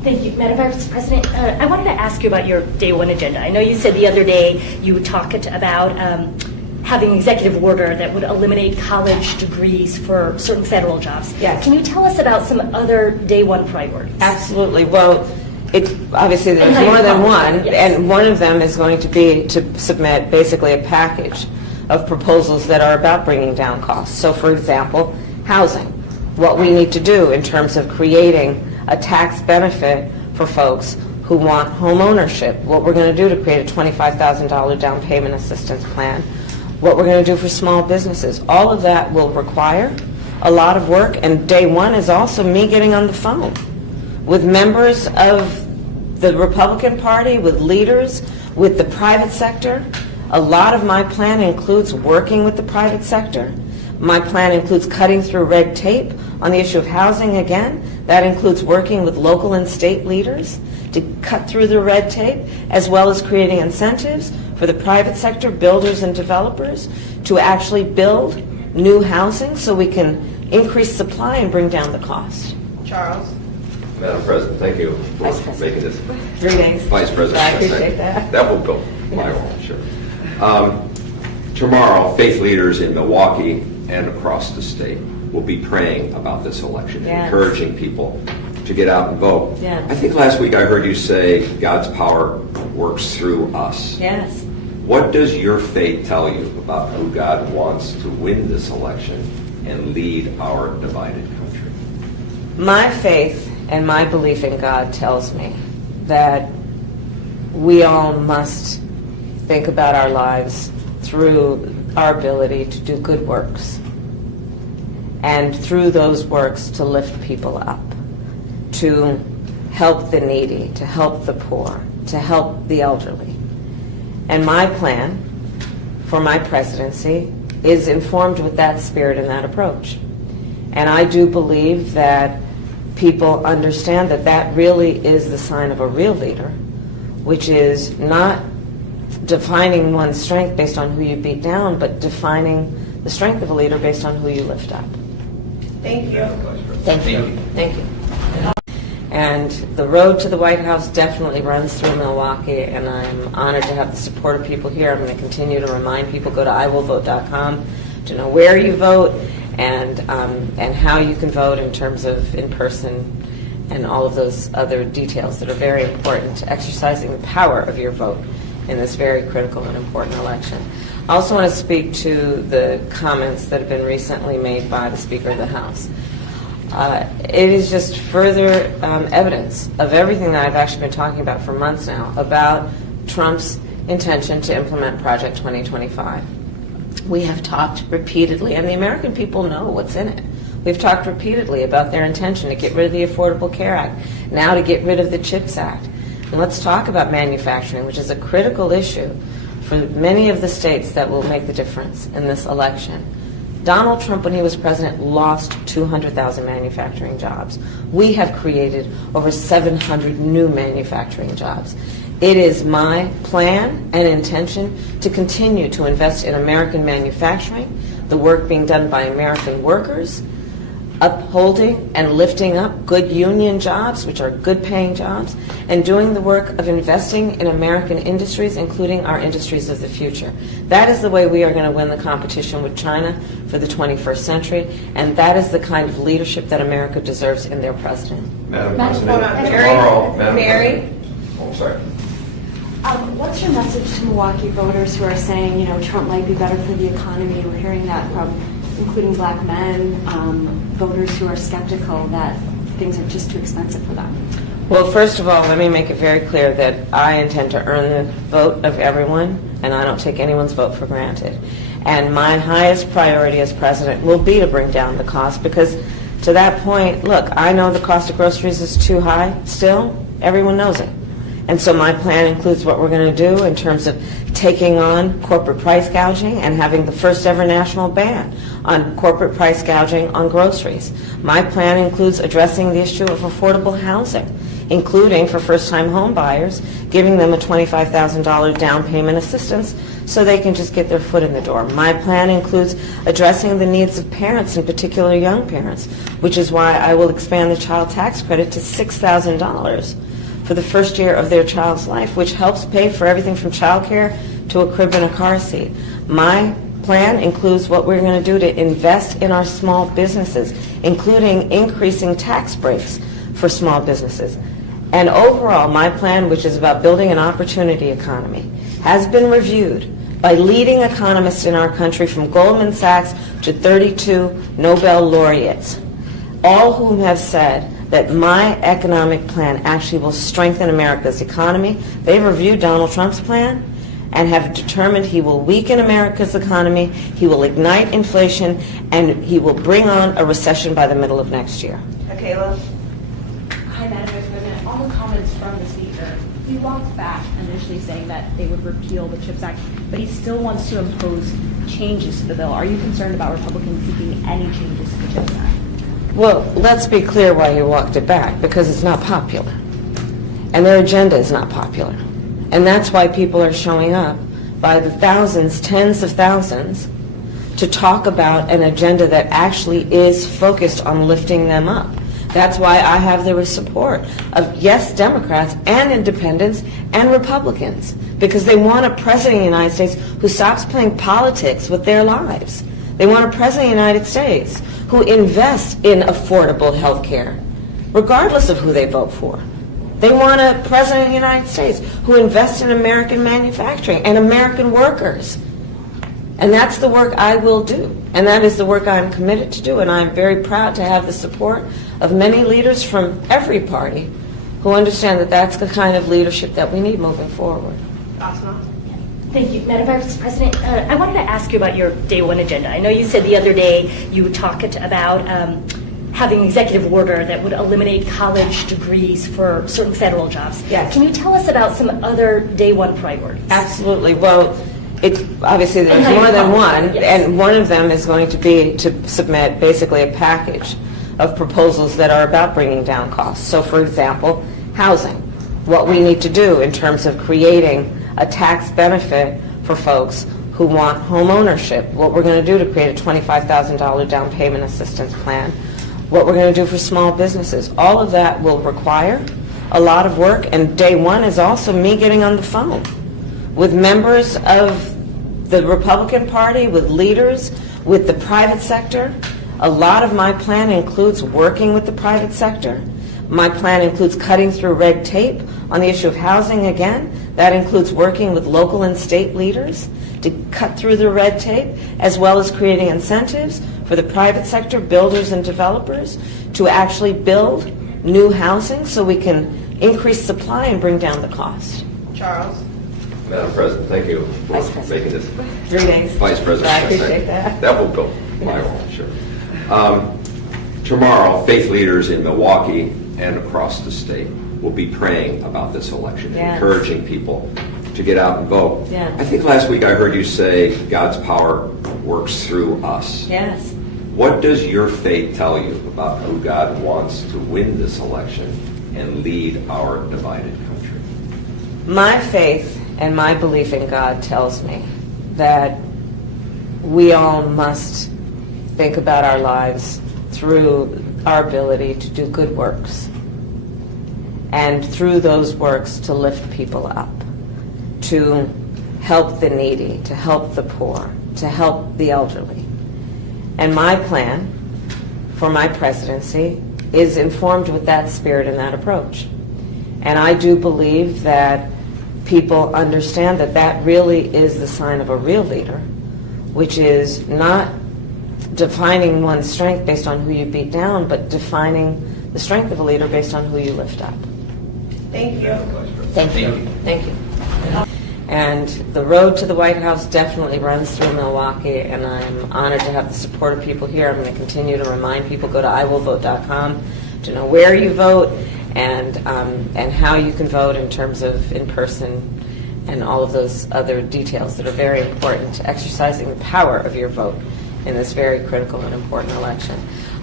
Thank you. Madam Vice President, I wanted to ask you about your day one agenda. I know you said the other day you talked about having executive order that would eliminate college degrees for certain federal jobs. Yes. Can you tell us about some other day one priorities? Absolutely. Well, it's obviously there's And how you more than accomplish one, it, yes. and one of them is going to be to submit basically a package of proposals that are about bringing down costs. So, for example, housing, what we need to do in terms of creating a tax benefit for folks who want home ownership, what we're going to do to create a $25,000 down payment assistance plan, what we're going to do for small businesses. All of that will require a lot of work, and day one is also me getting on the phone with members of the Republican Party, with leaders, with the private sector. A lot of my plan includes working with the private sector. My plan includes cutting through red tape on the issue of housing again. That includes working with local and state leaders to cut through the red tape, as well as creating incentives for the private sector, builders and developers, to actually build new housing so we can increase supply and bring down the cost. Charles? Madam President, thank you for Vice President. making this. 3 days. Vice President. I appreciate that. That will go my way, sure. Tomorrow, faith leaders in Milwaukee and across the state will be praying about this election, Yes. encouraging people to get out and vote. Yes. I think last week I heard you say God's power works through us. Yes. What does your faith tell you about who God wants to win this election and lead our divided country? My faith and my belief in God tells me that we all must think about our lives through our ability to do good works, and through those works to lift people up, to help the needy, to help the poor, to help the elderly. And my plan for my presidency is informed with that spirit and that approach. And I do believe that people understand that that really is the sign of a real leader, which is not defining one's strength based on who you beat down, but defining the strength of a leader based on who you lift up. Thank you. Thank you. Thank you. And the road to the White House definitely runs through Milwaukee, and I'm honored to have the support of people here. I'm going to continue to remind people, go to iwillvote.com to know where you vote and how you can vote in terms of in-person and all of those other details that are very important to exercising the power of your vote in this very critical and important election. I also want to speak to the comments that have been recently made by the Speaker of the House. It is just further evidence of everything that I've actually been talking about for months now about Trump's intention to implement Project 2025. We have talked repeatedly, and the American people know what's in it. We've talked repeatedly about their intention to get rid of the Affordable Care Act, now to get rid of the CHIPS Act. And let's talk about manufacturing, which is a critical issue for many of the states that will make the difference in this election. Donald Trump, when he was president, lost 200,000 manufacturing jobs. We have created over 700 new manufacturing jobs. It is my plan and intention to continue to invest in American manufacturing, the work being done by American workers, upholding and lifting up good union jobs, which are good paying jobs, and doing the work of investing in American industries, including our industries of the future. That is the way we are going to win the competition with China for the 21st century, and that is the kind of leadership that America deserves in their president. Madam Madam- President, Mary? tomorrow, Madam Mary? President. Oh, sorry. What's your message to Milwaukee voters who are saying, you know, Trump might be better for the economy? We're hearing that from including black men, voters who are skeptical that things are just too expensive for them. Well, first of all, let me make it very clear that I intend to earn the vote of everyone, and I don't take anyone's vote for granted. And my highest priority as president will be to bring down the cost, because to that point, look, I know the cost of groceries is too high still. Everyone knows it. And so my plan includes what we're going to do in terms of taking on corporate price gouging and having the first ever national ban on corporate price gouging on groceries. My plan includes addressing the issue of affordable housing. including for first-time home buyers, giving them a $25,000 down payment assistance so they can just get their foot in the door. My plan includes addressing the needs of parents, in particular young parents, which is why I will expand the child tax credit to $6,000 for the first year of their child's life, which helps pay for everything from child care to a crib and a car seat. My plan includes what we're going to do to invest in our small businesses, including increasing tax breaks for small businesses. And overall, my plan, which is about building an opportunity economy, has been reviewed by leading economists in our country, from Goldman Sachs to 32 Nobel laureates, all whom have said that my economic plan actually will strengthen America's economy. They've reviewed Donald Trump's plan and have determined he will weaken America's economy, he will ignite inflation, and he will bring on a recession by the middle of next year. Kayla? Hi, Madam Vice President. On the comments from the Speaker, he walked back initially saying that they would repeal the CHIPS Act, but he still wants to impose changes to the bill. Are you concerned about Republicans seeking any changes to the CHIPS Act? Well, let's be clear why he walked it back, because it's not popular. And their agenda is not popular. And that's why people are showing up by the thousands, tens of thousands, to talk about an agenda that actually is focused on lifting them up. That's why I have the support of, yes, Democrats and independents and Republicans, because they want a president of the United States who stops playing politics with their lives. They want a president of the United States who invests in affordable health care, regardless of who they vote for. They want a president of the United States who invests in American manufacturing and American workers. And that's the work I will do. And that is the work I'm committed to do. And I'm very proud to have the support of many leaders from every party who understand that that's the kind of leadership that we need moving forward. Asma? Thank you. Madam Vice President, I wanted to ask you about your day one agenda. I know you said the other day you talked about having an executive order that would eliminate college degrees for certain federal jobs. Yes. Can you tell us about some other day one priorities? Absolutely. Well, it's obviously there's more than one, Yes. and one of them is going to be to submit basically a package of proposals that are about bringing down costs. So, for example, housing. What we need to do in terms of creating a tax benefit for folks who want home ownership. What we're going to do to create a $25,000 down payment assistance plan. What we're going to do for small businesses. All of that will require a lot of work, and day one is also me getting on the phone with members of the Republican Party, with leaders, with the private sector. A lot of my plan includes working with the private sector. My plan includes cutting through red tape on the issue of housing again. That includes working with local and state leaders to cut through the red tape, as well as creating incentives for the private sector, builders and developers, to actually build new housing so we can increase supply and bring down the cost. Charles? Madam President, thank you for Vice President. making this. 3 days. Vice President. I appreciate that. That will go my way, sure. Tomorrow, faith leaders in Milwaukee and across the state will be praying about this election, Yes. encouraging people to get out and vote. Yes. I think last week I heard you say God's power works through us. Yes. What does your faith tell you about who God wants to win this election and lead our divided country? My faith and my belief in God tells me that we all must think about our lives through our ability to do good works, and through those works to lift people up, to help the needy, to help the poor, to help the elderly. And my plan for my presidency is informed with that spirit and that approach. And I do believe that people understand that that really is the sign of a real leader, which is not defining one's strength based on who you beat down, but defining the strength of a leader based on who you lift up. Thank you. Thank you. Thank you. And the road to the White House definitely runs through Milwaukee, and I'm honored to have the support of people here. I'm going to continue to remind people, go to iwillvote.com to know where you vote and how you can vote in terms of in-person and all of those other details that are very important to exercising the power of your vote in this very critical and important election.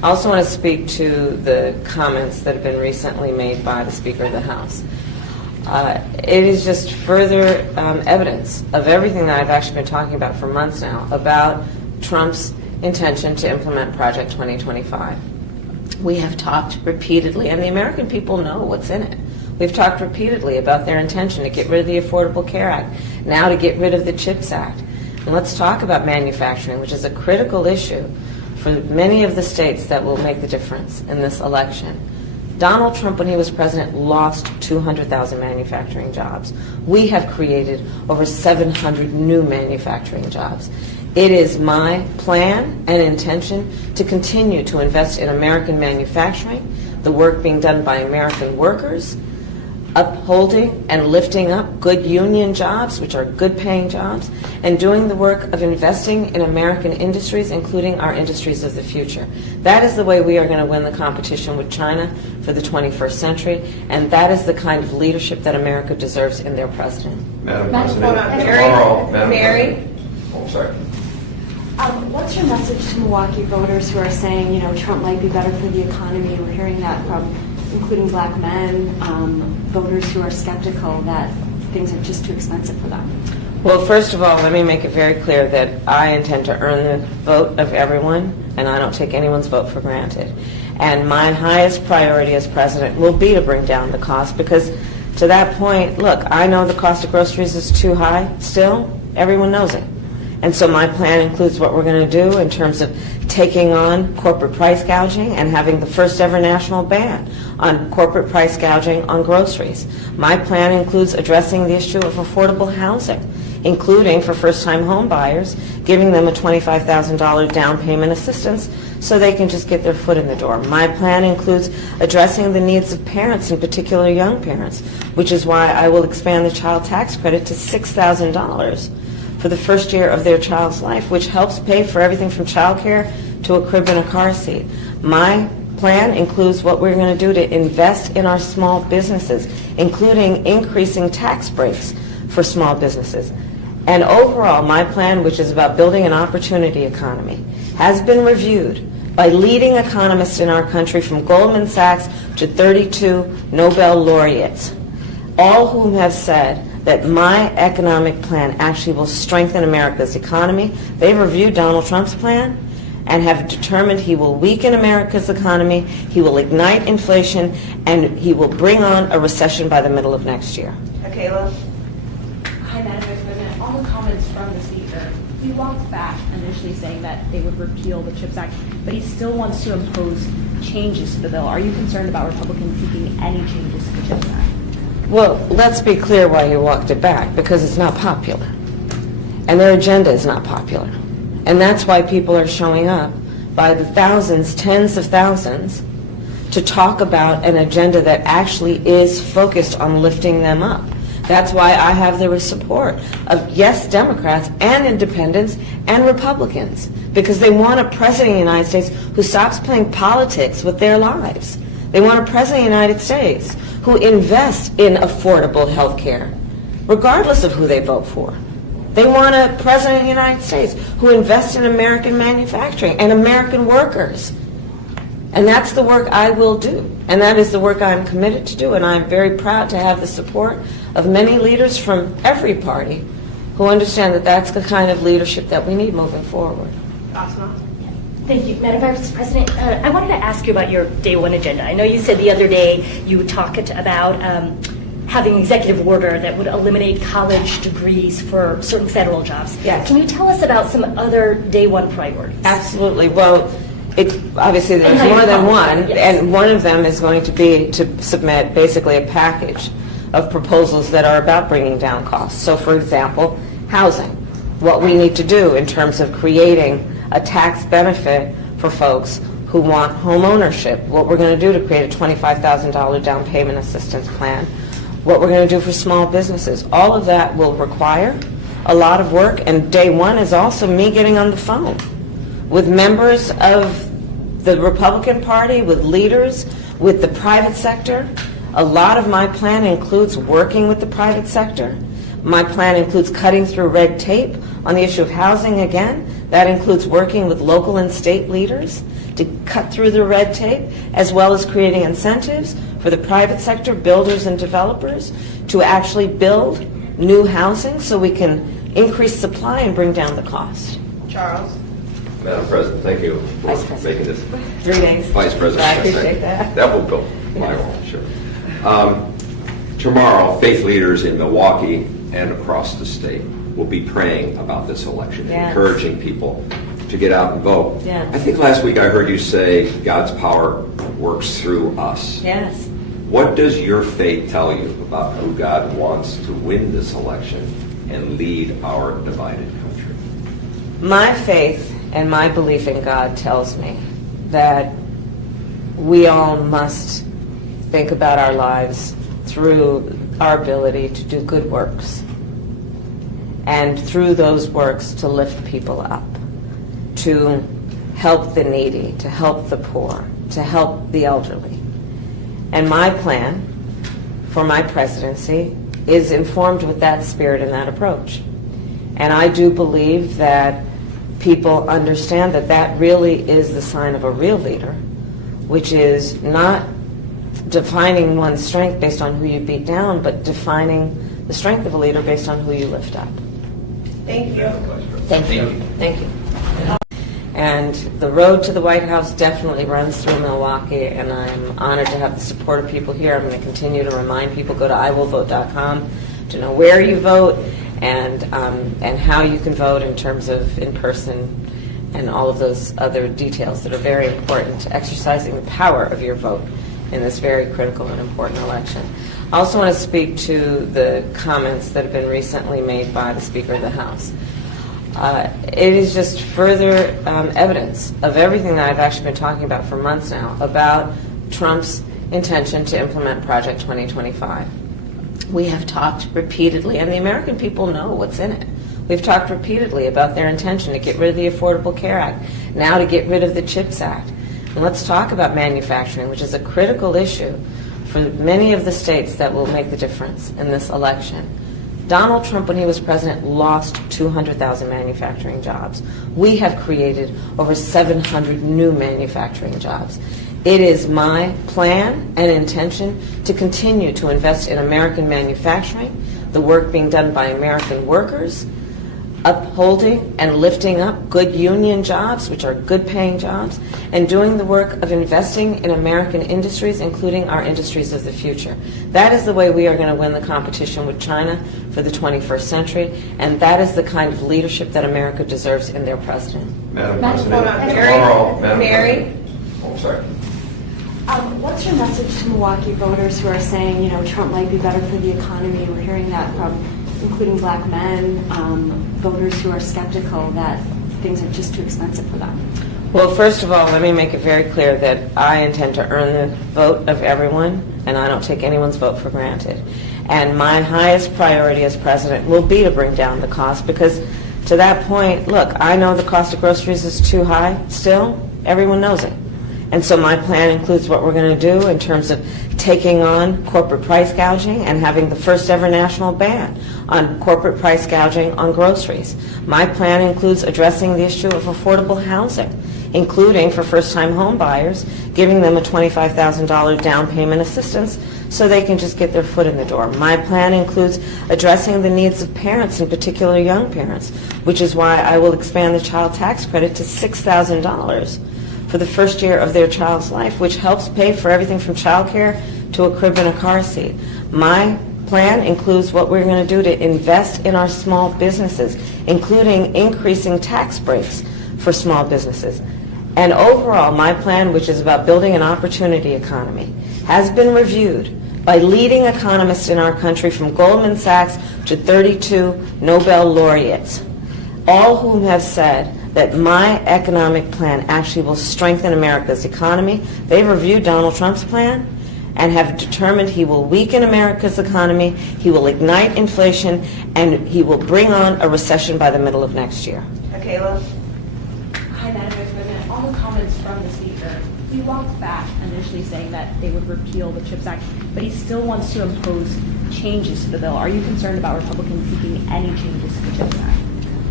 I also want to speak to the comments that have been recently made by the Speaker of the House. It is just further evidence of everything that I've actually been talking about for months now about Trump's intention to implement Project 2025. We have talked repeatedly, and the American people know what's in it. We've talked repeatedly about their intention to get rid of the Affordable Care Act, now to get rid of the CHIPS Act. And let's talk about manufacturing, which is a critical issue for many of the states that will make the difference in this election. Donald Trump, when he was president, lost 200,000 manufacturing jobs. We have created over 700 new manufacturing jobs. It is my plan and intention to continue to invest in American manufacturing, the work being done by American workers, upholding and lifting up good union jobs, which are good paying jobs, and doing the work of investing in American industries, including our industries of the future. That is the way we are going to win the competition with China for the 21st century, and that is the kind of leadership that America deserves in their president. Madam Madam President, Mary? tomorrow, Madam Mary? President. Oh, sorry. What's your message to Milwaukee voters who are saying, Trump might be better for the economy? We're hearing that from including black men, voters who are skeptical that things are just too expensive for them. Well, first of all, let me make it very clear that I intend to earn the vote of everyone, and I don't take anyone's vote for granted. And my highest priority as president will be to bring down the cost, because to that point, look, I know the cost of groceries is too high still. Everyone knows it. And so my plan includes what we're going to do in terms of taking on corporate price gouging and having the first ever national ban on corporate price gouging on groceries. My plan includes addressing the issue of affordable housing, including for first-time home buyers, giving them a $25,000 down payment assistance so they can just get their foot in the door. My plan includes addressing the needs of parents, in particular young parents, which is why I will expand the child tax credit to $6,000 for the first year of their child's life, which helps pay for everything from child care to a crib and a car seat. My plan includes what we're going to do to invest in our small businesses, including increasing tax breaks for small businesses. And overall, my plan, which is about building an opportunity economy, has been reviewed by leading economists in our country, from Goldman Sachs to 32 Nobel laureates, all whom have said that my economic plan actually will strengthen America's economy. They've reviewed Donald Trump's plan and have determined he will weaken America's economy, he will ignite inflation, and he will bring on a recession by the middle of next year. Kayla? Hi, Madam Vice President. On the comments from the Speaker, he walked back initially saying that they would repeal the CHIPS Act, but he still wants to impose changes to the bill. Are you concerned about Republicans seeking any changes to the CHIPS Act? Well, let's be clear why he walked it back, because it's not popular. And their agenda is not popular. And that's why people are showing up by the thousands, tens of thousands, to talk about an agenda that actually is focused on lifting them up. That's why I have the support of, yes, Democrats and independents and Republicans, because they want a president of the United States who stops playing politics with their lives. They want a president of the United States who invests in affordable health care, regardless of who they vote for. They want a president of the United States who invests in American manufacturing and American workers. And that's the work I will do. And that is the work I'm committed to do. And I'm very proud to have the support of many leaders from every party who understand that that's the kind of leadership that we need moving forward. Asma? Thank you, Madam Vice President. I wanted to ask you about your day one agenda. I know you said the other day you talked about having an executive order that would eliminate college degrees for certain federal jobs. Yes. Can you tell us about some other day one priorities? Absolutely. Well, obviously there's And how you more than follow one, that, yes. and one of them is going to be to submit basically a package of proposals that are about bringing down costs. So, for example, housing. What we need to do in terms of creating a tax benefit for folks who want home ownership, what we're going to do to create a $25,000 down payment assistance plan, what we're going to do for small businesses. All of that will require a lot of work, and day one is also me getting on the phone with members of the Republican Party, with leaders, with the private sector. A lot of my plan includes working with the private sector. My plan includes cutting through red tape On the issue of housing, again, that includes working with local and state leaders to cut through the red tape, as well as creating incentives for the private sector, builders and developers, to actually build new housing so we can increase supply and bring down the cost. Charles. Madam President, thank you Vice for President. making this. 3 days. Vice President. I appreciate that. That will build my wall, sure. Tomorrow, faith leaders in Milwaukee and across the state will be praying about this election, Yes. encouraging people to get out and vote. Yes. I think last week I heard you say God's power works through us. Yes. What does your faith tell you about who God wants to win this election and lead our divided country? My faith and my belief in God tells me that we all must think about our lives through our ability to do good works, and through those works to lift people up, to help the needy, to help the poor, to help the elderly. And my plan for my presidency is informed with that spirit and that approach. And I do believe that people understand that that really is the sign of a real leader, which is not defining one's strength based on who you beat down, but defining the strength of a leader based on who you lift up. Thank you. Thank you. Thank you. And the road to the White House definitely runs through Milwaukee, and I'm honored to have the support of people here. I'm going to continue to remind people, go to iwillvote.com to know where you vote and how you can vote in terms of in-person and all of those other details that are very important to exercising the power of your vote in this very critical and important election. I also want to speak to the comments that have been recently made by the Speaker of the House. It is just further evidence of everything that I've actually been talking about for months now about Trump's intention to implement Project 2025. We have talked repeatedly, and the American people know what's in it. We've talked repeatedly about their intention to get rid of the Affordable Care Act, now to get rid of the CHIPS Act. And let's talk about manufacturing, which is a critical issue for many of the states that will make the difference in this election. Donald Trump, when he was president, lost 200,000 manufacturing jobs. We have created over 700 new manufacturing jobs. It is my plan and intention to continue to invest in American manufacturing, the work being done by American workers, upholding and lifting up good union jobs, which are good paying jobs, and doing the work of investing in American industries, including our industries of the future. That is the way we are going to win the competition with China for the 21st century, and that is the kind of leadership that America deserves in their president. Madam Madam President, Mary? tomorrow, Madam Mary? President. Oh, sorry. What's your message to Milwaukee voters who are saying, Trump might be better for the economy? We're hearing that from including black men, voters who are skeptical that things are just too expensive for them. Well, first of all, let me make it very clear that I intend to earn the vote of everyone, and I don't take anyone's vote for granted. And my highest priority as president will be to bring down the cost, because to that point, look, I know the cost of groceries is too high still. Everyone knows it. And so my plan includes what we're going to do in terms of taking on corporate price gouging and having the first ever national ban on corporate price gouging on groceries. My plan includes addressing the issue of affordable housing, including for first-time home buyers, giving them a $25,000 down payment assistance so they can just get their foot in the door. My plan includes addressing the needs of parents, in particular young parents, which is why I will expand the child tax credit to $6,000 for the first year of their child's life, which helps pay for everything from childcare to a crib and a car seat. My plan includes what we're going to do to invest in our small businesses, including increasing tax breaks for small businesses. And overall, my plan, which is about building an opportunity economy, has been reviewed by leading economists in our country, from Goldman Sachs to 32 Nobel laureates, all whom have said that my economic plan actually will strengthen America's economy. They've reviewed Donald Trump's plan and have determined he will weaken America's economy, he will ignite inflation, and he will bring on a recession by the middle of next year. Michaela. Hi, Madam Vice President. On the comments from the Speaker, he walked back initially saying that they would repeal the CHIPS Act, but he still wants to impose changes to the bill. Are you concerned about Republicans seeking any changes to the CHIPS Act?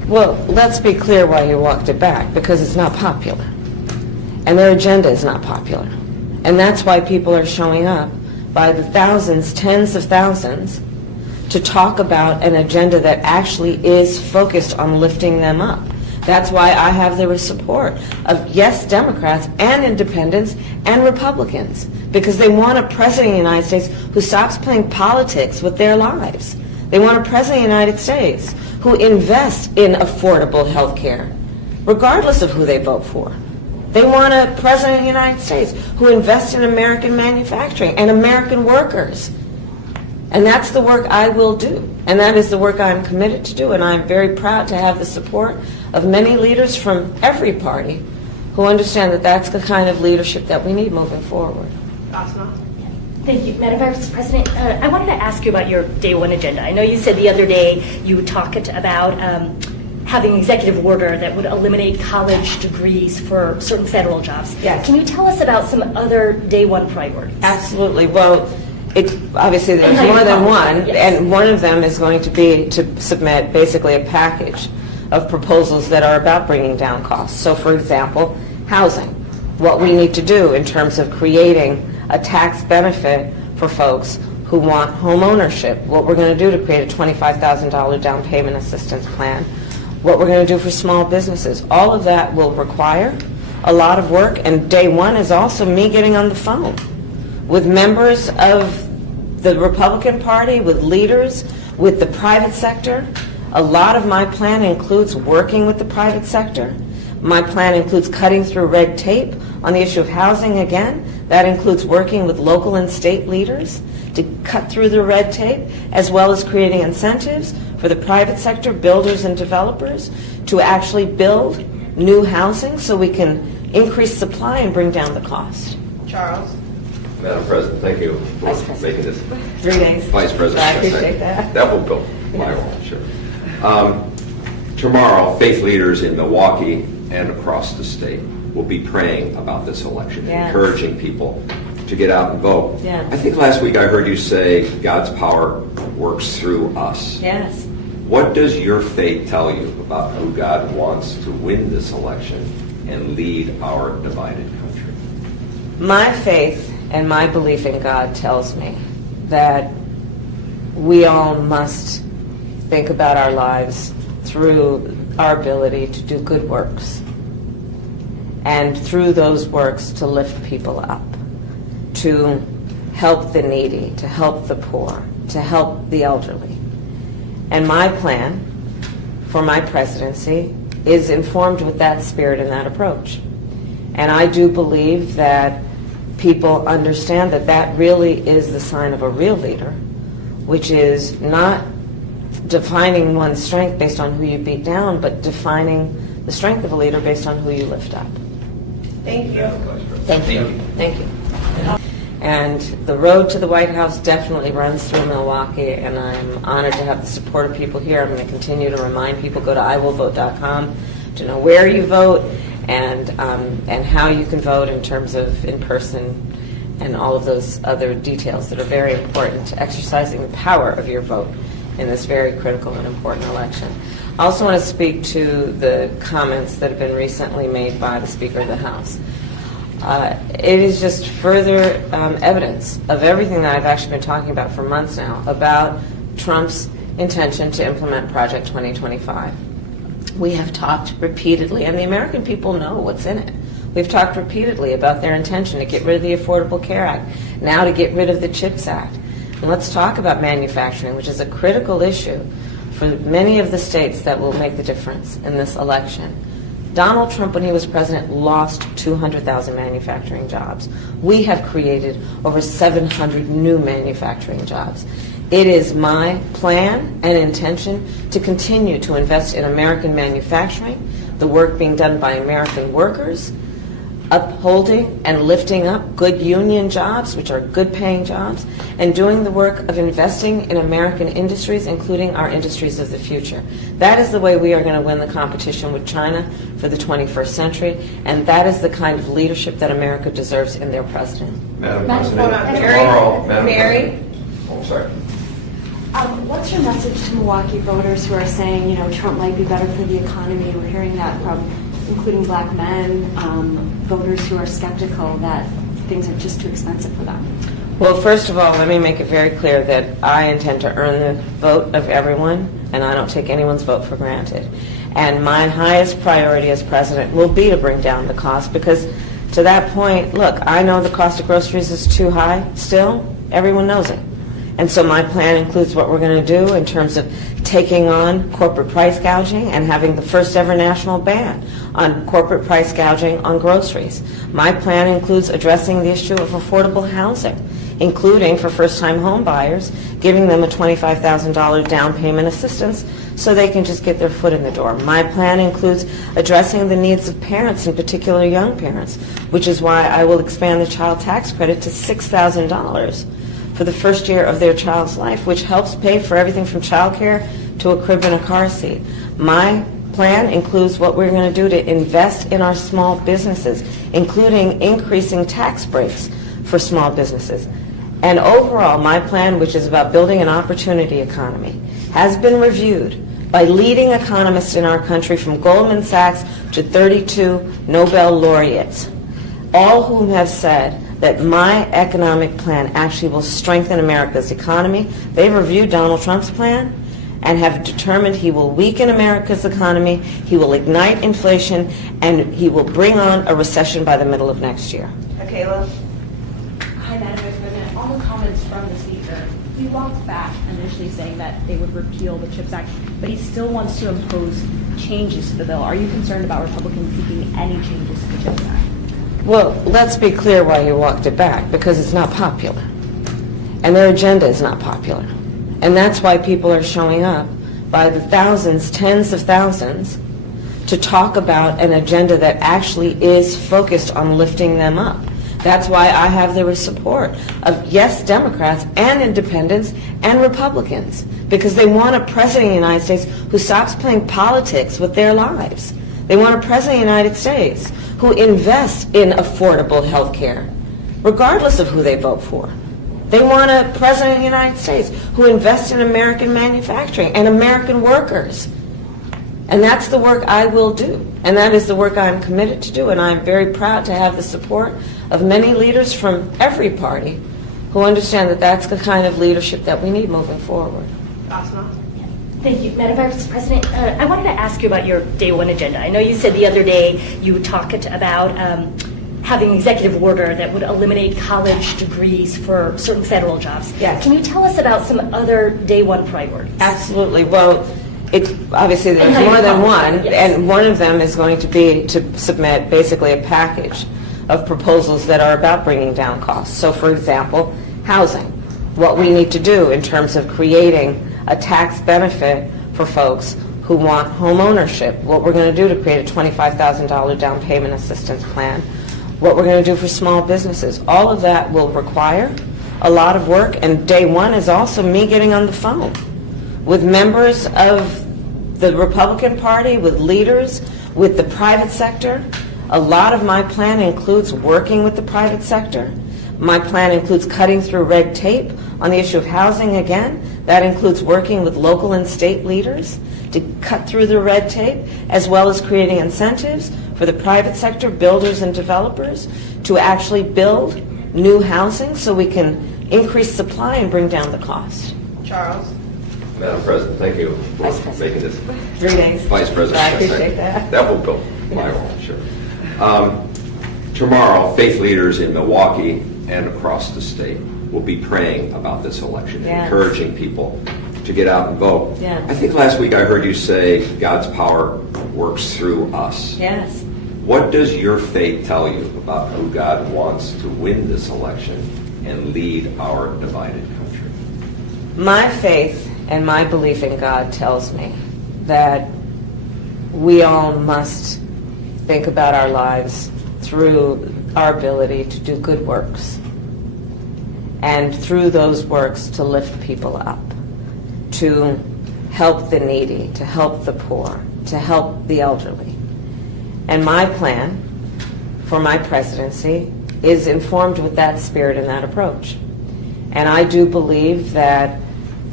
Well, let's be clear why you walked it back, because it's not popular. And their agenda is not popular. And that's why people are showing up by the thousands, tens of thousands, to talk about an agenda that actually is focused on lifting them up. That's why I have the support of, yes, Democrats and independents and Republicans, because they want a president of the United States who stops playing politics with their lives. They want a president of the United States who invests in affordable health care, regardless of who they vote for. They want a president of the United States who invests in American manufacturing and American workers. And that's the work I will do. And that is the work I'm committed to do. And I'm very proud to have the support of many leaders from every party who understand that that's the kind of leadership that we need moving forward. Thank you. Madam Vice President, I wanted to ask you about your day one agenda. I know you said the other day you would talk about having an executive order that would eliminate college degrees for certain federal jobs. Yes. Can you tell us about some other day one priorities? Absolutely. Well, obviously there's And how you more than follow one, that, yes. and one of them is going to be to submit basically a package of proposals that are about bringing down costs. So, for example, housing. What we need to do in terms of creating a tax benefit for folks who want home ownership, what we're going to do to create a $25,000 down payment assistance plan, what we're going to do for small businesses. All of that will require a lot of work, and day one is also me getting on the phone with members of the Republican Party, with leaders, with the private sector. A lot of my plan includes working with the private sector. My plan includes cutting through red tape on the issue of housing again. That includes working with local and state leaders to cut through the red tape, as well as creating incentives for the private sector, builders and developers, to actually build new housing so we can increase supply and bring down the cost. Charles? Madam President, thank you for Vice President. making this. 3 days. Vice President. I appreciate that. That will build my role, sure. Tomorrow, faith leaders in Milwaukee and across the state will be praying about this election, Yes. encouraging people to get out and vote. Yes. I think last week I heard you say God's power works through us. Yes. What does your faith tell you about who God wants to win this election and lead our divided country? My faith and my belief in God tells me that we all must think about our lives through our ability to do good works, and through those works to lift people up, to help the needy, to help the poor, to help the elderly. And my plan for my presidency is informed with that spirit and that approach. And I do believe that people understand that that really is the sign of a real leader, which is not defining one's strength based on who you beat down, but defining the strength of a leader based on who you lift up. Thank you. Thank you. Thank you. And the road to the White House definitely runs through Milwaukee, and I'm honored to have the support of people here. I'm going to continue to remind people, go to iwillvote.com to know where you vote and how you can vote in terms of in-person and all of those other details that are very important to exercising the power of your vote in this very critical and important election. I also want to speak to the comments that have been recently made by the Speaker of the House. It is just further evidence of everything that I've actually been talking about for months now about Trump's intention to implement Project 2025. We have talked repeatedly, and the American people know what's in it. We've talked repeatedly about their intention to get rid of the Affordable Care Act, now to get rid of the CHIPS Act. And let's talk about manufacturing, which is a critical issue for many of the states that will make the difference in this election. Donald Trump, when he was president, lost 200,000 manufacturing jobs. We have created over 700 new manufacturing jobs. It is my plan and intention to continue to invest in American manufacturing, the work being done by American workers, upholding and lifting up good union jobs, which are good paying jobs, and doing the work of investing in American industries, including our industries of the future. That is the way we are going to win the competition with China for the 21st century, and that is the kind of leadership that America deserves in their president. Madam Hold President, on, tomorrow, Madam Mary? President. Oh, sorry. What's your message to Milwaukee voters who are saying, you know, Trump might be better for the economy? We're hearing that from including black men, voters who are skeptical that things are just too expensive for them. Well, first of all, let me make it very clear that I intend to earn the vote of everyone, and I don't take anyone's vote for granted. And my highest priority as president will be to bring down the cost, because to that point, look, I know the cost of groceries is too high still. Everyone knows it. And so my plan includes what we're going to do in terms of taking on corporate price gouging and having the first ever national ban on corporate price gouging on groceries. My plan includes addressing the issue of affordable housing, including for first-time home buyers, giving them a $25,000 down payment assistance so they can just get their foot in the door. My plan includes addressing the needs of parents, in particular young parents, which is why I will expand the child tax credit to $6,000 for the first year of their child's life, which helps pay for everything from child care to a crib and a car seat. My plan includes what we're going to do to invest in our small businesses, including increasing tax breaks for small businesses. And overall, my plan, which is about building an opportunity economy, has been reviewed by leading economists in our country, from Goldman Sachs to 32 Nobel laureates, all whom have said that my economic plan actually will strengthen America's economy. They've reviewed Donald Trump's plan and have determined he will weaken America's economy, he will ignite inflation, and he will bring on a recession by the middle of next year. Kayla? Hi, Madam Vice President. On the comments from the Speaker, he walked back initially saying that they would repeal the CHIPS Act, but he still wants to impose changes to the bill. Are you concerned about Republicans seeking any changes to the CHIPS Act? Well, let's be clear why he walked it back, because it's not popular. And their agenda is not popular. And that's why people are showing up by the thousands, tens of thousands, to talk about an agenda that actually is focused on lifting them up. That's why I have the support of, yes, Democrats and independents and Republicans, because they want a president of the United States who stops playing politics with their lives. They want a president of the United States who invests in affordable health care, regardless of who they vote for. They want a president of the United States who invests in American manufacturing and American workers. And that's the work I will do. And that is the work I'm committed to do. And I'm very proud to have the support of many leaders from every party who understand that that's the kind of leadership that we need moving forward. Asma? Thank you, Madam Vice President. I wanted to ask you about your day one agenda. I know you said the other day you talked about having an executive order that would eliminate college degrees for certain federal jobs. Yes. Can you tell us about some other day one priorities? Absolutely. Well, obviously there's And how you more than accomplish one, it, yes. and one of them is going to be to submit basically a package of proposals that are about bringing down costs. So, for example, housing, what we need to do in terms of creating a tax benefit for folks who want home ownership, what we're going to do to create a $25,000 down payment assistance plan, what we're going to do for small businesses. All of that will require a lot of work, and day one is also me getting on the phone with members of the Republican Party, with leaders, with the private sector. A lot of my plan includes working with the private sector. My plan includes cutting through red tape on the issue of housing again. That includes working with local and state leaders to cut through the red tape, as well as creating incentives for the private sector, builders and developers, to actually build new housing so we can increase supply and bring down the cost. Charles? Madam President, thank you for Vice President. making this. 3 days. Vice President. I appreciate that. That will go my role, sure. Tomorrow, faith leaders in Milwaukee and across the state will be praying about this election, Yes. encouraging people to get out and vote. Yes. I think last week I heard you say God's power works through us. Yes. What does your faith tell you about who God wants to win this election and lead our divided country? My faith and my belief in God tells me that we all must think about our lives through our ability to do good works, and through those works to lift people up, to help the needy, to help the poor, to help the elderly. And my plan for my presidency is informed with that spirit and that approach. And I do believe that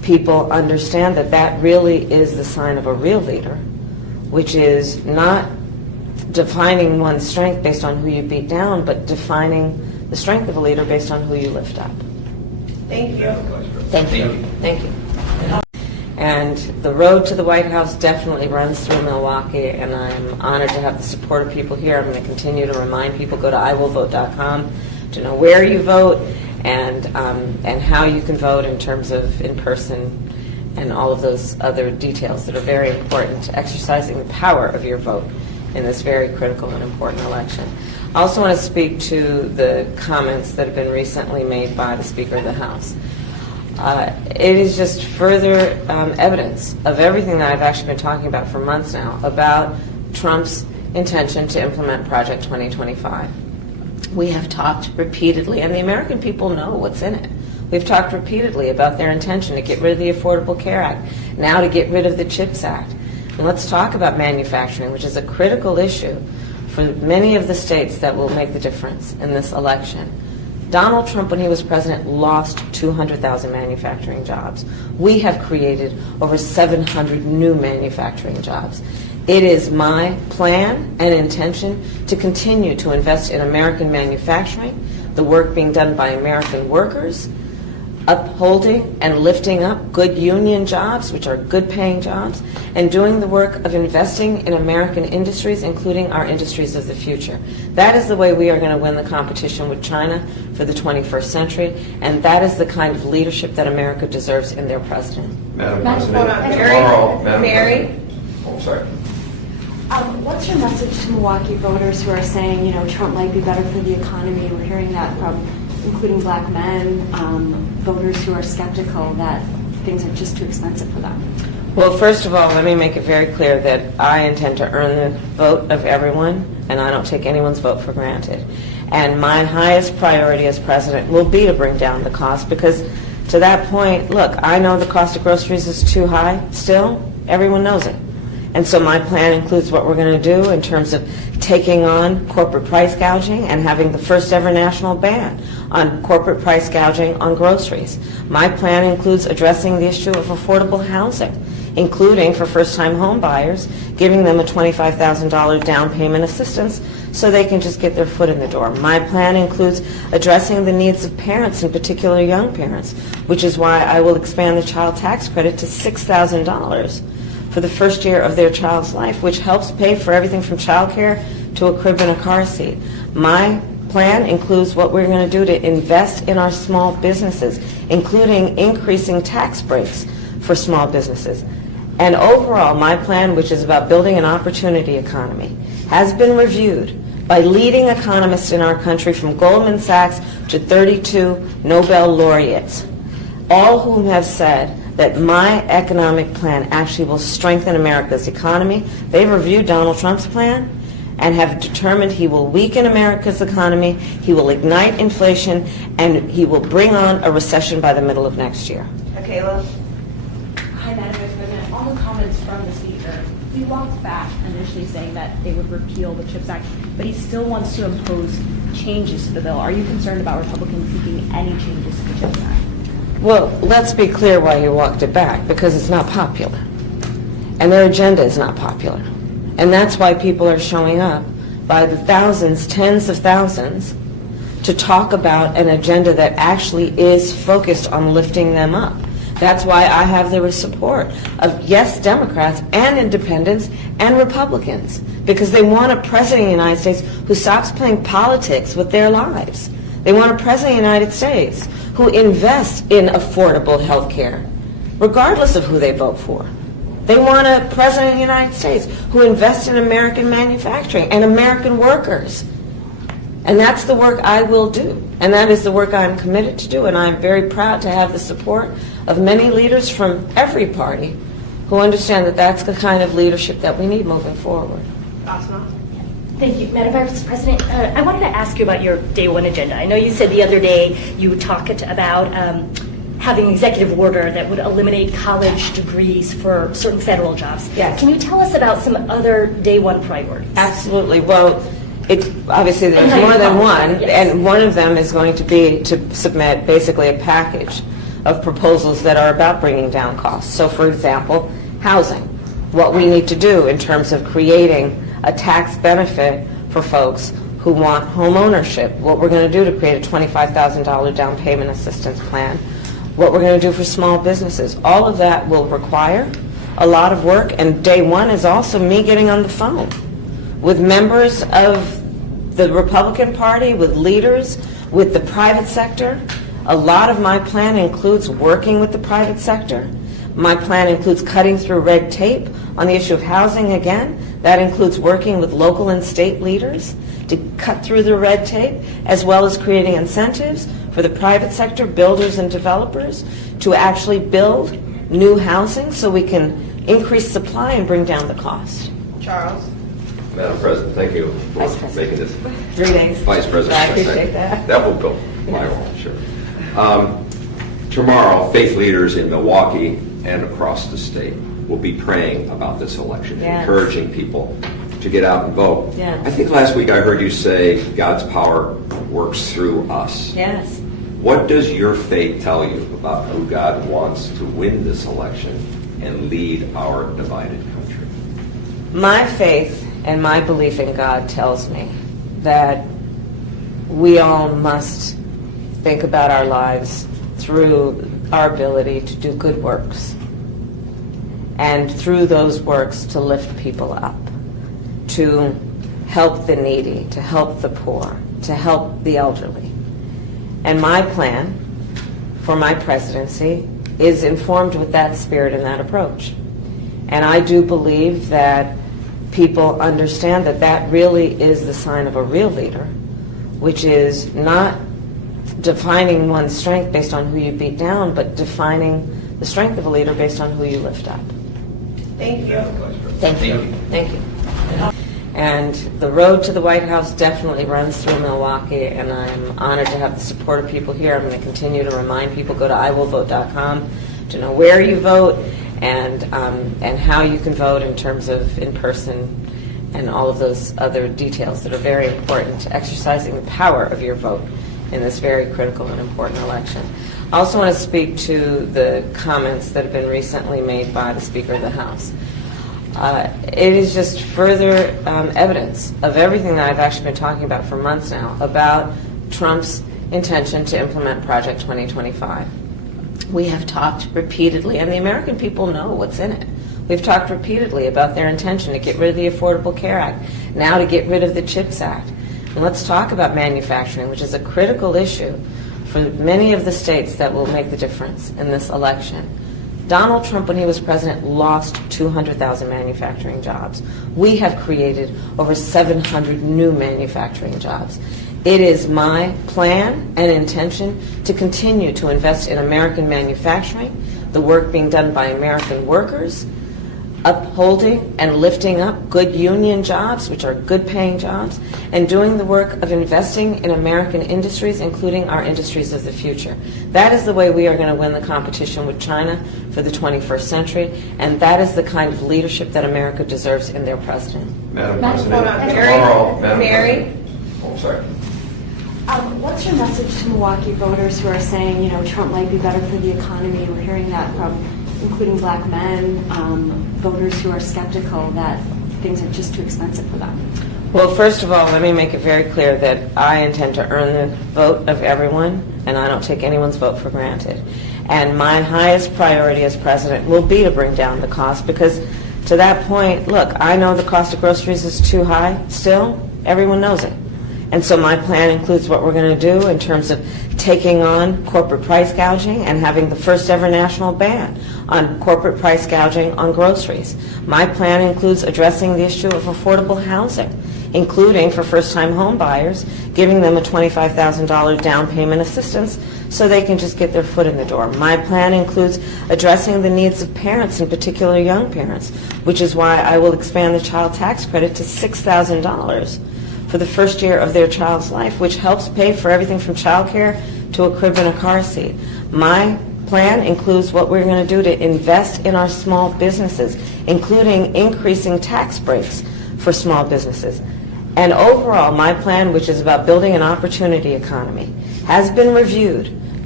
people understand that that really is the sign of a real leader, which is not defining one's strength based on who you beat down, but defining the strength of a leader based on who you lift up. Thank you. Thank you. Thank you. And the road to the White House definitely runs through Milwaukee, and I'm honored to have the support of people here. I'm going to continue to remind people, go to iwillvote.com to know where you vote and how you can vote in terms of in-person and all of those other details that are very important to exercising the power of your vote in this very critical and important election. I also want to speak to the comments that have been recently made by the Speaker of the House. It is just further evidence of everything that I've actually been talking about for months now about Trump's intention to implement Project 2025. We have talked repeatedly, and the American people know what's in it. We've talked repeatedly about their intention to get rid of the Affordable Care Act, now to get rid of the CHIPS Act. And let's talk about manufacturing, which is a critical issue for many of the states that will make the difference in this election. Donald Trump, when he was president, lost 200,000 manufacturing jobs. We have created over 700 new manufacturing jobs. It is my plan and intention to continue to invest in American manufacturing, the work being done by American workers, upholding and lifting up good union jobs, which are good paying jobs, and doing the work of investing in American industries, including our industries of the future. That is the way we are going to win the competition with China for the 21st century, and that is the kind of leadership that America deserves in their president. Madam Madam President, Mary? tomorrow, Madam Mary? President. Oh, sorry. What's your message to Milwaukee voters who are saying, you know, Trump might be better for the economy? We're hearing that from including black men, voters who are skeptical that things are just too expensive for them. Well, first of all, let me make it very clear that I intend to earn the vote of everyone, and I don't take anyone's vote for granted. And my highest priority as president will be to bring down the cost, because to that point, look, I know the cost of groceries is too high still. Everyone knows it. And so my plan includes what we're going to do in terms of taking on corporate price gouging and having the first ever national ban on corporate price gouging on groceries. My plan includes addressing the issue of affordable housing, including for first-time home buyers, giving them a $25,000 down payment assistance so they can just get their foot in the door. My plan includes addressing the needs of parents, in particular young parents, which is why I will expand the child tax credit to $6,000 for the first year of their child's life, which helps pay for everything from child care to a crib and a car seat. My plan includes what we're going to do to invest in our small businesses, including increasing tax breaks for small businesses. And overall, my plan, which is about building an opportunity economy, has been reviewed by leading economists in our country, from Goldman Sachs to 32 Nobel laureates, all whom have said that my economic plan actually will strengthen America's economy. They've reviewed Donald Trump's plan and have determined he will weaken America's economy, he will ignite inflation, and he will bring on a recession by the middle of next year. Kayla? Hi, Madam Vice President. On the comments from the Speaker, he walked back initially saying that they would repeal the CHIPS Act, but he still wants to impose changes to the bill. Are you concerned about Republicans seeking any changes to the CHIPS Act? Well, let's be clear why he walked it back, because it's not popular. And their agenda is not popular. And that's why people are showing up by the thousands, tens of thousands, to talk about an agenda that actually is focused on lifting them up. That's why I have the support of, yes, Democrats and independents and Republicans, because they want a president of the United States who stops playing politics with their lives. They want a president of the United States who invests in affordable health care, regardless of who they vote for. They want a president of the United States who invests in American manufacturing and American workers. And that's the work I will do. And that is the work I'm committed to do. And I'm very proud to have the support of many leaders from every party who understand that that's the kind of leadership that we need moving forward. Thank you. Madam Vice President, I wanted to ask you about your day one agenda. I know you said the other day you would talk about having an executive order that would eliminate college degrees for certain federal jobs. Yes. Can you tell us about some other day one priorities? Absolutely. Well, obviously there's more than one, yes. and one of them is going to be to submit basically a package of proposals that are about bringing down costs. So, for example, housing. What we need to do in terms of creating a tax benefit for folks who want home ownership, what we're going to do to create a $25,000 down payment assistance plan, what we're going to do for small businesses. All of that will require a lot of work, and day one is also me getting on the phone with members of the Republican Party, with leaders, with the private sector. A lot of my plan includes working with the private sector. My plan includes cutting through red tape on the issue of housing again. That includes working with local and state leaders to cut through the red tape, as well as creating incentives for the private sector, builders and developers, to actually build new housing so we can increase supply and bring down the cost. Charles? Madam President, thank you for Vice President. making this. 3 days. Vice President. I appreciate that. That will go my role, sure. Tomorrow, faith leaders in Milwaukee and across the state will be praying about this election, Yes. encouraging people to get out and vote. Yes. I think last week I heard you say God's power works through us. Yes. What does your faith tell you about who God wants to win this election and lead our divided country? My faith and my belief in God tells me that we all must think about our lives through our ability to do good works, and through those works to lift people up, to help the needy, to help the poor, to help the elderly. And my plan for my presidency is informed with that spirit and that approach. And I do believe that people understand that that really is the sign of a real leader, which is not defining one's strength based on who you beat down, but defining the strength of a leader based on who you lift up. Thank you. Thank you. Thank you. And the road to the White House definitely runs through Milwaukee, and I'm honored to have the support of people here. I'm going to continue to remind people, go to iwillvote.com to know where you vote and how you can vote in terms of in-person and all of those other details that are very important to exercising the power of your vote in this very critical and important election. I also want to speak to the comments that have been recently made by the Speaker of the House. It is just further evidence of everything that I've actually been talking about for months now about Trump's intention to implement Project 2025. We have talked repeatedly, and the American people know what's in it. We've talked repeatedly about their intention to get rid of the Affordable Care Act, now to get rid of the CHIPS Act. And let's talk about manufacturing, which is a critical issue for many of the states that will make the difference in this election. Donald Trump, when he was president, lost 200,000 manufacturing jobs. We have created over 700 new manufacturing jobs. It is my plan and intention to continue to invest in American manufacturing, the work being done by American workers, upholding and lifting up good union jobs, which are good paying jobs, and doing the work of investing in American industries, including our industries of the future. That is the way we are going to win the competition with China for the 21st century, and that is the kind of leadership that America deserves in their president. Madam Madam President, Mary? tomorrow, Madam Mary? President. Oh, sorry. What's your message to Milwaukee voters who are saying, you know, Trump might be better for the economy? We're hearing that from including black men, voters who are skeptical that things are just too expensive for them. Well, first of all, let me make it very clear that I intend to earn the vote of everyone, and I don't take anyone's vote for granted. And my highest priority as president will be to bring down the cost, because to that point, look, I know the cost of groceries is too high still. Everyone knows it. And so my plan includes what we're going to do in terms of taking on corporate price gouging and having the first ever national ban on corporate price gouging on groceries. My plan includes addressing the issue of affordable housing, including for first-time home buyers, giving them a $25,000 down payment assistance so they can just get their foot in the door. My plan includes addressing the needs of parents, in particular young parents, which is why I will expand the child tax credit to $6,000 for the first year of their child's life, which helps pay for everything from child care to a crib and a car seat. My plan includes what we're going to do to invest in our small businesses, including increasing tax breaks for small businesses. And overall, my plan, which is about building an opportunity economy, has been reviewed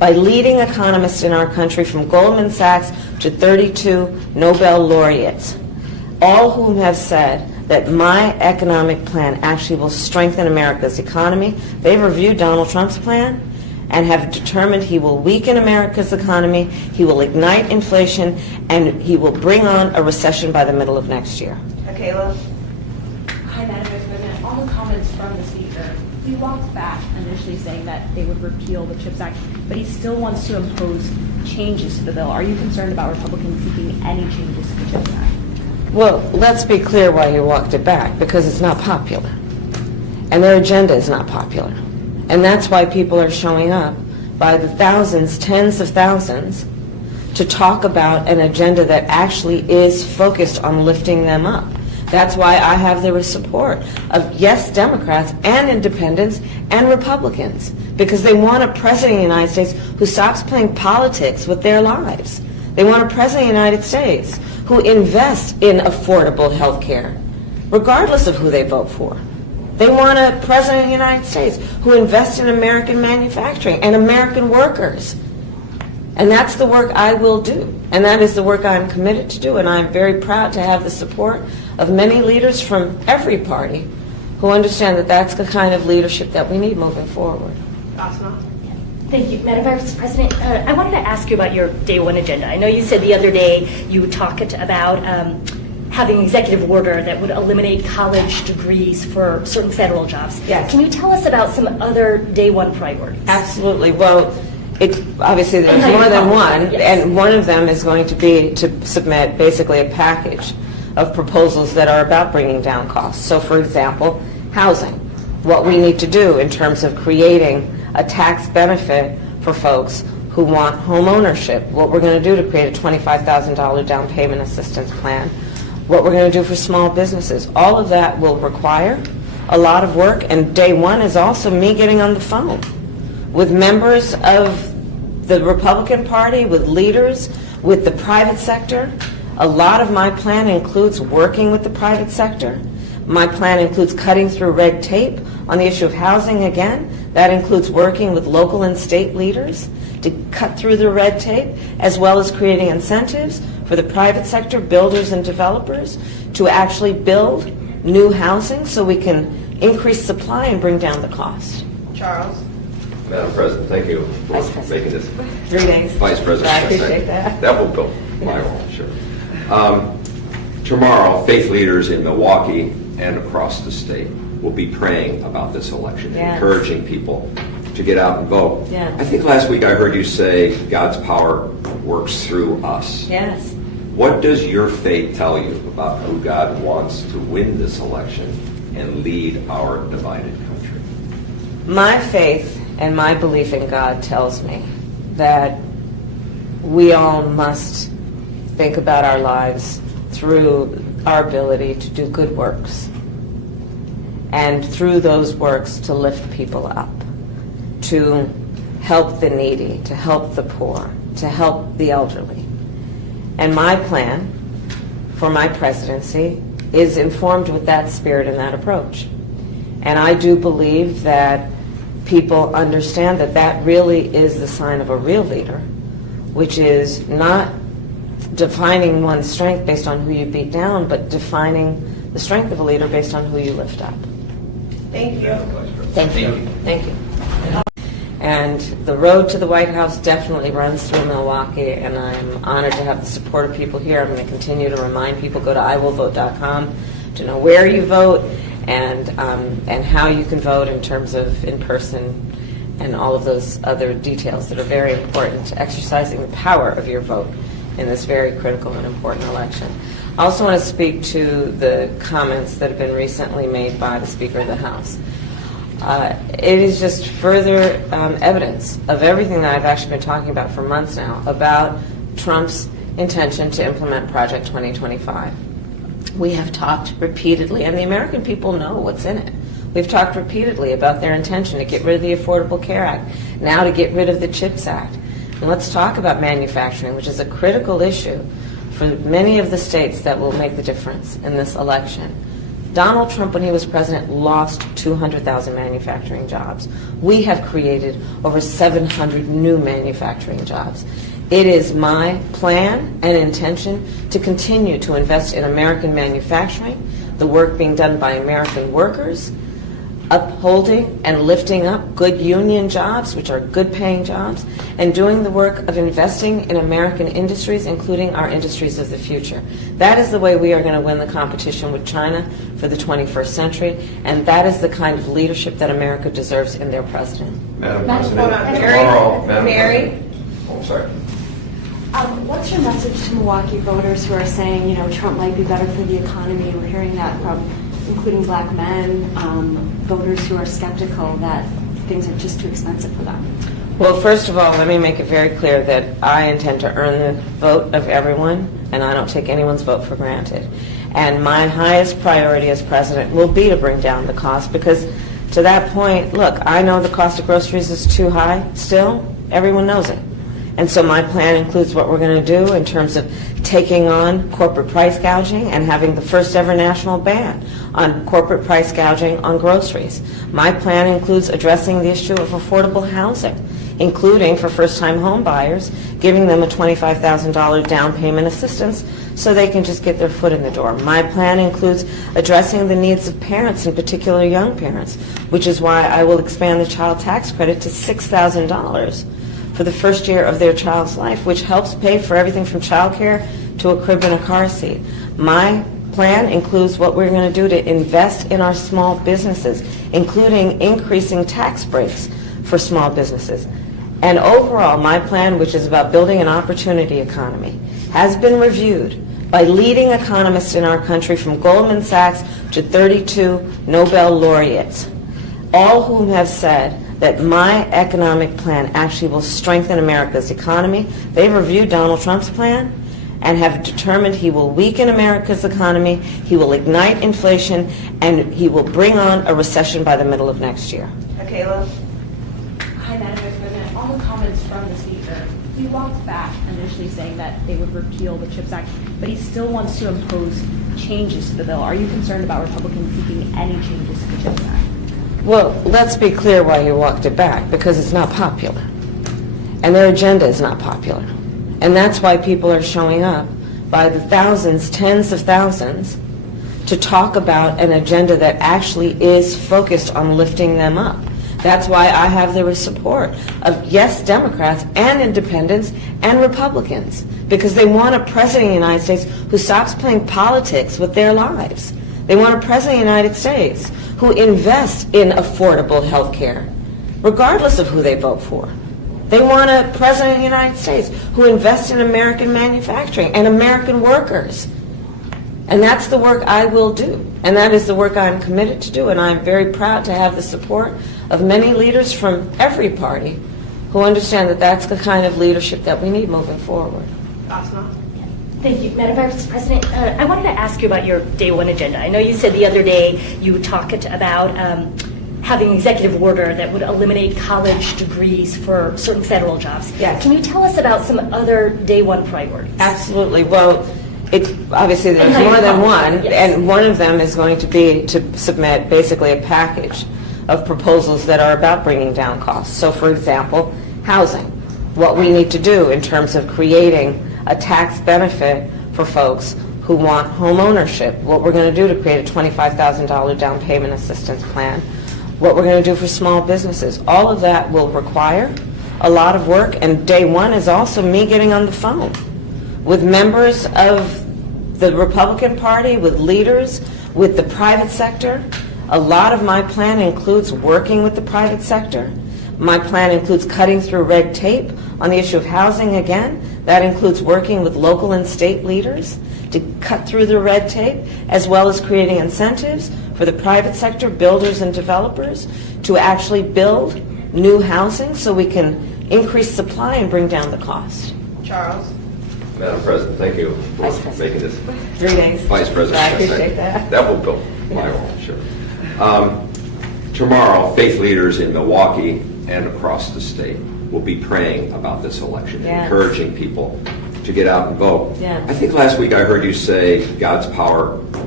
by leading economists in our country from Goldman Sachs to 32 Nobel laureates, all whom have said that my economic plan actually will strengthen America's economy. They've reviewed Donald Trump's plan and have determined he will weaken America's economy, he will ignite inflation, and he will bring on a recession by the middle of next year. Kayla? Hi, Madam Vice President. On the comments from the Speaker, he walked back initially saying that they would repeal the CHIPS Act, but he still wants to impose changes to the bill. Are you concerned about Republicans seeking any changes to the CHIPS Act? Well, let's be clear why you walked it back, because it's not popular. And their agenda is not popular. And that's why people are showing up by the thousands, tens of thousands, to talk about an agenda that actually is focused on lifting them up. That's why I have the support of, yes, Democrats and independents and Republicans, because they want a president of the United States who stops playing politics with their lives. They want a president of the United States who invests in affordable health care, regardless of who they vote for. They want a president of the United States who invests in American manufacturing and American workers. And that's the work I will do. And that is the work I'm committed to do. And I'm very proud to have the support of many leaders from every party who understand that that's the kind of leadership that we need moving forward. Asma? Thank you. Madam Vice President, I wanted to ask you about your day one agenda. I know you said the other day you talked about having an executive order that would eliminate college degrees for certain federal jobs. Yes. Can you tell us about some other day one priorities? Absolutely. Well, it's obviously there's And more than one, yes. and one of them is going to be to submit basically a package of proposals that are about bringing down costs. So, for example, housing, what we need to do in terms of creating a tax benefit for folks who want home ownership, what we're going to do to create a $25,000 down payment assistance plan, what we're going to do for small businesses. All of that will require a lot of work, and day one is also me getting on the phone with members of the Republican Party, with leaders, with the private sector. A lot of my plan includes working with the private sector. My plan includes cutting through red tape on the issue of housing again. That includes working with local and state leaders to cut through the red tape, as well as creating incentives for the private sector, builders and developers, to actually build new housing so we can increase supply and bring down the cost. Charles? Madam President, thank you Vice for President. making this. 3 days. Vice President. I appreciate that. That will go my role, sure. Tomorrow, faith leaders in Milwaukee and across the state will be praying about this election, Yes. encouraging people to get out and vote. Yes. I think last week I heard you say God's power works through us. Yes. What does your faith tell you about who God wants to win this election and lead our divided country? My faith and my belief in God tells me that we all must think about our lives through our ability to do good works, and through those works to lift people up, to help the needy, to help the poor, to help the elderly. And my plan for my presidency is informed with that spirit and that approach. And I do believe that people understand that that really is the sign of a real leader, which is not defining one's strength based on who you beat down, but defining the strength of a leader based on who you lift up. Thank you. Thank you. Thank you. And the road to the White House definitely runs through Milwaukee, and I'm honored to have the support of people here. I'm going to continue to remind people, go to iwillvote.com to know where you vote and how you can vote in terms of in-person and all of those other details that are very important to exercising the power of your vote in this very critical and important election. I also want to speak to the comments that have been recently made by the Speaker of the House. It is just further evidence of everything that I've actually been talking about for months now about Trump's intention to implement Project 2025. We have talked repeatedly, and the American people know what's in it. We've talked repeatedly about their intention to get rid of the Affordable Care Act, now to get rid of the CHIPS Act. And let's talk about manufacturing, which is a critical issue for many of the states that will make the difference in this election. Donald Trump, when he was president, lost 200,000 manufacturing jobs. We have created over 700 new manufacturing jobs. It is my plan and intention to continue to invest in American manufacturing, the work being done by American workers, upholding and lifting up good union jobs, which are good paying jobs, and doing the work of investing in American industries, including our industries of the future. That is the way we are going to win the competition with China for the 21st century, and that is the kind of leadership that America deserves in their president. Madam Madam President, Mary? tomorrow, Madam Mary? President. Oh, sorry. What's your message to Milwaukee voters who are saying, you know, Trump might be better for the economy? We're hearing that from including black men, voters who are skeptical that things are just too expensive for them. Well, first of all, let me make it very clear that I intend to earn the vote of everyone, and I don't take anyone's vote for granted. And my highest priority as president will be to bring down the cost, because to that point, look, I know the cost of groceries is too high still. Everyone knows it. And so my plan includes what we're going to do in terms of taking on corporate price gouging and having the first ever national ban on corporate price gouging on groceries. My plan includes addressing the issue of affordable housing, including for first-time home buyers, giving them a $25,000 down payment assistance so they can just get their foot in the door. My plan includes addressing the needs of parents, in particular young parents, which is why I will expand the child tax credit to $6,000 for the first year of their child's life, which helps pay for everything from child care to a crib and a car seat. My plan includes what we're going to do to invest in our small businesses, including increasing tax breaks for small businesses. And overall, my plan, which is about building an opportunity economy, has been reviewed by leading economists in our country, from Goldman Sachs to 32 Nobel laureates, all whom have said that my economic plan actually will strengthen America's economy. They've reviewed Donald Trump's plan and have determined he will weaken America's economy, he will ignite inflation, and he will bring on a recession by the middle of next year. Kayla? Hi, Madam Vice President. On the comments from the Speaker, he walked back initially saying that they would repeal the CHIPS Act, but he still wants to impose changes to the bill. Are you concerned about Republicans seeking any changes to the CHIPS Act? Well, let's be clear why you walked it back, because it's not popular. And their agenda is not popular. And that's why people are showing up by the thousands, tens of thousands, to talk about an agenda that actually is focused on lifting them up. That's why I have the support of, yes, Democrats and independents and Republicans, because they want a president of the United States who stops playing politics with their lives. They want a president of the United States who invests in affordable health care, regardless of who they vote for. They want a president of the United States who invests in American manufacturing and American workers. And that's the work I will do. And that is the work I'm committed to do. And I'm very proud to have the support of many leaders from every party who understand that that's the kind of leadership that we need moving forward. Asma? Thank you, Madam Vice President. I wanted to ask you about your day one agenda. I know you said the other day you talked about having an executive order that would eliminate college degrees for certain federal jobs. Yes. Can you tell us about some other day one priorities? Absolutely. Well, obviously there's And how more you than follow one, them, yes. and one of them is going to be to submit basically a package of proposals that are about bringing down costs. So, for example, housing, what we need to do in terms of creating a tax benefit for folks who want home ownership, what we're going to do to create a $25,000 down payment assistance plan, what we're going to do for small businesses. All of that will require a lot of work, and day one is also me getting on the phone with members of the Republican Party, with leaders, with the private sector. A lot of my plan includes working with the private sector. My plan includes cutting through red tape on the issue of housing again. That includes working with local and state leaders to cut through the red tape, as well as creating incentives for the private sector, builders and developers, to actually build new housing so we can increase supply and bring down the cost. Charles? Madam President, thank you for Vice President. making this. 3 days. Vice President. I appreciate that. That will go my role, sure. Tomorrow, faith leaders in Milwaukee and across the state will be praying about this election, Yes. encouraging people to get out and vote. Yes. I think last week I heard you say God's power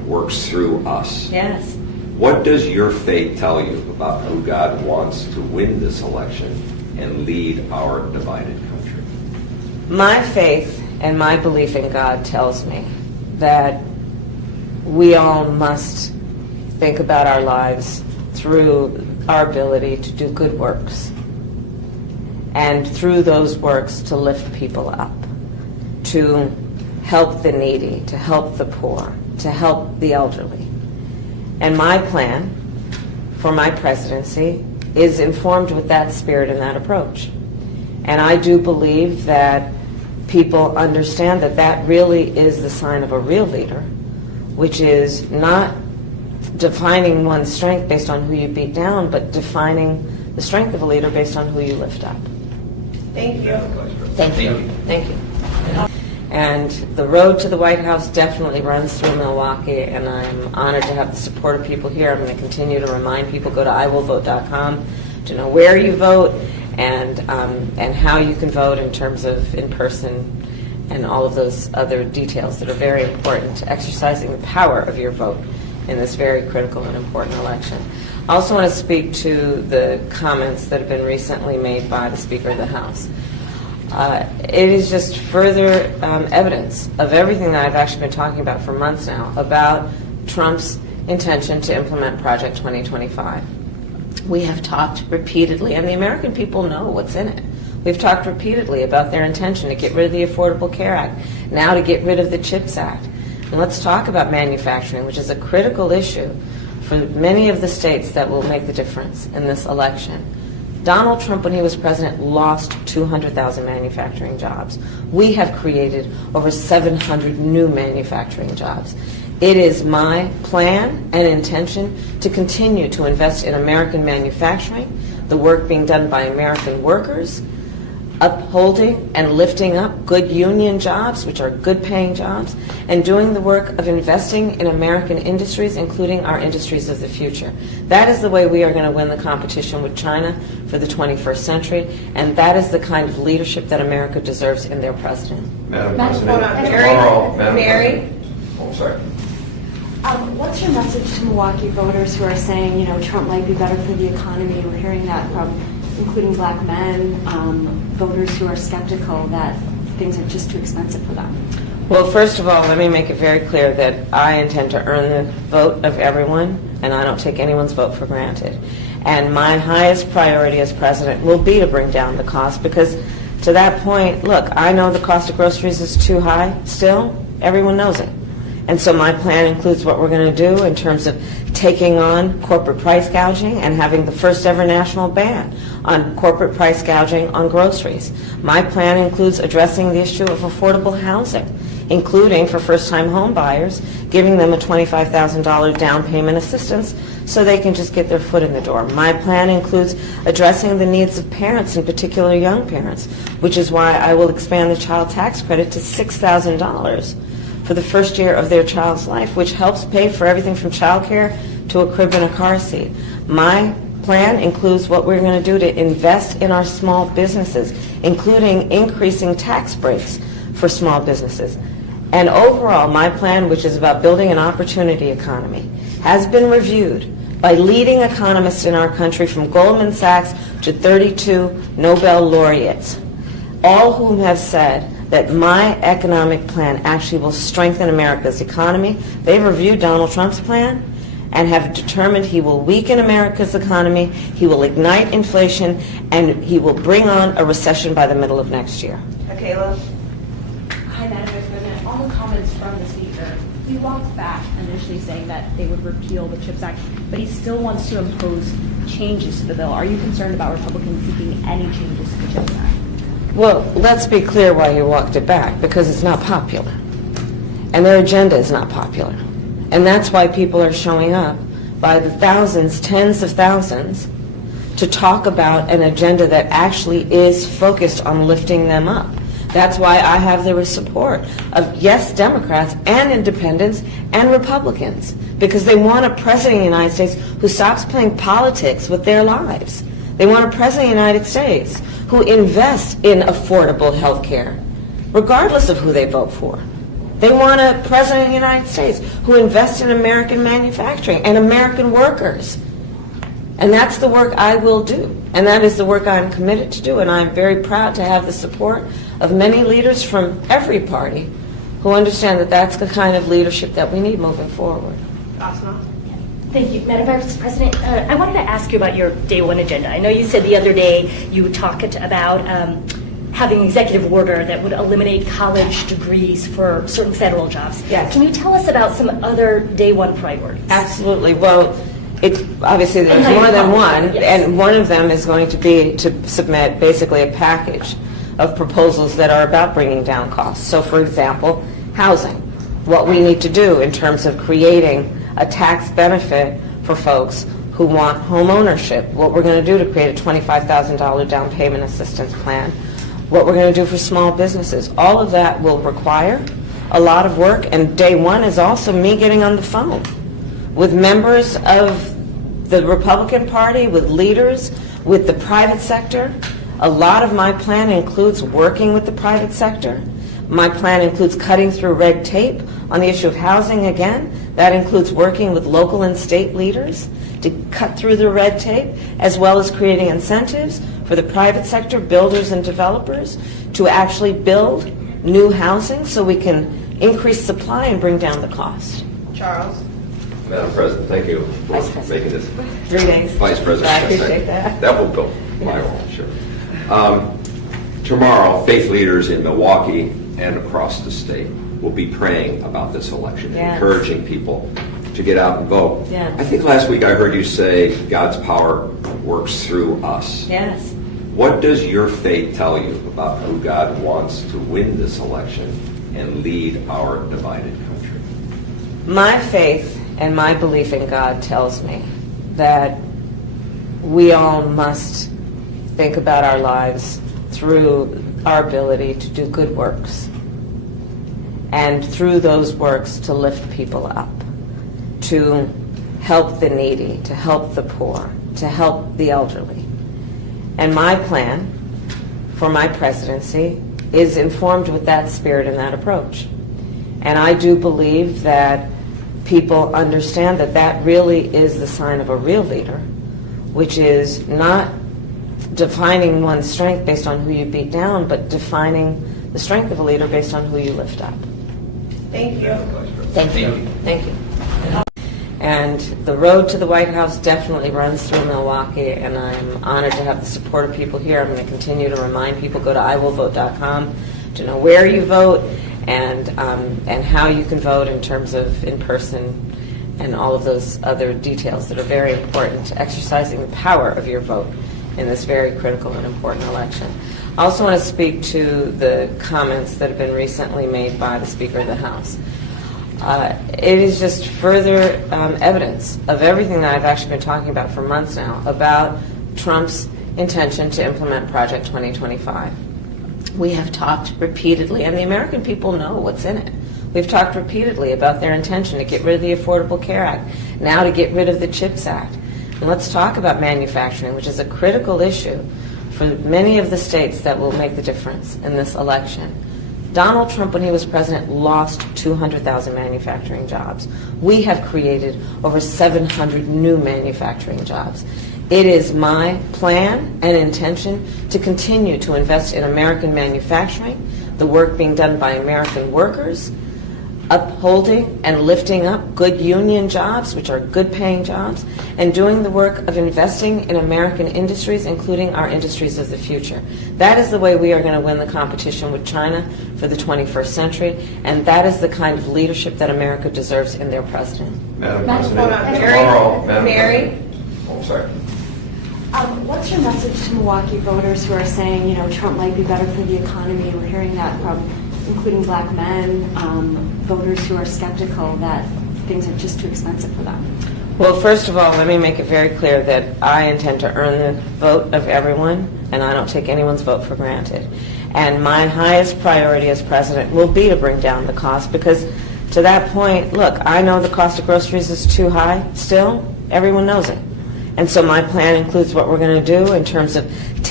works through us. Yes. What does your faith tell you about who God wants to win this election and lead our divided country? My faith and my belief in God tells me that we all must think about our lives through our ability to do good works, and through those works to lift people up, to help the needy, to help the poor, to help the elderly. And my plan for my presidency is informed with that spirit and that approach. And I do believe that people understand that that really is the sign of a real leader, which is not defining one's strength based on who you beat down, but defining the strength of a leader based on who you lift up. Thank you. Thank you. Thank you. And the road to the White House definitely runs through Milwaukee, and I'm honored to have the support of people here. I'm going to continue to remind people, go to iwillvote.com to know where you vote and how you can vote in terms of in-person and all of those other details that are very important to exercising the power of your vote in this very critical and important election. I also want to speak to the comments that have been recently made by the Speaker of the House. It is just further evidence of everything that I've actually been talking about for months now about Trump's intention to implement Project 2025. We have talked repeatedly, and the American people know what's in it. We've talked repeatedly about their intention to get rid of the Affordable Care Act, now to get rid of the CHIPS Act. And let's talk about manufacturing, which is a critical issue for many of the states that will make the difference in this election. Donald Trump, when he was president, lost 200,000 manufacturing jobs. We have created over 700 new manufacturing jobs. It is my plan and intention to continue to invest in American manufacturing, the work being done by American workers, upholding and lifting up good union jobs, which are good paying jobs, and doing the work of investing in American industries, including our industries of the future. That is the way we are going to win the competition with China for the 21st century, and that is the kind of leadership that America deserves in their president. Madam Hold President, on, tomorrow, Madam Mary? President. Oh, sorry. What's your message to Milwaukee voters who are saying, you know, Trump might be better for the economy? We're hearing that from including black men, voters who are skeptical that things are just too expensive for them. Well, first of all, let me make it very clear that I intend to earn the vote of everyone, and I don't take anyone's vote for granted. And my highest priority as president will be to bring down the cost, because to that point, look, I know the cost of groceries is too high still. Everyone knows it. And so my plan includes what we're going to do in terms of taking on corporate price gouging and having the first ever national ban on corporate price gouging on groceries. My plan includes addressing the issue of affordable housing, including for first-time home buyers, giving them a $25,000 down payment assistance so they can just get their foot in the door. My plan includes addressing the needs of parents, in particular young parents, which is why I will expand the child tax credit to $6,000 for the first year of their child's life, which helps pay for everything from child care to a crib and a car seat. My plan includes what we're going to do to invest in our small businesses, including increasing tax breaks for small businesses. And overall, my plan, which is about building an opportunity economy, has been reviewed by leading economists in our country, from Goldman Sachs to 32 Nobel laureates, all whom have said that my economic plan actually will strengthen America's economy. They've reviewed Donald Trump's plan and have determined he will weaken America's economy, he will ignite inflation, and he will bring on a recession by the middle of next year. Kayla? Hi, Madam Vice President. On the comments from the Speaker, he walked back initially saying that they would repeal the CHIPS Act, but he still wants to impose changes to the bill. Are you concerned about Republicans seeking any changes to the CHIPS Act? Well, let's be clear why he walked it back, because it's not popular. And their agenda is not popular. And that's why people are showing up by the thousands, tens of thousands, to talk about an agenda that actually is focused on lifting them up. That's why I have the support of, yes, Democrats and independents and Republicans, because they want a president of the United States who stops playing politics with their lives. They want a president of the United States who invests in affordable health care, regardless of who they vote for. They want a president of the United States who invests in American manufacturing and American workers. And that's the work I will do. And that is the work I'm committed to do. And I'm very proud to have the support of many leaders from every party who understand that that's the kind of leadership that we need moving forward. Thank you. Madam Vice President, I wanted to ask you about your day one agenda. I know you said the other day you talked about having an executive order that would eliminate college degrees for certain federal jobs. Yes. Can you tell us about some other day one priorities? Absolutely. Well, it's obviously there's Okay. more than one, Yes. and one of them is going to be to submit basically a package of proposals that are about bringing down costs. So, for example, housing, what we need to do in terms of creating a tax benefit for folks who want home ownership, what we're going to do to create a $25,000 down payment assistance plan, what we're going to do for small businesses. All of that will require a lot of work, and day one is also me getting on the phone with members of the Republican Party, with leaders, with the private sector. A lot of my plan includes working with the private sector. My plan includes cutting through red tape on the issue of housing again. That includes working with local and state leaders to cut through the red tape, as well as creating incentives for the private sector, builders and developers, to actually build new housing so we can increase supply and bring down the cost. Charles? Madam President, thank you for Vice President. making this. 3 days. Vice President. I appreciate that. That will go my role, sure. Tomorrow, faith leaders in Milwaukee and across the state will be praying about this election, Yes. encouraging people to get out and vote. Yes. I think last week I heard you say God's power works through us. Yes. What does your faith tell you about who God wants to win this election and lead our divided country? My faith and my belief in God tells me that we all must think about our lives through our ability to do good works, and through those works to lift people up, to help the needy, to help the poor, to help the elderly. And my plan for my presidency is informed with that spirit and that approach. And I do believe that people understand that that really is the sign of a real leader, which is not defining one's strength based on who you beat down, but defining the strength of a leader based on who you lift up. Thank you. Thank you. Thank you. And the road to the White House definitely runs through Milwaukee, and I'm honored to have the support of people here. I'm going to continue to remind people, go to iwillvote.com to know where you vote and how you can vote in terms of in-person and all of those other details that are very important to exercising the power of your vote in this very critical and important election. I also want to speak to the comments that have been recently made by the Speaker of the House. It is just further evidence of everything that I've actually been talking about for months now about Trump's intention to implement Project 2025. We have talked repeatedly, and the American people know what's in it. We've talked repeatedly about their intention to get rid of the Affordable Care Act, now to get rid of the CHIPS Act. And let's talk about manufacturing, which is a critical issue for many of the states that will make the difference in this election. Donald Trump, when he was president, lost 200,000 manufacturing jobs. We have created over 700 new manufacturing jobs. It is my plan and intention to continue to invest in American manufacturing, the work being done by American workers, upholding and lifting up good union jobs, which are good paying jobs, and doing the work of investing in American industries, including our industries of the future. That is the way we are going to win the competition with China for the 21st century, and that is the kind of leadership that America deserves in their president. Madam Hold President, on, tomorrow, Madam Mary? President. Oh, sorry. What's your message to Milwaukee voters who are saying, you know, Trump might be better for the economy? We're hearing that from including black men, voters who are skeptical that things are just too expensive for them. Well, first of all, let me make it very clear that I intend to earn the vote of everyone, and I don't take anyone's vote for granted. And my highest priority as president will be to bring down the cost, because to that point, look, I know the cost of groceries is too high still. Everyone knows it. And so my plan includes what we're going to do in terms of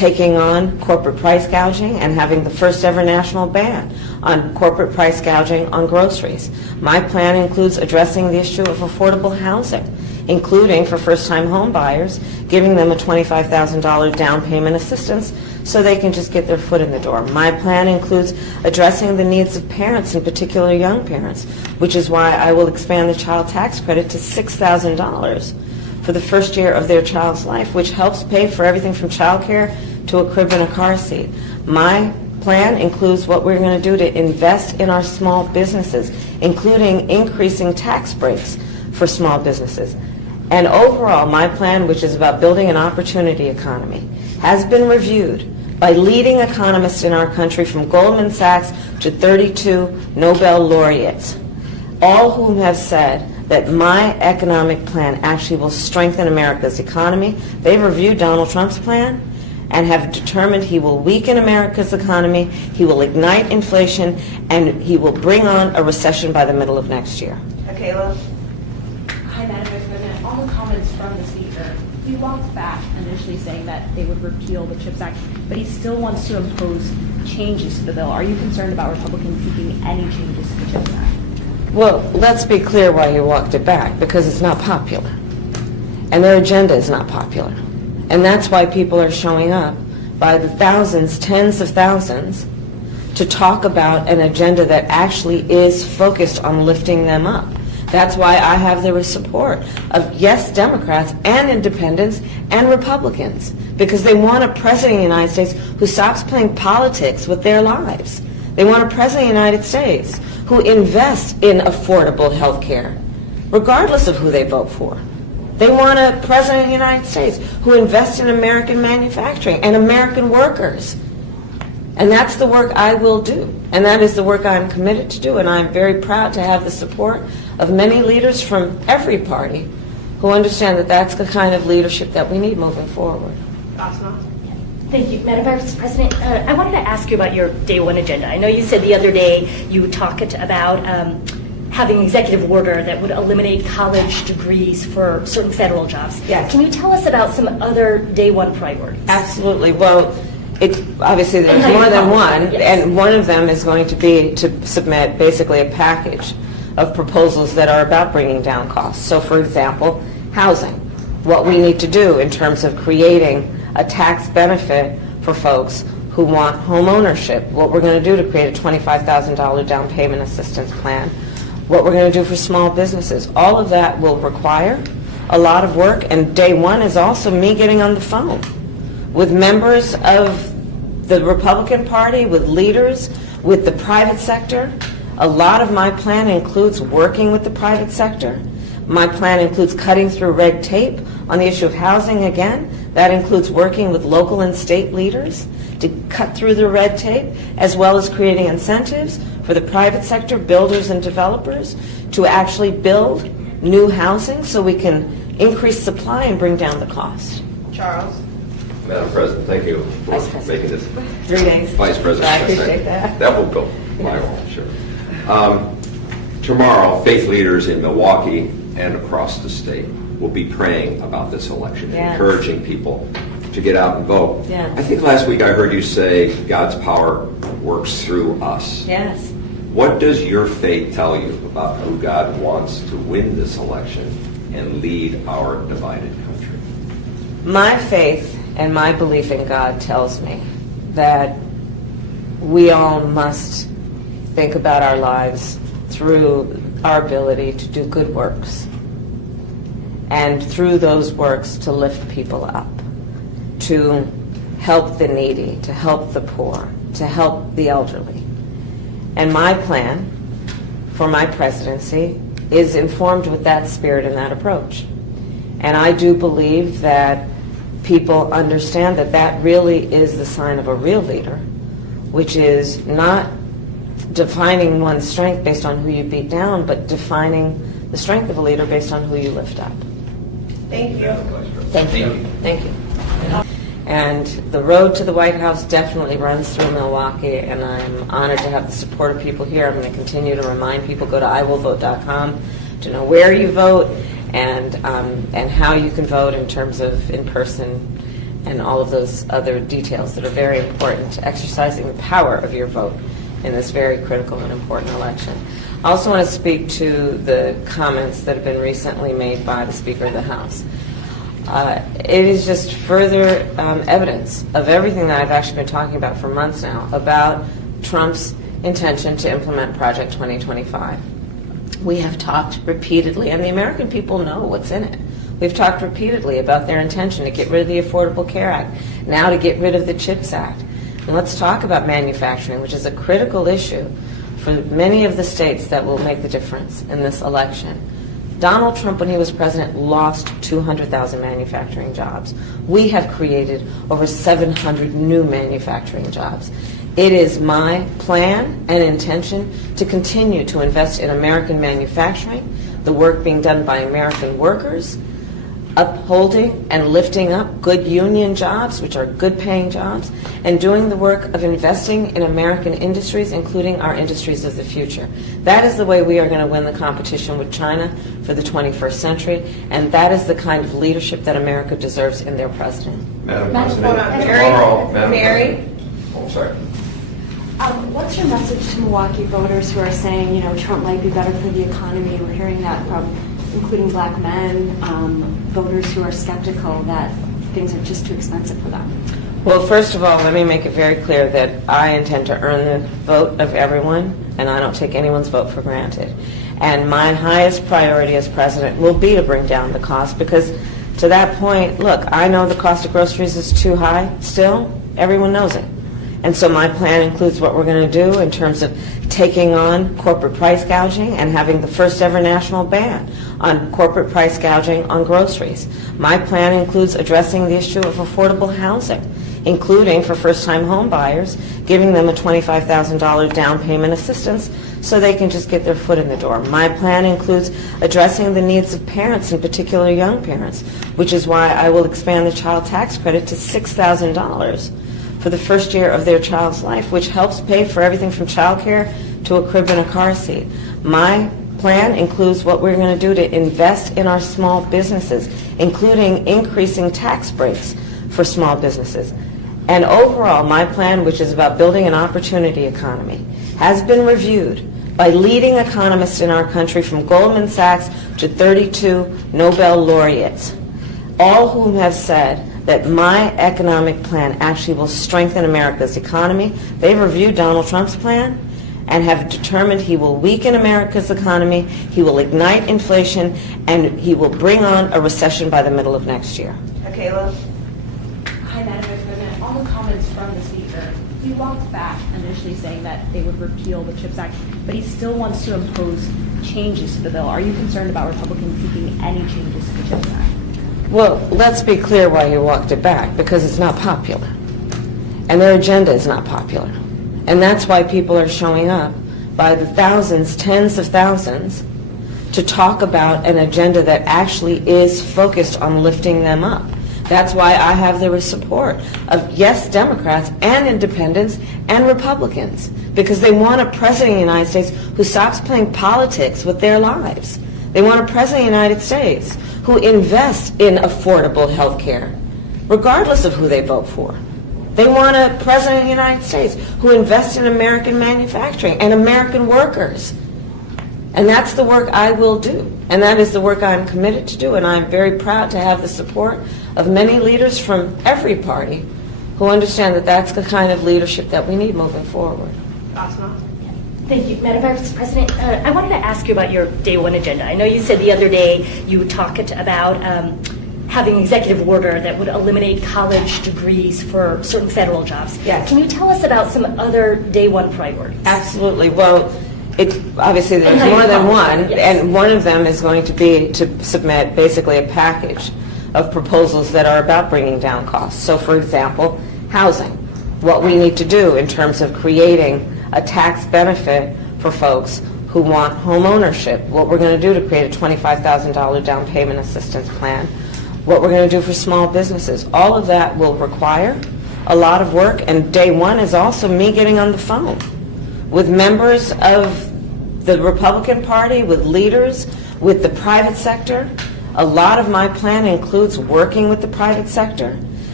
taking on corporate price gouging and having the first ever national ban on corporate price gouging on groceries. My plan includes addressing the issue of affordable housing, including for first-time home buyers, giving them a $25,000 down payment assistance so they can just get their foot in the door. My plan includes addressing the needs of parents, in particular young parents, which is why I will expand the child tax credit to $6,000 for the first year of their child's life, which helps pay for everything from childcare to a crib and a car seat. My plan includes what we're going to do to invest in our small businesses, including increasing tax breaks for small businesses. And overall, my plan, which is about building an opportunity economy, has been reviewed by leading economists in our country, from Goldman Sachs to 32 Nobel laureates, all whom have said that my economic plan actually will strengthen America's economy. They've reviewed Donald Trump's plan and have determined he will weaken America's economy, he will ignite inflation, and he will bring on a recession by the middle of next year. Kayla? Hi, Madam Vice President. On the comments from the Speaker, he walked back initially saying that they would repeal the CHIPS Act, but he still wants to impose changes to the bill. Are you concerned about Republicans seeking any changes to the CHIPS Act? Well, let's be clear why he walked it back, because it's not popular. And their agenda is not popular. And that's why people are showing up by the thousands, tens of thousands, to talk about an agenda that actually is focused on lifting them up. That's why I have the support of, yes, Democrats and independents and Republicans, because they want a president of the United States who stops playing politics with their lives. They want a president of the United States who invests in affordable health care, regardless of who they vote for. They want a president of the United States who invests in American manufacturing and American workers. And that's the work I will do. And that is the work I'm committed to do. And I'm very proud to have the support of many leaders from every party who understand that that's the kind of leadership that we need moving forward. Thank you. Madam Vice President, I wanted to ask you about your day one agenda. I know you said the other day you talked about having an executive order that would eliminate college degrees for certain federal jobs. Yes. Can you tell us about some other day one priorities? Absolutely. Well, obviously there's And how more you than accomplish one, it, yes. and one of them is going to be to submit basically a package of proposals that are about bringing down costs. So, for example, housing. What we need to do in terms of creating a tax benefit for folks who want home ownership, what we're going to do to create a $25,000 down payment assistance plan, what we're going to do for small businesses. All of that will require a lot of work, and day one is also me getting on the phone with members of the Republican Party, with leaders, with the private sector. A lot of my plan includes working with the private sector. My plan includes cutting through red tape on the issue of housing again. That includes working with local and state leaders to cut through the red tape, as well as creating incentives for the private sector, builders and developers, to actually build new housing so we can increase supply and bring down the cost. Charles? Madam President, thank you for Vice President. making this. 3 days. Vice President. I appreciate that. That will go viral, sure. Tomorrow, faith leaders in Milwaukee and across the state will be praying about this election, Yes. encouraging people to get out and vote. Yes. I think last week I heard you say God's power works through us. Yes. What does your faith tell you about who God wants to win this election and lead our divided country? My faith and my belief in God tells me that we all must think about our lives through our ability to do good works, and through those works to lift people up, to help the needy, to help the poor, to help the elderly. And my plan for my presidency is informed with that spirit and that approach. And I do believe that people understand that that really is the sign of a real leader, which is not defining one's strength based on who you beat down, but defining the strength of a leader based on who you lift up. Thank you. Thank you. Thank you. And the road to the White House definitely runs through Milwaukee, and I'm honored to have the support of people here. I'm going to continue to remind people, go to iwillvote.com to know where you vote and how you can vote in terms of in-person and all of those other details that are very important to exercising the power of your vote in this very critical and important election. I also want to speak to the comments that have been recently made by the Speaker of the House. It is just further evidence of everything that I've actually been talking about for months now about Trump's intention to implement Project 2025. We have talked repeatedly, and the American people know what's in it. We've talked repeatedly about their intention to get rid of the Affordable Care Act, now to get rid of the CHIPS Act. And let's talk about manufacturing, which is a critical issue for many of the states that will make the difference in this election. Donald Trump, when he was president, lost 200,000 manufacturing jobs. We have created over 700 new manufacturing jobs. It is my plan and intention to continue to invest in American manufacturing, the work being done by American workers, upholding and lifting up good union jobs, which are good paying jobs, and doing the work of investing in American industries, including our industries of the future. That is the way we are going to win the competition with China for the 21st century, and that is the kind of leadership that America deserves in their president. Madam President, Mary? tomorrow, Madam Mary? President. Oh, sorry. What's your message to Milwaukee voters who are saying, Trump might be better for the economy? We're hearing that from including black men, voters who are skeptical that things are just too expensive for them. Well, first of all, let me make it very clear that I intend to earn the vote of everyone, and I don't take anyone's vote for granted. And my highest priority as president will be to bring down the cost, because to that point, look, I know the cost of groceries is too high still. Everyone knows it. And so my plan includes what we're going to do in terms of taking on corporate price gouging and having the first ever national ban on corporate price gouging on groceries. My plan includes addressing the issue of affordable housing, including for first-time home buyers, giving them a $25,000 down payment assistance so they can just get their foot in the door. My plan includes addressing the needs of parents, in particular young parents, which is why I will expand the child tax credit to $6,000 for the first year of their child's life, which helps pay for everything from child care to a crib and a car seat. My plan includes what we're going to do to invest in our small businesses, including increasing tax breaks for small businesses. And overall, my plan, which is about building an opportunity economy, has been reviewed by leading economists in our country, from Goldman Sachs to 32 Nobel laureates, all whom have said that my economic plan actually will strengthen America's economy. They've reviewed Donald Trump's plan and have determined he will weaken America's economy, he will ignite inflation, and he will bring on a recession by the middle of next year. Kayla? Hi, Madam Vice President. On the comments from the Speaker, he walked back initially saying that they would repeal the CHIPS Act, but he still wants to impose changes to the bill. Are you concerned about Republicans seeking any changes to the CHIPS Act? Well, let's be clear why you walked it back, because it's not popular. And their agenda is not popular. And that's why people are showing up by the thousands, tens of thousands, to talk about an agenda that actually is focused on lifting them up. That's why I have the support of, yes, Democrats and independents and Republicans, because they want a president of the United States who stops playing politics with their lives. They want a president of the United States who invests in affordable health care, regardless of who they vote for. They want a president of the United States who invests in American manufacturing and American workers. And that's the work I will do. And that is the work I'm committed to do. And I'm very proud to have the support of many leaders from every party who understand that that's the kind of leadership that we need moving forward. Asma? Thank you, Madam Vice President. I wanted to ask you about your day one agenda. I know you said the other day you talked about having an executive order that would eliminate college degrees for certain federal jobs. Yes. Can you tell us about some other day one priorities? Absolutely. Well, obviously there's And more than one, yes. and one of them is going to be to submit basically a package of proposals that are about bringing down costs. So, for example, housing. What we need to do in terms of creating a tax benefit for folks who want home ownership, what we're going to do to create a $25,000 down payment assistance plan, what we're going to do for small businesses. All of that will require a lot of work, and day one is also me getting on the phone with members of the Republican Party, with leaders, with the private sector. A lot of my plan includes working with the private sector.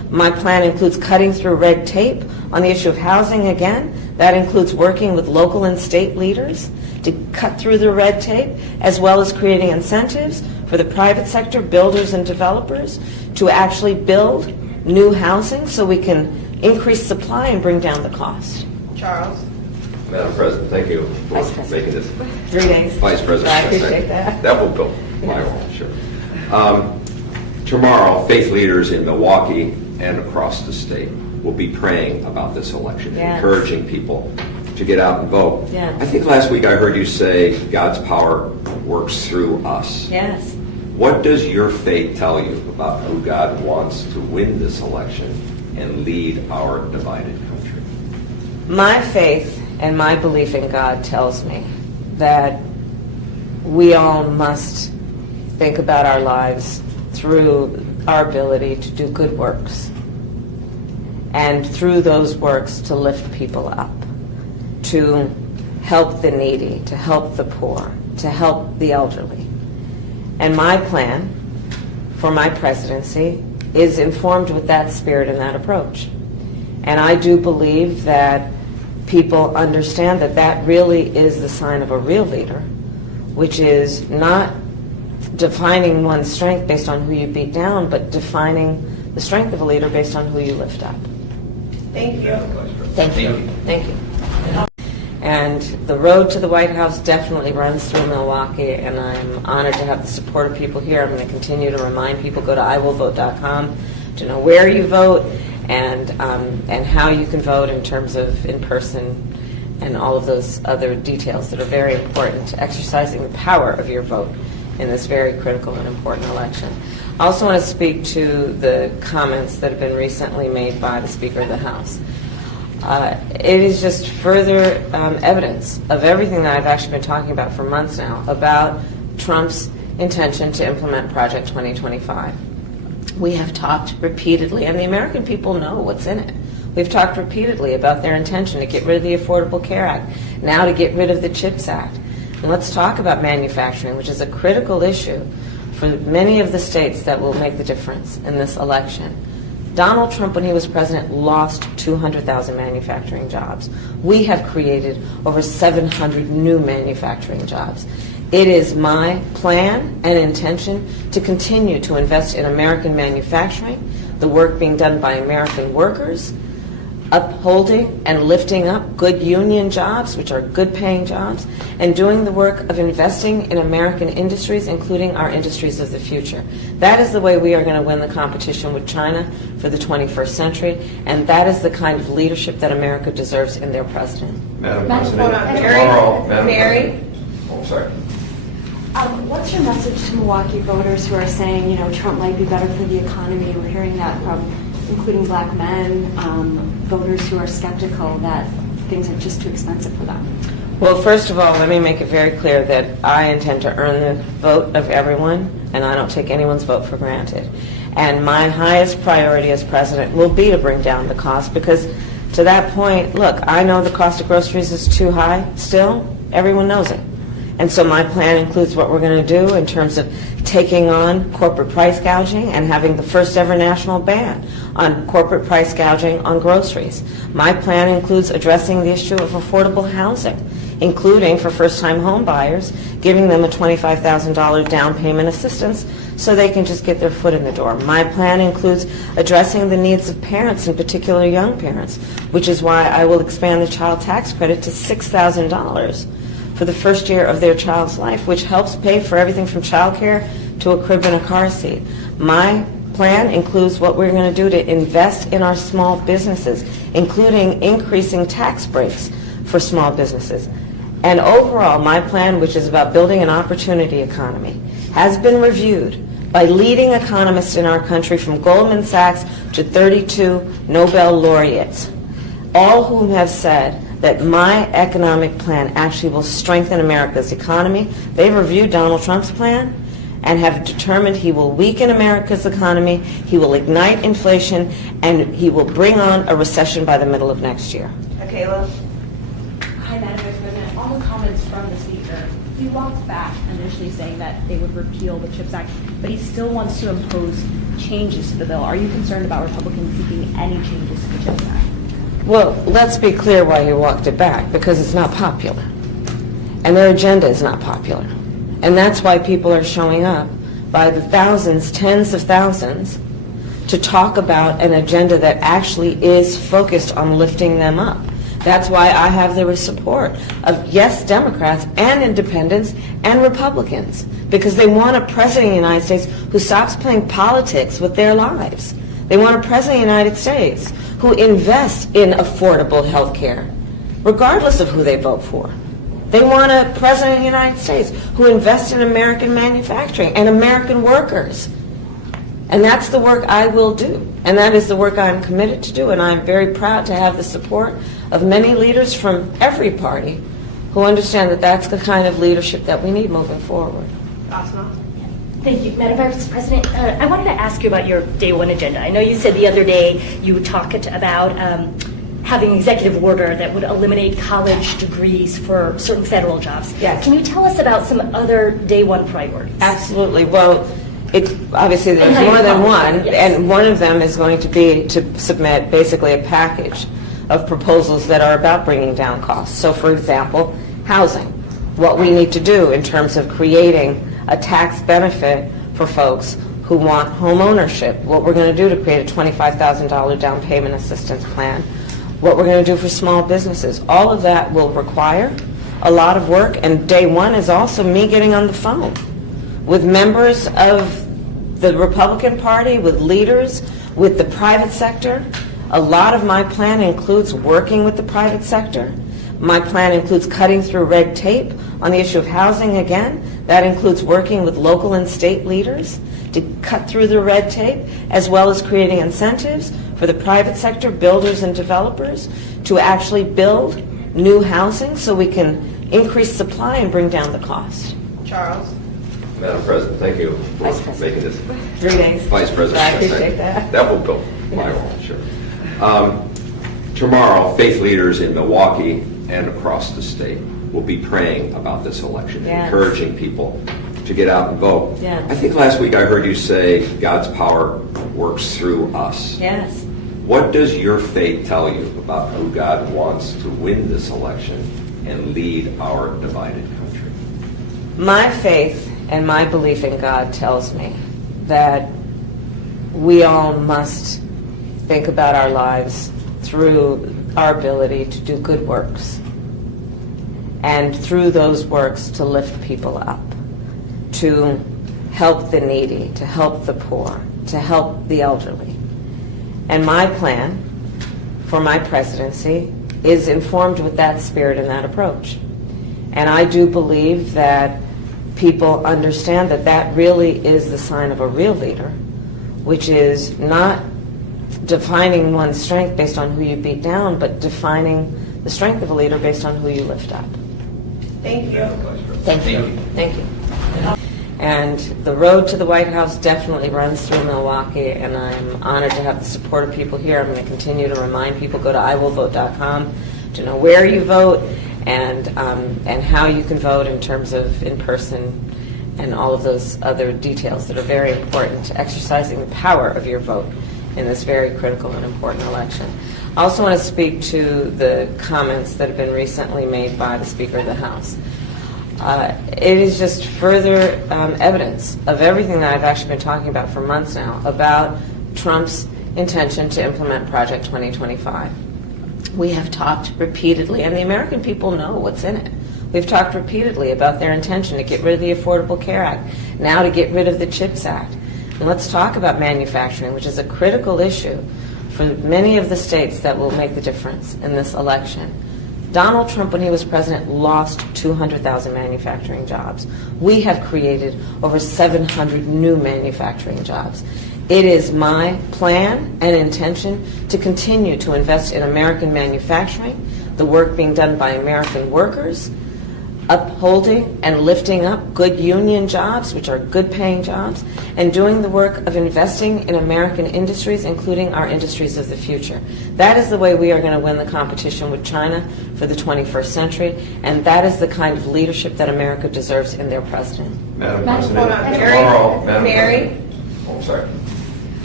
My plan includes cutting through red tape on the issue of housing again. That includes working with local and state leaders to cut through the red tape, as well as creating incentives for the private sector, builders and developers, to actually build new housing so we can increase supply and bring down the cost. Charles? Madam President, thank you for Vice President. making this. 3 days. Vice President. I appreciate that. That will build my role, sure. Tomorrow, faith leaders in Milwaukee and across the state will be praying about this election, Yes. encouraging people to get out and vote. Yes. I think last week I heard you say God's power works through us. Yes. What does your faith tell you about who God wants to win this election and lead our divided country? My faith and my belief in God tells me that we all must think about our lives through our ability to do good works, and through those works to lift people up, to help the needy, to help the poor, to help the elderly. And my plan for my presidency is informed with that spirit and that approach. And I do believe that people understand that that really is the sign of a real leader, which is not defining one's strength based on who you beat down, but defining the strength of a leader based on who you lift up. Thank you. Thank you. Thank you. And the road to the White House definitely runs through Milwaukee, and I'm honored to have the support of people here. I'm going to continue to remind people, go to iwillvote.com to know where you vote and how you can vote in terms of in-person and all of those other details that are very important to exercising the power of your vote in this very critical and important election. I also want to speak to the comments that have been recently made by the Speaker of the House. It is just further evidence of everything that I've actually been talking about for months now about Trump's intention to implement Project 2025. We have talked repeatedly, and the American people know what's in it. We've talked repeatedly about their intention to get rid of the Affordable Care Act, now to get rid of the CHIPS Act. And let's talk about manufacturing, which is a critical issue for many of the states that will make the difference in this election. Donald Trump, when he was president, lost 200,000 manufacturing jobs. We have created over 700 new manufacturing jobs. It is my plan and intention to continue to invest in American manufacturing, the work being done by American workers, upholding and lifting up good union jobs, which are good paying jobs, and doing the work of investing in American industries, including our industries of the future. That is the way we are going to win the competition with China for the 21st century, and that is the kind of leadership that America deserves in their president. Madam Madam President, Mary? tomorrow, Madam Mary? President. Oh, sorry. What's your message to Milwaukee voters who are saying, Trump might be better for the economy? We're hearing that from including black men, voters who are skeptical that things are just too expensive for them. Well, first of all, let me make it very clear that I intend to earn the vote of everyone, and I don't take anyone's vote for granted. And my highest priority as president will be to bring down the cost, because to that point, look, I know the cost of groceries is too high still. Everyone knows it. And so my plan includes what we're going to do in terms of taking on corporate price gouging and having the first ever national ban on corporate price gouging on groceries. My plan includes addressing the issue of affordable housing, including for first-time home buyers, giving them a $25,000 down payment assistance so they can just get their foot in the door. My plan includes addressing the needs of parents, in particular young parents, which is why I will expand the child tax credit to $6,000 for the first year of their child's life, which helps pay for everything from child care to a crib and a car seat. My plan includes what we're going to do to invest in our small businesses, including increasing tax breaks for small businesses. And overall, my plan, which is about building an opportunity economy, has been reviewed by leading economists in our country, from Goldman Sachs to 32 Nobel laureates, all whom have said that my economic plan actually will strengthen America's economy. They've reviewed Donald Trump's plan and have determined he will weaken America's economy, he will ignite inflation, and he will bring on a recession by the middle of next year. Kayla? Hi, Madam Vice President. On the comments from the Speaker, he walked back initially saying that they would repeal the CHIPS Act, but he still wants to impose changes to the bill. Are you concerned about Republicans seeking any changes to the CHIPS Act? Well, let's be clear why he walked it back, because it's not popular. And their agenda is not popular. And that's why people are showing up by the thousands, tens of thousands, to talk about an agenda that actually is focused on lifting them up. That's why I have the support of, yes, Democrats and independents and Republicans, because they want a president of the United States who stops playing politics with their lives. They want a president of the United States who invests in affordable health care, regardless of who they vote for. They want a president of the United States who invests in American manufacturing and American workers. And that's the work I will do. And that is the work I'm committed to do. And I'm very proud to have the support of many leaders from every party who understand that that's the kind of leadership that we need moving forward. Thank you. Madam Vice President, I wanted to ask you about your day one agenda. I know you said the other day you would talk about having an executive order that would eliminate college degrees for certain federal jobs. Yes. Can you tell us about some other day one priorities? Absolutely. Well, obviously there's And more than one, yes. and one of them is going to be to submit basically a package of proposals that are about bringing down costs. So, for example, housing, what we need to do in terms of creating a tax benefit for folks who want home ownership, what we're going to do to create a $25,000 down payment assistance plan, what we're going to do for small businesses. All of that will require a lot of work, and day one is also me getting on the phone with members of the Republican Party, with leaders, with the private sector. A lot of my plan includes working with the private sector. My plan includes cutting through red tape on the issue of housing again. That includes working with local and state leaders to cut through the red tape, as well as creating incentives for the private sector, builders and developers, to actually build new housing so we can increase supply and bring down the cost. Charles? Madam President, thank you for Vice President. making this. 3 days. Vice President. I appreciate that. That will go my role, sure. Tomorrow, faith leaders in Milwaukee and across the state will be praying about this election, Yes. encouraging people to get out and vote. Yes. I think last week I heard you say God's power works through us. Yes. What does your faith tell you about who God wants to win this election and lead our divided country? My faith and my belief in God tells me that we all must think about our lives through our ability to do good works, and through those works to lift people up, to help the needy, to help the poor, to help the elderly. And my plan for my presidency is informed with that spirit and that approach. And I do believe that people understand that that really is the sign of a real leader, which is not defining one's strength based on who you beat down, but defining the strength of a leader based on who you lift up. Thank you. Thank you. Thank you. And the road to the White House definitely runs through Milwaukee, and I'm honored to have the support of people here. I'm going to continue to remind people, go to iwillvote.com to know where you vote and how you can vote in terms of in-person and all of those other details that are very important to exercising the power of your vote in this very critical and important election. I also want to speak to the comments that have been recently made by the Speaker of the House. It is just further evidence of everything that I've actually been talking about for months now about Trump's intention to implement Project 2025. We have talked repeatedly, and the American people know what's in it. We've talked repeatedly about their intention to get rid of the Affordable Care Act, now to get rid of the CHIPS Act. And let's talk about manufacturing, which is a critical issue for many of the states that will make the difference in this election. Donald Trump, when he was president, lost 200,000 manufacturing jobs. We have created over 700 new manufacturing jobs. It is my plan and intention to continue to invest in American manufacturing, the work being done by American workers, upholding and lifting up good union jobs, which are good paying jobs, and doing the work of investing in American industries, including our industries of the future. That is the way we are going to win the competition with China for the 21st century, and that is the kind of leadership that America deserves in their president. Madam Madam President, President. tomorrow, Madam Mary? President. Oh, sorry.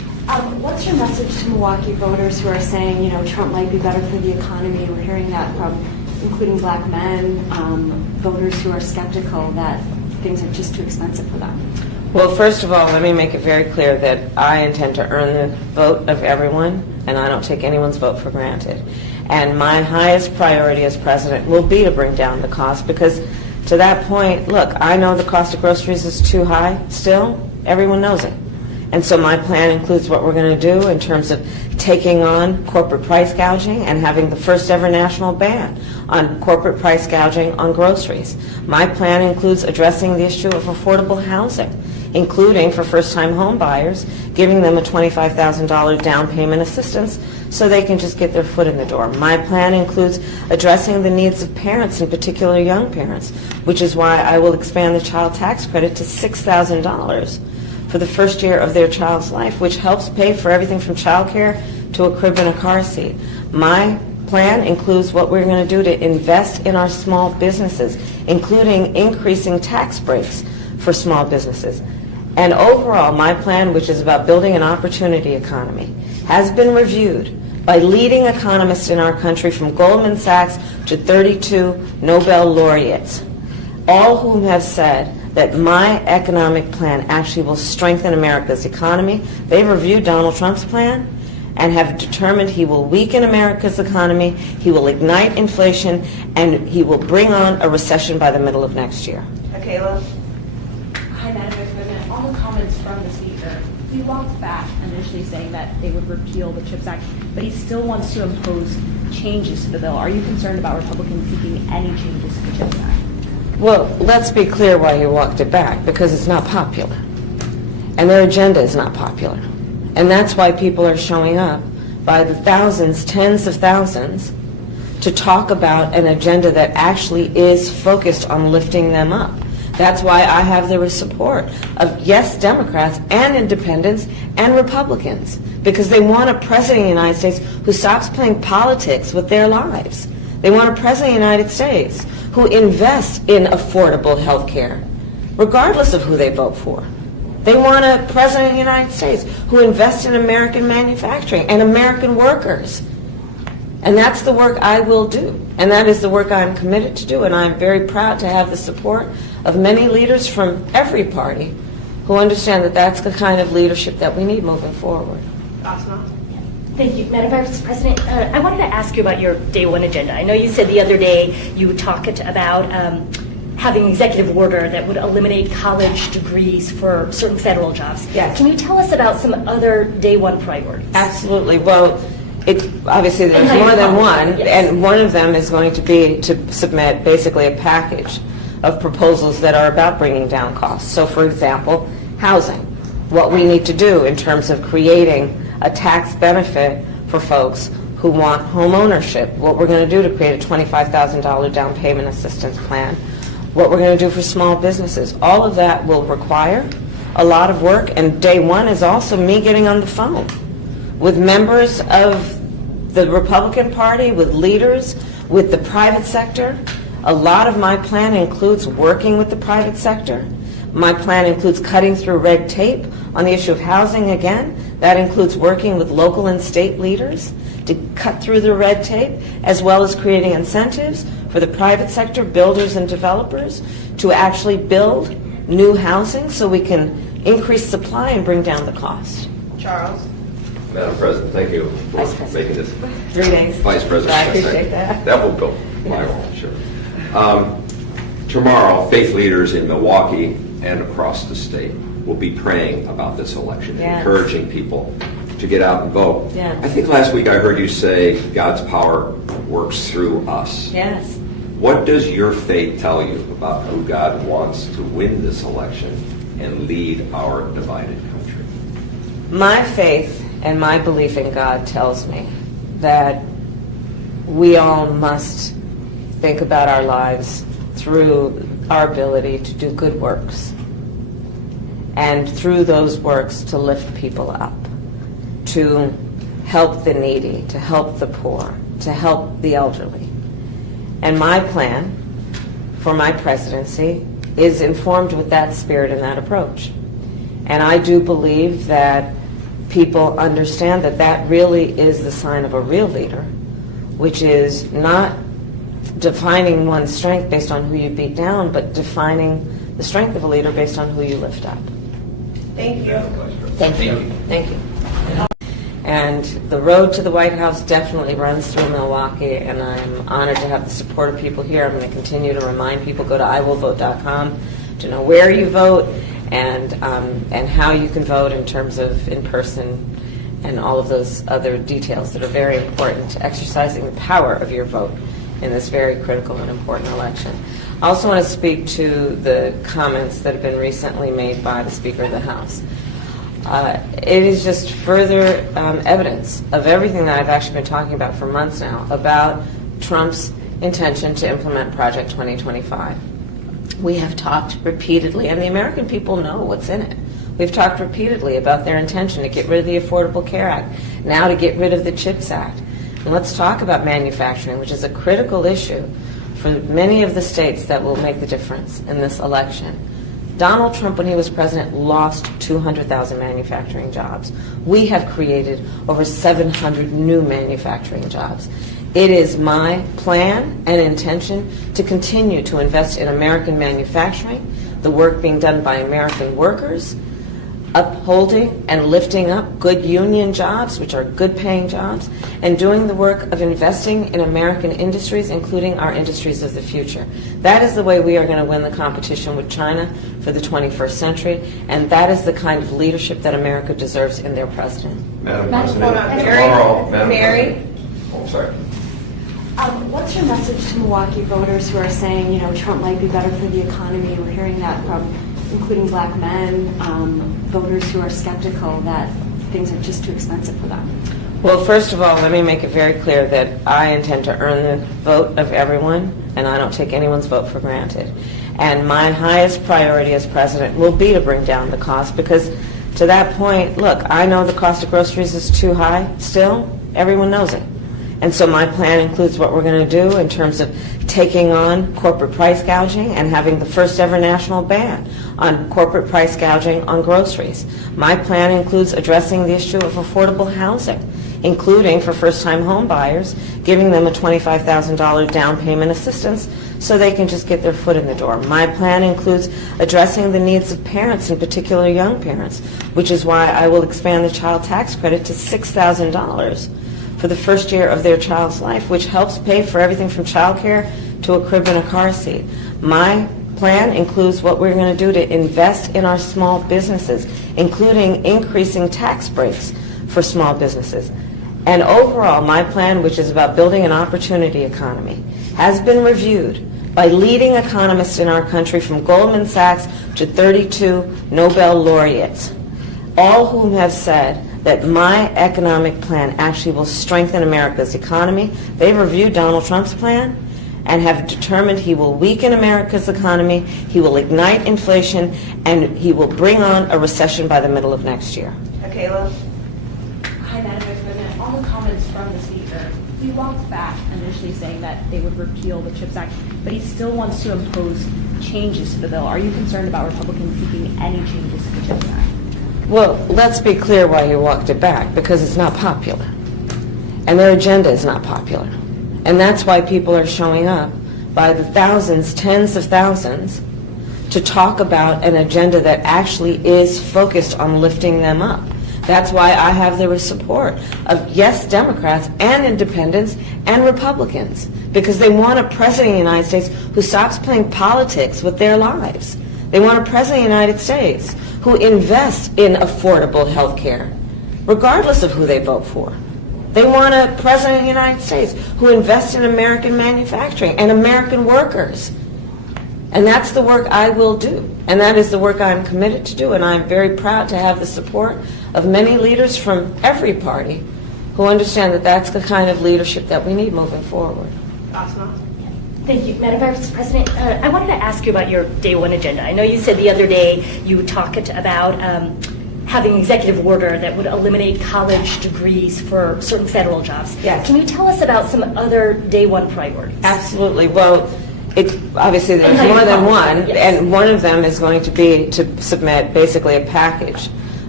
your message to Milwaukee voters who are saying, you know, Trump might be better for the economy? We're hearing that from including black men, voters who are skeptical that things are just too expensive for them. Well, first of all, let me make it very clear that I intend to earn the vote of everyone, and I don't take anyone's vote for granted. And my highest priority as president will be to bring down the cost, because to that point, look, I know the cost of groceries is too high still. Everyone knows it. And so my plan includes what we're going to do in terms of taking on corporate price gouging and having the first ever national ban on corporate price gouging on groceries. My plan includes addressing the issue of affordable housing, including for first-time home buyers, giving them a $25,000 down payment assistance so they can just get their foot in the door. My plan includes addressing the needs of parents, in particular young parents, which is why I will expand the child tax credit to $6,000 for the first year of their child's life, which helps pay for everything from child care to a crib and a car seat. My plan includes what we're going to do to invest in our small businesses, including increasing tax breaks for small businesses. And overall, my plan, which is about building an opportunity economy, has been reviewed by leading economists in our country, from Goldman Sachs to 32 Nobel laureates, all whom have said that my economic plan actually will strengthen America's economy. They've reviewed Donald Trump's plan and have determined he will weaken America's economy, he will ignite inflation, and he will bring on a recession by the middle of next year. Kayla? Hi, Madam Vice President. On the comments from the Speaker, he walked back initially saying that they would repeal the CHIPS Act, but he still wants to impose changes to the bill. Are you concerned about Republicans seeking any changes to the CHIPS Act? Well, let's be clear why he walked it back, because it's not popular. And their agenda is not popular. And that's why people are showing up by the thousands, tens of thousands, to talk about an agenda that actually is focused on lifting them up. That's why I have the support of, yes, Democrats and independents and Republicans, because they want a president of the United States who stops playing politics with their lives. They want a president of the United States who invests in affordable health care, regardless of who they vote for. They want a president of the United States who invests in American manufacturing and American workers. And that's the work I will do. And that is the work I'm committed to do. And I'm very proud to have the support of many leaders from every party who understand that that's the kind of leadership that we need moving forward. Asma? Thank you, Madam Vice President. I wanted to ask you about your day one agenda. I know you said the other day you would talk about having an executive order that would eliminate college degrees for certain federal jobs. Yes. Can you tell us about some other day one priorities? Absolutely. Well, obviously there's And more than one, yes. and one of them is going to be to submit basically a package of proposals that are about bringing down costs. So, for example, housing. What we need to do in terms of creating a tax benefit for folks who want home ownership, what we're going to do to create a $25,000 down payment assistance plan, what we're going to do for small businesses. All of that will require a lot of work, and day one is also me getting on the phone with members of the Republican Party, with leaders, with the private sector. A lot of my plan includes working with the private sector. My plan includes cutting through red tape on the issue of housing again. That includes working with local and state leaders to cut through the red tape, as well as creating incentives for the private sector, builders and developers, to actually build new housing so we can increase supply and bring down the cost. Charles? Madam President, thank you for Vice President. making this. 3 days. Vice President. I appreciate that. That will go my role, sure. Tomorrow, faith leaders in Milwaukee and across the state will be praying about this election, Yes. encouraging people to get out and vote. Yes. I think last week I heard you say God's power works through us. Yes. What does your faith tell you about who God wants to win this election and lead our divided country? My faith and my belief in God tells me that we all must think about our lives through our ability to do good works, and through those works to lift people up, to help the needy, to help the poor, to help the elderly. And my plan for my presidency is informed with that spirit and that approach. And I do believe that people understand that that really is the sign of a real leader, which is not defining one's strength based on who you beat down, but defining the strength of a leader based on who you lift up. Thank you. Thank you. Thank you. And the road to the White House definitely runs through Milwaukee, and I'm honored to have the support of people here. I'm going to continue to remind people, go to iwillvote.com to know where you vote and how you can vote in terms of in-person and all of those other details that are very important to exercising the power of your vote in this very critical and important election. I also want to speak to the comments that have been recently made by the Speaker of the House. It is just further evidence of everything that I've actually been talking about for months now about Trump's intention to implement Project 2025. We have talked repeatedly, and the American people know what's in it. We've talked repeatedly about their intention to get rid of the Affordable Care Act, now to get rid of the CHIPS Act. And let's talk about manufacturing, which is a critical issue for many of the states that will make the difference in this election. Donald Trump, when he was president, lost 200,000 manufacturing jobs. We have created over 700 new manufacturing jobs. It is my plan and intention to continue to invest in American manufacturing, the work being done by American workers, upholding and lifting up good union jobs, which are good paying jobs, and doing the work of investing in American industries, including our industries of the future. That is the way we are going to win the competition with China for the 21st century, and that is the kind of leadership that America deserves in their president. Madam Madam President, Mary? tomorrow, Madam Mary? President. Oh, sorry. What's your message to Milwaukee voters who are saying, you know, Trump might be better for the economy? We're hearing that from including black men, voters who are skeptical that things are just too expensive for them. Well, first of all, let me make it very clear that I intend to earn the vote of everyone, and I don't take anyone's vote for granted. And my highest priority as president will be to bring down the cost, because to that point, look, I know the cost of groceries is too high still. Everyone knows it. And so my plan includes what we're going to do in terms of taking on corporate price gouging and having the first ever national ban on corporate price gouging on groceries. My plan includes addressing the issue of affordable housing, including for first-time home buyers, giving them a $25,000 down payment assistance so they can just get their foot in the door. My plan includes addressing the needs of parents, in particular young parents, which is why I will expand the child tax credit to $6,000 for the first year of their child's life, which helps pay for everything from child care to a crib and a car seat. My plan includes what we're going to do to invest in our small businesses, including increasing tax breaks for small businesses. And overall, my plan, which is about building an opportunity economy, has been reviewed by leading economists in our country, from Goldman Sachs to 32 Nobel laureates, all whom have said that my economic plan actually will strengthen America's economy. They've reviewed Donald Trump's plan and have determined he will weaken America's economy, he will ignite inflation, and he will bring on a recession by the middle of next year. Kayla? Hi, Madam Vice President. On the comments from the Speaker, he walked back initially saying that they would repeal the CHIPS Act, but he still wants to impose changes to the bill. Are you concerned about Republicans seeking any changes to the CHIPS Act? Well, let's be clear why you walked it back, because it's not popular. And their agenda is not popular. And that's why people are showing up by the thousands, tens of thousands, to talk about an agenda that actually is focused on lifting them up. That's why I have the support of, yes, Democrats and independents and Republicans, because they want a president of the United States who stops playing politics with their lives. They want a president of the United States who invests in affordable health care, regardless of who they vote for. They want a president of the United States who invests in American manufacturing and American workers. And that's the work I will do. And that is the work I'm committed to do. And I'm very proud to have the support of many leaders from every party who understand that that's the kind of leadership that we need moving forward. Asma? Thank you. Madam Vice President, I wanted to ask you about your day one agenda. I know you said the other day you talked about having an executive order that would eliminate college degrees for certain federal jobs. Yes. Can you tell us about some other day one priorities? Absolutely. Well, it's obviously there's And how more you than accomplish one, it, yes. and one of them is going to be to submit basically a package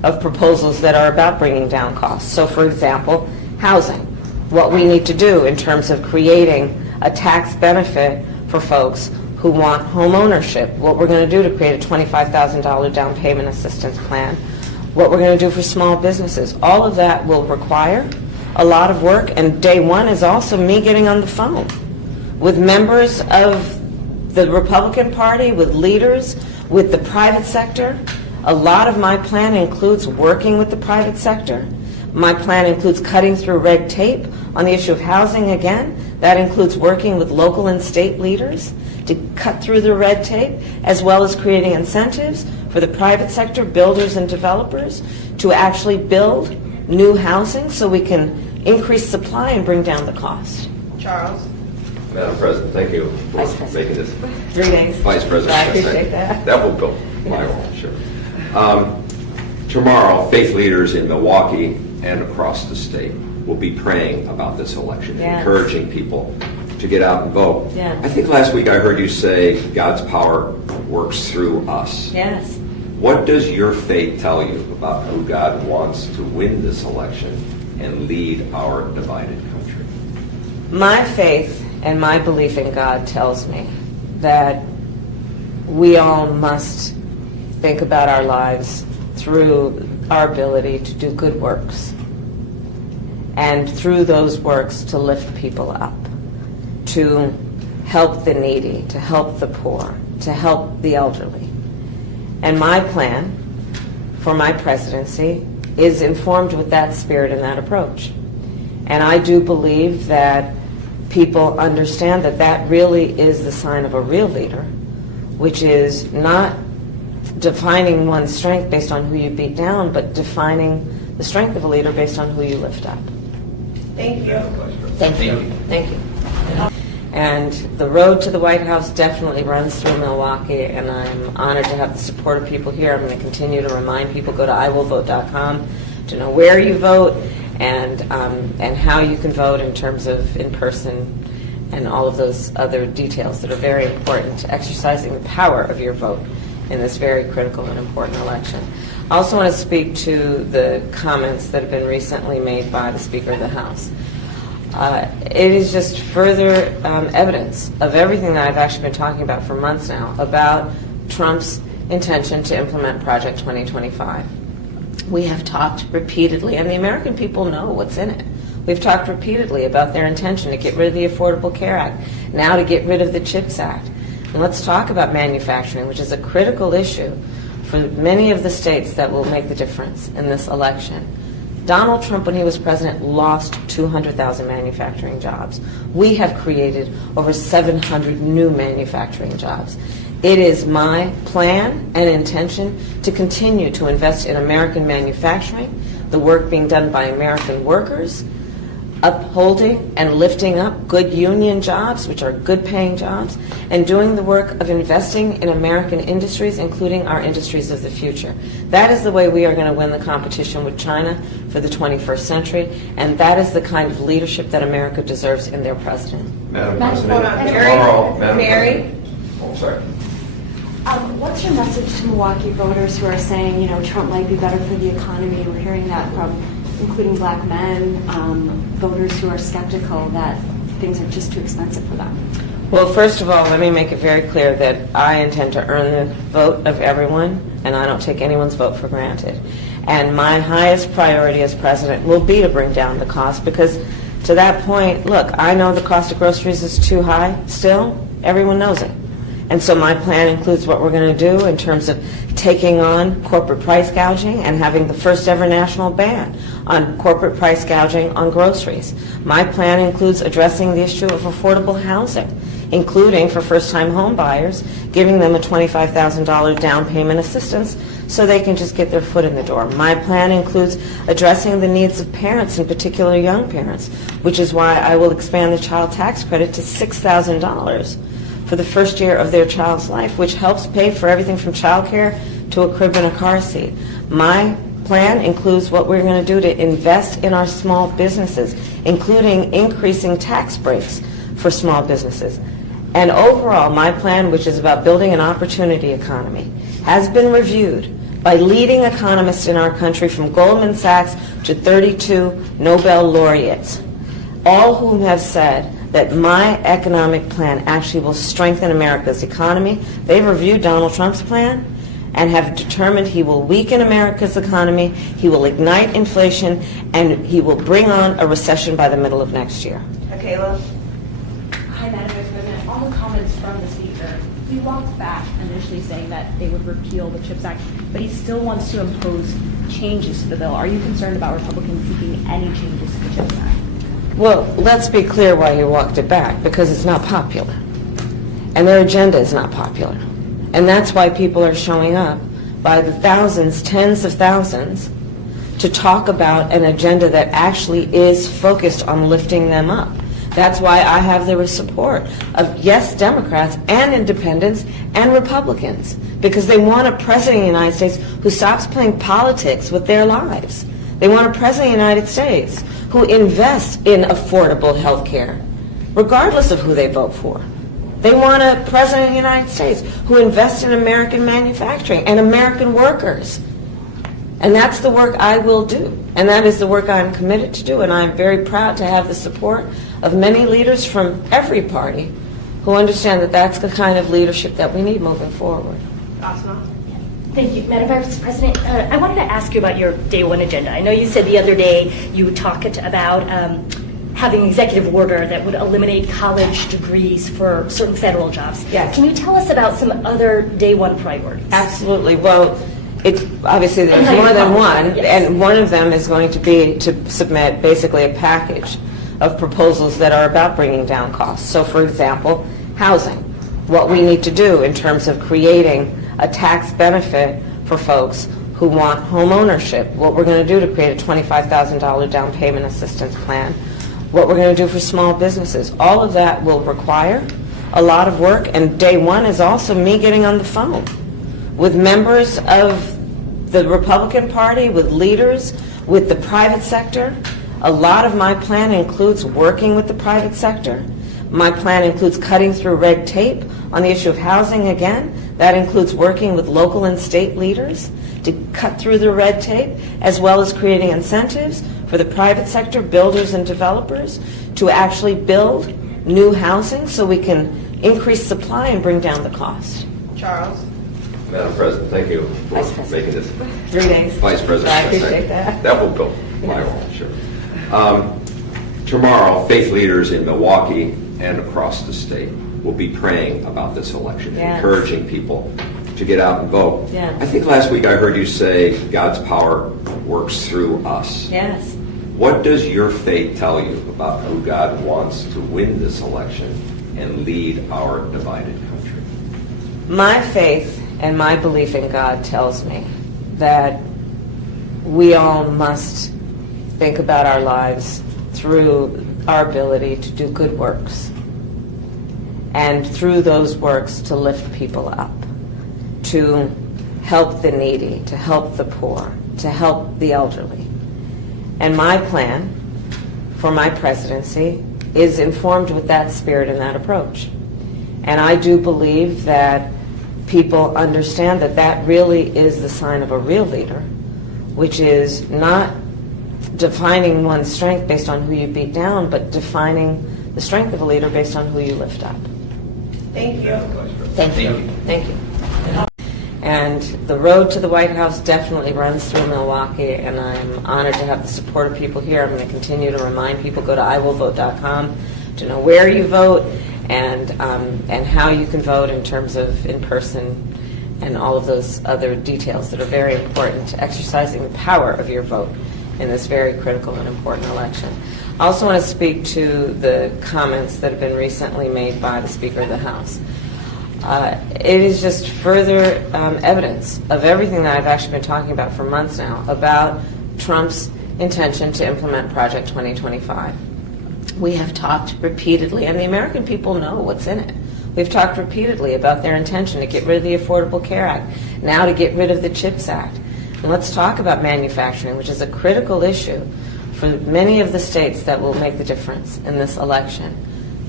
of proposals that are about bringing down costs. So, for example, housing, what we need to do in terms of creating a tax benefit for folks who want home ownership, what we're going to do to create a $25,000 down payment assistance plan, what we're going to do for small businesses. All of that will require a lot of work, and day one is also me getting on the phone with members of the Republican Party, with leaders, with the private sector. A lot of my plan includes working with the private sector. My plan includes cutting through red tape on the issue of housing again. That includes working with local and state leaders to cut through the red tape, as well as creating incentives for the private sector, builders and developers, to actually build new housing so we can increase supply and bring down the cost. Charles? Madam President, thank you for Vice President. making this. 3 days. Vice President. I appreciate that. That will go my role, sure. Tomorrow, faith leaders in Milwaukee and across the state will be praying about this election, Yes. encouraging people to get out and vote. Yes. I think last week I heard you say God's power works through us. Yes. What does your faith tell you about who God wants to win this election and lead our divided country? My faith and my belief in God tells me that we all must think about our lives through our ability to do good works, and through those works to lift people up, to help the needy, to help the poor, to help the elderly. And my plan for my presidency is informed with that spirit and that approach. And I do believe that people understand that that really is the sign of a real leader, which is not defining one's strength based on who you beat down, but defining the strength of a leader based on who you lift up. Thank you. Thank you. Thank you. And the road to the White House definitely runs through Milwaukee, and I'm honored to have the support of people here. I'm going to continue to remind people, go to iwillvote.com to know where you vote and how you can vote in terms of in-person and all of those other details that are very important to exercising the power of your vote in this very critical and important election. I also want to speak to the comments that have been recently made by the Speaker of the House. It is just further evidence of everything that I've actually been talking about for months now about Trump's intention to implement Project 2025. We have talked repeatedly, and the American people know what's in it. We've talked repeatedly about their intention to get rid of the Affordable Care Act, now to get rid of the CHIPS Act. And let's talk about manufacturing, which is a critical issue for many of the states that will make the difference in this election. Donald Trump, when he was president, lost 200,000 manufacturing jobs. We have created over 700 new manufacturing jobs. It is my plan and intention to continue to invest in American manufacturing, the work being done by American workers, upholding and lifting up good union jobs, which are good paying jobs, and doing the work of investing in American industries, including our industries of the future. That is the way we are going to win the competition with China for the 21st century, and that is the kind of leadership that America deserves in their president. Madam Madam President, Mary? tomorrow, Madam Mary? President. Oh, sorry. What's your message to Milwaukee voters who are saying, you know, Trump might be better for the economy? We're hearing that from including black men, voters who are skeptical that things are just too expensive for them. Well, first of all, let me make it very clear that I intend to earn the vote of everyone, and I don't take anyone's vote for granted. And my highest priority as president will be to bring down the cost, because to that point, look, I know the cost of groceries is too high still. Everyone knows it. And so my plan includes what we're going to do in terms of taking on corporate price gouging and having the first ever national ban on corporate price gouging on groceries. My plan includes addressing the issue of affordable housing, including for first-time home buyers, giving them a $25,000 down payment assistance so they can just get their foot in the door. My plan includes addressing the needs of parents, in particular young parents, which is why I will expand the child tax credit to $6,000 for the first year of their child's life, which helps pay for everything from child care to a crib and a car seat. My plan includes what we're going to do to invest in our small businesses, including increasing tax breaks for small businesses. And overall, my plan, which is about building an opportunity economy, has been reviewed by leading economists in our country from Goldman Sachs to 32 Nobel laureates, all whom have said that my economic plan actually will strengthen America's economy. They've reviewed Donald Trump's plan and have determined he will weaken America's economy, he will ignite inflation, and he will bring on a recession by the middle of next year. Kayla? Hi, Madam Vice President. On the comments from the Speaker, he walked back initially saying that they would repeal the CHIPS Act, but he still wants to impose changes to the bill. Are you concerned about Republicans seeking any changes to the CHIPS Act? Well, let's be clear why he walked it back, because it's not popular. And their agenda is not popular. And that's why people are showing up by the thousands, tens of thousands, to talk about an agenda that actually is focused on lifting them up. That's why I have the support of, yes, Democrats and independents and Republicans, because they want a president of the United States who stops playing politics with their lives. They want a president of the United States who invests in affordable health care, regardless of who they vote for. They want a president of the United States who invests in American manufacturing and American workers. And that's the work I will do. And that is the work I'm committed to do. And I'm very proud to have the support of many leaders from every party who understand that that's the kind of leadership that we need moving forward. Asma? Thank you. Madam Vice President, I wanted to ask you about your day one agenda. I know you said the other day you talked about having an executive order that would eliminate college degrees for certain federal jobs. Yes. Can you tell us about some other day one priorities? Absolutely. Well, it's obviously there's more than one, and one of them is going to be to submit basically a package of proposals that are about bringing down costs. So, for example, housing. What we need to do in terms of creating a tax benefit for folks who want home ownership. What we're going to do to create a $25,000 down payment assistance plan. What we're going to do for small businesses. All of that will require a lot of work, and day one is also me getting on the phone with members of the Republican Party, with leaders, with the private sector. A lot of my plan includes working with the private sector. My plan includes cutting through red tape on the issue of housing again. That includes working with local and state leaders to cut through the red tape, as well as creating incentives for the private sector, builders and developers, to actually build new housing so we can increase supply and bring down the cost. Charles? Madam President, thank you for Vice President. making this. 3 days. Vice President. I appreciate that. That will go viral, sure. Tomorrow, faith leaders in Milwaukee and across the state will be praying about this election, Yes. encouraging people to get out and vote. Yes. I think last week I heard you say God's power works through us. Yes. What does your faith tell you about who God wants to win this election and lead our divided country? My faith and my belief in God tells me that we all must think about our lives through our ability to do good works, and through those works to lift people up, to help the needy, to help the poor, to help the elderly. And my plan for my presidency is informed with that spirit and that approach. And I do believe that people understand that that really is the sign of a real leader, which is not defining one's strength based on who you beat down, but defining the strength of a leader based on who you lift up. Thank you. Thank you. Thank you. And the road to the White House definitely runs through Milwaukee, and I'm honored to have the support of people here. I'm going to continue to remind people, go to iwillvote.com to know where you vote and how you can vote in terms of in-person and all of those other details that are very important to exercising the power of your vote in this very critical and important election. I also want to speak to the comments that have been recently made by the Speaker of the House. It is just further evidence of everything that I've actually been talking about for months now about Trump's intention to implement Project 2025. We have talked repeatedly, and the American people know what's in it. We've talked repeatedly about their intention to get rid of the Affordable Care Act, now to get rid of the CHIPS Act. And let's talk about manufacturing, which is a critical issue for many of the states that will make the difference in this election.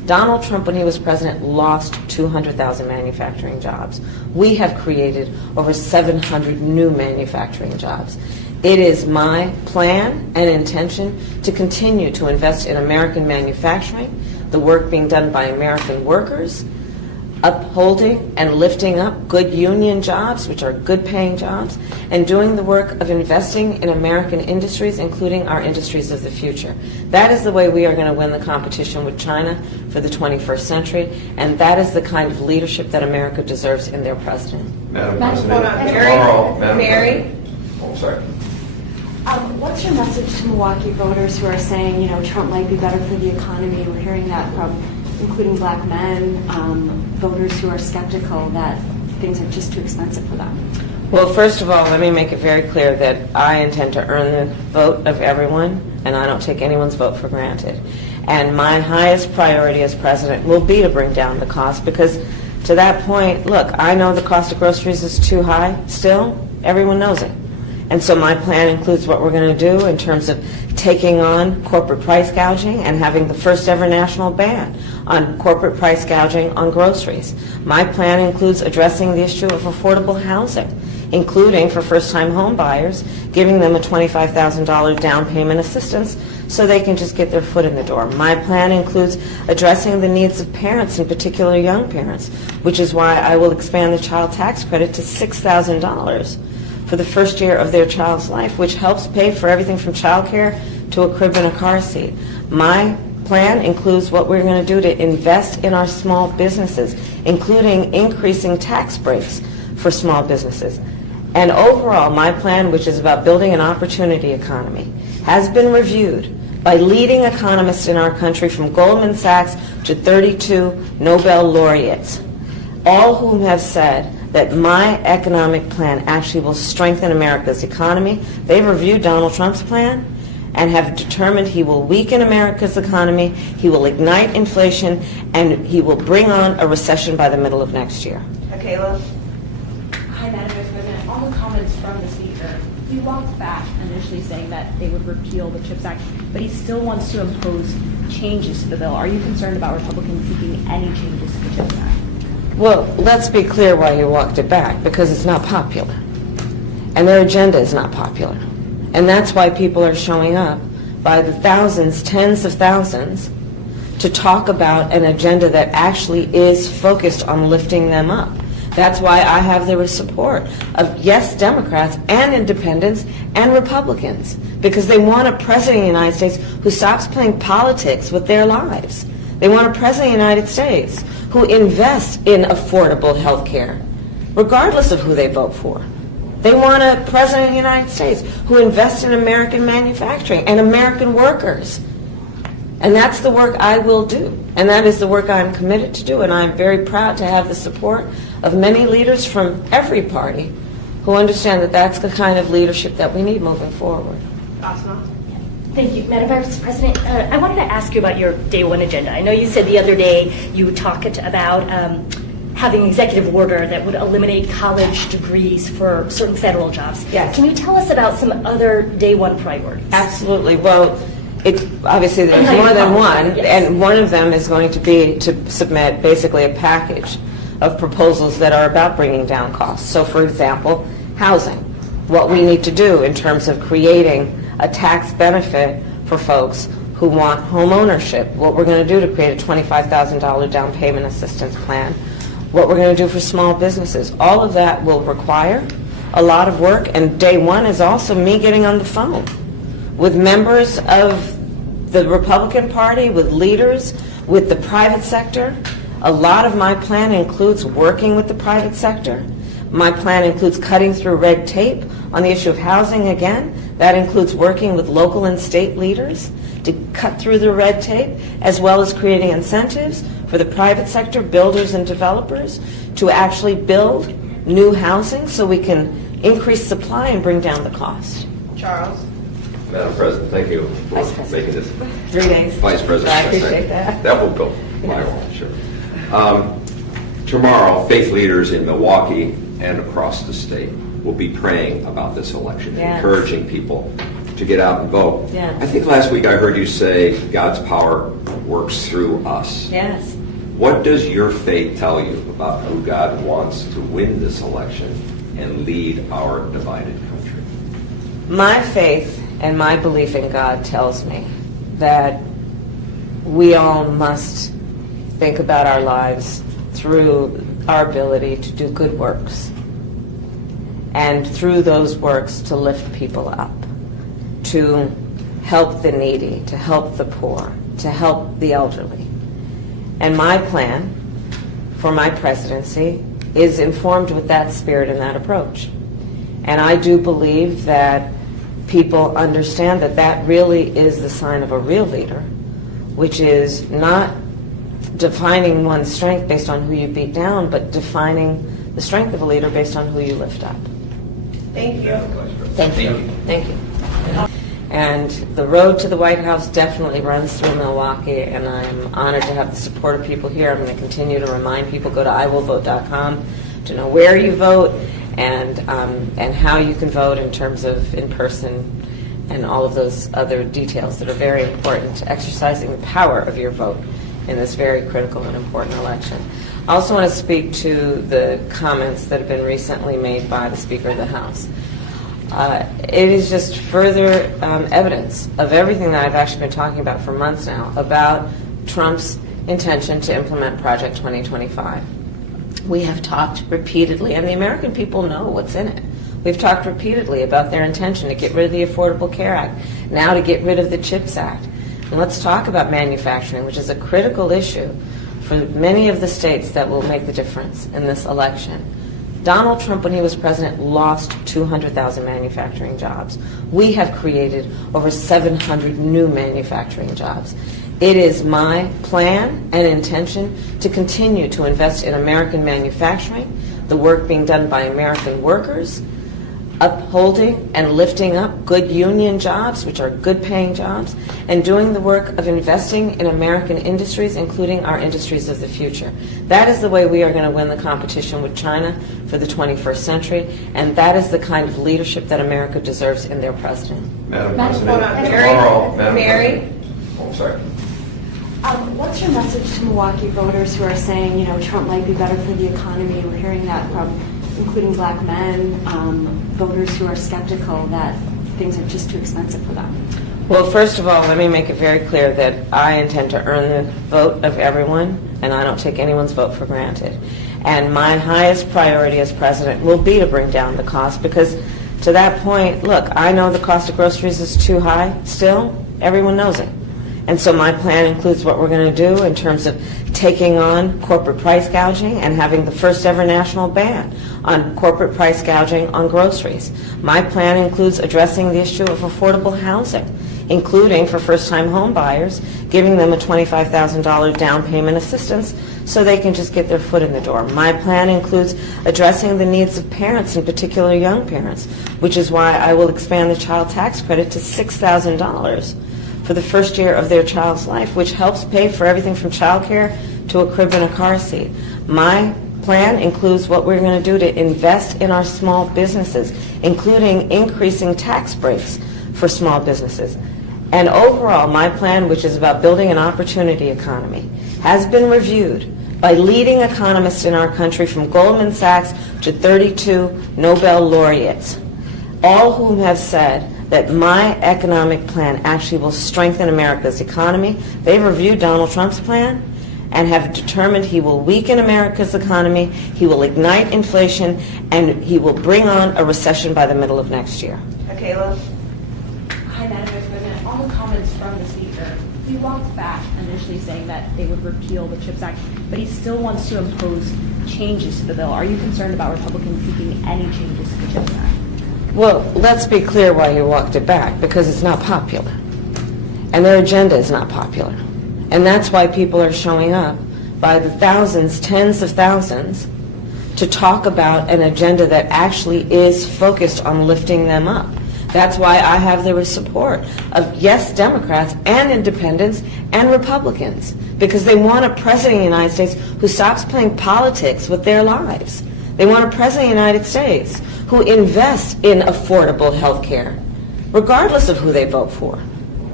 Donald Trump, when he was president, lost 200,000 manufacturing jobs. We have created over 700 new manufacturing jobs. It is my plan and intention to continue to invest in American manufacturing, the work being done by American workers, upholding and lifting up good union jobs, which are good paying jobs, and doing the work of investing in American industries, including our industries of the future. That is the way we are going to win the competition with China for the 21st century, and that is the kind of leadership that America deserves in their president. Madam Madam President, Mary? tomorrow, Madam Mary? President. Oh, sorry. What's your message to Milwaukee voters who are saying, Trump might be better for the economy? We're hearing that from including black men, voters who are skeptical that things are just too expensive for them. Well, first of all, let me make it very clear that I intend to earn the vote of everyone, and I don't take anyone's vote for granted. And my highest priority as president will be to bring down the cost, because to that point, look, I know the cost of groceries is too high still. Everyone knows it. And so my plan includes what we're going to do in terms of taking on corporate price gouging and having the first ever national ban on corporate price gouging on groceries. My plan includes addressing the issue of affordable housing, including for first-time home buyers, giving them a $25,000 down payment assistance so they can just get their foot in the door. My plan includes addressing the needs of parents, in particular young parents, which is why I will expand the child tax credit to $6,000 for the first year of their child's life, which helps pay for everything from child care to a crib and a car seat. My plan includes what we're going to do to invest in our small businesses, including increasing tax breaks for small businesses. And overall, my plan, which is about building an opportunity economy, has been reviewed by leading economists in our country, from Goldman Sachs to 32 Nobel laureates, all whom have said that my economic plan actually will strengthen America's economy. They've reviewed Donald Trump's plan and have determined he will weaken America's economy, he will ignite inflation, and he will bring on a recession by the middle of next year. Kayla? Hi, Madam Vice President. On the comments from the Speaker, he walked back initially saying that they would repeal the CHIPS Act, but he still wants to impose changes to the bill. Are you concerned about Republicans seeking any changes to the CHIPS Act? Well, let's be clear why he walked it back, because it's not popular. And their agenda is not popular. And that's why people are showing up by the thousands, tens of thousands, to talk about an agenda that actually is focused on lifting them up. That's why I have the support of, yes, Democrats and independents and Republicans, because they want a president of the United States who stops playing politics with their lives. They want a president of the United States who invests in affordable health care, regardless of who they vote for. They want a president of the United States who invests in American manufacturing and American workers. And that's the work I will do. And that is the work I'm committed to do. And I'm very proud to have the support of many leaders from every party who understand that that's the kind of leadership that we need moving forward. Asma? Thank you. Madam Vice President, I wanted to ask you about your day one agenda. I know you said the other day you talked about having an executive order that would eliminate college degrees for certain federal jobs. Yes. Can you tell us about some other day one priorities? Absolutely. Well, obviously there's Okay. more than one, Yes. and one of them is going to be to submit basically a package of proposals that are about bringing down costs. So, for example, housing. What we need to do in terms of creating a tax benefit for folks who want home ownership. What we're going to do to create a $25,000 down payment assistance plan. What we're going to do for small businesses. All of that will require a lot of work, and day one is also me getting on the phone with members of the Republican Party, with leaders, with the private sector. A lot of my plan includes working with the private sector. My plan includes cutting through red tape on the issue of housing again. That includes working with local and state leaders to cut through the red tape, as well as creating incentives for the private sector, builders and developers, to actually build new housing so we can increase supply and bring down the cost. Charles? Madam President, thank you for Vice President. making this. 3 days. Vice President. I appreciate that. That will go my way, sure. Tomorrow, faith leaders in Milwaukee and across the state will be praying about this election, Yes. encouraging people to get out and vote. Yes. I think last week I heard you say God's power works through us. Yes. What does your faith tell you about who God wants to win this election and lead our divided country? My faith and my belief in God tells me that we all must think about our lives through our ability to do good works, and through those works to lift people up, to help the needy, to help the poor, to help the elderly. And my plan for my presidency is informed with that spirit and that approach. And I do believe that people understand that that really is the sign of a real leader, which is not defining one's strength based on who you beat down, but defining the strength of a leader based on who you lift up. Thank you. Thank you. Thank you. And the road to the White House definitely runs through Milwaukee, and I'm honored to have the support of people here. I'm going to continue to remind people, go to iwillvote.com to know where you vote and how you can vote in terms of in-person and all of those other details that are very important to exercising the power of your vote in this very critical and important election. I also want to speak to the comments that have been recently made by the Speaker of the House. It is just further evidence of everything that I've actually been talking about for months now about Trump's intention to implement Project 2025. We have talked repeatedly, and the American people know what's in it. We've talked repeatedly about their intention to get rid of the Affordable Care Act, now to get rid of the CHIPS Act. And let's talk about manufacturing, which is a critical issue for many of the states that will make the difference in this election. Donald Trump, when he was president, lost 200,000 manufacturing jobs. We have created over 700 new manufacturing jobs. It is my plan and intention to continue to invest in American manufacturing, the work being done by American workers, upholding and lifting up good union jobs, which are good paying jobs, and doing the work of investing in American industries, including our industries of the future. That is the way we are going to win the competition with China for the 21st century, and that is the kind of leadership that America deserves in their president. Madam Madam President, Mary? tomorrow, Madam Mary? President. Oh, sorry. What's your message to Milwaukee voters who are saying, Trump might be better for the economy? We're hearing that from including black men, voters who are skeptical that things are just too expensive for them. Well, first of all, let me make it very clear that I intend to earn the vote of everyone, and I don't take anyone's vote for granted. And my highest priority as president will be to bring down the cost, because to that point, look, I know the cost of groceries is too high still. Everyone knows it. And so my plan includes what we're going to do in terms of taking on corporate price gouging and having the first ever national ban on corporate price gouging on groceries. My plan includes addressing the issue of affordable housing, including for first-time home buyers, giving them a $25,000 down payment assistance so they can just get their foot in the door. My plan includes addressing the needs of parents, in particular young parents, which is why I will expand the child tax credit to $6,000 for the first year of their child's life, which helps pay for everything from child care to a crib and a car seat. My plan includes what we're going to do to invest in our small businesses, including increasing tax breaks for small businesses. And overall, my plan, which is about building an opportunity economy, has been reviewed by leading economists in our country, from Goldman Sachs to 32 Nobel laureates, all whom have said that my economic plan actually will strengthen America's economy. They've reviewed Donald Trump's plan and have determined he will weaken America's economy, he will ignite inflation, and he will bring on a recession by the middle of next year. Kayla? Hi, Madam Vice President. On the comments from the Speaker, he walked back initially saying that they would repeal the CHIPS Act, but he still wants to impose changes to the bill. Are you concerned about Republicans seeking any changes to the CHIPS Act? Well, let's be clear why he walked it back, because it's not popular. And their agenda is not popular. And that's why people are showing up by the thousands, tens of thousands, to talk about an agenda that actually is focused on lifting them up. That's why I have the support of, yes, Democrats and independents and Republicans, because they want a president of the United States who stops playing politics with their lives. They want a president of the United States who invests in affordable health care, regardless of who they vote for.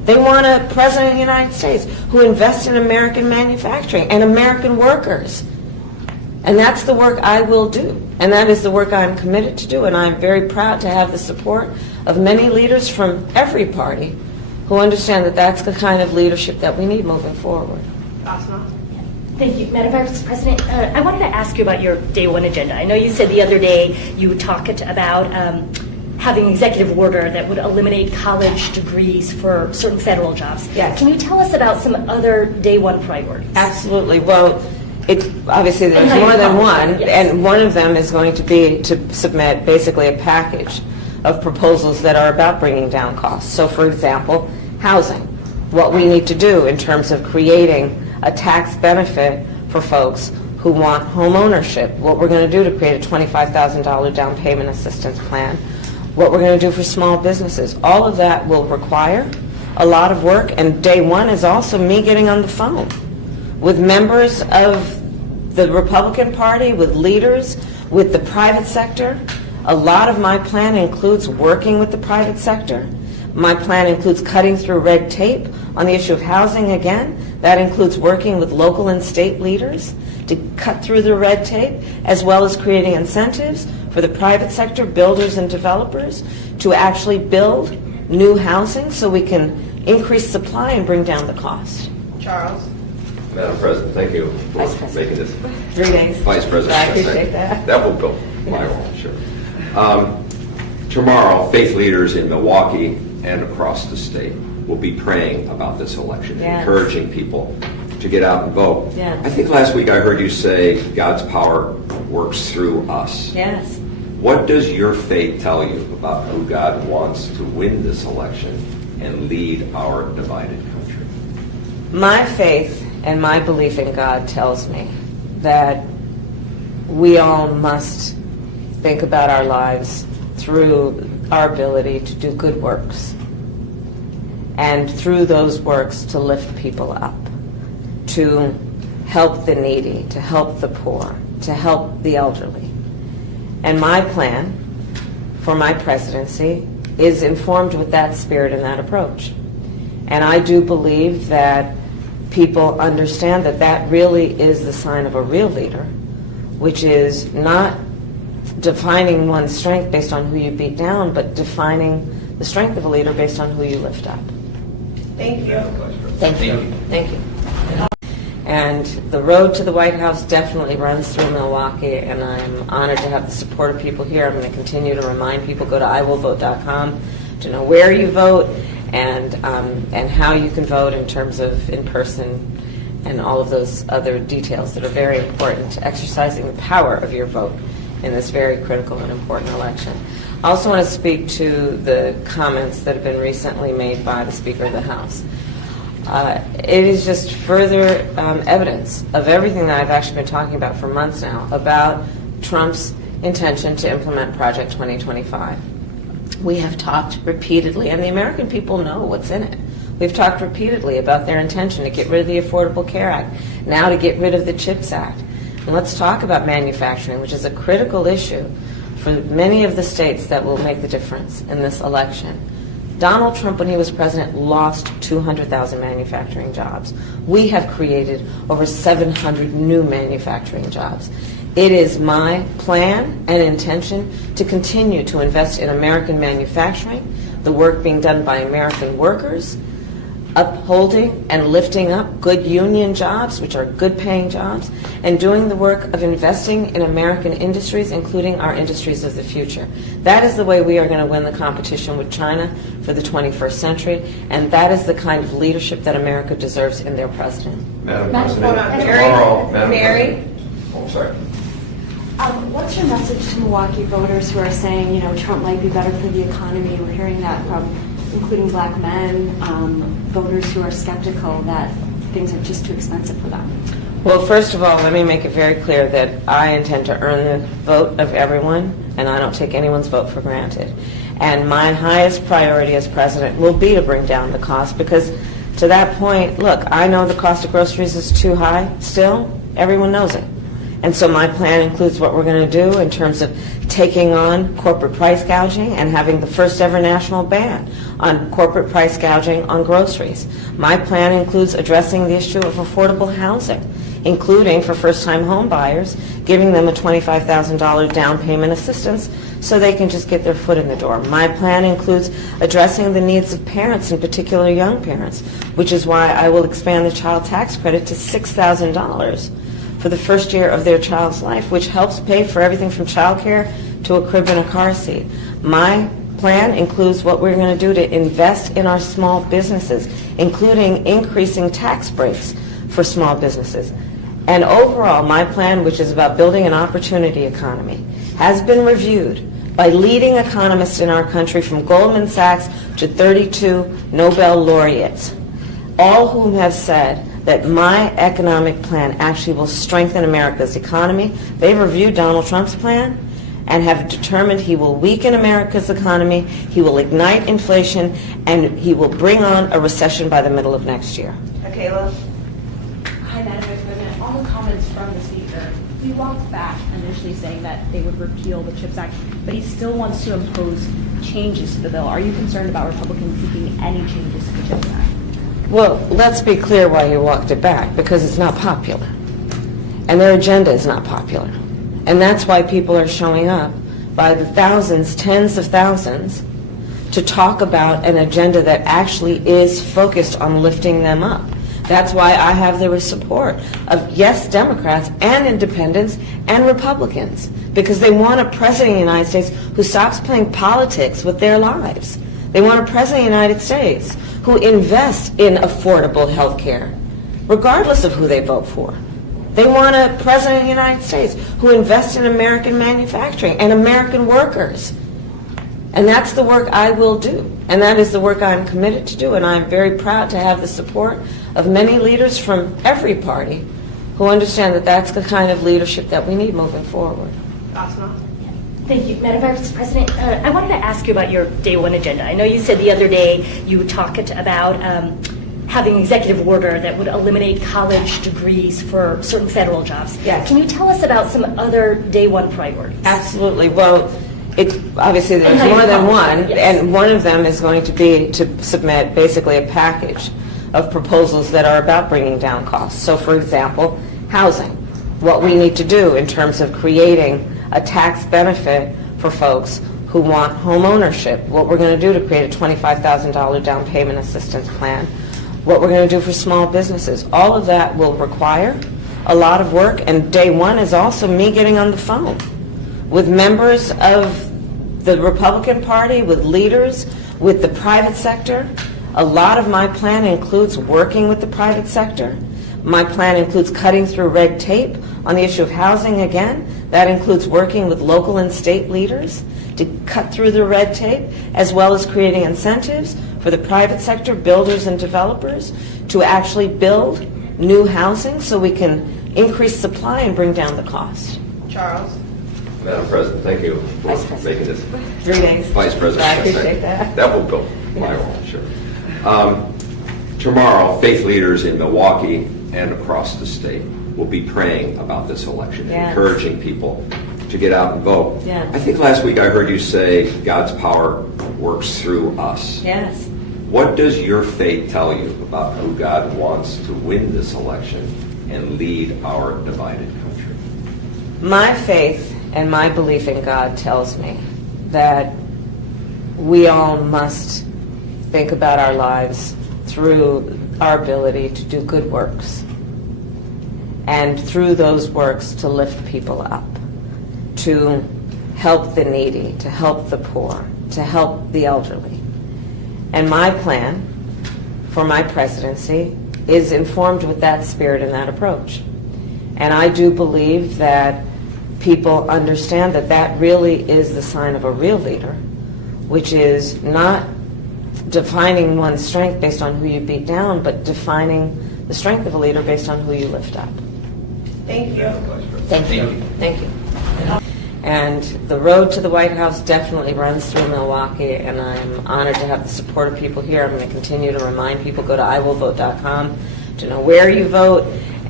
They want a president of the United States who invests in American manufacturing and American workers. And that's the work I will do. And that is the work I'm committed to do. And I'm very proud to have the support of many leaders from every party who understand that that's the kind of leadership that we need moving forward. Asma? Thank you. Madam Vice President, I wanted to ask you about your day one agenda. I know you said the other day you talked about having an executive order that would eliminate college degrees for certain federal jobs. Yes. Can you tell us about some other day one priorities? Absolutely. Well, obviously there's And how you more than follow one, that, yes. and one of them is going to be to submit basically a package of proposals that are about bringing down costs. So, for example, housing. What we need to do in terms of creating a tax benefit for folks who want home ownership, what we're going to do to create a $25,000 down payment assistance plan, what we're going to do for small businesses. All of that will require a lot of work, and day one is also me getting on the phone with members of the Republican Party, with leaders, with the private sector. A lot of my plan includes working with the private sector. My plan includes cutting through red tape on the issue of housing again. That includes working with local and state leaders to cut through the red tape, as well as creating incentives for the private sector, builders and developers, to actually build new housing so we can increase supply and bring down the cost. Charles? Madam President, thank you for Vice President. making this. 3 days. Vice President. I appreciate that. That will go my role, sure. Tomorrow, faith leaders in Milwaukee and across the state will be praying about this election, Yes. encouraging people to get out and vote. Yes. I think last week I heard you say God's power works through us. Yes. What does your faith tell you about who God wants to win this election and lead our divided country? My faith and my belief in God tells me that we all must think about our lives through our ability to do good works, and through those works to lift people up, to help the needy, to help the poor, to help the elderly. And my plan for my presidency is informed with that spirit and that approach. And I do believe that people understand that that really is the sign of a real leader, which is not defining one's strength based on who you beat down, but defining the strength of a leader based on who you lift up. Thank you. Thank you. Thank you. And the road to the White House definitely runs through Milwaukee, and I'm honored to have the support of people here. I'm going to continue to remind people, go to iwillvote.com to know where you vote and how you can vote in terms of in-person and all of those other details that are very important to exercising the power of your vote in this very critical and important election. I also want to speak to the comments that have been recently made by the Speaker of the House. It is just further evidence of everything that I've actually been talking about for months now about Trump's intention to implement Project 2025. We have talked repeatedly, and the American people know what's in it. We've talked repeatedly about their intention to get rid of the Affordable Care Act, now to get rid of the CHIPS Act. And let's talk about manufacturing, which is a critical issue for many of the states that will make the difference in this election. Donald Trump, when he was president, lost 200,000 manufacturing jobs. We have created over 700 new manufacturing jobs. It is my plan and intention to continue to invest in American manufacturing, the work being done by American workers, upholding and lifting up good union jobs, which are good paying jobs, and doing the work of investing in American industries, including our industries of the future. That is the way we are going to win the competition with China for the 21st century, and that is the kind of leadership that America deserves in their president. Madam Madam President, Mary? tomorrow, Madam Mary? President. Oh, sorry. What's your message to Milwaukee voters who are saying, Trump might be better for the economy? We're hearing that from including black men, voters who are skeptical that things are just too expensive for them. Well, first of all, let me make it very clear that I intend to earn the vote of everyone, and I don't take anyone's vote for granted. And my highest priority as president will be to bring down the cost, because to that point, look, I know the cost of groceries is too high still. Everyone knows it. And so my plan includes what we're going to do in terms of taking on corporate price gouging and having the first ever national ban on corporate price gouging on groceries. My plan includes addressing the issue of affordable housing, including for first-time home buyers, giving them a $25,000 down payment assistance so they can just get their foot in the door. My plan includes addressing the needs of parents, in particular young parents, which is why I will expand the child tax credit to $6,000 for the first year of their child's life, which helps pay for everything from child care to a crib and a car seat. My plan includes what we're going to do to invest in our small businesses, including increasing tax breaks for small businesses. And overall, my plan, which is about building an opportunity economy, has been reviewed by leading economists in our country, from Goldman Sachs to 32 Nobel laureates, all whom have said that my economic plan actually will strengthen America's economy. They've reviewed Donald Trump's plan and have determined he will weaken America's economy, he will ignite inflation, and he will bring on a recession by the middle of next year. Kayla? Hi, Madam Vice President. On the comments from the Speaker, he walked back initially saying that they would repeal the CHIPS Act, but he still wants to impose changes to the bill. Are you concerned about Republicans seeking any changes to the CHIPS Act? Well, let's be clear why he walked it back, because it's not popular. And their agenda is not popular. And that's why people are showing up by the thousands, tens of thousands, to talk about an agenda that actually is focused on lifting them up. That's why I have the support of, yes, Democrats and independents and Republicans, because they want a president of the United States who stops playing politics with their lives. They want a president of the United States who invests in affordable health care, regardless of who they vote for. They want a president of the United States who invests in American manufacturing and American workers. And that's the work I will do. And that is the work I'm committed to do. And I'm very proud to have the support of many leaders from every party who understand that that's the kind of leadership that we need moving forward. Asma? Thank you, Madam Vice President. I wanted to ask you about your day one agenda. I know you said the other day you talked about having an executive order that would eliminate college degrees for certain federal jobs. Yes. Can you tell us about some other day one priorities? Absolutely. Well, obviously there's And more than one, yes. and one of them is going to be to submit basically a package of proposals that are about bringing down costs. So, for example, housing. What we need to do in terms of creating a tax benefit for folks who want home ownership, what we're going to do to create a $25,000 down payment assistance plan, what we're going to do for small businesses. All of that will require a lot of work, and day one is also me getting on the phone with members of the Republican Party, with leaders, with the private sector. A lot of my plan includes working with the private sector. My plan includes cutting through red tape on the issue of housing again. That includes working with local and state leaders to cut through the red tape, as well as creating incentives for the private sector, builders and developers, to actually build new housing so we can increase supply and bring down the cost. Charles? Madam President, thank you for Vice President. making this. 3 days. Vice President. I appreciate that. That will go my role, sure. Tomorrow, faith leaders in Milwaukee and across the state will be praying about this election, Yes. encouraging people to get out and vote. Yes. I think last week I heard you say God's power works through us. Yes. What does your faith tell you about who God wants to win this election and lead our divided country? My faith and my belief in God tells me that we all must think about our lives through our ability to do good works, and through those works to lift people up, to help the needy, to help the poor, to help the elderly. And my plan for my presidency is informed with that spirit and that approach. And I do believe that people understand that that really is the sign of a real leader, which is not defining one's strength based on who you beat down, but defining the strength of a leader based on who you lift up. Thank you. Thank you. Thank you. And the road to the White House definitely runs through Milwaukee, and I'm honored to have the support of people here. I'm going to continue to remind people, go to iwillvote.com to know where you vote,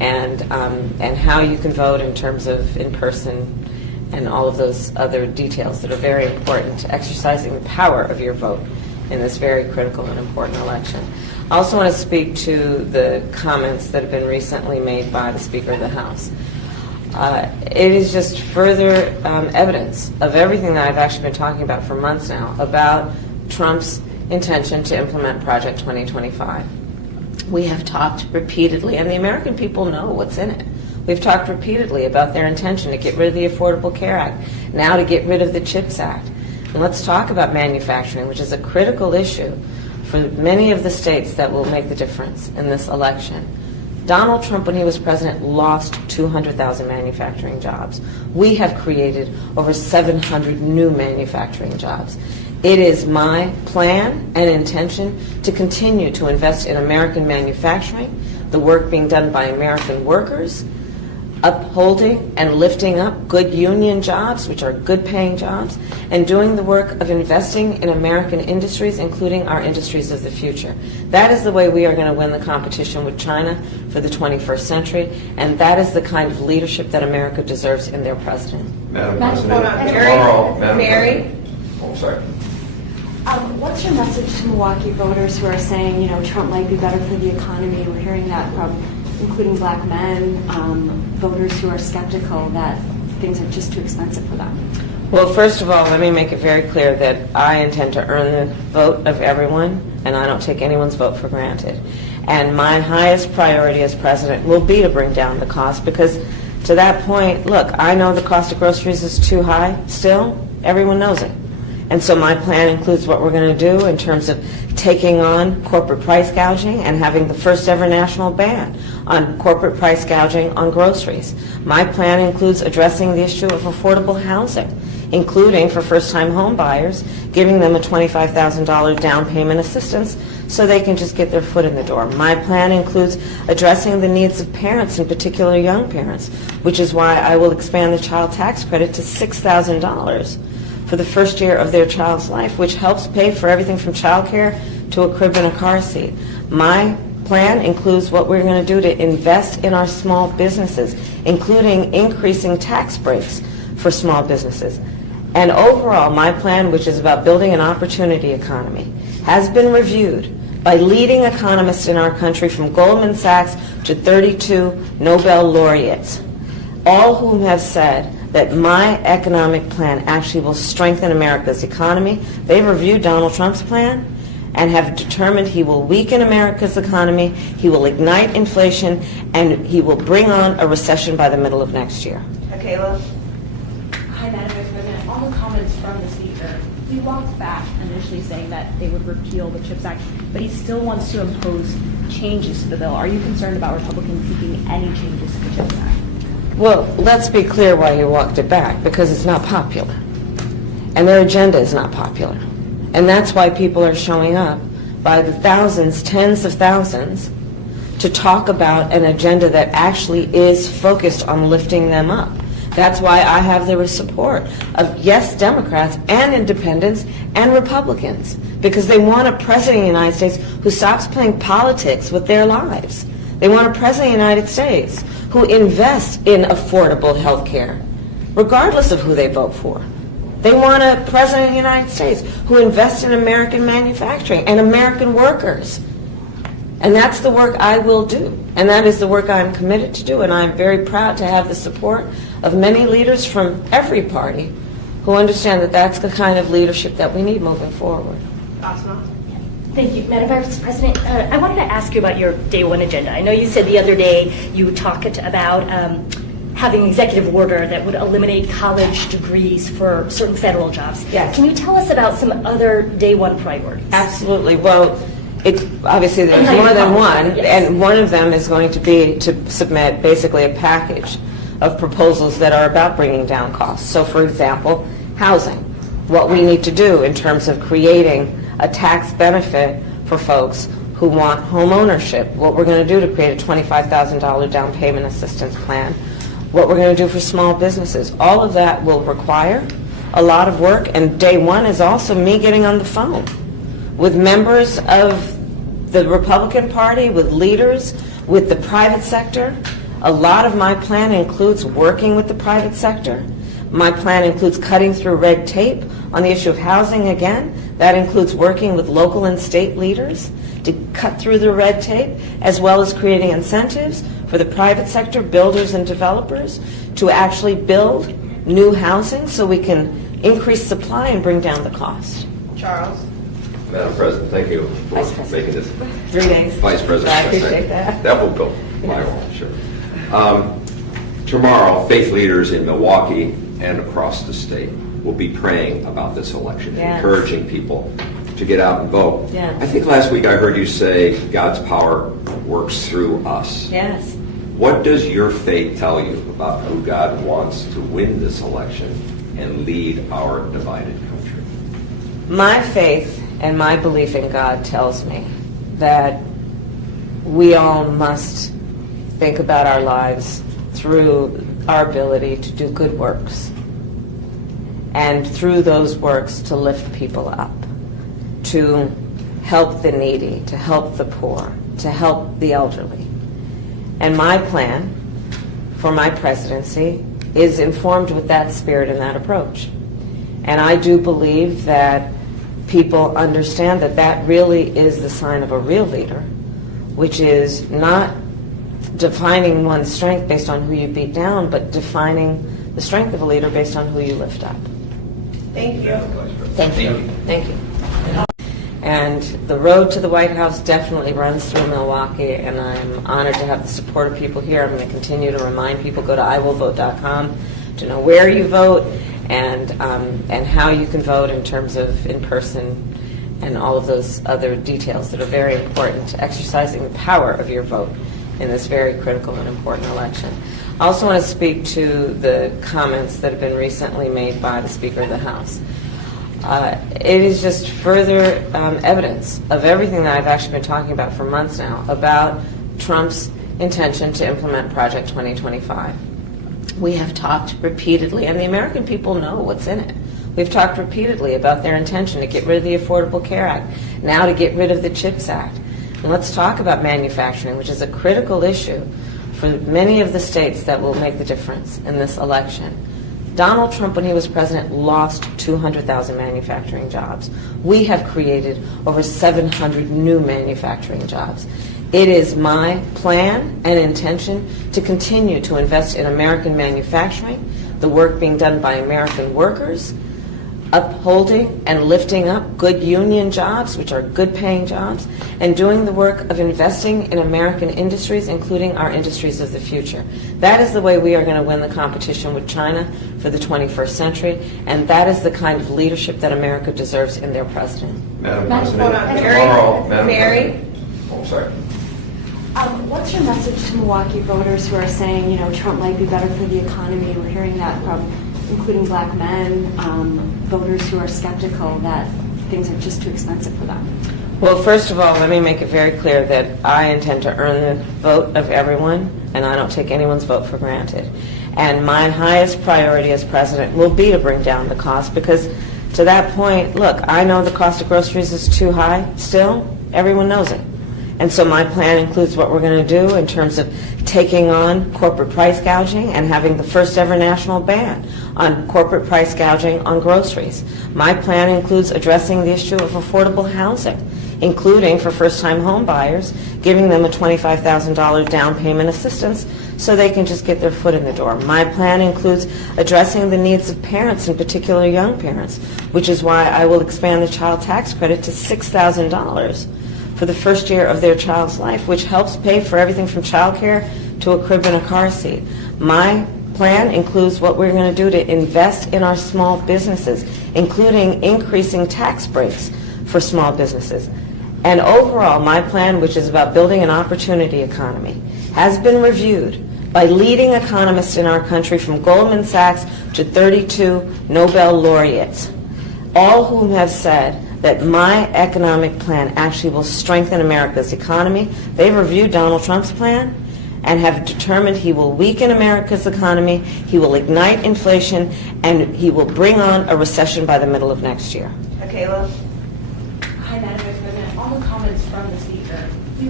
and how you can vote in terms of in-person and all of those other details that are very important to exercising the power of your vote in this very critical and important election. I also want to speak to the comments that have been recently made by the Speaker of the House. It is just further evidence of everything that I've actually been talking about for months now about Trump's intention to implement Project 2025. We have talked repeatedly, and the American people know what's in it. We've talked repeatedly about their intention to get rid of the Affordable Care Act, now to get rid of the CHIPS Act. And let's talk about manufacturing, which is a critical issue for many of the states that will make the difference in this election. Donald Trump, when he was president, lost 200,000 manufacturing jobs. We have created over 700 new manufacturing jobs. It is my plan and intention to continue to invest in American manufacturing, the work being done by American workers, upholding and lifting up good union jobs, which are good paying jobs, and doing the work of investing in American industries, including our industries of the future. That is the way we are going to win the competition with China for the 21st century, and that is the kind of leadership that America deserves in their president. Madam Madam President, Mary? tomorrow, Madam Mary? President. Oh, sorry. What's your message to Milwaukee voters who are saying, you know, Trump might be better for the economy? We're hearing that from including black men, voters who are skeptical that things are just too expensive for them. Well, first of all, let me make it very clear that I intend to earn the vote of everyone, and I don't take anyone's vote for granted. And my highest priority as president will be to bring down the cost, because to that point, look, I know the cost of groceries is too high still. Everyone knows it. And so my plan includes what we're going to do in terms of taking on corporate price gouging and having the first ever national ban on corporate price gouging on groceries. My plan includes addressing the issue of affordable housing, including for first-time home buyers, giving them a $25,000 down payment assistance so they can just get their foot in the door. My plan includes addressing the needs of parents, in particular young parents, which is why I will expand the child tax credit to $6,000 for the first year of their child's life, which helps pay for everything from child care to a crib and a car seat. My plan includes what we're going to do to invest in our small businesses, including increasing tax breaks for small businesses. And overall, my plan, which is about building an opportunity economy, has been reviewed by leading economists in our country, from Goldman Sachs to 32 Nobel laureates, all whom have said that my economic plan actually will strengthen America's economy. They've reviewed Donald Trump's plan and have determined he will weaken America's economy, he will ignite inflation, and he will bring on a recession by the middle of next year. Kayla? Hi, Madam Vice President. On the comments from the Speaker, he walked back initially saying that they would repeal the CHIPS Act, but he still wants to impose changes to the bill. Are you concerned about Republicans seeking any changes to the CHIPS Act? Well, let's be clear why he walked it back, because it's not popular. And their agenda is not popular. And that's why people are showing up by the thousands, tens of thousands, to talk about an agenda that actually is focused on lifting them up. That's why I have the support of, yes, Democrats and independents and Republicans, because they want a president of the United States who stops playing politics with their lives. They want a president of the United States who invests in affordable health care, regardless of who they vote for. They want a president of the United States who invests in American manufacturing and American workers. And that's the work I will do. And that is the work I'm committed to do. And I'm very proud to have the support of many leaders from every party who understand that that's the kind of leadership that we need moving forward. Asma? Thank you, Madam Vice President. I wanted to ask you about your day one agenda. I know you said the other day you talked about having an executive order that would eliminate college degrees for certain federal jobs. Yes. Can you tell us about some other day one priorities? Absolutely. Well, it's obviously there's And more than one, yes. and one of them is going to be to submit basically a package of proposals that are about bringing down costs. So, for example, housing, what we need to do in terms of creating a tax benefit for folks who want home ownership, what we're going to do to create a $25,000 down payment assistance plan, what we're going to do for small businesses. All of that will require a lot of work, and day one is also me getting on the phone with members of the Republican Party, with leaders, with the private sector, A lot of my plan includes working with the private sector. My plan includes cutting through red tape on the issue of housing again. That includes working with local and state leaders to cut through the red tape, as well as creating incentives for the private sector, builders and developers, to actually build new housing so we can increase supply and bring down the cost. Charles. Madam President, thank you for Vice President. making this. 3 days. Vice President. I appreciate that. That will go viral, sure. Tomorrow, faith leaders in Milwaukee and across the state will be praying about this election, Yes. encouraging people to get out and vote. Yes. I think last week I heard you say God's power works through us. Yes. What does your faith tell you about who God wants to win this election and lead our divided country? My faith and my belief in God tells me that we all must think about our lives through our ability to do good works, and through those works to lift people up, to help the needy, to help the poor, to help the elderly. And my plan for my presidency is informed with that spirit and that approach. And I do believe that people understand that that really is the sign of a real leader, which is not defining one's strength based on who you beat down, but defining the strength of a leader based on who you lift up. Thank you. Thank you. Thank you. And the road to the White House definitely runs through Milwaukee, and I'm honored to have the support of people here. I'm going to continue to remind people, go to iwillvote.com to know where you vote and how you can vote in terms of in-person and all of those other details that are very important to exercising the power of your vote in this very critical and important election. I also want to speak to the comments that have been recently made by the Speaker of the House. It is just further evidence of everything that I've actually been talking about for months now about Trump's intention to implement Project 2025. We have talked repeatedly, and the American people know what's in it. We've talked repeatedly about their intention to get rid of the Affordable Care Act, now to get rid of the CHIPS Act. And let's talk about manufacturing, which is a critical issue for many of the states that will make the difference in this election. Donald Trump, when he was president, lost 200,000 manufacturing jobs. We have created over 700 new manufacturing jobs. It is my plan and intention to continue to invest in American manufacturing, the work being done by American workers, upholding and lifting up good union jobs, which are good paying jobs, and doing the work of investing in American industries, including our industries of the future. That is the way we are going to win the competition with China for the 21st century, and that is the kind of leadership that America deserves in their president. Madam Madam President, Mary? tomorrow, Madam Mary? President. Oh, sorry. What's your message to Milwaukee voters who are saying, you know, Trump might be better for the economy? We're hearing that from including black men, voters who are skeptical that things are just too expensive for them. Well, first of all, let me make it very clear that I intend to earn the vote of everyone, and I don't take anyone's vote for granted. And my highest priority as president will be to bring down the cost, because to that point, look, I know the cost of groceries is too high still. Everyone knows it. And so my plan includes what we're going to do in terms of taking on corporate price gouging and having the first ever national ban on corporate price gouging on groceries. My plan includes addressing the issue of affordable housing, including for first-time home buyers, giving them a $25,000 down payment assistance so they can just get their foot in the door. My plan includes addressing the needs of parents, in particular young parents, which is why I will expand the child tax credit to $6,000 for the first year of their child's life, which helps pay for everything from child care to a crib and a car seat. My plan includes what we're going to do to invest in our small businesses, including increasing tax breaks for small businesses. And overall, my plan, which is about building an opportunity economy, has been reviewed by leading economists in our country, from Goldman Sachs to 32 Nobel laureates, all whom have said that my economic plan actually will strengthen America's economy. They've reviewed Donald Trump's plan and have determined he will weaken America's economy, he will ignite inflation, and he will bring on a recession by the middle of next year. Kayla. Hi, Madam Vice President. On the comments from the Speaker, we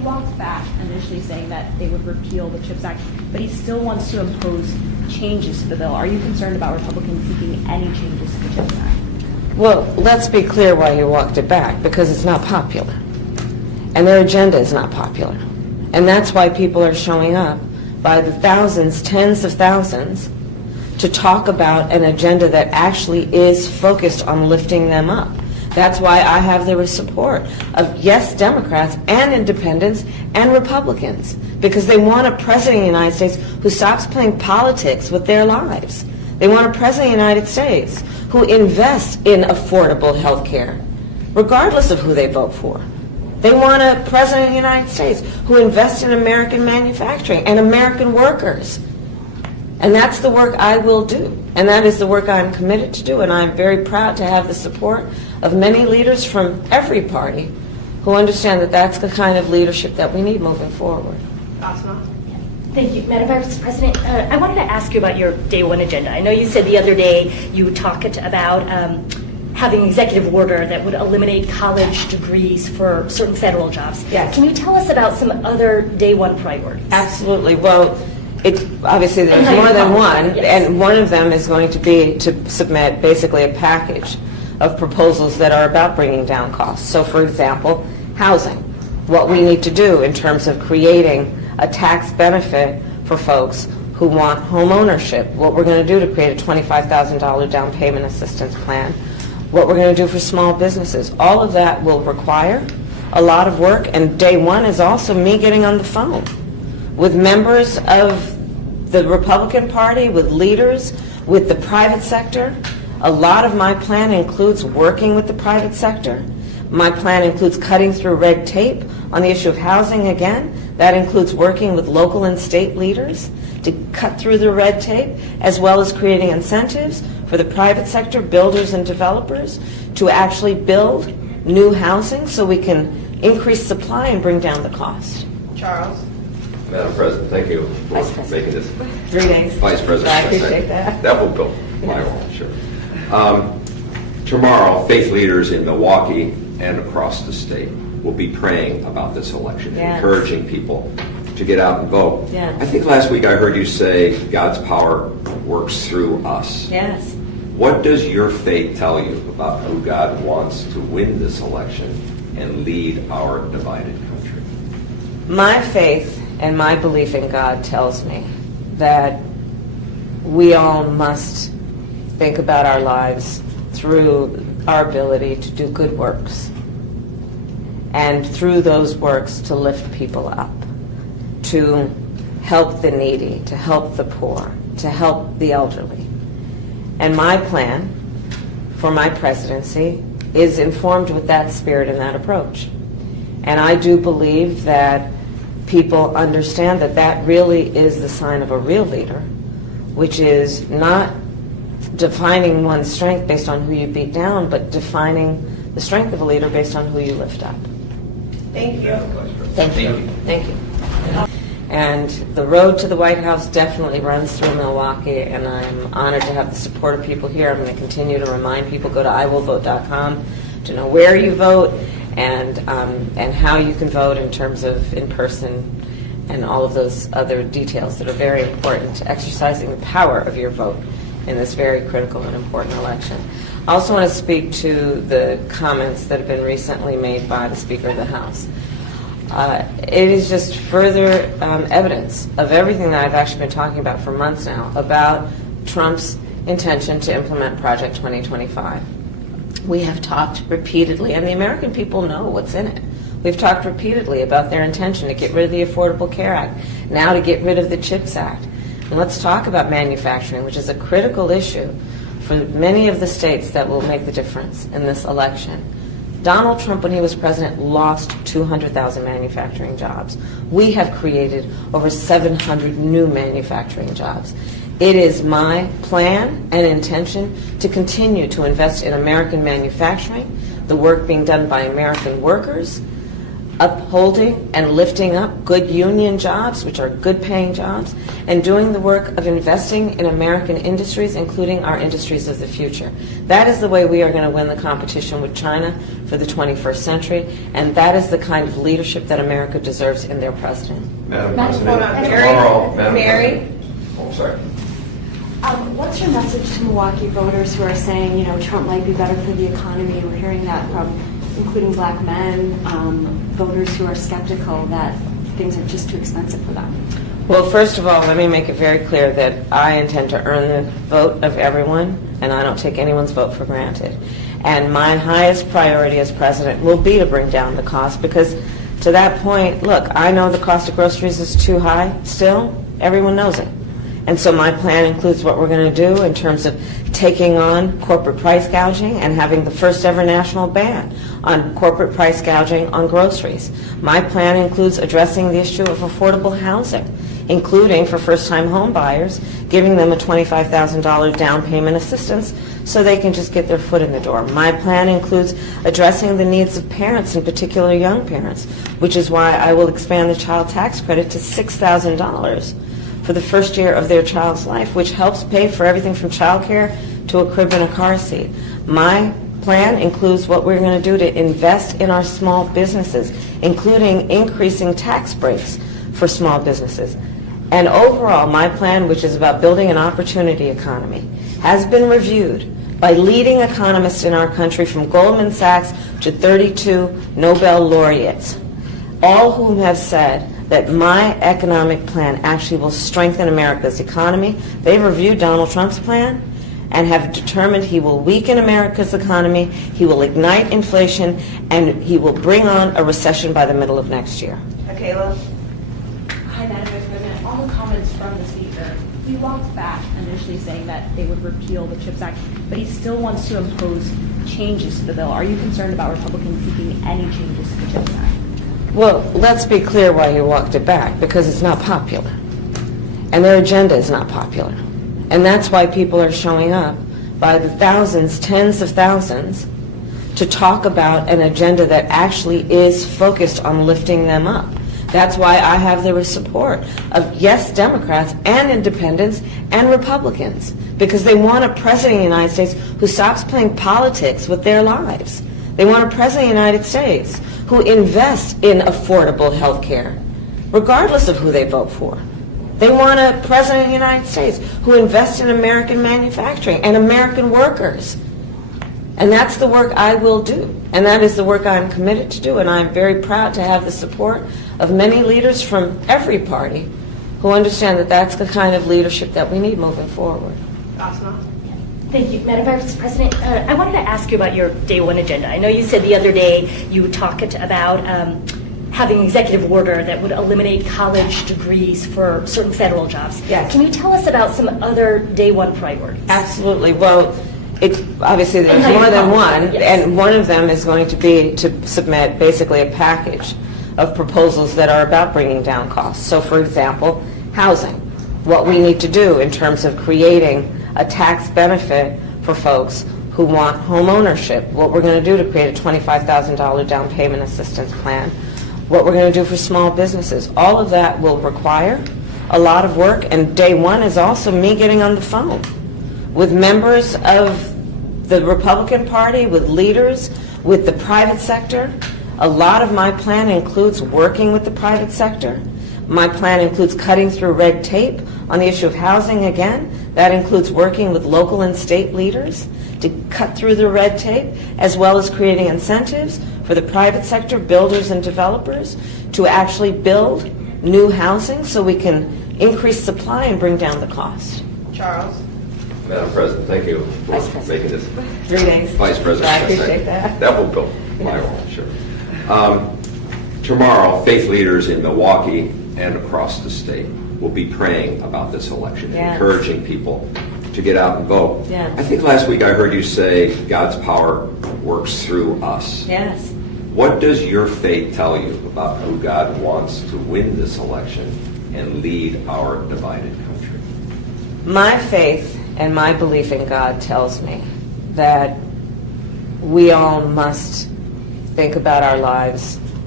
walked back initially saying that they would repeal the CHIPS Act, but he still wants to impose changes to the bill. Are you concerned about Republicans seeking any changes to the CHIPS Act? Well, let's be clear why you walked it back, because it's not popular. And their agenda is not popular. And that's why people are showing up by the thousands, tens of thousands, to talk about an agenda that actually is focused on lifting them up. That's why I have the support of, yes, Democrats and independents and Republicans, because they want a president of the United States who stops playing politics with their lives. They want a president of the United States who invests in affordable health care, regardless of who they vote for. They want a president of the United States who invests in American manufacturing and American workers. And that's the work I will do. And that is the work I'm committed to do. And I'm very proud to have the support of many leaders from every party who understand that that's the kind of leadership that we need moving forward. Asma? Thank you, Madam Vice President. I wanted to ask you about your day one agenda. I know you said the other day you would talk about having an executive order that would eliminate college degrees for certain federal jobs. Yes. Can you tell us about some other day one priorities? Absolutely. Well, obviously there's And how more you than follow one, that, yes. and one of them is going to be to submit basically a package of proposals that are about bringing down costs. So, for example, housing, what we need to do in terms of creating a tax benefit for folks who want home ownership, what we're going to do to create a $25,000 down payment assistance plan, what we're going to do for small businesses. All of that will require a lot of work, and day one is also me getting on the phone with members of the Republican Party, with leaders, with the private sector. A lot of my plan includes working with the private sector. My plan includes cutting through red tape on the issue of housing again. That includes working with local and state leaders to cut through the red tape, as well as creating incentives for the private sector, builders and developers, to actually build new housing so we can increase supply and bring down the cost. Charles? Madam President, thank you for Vice President. making this. 3 days. Vice President. I appreciate that. That will go my role, sure. Tomorrow, faith leaders in Milwaukee and across the state will be praying about this election, Yes. encouraging people to get out and vote. Yes. I think last week I heard you say God's power works through us. Yes. What does your faith tell you about who God wants to win this election and lead our divided country? My faith and my belief in God tells me that we all must think about our lives through our ability to do good works, and through those works to lift people up, to help the needy, to help the poor, to help the elderly. And my plan for my presidency is informed with that spirit and that approach. And I do believe that people understand that that really is the sign of a real leader, which is not defining one's strength based on who you beat down, but defining the strength of a leader based on who you lift up. Thank you. Thank you. Thank you. And the road to the White House definitely runs through Milwaukee, and I'm honored to have the support of people here. I'm going to continue to remind people, go to iwillvote.com to know where you vote and how you can vote in terms of in-person and all of those other details that are very important to exercising the power of your vote in this very critical and important election. I also want to speak to the comments that have been recently made by the Speaker of the House. It is just further evidence of everything that I've actually been talking about for months now about Trump's intention to implement Project 2025. We have talked repeatedly, and the American people know what's in it. We've talked repeatedly about their intention to get rid of the Affordable Care Act, now to get rid of the CHIPS Act. And let's talk about manufacturing, which is a critical issue for many of the states that will make the difference in this election. Donald Trump, when he was president, lost 200,000 manufacturing jobs. We have created over 700 new manufacturing jobs. It is my plan and intention to continue to invest in American manufacturing, the work being done by American workers, upholding and lifting up good union jobs, which are good paying jobs, and doing the work of investing in American industries, including our industries of the future. That is the way we are going to win the competition with China for the 21st century, and that is the kind of leadership that America deserves in their president. Madam Madam President, Mary? tomorrow, Madam Mary? President. Oh, sorry. What's your message to Milwaukee voters who are saying, you know, Trump might be better for the economy? We're hearing that from including black men, voters who are skeptical that things are just too expensive for them. Well, first of all, let me make it very clear that I intend to earn the vote of everyone, and I don't take anyone's vote for granted. And my highest priority as president will be to bring down the cost, because to that point, look, I know the cost of groceries is too high still. Everyone knows it. And so my plan includes what we're going to do in terms of taking on corporate price gouging and having the first ever national ban on corporate price gouging on groceries. My plan includes addressing the issue of affordable housing, including for first-time home buyers, giving them a $25,000 down payment assistance so they can just get their foot in the door. My plan includes addressing the needs of parents, in particular young parents, which is why I will expand the child tax credit to $6,000 for the first year of their child's life, which helps pay for everything from child care to a crib and a car seat. My plan includes what we're going to do to invest in our small businesses, including increasing tax breaks for small businesses. And overall, my plan, which is about building an opportunity economy, has been reviewed by leading economists in our country, from Goldman Sachs to 32 Nobel laureates, all whom have said that my economic plan actually will strengthen America's economy. They've reviewed Donald Trump's plan and have determined he will weaken America's economy, he will ignite inflation, and he will bring on a recession by the middle of next year. Michaela? Hi, Madam Vice President. On the comments from the Speaker, he walked back initially saying that they would repeal the CHIPS Act, but he still wants to impose changes to the bill. Are you concerned about Republicans seeking any changes to the CHIPS Act? Well, let's be clear why you walked it back, because it's not popular. And their agenda is not popular. And that's why people are showing up by the thousands, tens of thousands, to talk about an agenda that actually is focused on lifting them up. That's why I have the support of, yes, Democrats and independents and Republicans, because they want a president of the United States who stops playing politics with their lives. They want a president of the United States who invests in affordable health care, regardless of who they vote for. They want a president of the United States who invests in American manufacturing and American workers. And that's the work I will do. And that is the work I'm committed to do. And I'm very proud to have the support of many leaders from every party who understand that that's the kind of leadership that we need moving forward. Asma? Thank you. Madam Vice President, I wanted to ask you about your day one agenda. I know you said the other day you talked about having an executive order that would eliminate college degrees for certain federal jobs. Yes. Can you tell us about some other day one priorities? Absolutely. Well, it's obviously there's And how you more than accomplish one, it, yes. and one of them is going to be to submit basically a package of proposals that are about bringing down costs. So, for example, housing. What we need to do in terms of creating a tax benefit for folks who want home ownership. What we're going to do to create a $25,000 down payment assistance plan. What we're going to do for small businesses. All of that will require a lot of work, and day one is also me getting on the phone with members of the Republican Party, with leaders, with the private sector. A lot of my plan includes working with the private sector. My plan includes cutting through red tape on the issue of housing again. That includes working with local and state leaders to cut through the red tape, as well as creating incentives for the private sector, builders and developers, to actually build new housing so we can increase supply and bring down the cost. Charles? Madam President, thank you for Vice President. making this. 3 days. Vice President. I appreciate that. That will go my role, sure. Tomorrow, faith leaders in Milwaukee and across the state will be praying about this election, Yes. encouraging people to get out and vote. Yes. I think last week I heard you say God's power works through us. Yes. What does your faith tell you about who God wants to win this election and lead our divided country? My faith and my belief in God tells me that we all must think about our lives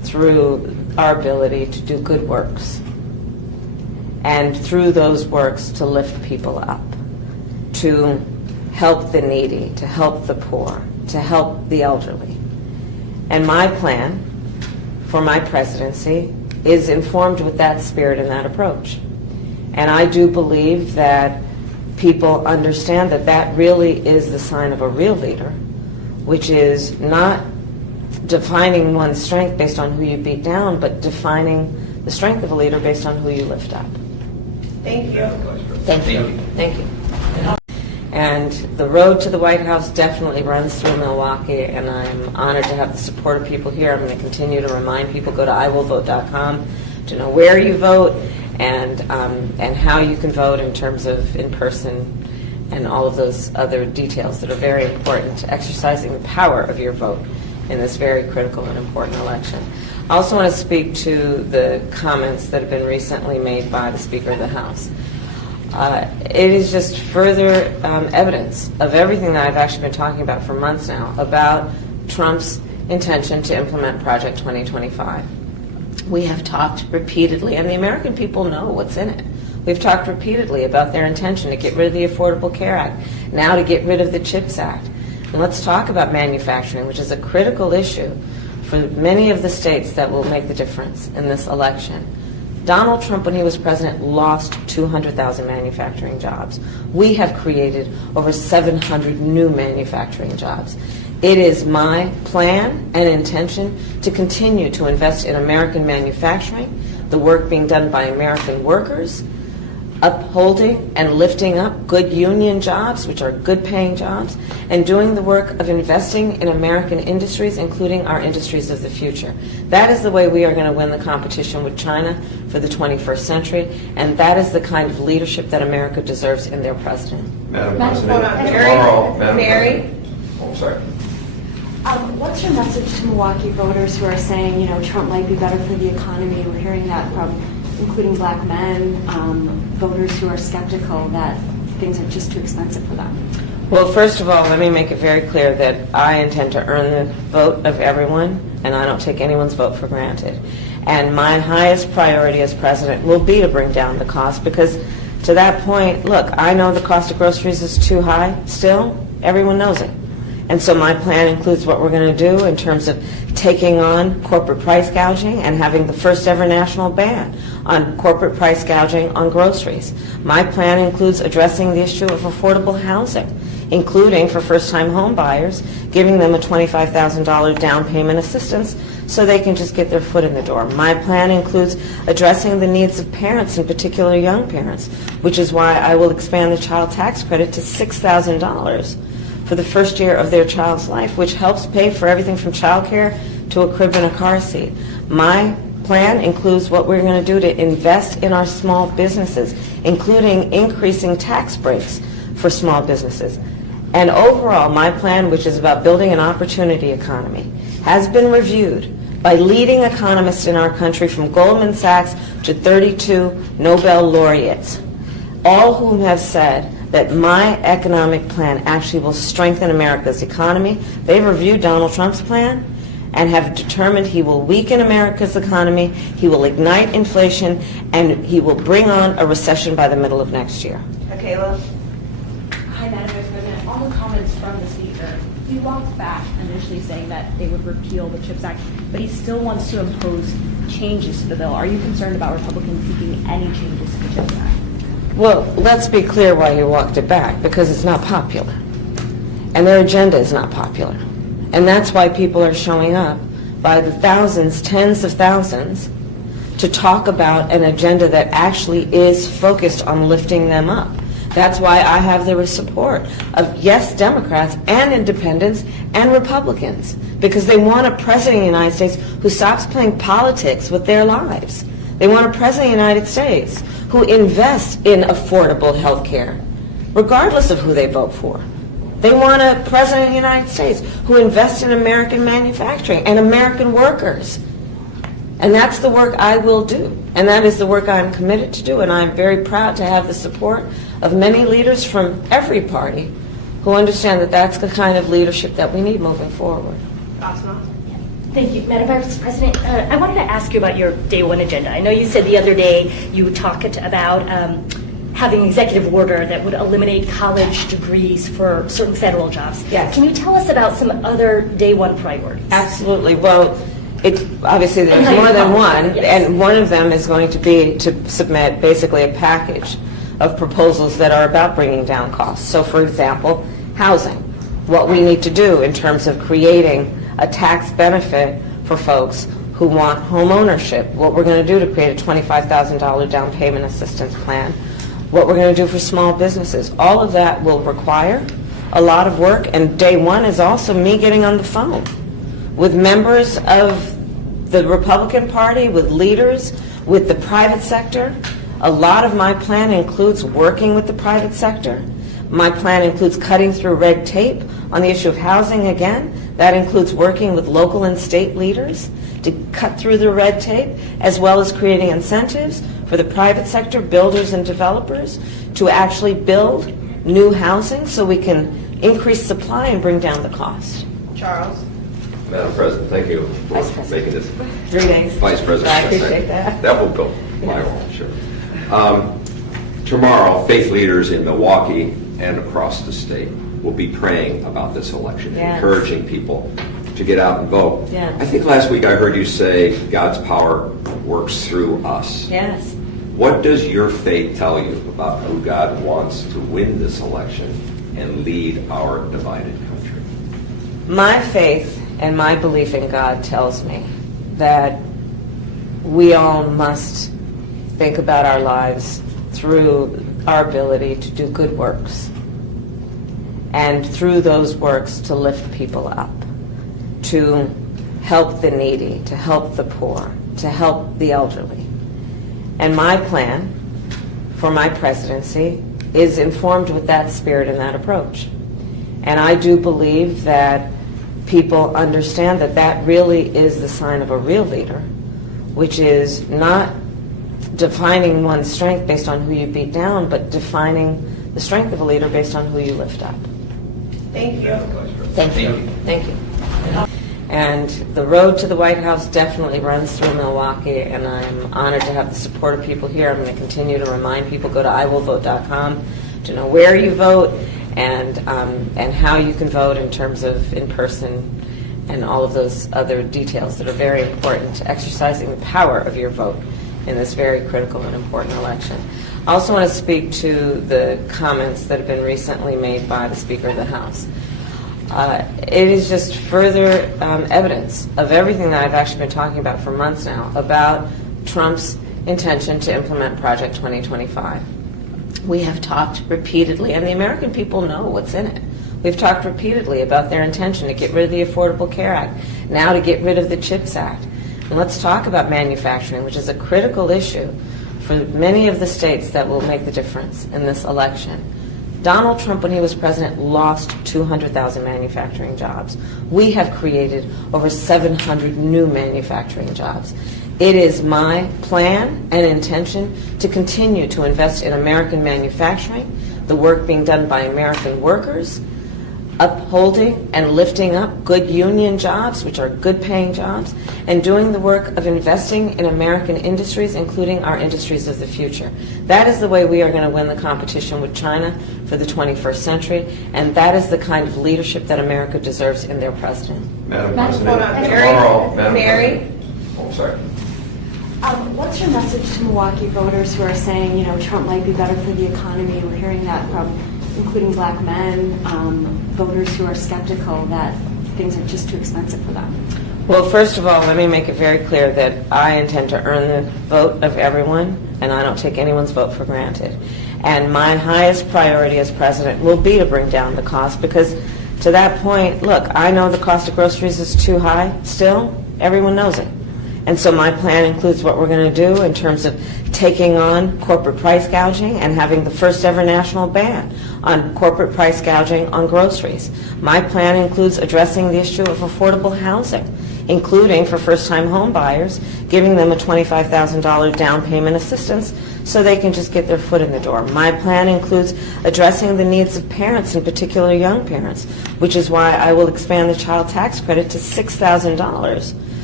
through our ability to do good works, and through those works to lift people up, to help the needy, to help the poor, to help the elderly. And my plan for my presidency is informed with that spirit and that approach. And I do believe that people understand that that really is the sign of a real leader, which is not defining one's strength based on who you beat down, but defining the strength of a leader based on who you lift up. Thank you. Thank you. Thank you. And the road to the White House definitely runs through Milwaukee, and I'm honored to have the support of people here. I'm going to continue to remind people, go to iwillvote.com to know where you vote and how you can vote in terms of in-person and all of those other details that are very important to exercising the power of your vote in this very critical and important election. I also want to speak to the comments that have been recently made by the Speaker of the House. It is just further evidence of everything that I've actually been talking about for months now about Trump's intention to implement Project 2025. We have talked repeatedly, and the American people know what's in it. We've talked repeatedly about their intention to get rid of the Affordable Care Act, now to get rid of the CHIPS Act. And let's talk about manufacturing, which is a critical issue for many of the states that will make the difference in this election. Donald Trump, when he was president, lost 200,000 manufacturing jobs. We have created over 700 new manufacturing jobs. It is my plan and intention to continue to invest in American manufacturing, the work being done by American workers, upholding and lifting up good union jobs, which are good paying jobs, and doing the work of investing in American industries, including our industries of the future. That is the way we are going to win the competition with China for the 21st century, and that is the kind of leadership that America deserves in their president. Madam Hold on, President, Mary. tomorrow, Madam Mary? President. Oh, sorry. What's your message to Milwaukee voters who are saying, you know, Trump might be better for the economy? We're hearing that from including black men, voters who are skeptical that things are just too expensive for them. Well, first of all, let me make it very clear that I intend to earn the vote of everyone, and I don't take anyone's vote for granted. And my highest priority as president will be to bring down the cost, because to that point, look, I know the cost of groceries is too high still. Everyone knows it. And so my plan includes what we're going to do in terms of taking on corporate price gouging and having the first ever national ban on corporate price gouging on groceries. My plan includes addressing the issue of affordable housing, including for first-time home buyers, giving them a $25,000 down payment assistance so they can just get their foot in the door. My plan includes addressing the needs of parents, in particular young parents, which is why I will expand the child tax credit to $6,000 for the first year of their child's life, which helps pay for everything from childcare to a crib and a car seat. My plan includes what we're going to do to invest in our small businesses, including increasing tax breaks for small businesses. And overall, my plan, which is about building an opportunity economy, has been reviewed by leading economists in our country, from Goldman Sachs to 32 Nobel laureates, all whom have said that my economic plan actually will strengthen America's economy. They've reviewed Donald Trump's plan and have determined he will weaken America's economy, he will ignite inflation, and he will bring on a recession by the middle of next year. Kayla? Hi, Madam Vice President. On the comments from the Speaker, he walked back initially saying that they would repeal the CHIPS Act, but he still wants to impose changes to the bill. Are you concerned about Republicans seeking any changes to the CHIPS Act? Well, let's be clear why he walked it back, because it's not popular. And their agenda is not popular. And that's why people are showing up by the thousands, tens of thousands, to talk about an agenda that actually is focused on lifting them up. That's why I have the support of, yes, Democrats and independents and Republicans, because they want a president of the United States who stops playing politics with their lives. They want a president of the United States who invests in affordable health care, regardless of who they vote for. They want a president of the United States who invests in American manufacturing and American workers. And that's the work I will do. And that is the work I'm committed to do. And I'm very proud to have the support of many leaders from every party who understand that that's the kind of leadership that we need moving forward. Asma? Thank you. Madam Vice President, I wanted to ask you about your day one agenda. I know you said the other day you talked about having an executive order that would eliminate college degrees for certain federal jobs. Yes. Can you tell us about some other day one priorities? Absolutely. Well, obviously there's Okay. more than one, Yes. and one of them is going to be to submit basically a package of proposals that are about bringing down costs. So, for example, housing, what we need to do in terms of creating a tax benefit for folks who want home ownership, what we're going to do to create a $25,000 down payment assistance plan, what we're going to do for small businesses. All of that will require a lot of work, and day one is also me getting on the phone with members of the Republican Party, with leaders, with the private sector. A lot of my plan includes working with the private sector. My plan includes cutting through red tape on the issue of housing again. That includes working with local and state leaders to cut through the red tape, as well as creating incentives for the private sector, builders and developers, to actually build new housing so we can increase supply and bring down the cost. Charles? Madam President, thank you for Vice President. making this. 3 days. Vice President. I appreciate that. That will go my role, sure. Tomorrow, faith leaders in Milwaukee and across the state will be praying about this election, Yes. encouraging people to get out and vote. Yes. I think last week I heard you say God's power works through us. Yes. What does your faith tell you about who God wants to win this election and lead our divided country? My faith and my belief in God tells me that we all must think about our lives through our ability to do good works, and through those works to lift people up, to help the needy, to help the poor, to help the elderly. And my plan for my presidency is informed with that spirit and that approach. And I do believe that people understand that that really is the sign of a real leader, which is not defining one's strength based on who you beat down, but defining the strength of a leader based on who you lift up. Thank you. Thank you. Thank you. And the road to the White House definitely runs through Milwaukee, and I'm honored to have the support of people here. I'm going to continue to remind people, go to iwillvote.com to know where you vote and how you can vote in terms of in-person and all of those other details that are very important to exercising the power of your vote in this very critical and important election. I also want to speak to the comments that have been recently made by the Speaker of the House. It is just further evidence of everything that I've actually been talking about for months now about Trump's intention to implement Project 2025. We have talked repeatedly, and the American people know what's in it. We've talked repeatedly about their intention to get rid of the Affordable Care Act, now to get rid of the CHIPS Act. And let's talk about manufacturing, which is a critical issue for many of the states that will make the difference in this election. Donald Trump, when he was president, lost 200,000 manufacturing jobs. We have created over 700 new manufacturing jobs. It is my plan and intention to continue to invest in American manufacturing, the work being done by American workers, upholding and lifting up good union jobs, which are good paying jobs, and doing the work of investing in American industries, including our industries of the future. That is the way we are going to win the competition with China for the 21st century, and that is the kind of leadership that America deserves in their president. Madam Madam President, Mary? tomorrow, Madam Mary? President. Oh, sorry. What's your message to Milwaukee voters who are saying, Trump might be better for the economy? We're hearing that from including black men, voters who are skeptical that things are just too expensive for them. Well, first of all, let me make it very clear that I intend to earn the vote of everyone, and I don't take anyone's vote for granted. And my highest priority as president will be to bring down the cost, because to that point, look, I know the cost of groceries is too high still. Everyone knows it. And so my plan includes what we're going to do in terms of taking on corporate price gouging and having the first ever national ban on corporate price gouging on groceries. My plan includes addressing the issue of affordable housing, including for first-time home buyers, giving them a $25,000 down payment assistance so they can just get their foot in the door. My plan includes addressing the needs of parents, in particular young parents, which is why I will expand the child tax credit to $6,000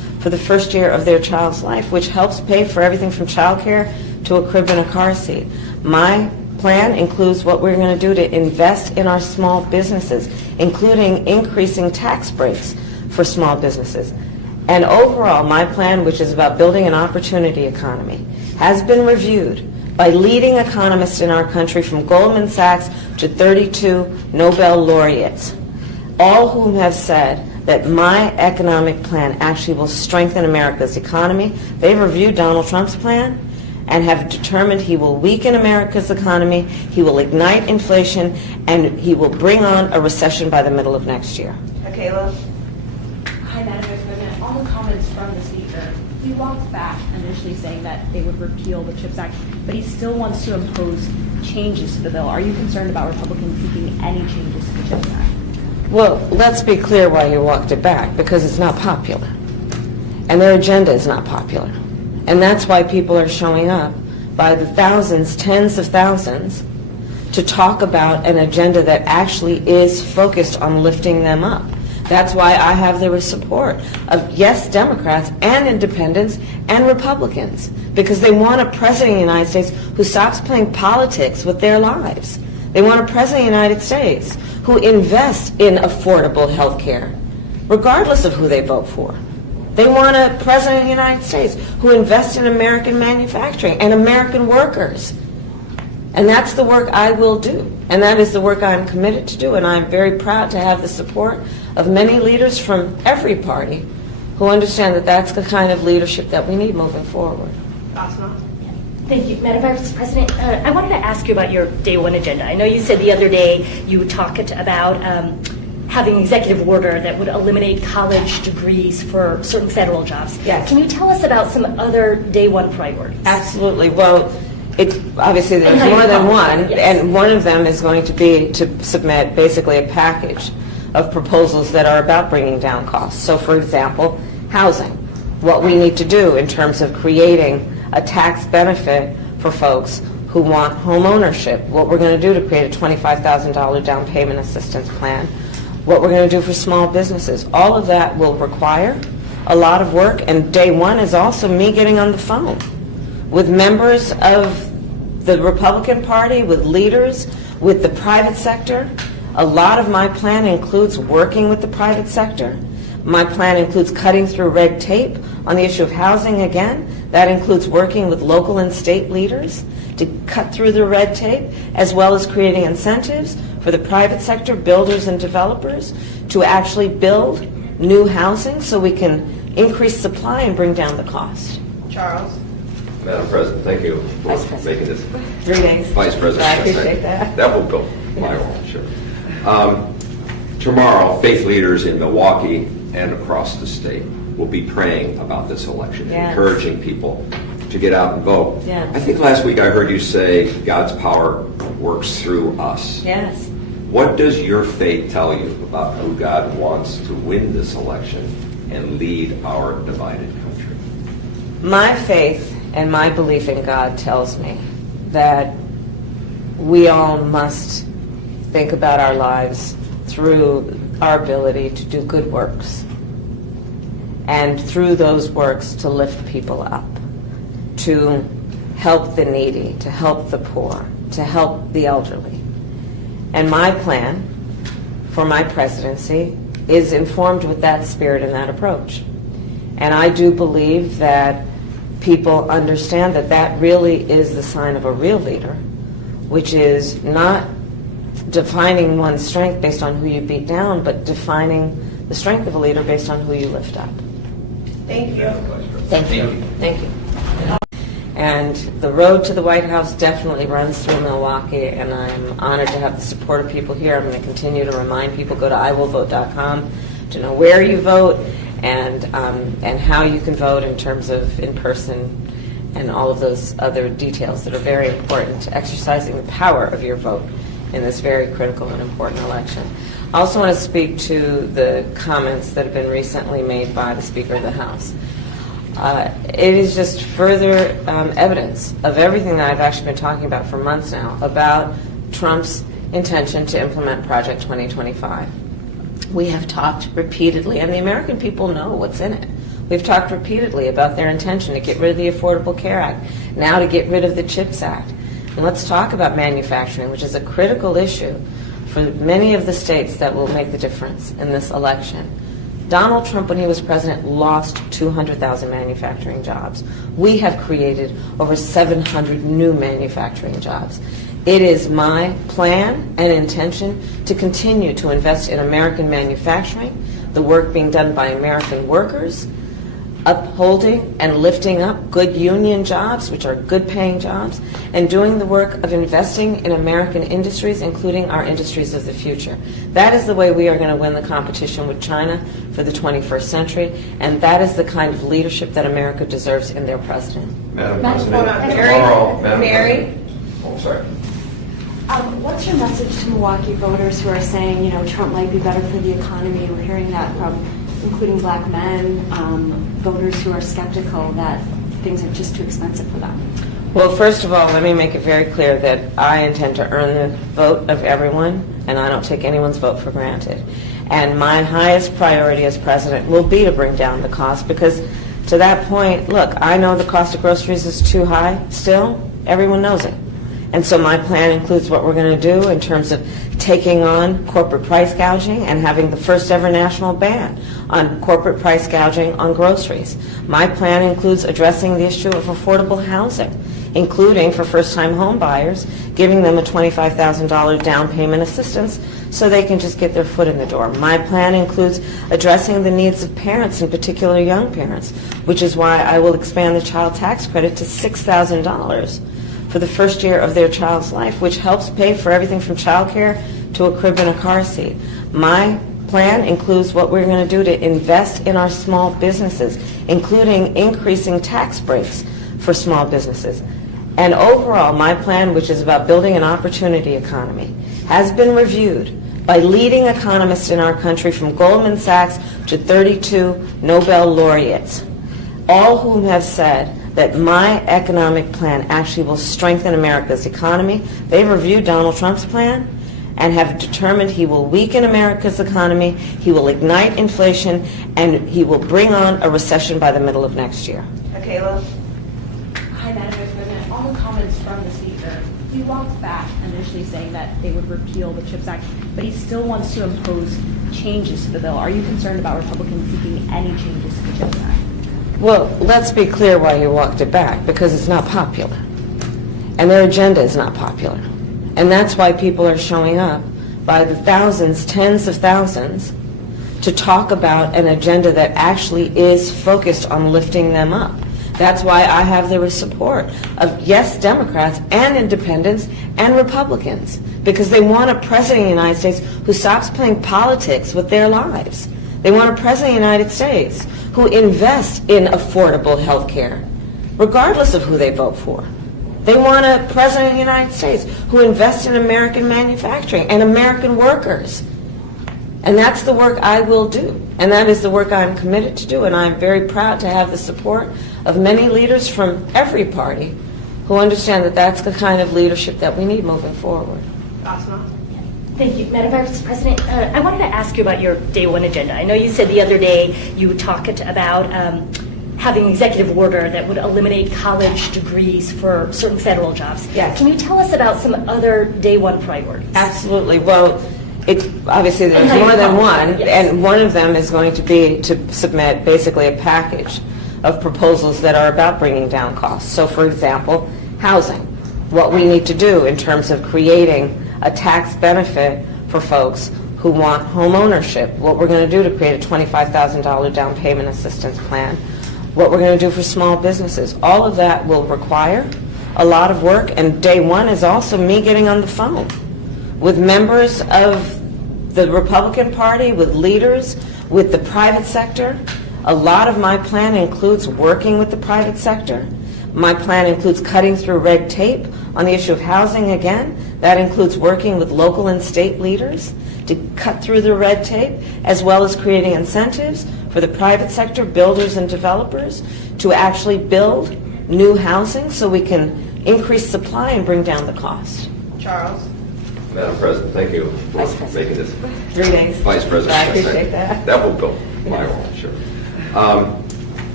for the first year of their child's life, which helps pay for everything from childcare to a crib and a car seat. My plan includes what we're going to do to invest in our small businesses, including increasing tax breaks for small businesses. And overall, my plan, which is about building an opportunity economy, has been reviewed by leading economists in our country, from Goldman Sachs to 32 Nobel laureates, all whom have said that my economic plan actually will strengthen America's economy. They've reviewed Donald Trump's plan and have determined he will weaken America's economy, he will ignite inflation, and he will bring on a recession by the middle of next year. Kayla? Hi, Madam Vice President. On the comments from the Speaker, he walked back initially saying that they would repeal the CHIPS Act, but he still wants to impose changes to the bill. Are you concerned about Republicans seeking any changes to the CHIPS Act? Well, let's be clear why he walked it back, because it's not popular. And their agenda is not popular. And that's why people are showing up by the thousands, tens of thousands, to talk about an agenda that actually is focused on lifting them up. That's why I have the support of, yes, Democrats and independents and Republicans, because they want a president of the United States who stops playing politics with their lives. They want a president of the United States who invests in affordable health care, regardless of who they vote for. They want a president of the United States who invests in American manufacturing and American workers. And that's the work I will do. And that is the work I'm committed to do. And I'm very proud to have the support of many leaders from every party who understand that that's the kind of leadership that we need moving forward. Asma? Thank you. Madam Vice President, I wanted to ask you about your day one agenda. I know you said the other day you talked about having an executive order that would eliminate college degrees for certain federal jobs. Yes. Can you tell us about some other day one priorities? Absolutely. Well, obviously there's And more than one, yes. and one of them is going to be to submit basically a package of proposals that are about bringing down costs. So, for example, housing. What we need to do in terms of creating a tax benefit for folks who want home ownership. What we're going to do to create a $25,000 down payment assistance plan. What we're going to do for small businesses. All of that will require a lot of work, and day one is also me getting on the phone with members of the Republican Party, with leaders, with the private sector. A lot of my plan includes working with the private sector. My plan includes cutting through red tape on the issue of housing again. That includes working with local and state leaders to cut through the red tape, as well as creating incentives for the private sector, builders and developers, to actually build new housing so we can increase supply and bring down the cost. Charles? Madam President, thank you for Vice President. making this. Greetings. Vice President. I appreciate that. That will go my role, sure. Tomorrow, faith leaders in Milwaukee and across the state will be praying about this election, Yes. encouraging people to get out and vote. Yes. I think last week I heard you say God's power works through us. Yes. What does your faith tell you about who God wants to win this election and lead our divided country? My faith and my belief in God tells me that we all must think about our lives through our ability to do good works, and through those works to lift people up, to help the needy, to help the poor, to help the elderly. And my plan for my presidency is informed with that spirit and that approach. And I do believe that people understand that that really is the sign of a real leader, which is not defining one's strength based on who you beat down, but defining the strength of a leader based on who you lift up. Thank you. Thank you. Thank you. And the road to the White House definitely runs through Milwaukee, and I'm honored to have the support of people here. I'm going to continue to remind people, go to iwillvote.com to know where you vote and how you can vote in terms of in-person and all of those other details that are very important to exercising the power of your vote in this very critical and important election. I also want to speak to the comments that have been recently made by the Speaker of the House. It is just further evidence of everything that I've actually been talking about for months now about Trump's intention to implement Project 2025. We have talked repeatedly, and the American people know what's in it. We've talked repeatedly about their intention to get rid of the Affordable Care Act, now to get rid of the CHIPS Act. And let's talk about manufacturing, which is a critical issue for many of the states that will make the difference in this election. Donald Trump, when he was president, lost 200,000 manufacturing jobs. We have created over 700 new manufacturing jobs. It is my plan and intention to continue to invest in American manufacturing, the work being done by American workers, upholding and lifting up good union jobs, which are good paying jobs, and doing the work of investing in American industries, including our industries of the future. That is the way we are going to win the competition with China for the 21st century, and that is the kind of leadership that America deserves in their president. Madam President, Mary? tomorrow, Madam Mary? President. Oh, sorry. What's your message to Milwaukee voters who are saying, Trump might be better for the economy? We're hearing that from including black men, voters who are skeptical that things are just too expensive for them. Well, first of all, let me make it very clear that I intend to earn the vote of everyone, and I don't take anyone's vote for granted. And my highest priority as president will be to bring down the cost, because to that point, look, I know the cost of groceries is too high still. Everyone knows it. And so my plan includes what we're going to do in terms of taking on corporate price gouging and having the first ever national ban on corporate price gouging on groceries. My plan includes addressing the issue of affordable housing, including for first-time home buyers, giving them a $25,000 down payment assistance so they can just get their foot in the door. My plan includes addressing the needs of parents, in particular young parents, which is why I will expand the child tax credit to $6,000 for the first year of their child's life, which helps pay for everything from child care to a crib and a car seat. My plan includes what we're going to do to invest in our small businesses, including increasing tax breaks for small businesses. And overall, my plan, which is about building an opportunity economy, has been reviewed by leading economists in our country, from Goldman Sachs to 32 Nobel laureates, all whom have said that my economic plan actually will strengthen America's economy. They've reviewed Donald Trump's plan and have determined he will weaken America's economy, he will ignite inflation, and he will bring on a recession by the middle of next year. Kayla? Hi, Madam Vice President. On the comments from the Speaker, he walked back initially saying that they would repeal the CHIPS Act, but he still wants to impose changes to the bill. Are you concerned about Republicans seeking any changes to the CHIPS Act? Well, let's be clear why he walked it back, because it's not popular. And their agenda is not popular. And that's why people are showing up by the thousands, tens of thousands, to talk about an agenda that actually is focused on lifting them up. That's why I have the support of, yes, Democrats and independents and Republicans, because they want a president of the United States who stops playing politics with their lives. They want a president of the United States who invests in affordable health care, regardless of who they vote for. They want a president of the United States who invests in American manufacturing and American workers. And that's the work I will do. And that is the work I'm committed to do. And I'm very proud to have the support of many leaders from every party who understand that that's the kind of leadership that we need moving forward. Asma? Thank you, Madam Vice President. I wanted to ask you about your day one agenda. I know you said the other day you would talk about having an executive order that would eliminate college degrees for certain federal jobs. Yes. Can you tell us about some other day one priorities? Absolutely. Well, obviously there's more than one, Yes. and one of them is going to be to submit basically a package of proposals that are about bringing down costs. So, for example, housing, what we need to do in terms of creating a tax benefit for folks who want home ownership, what we're going to do to create a $25,000 down payment assistance plan, what we're going to do for small businesses. All of that will require a lot of work, and day one is also me getting on the phone with members of the Republican Party, with leaders, with the private sector. A lot of my plan includes working with the private sector. My plan includes cutting through red tape on the issue of housing again. That includes working with local and state leaders to cut through the red tape, as well as creating incentives for the private sector, builders and developers, to actually build new housing so we can increase supply and bring down the cost. Charles? Madam President, thank you for Vice President. making this. 3 days. Vice President. I appreciate that. That will go my role, sure.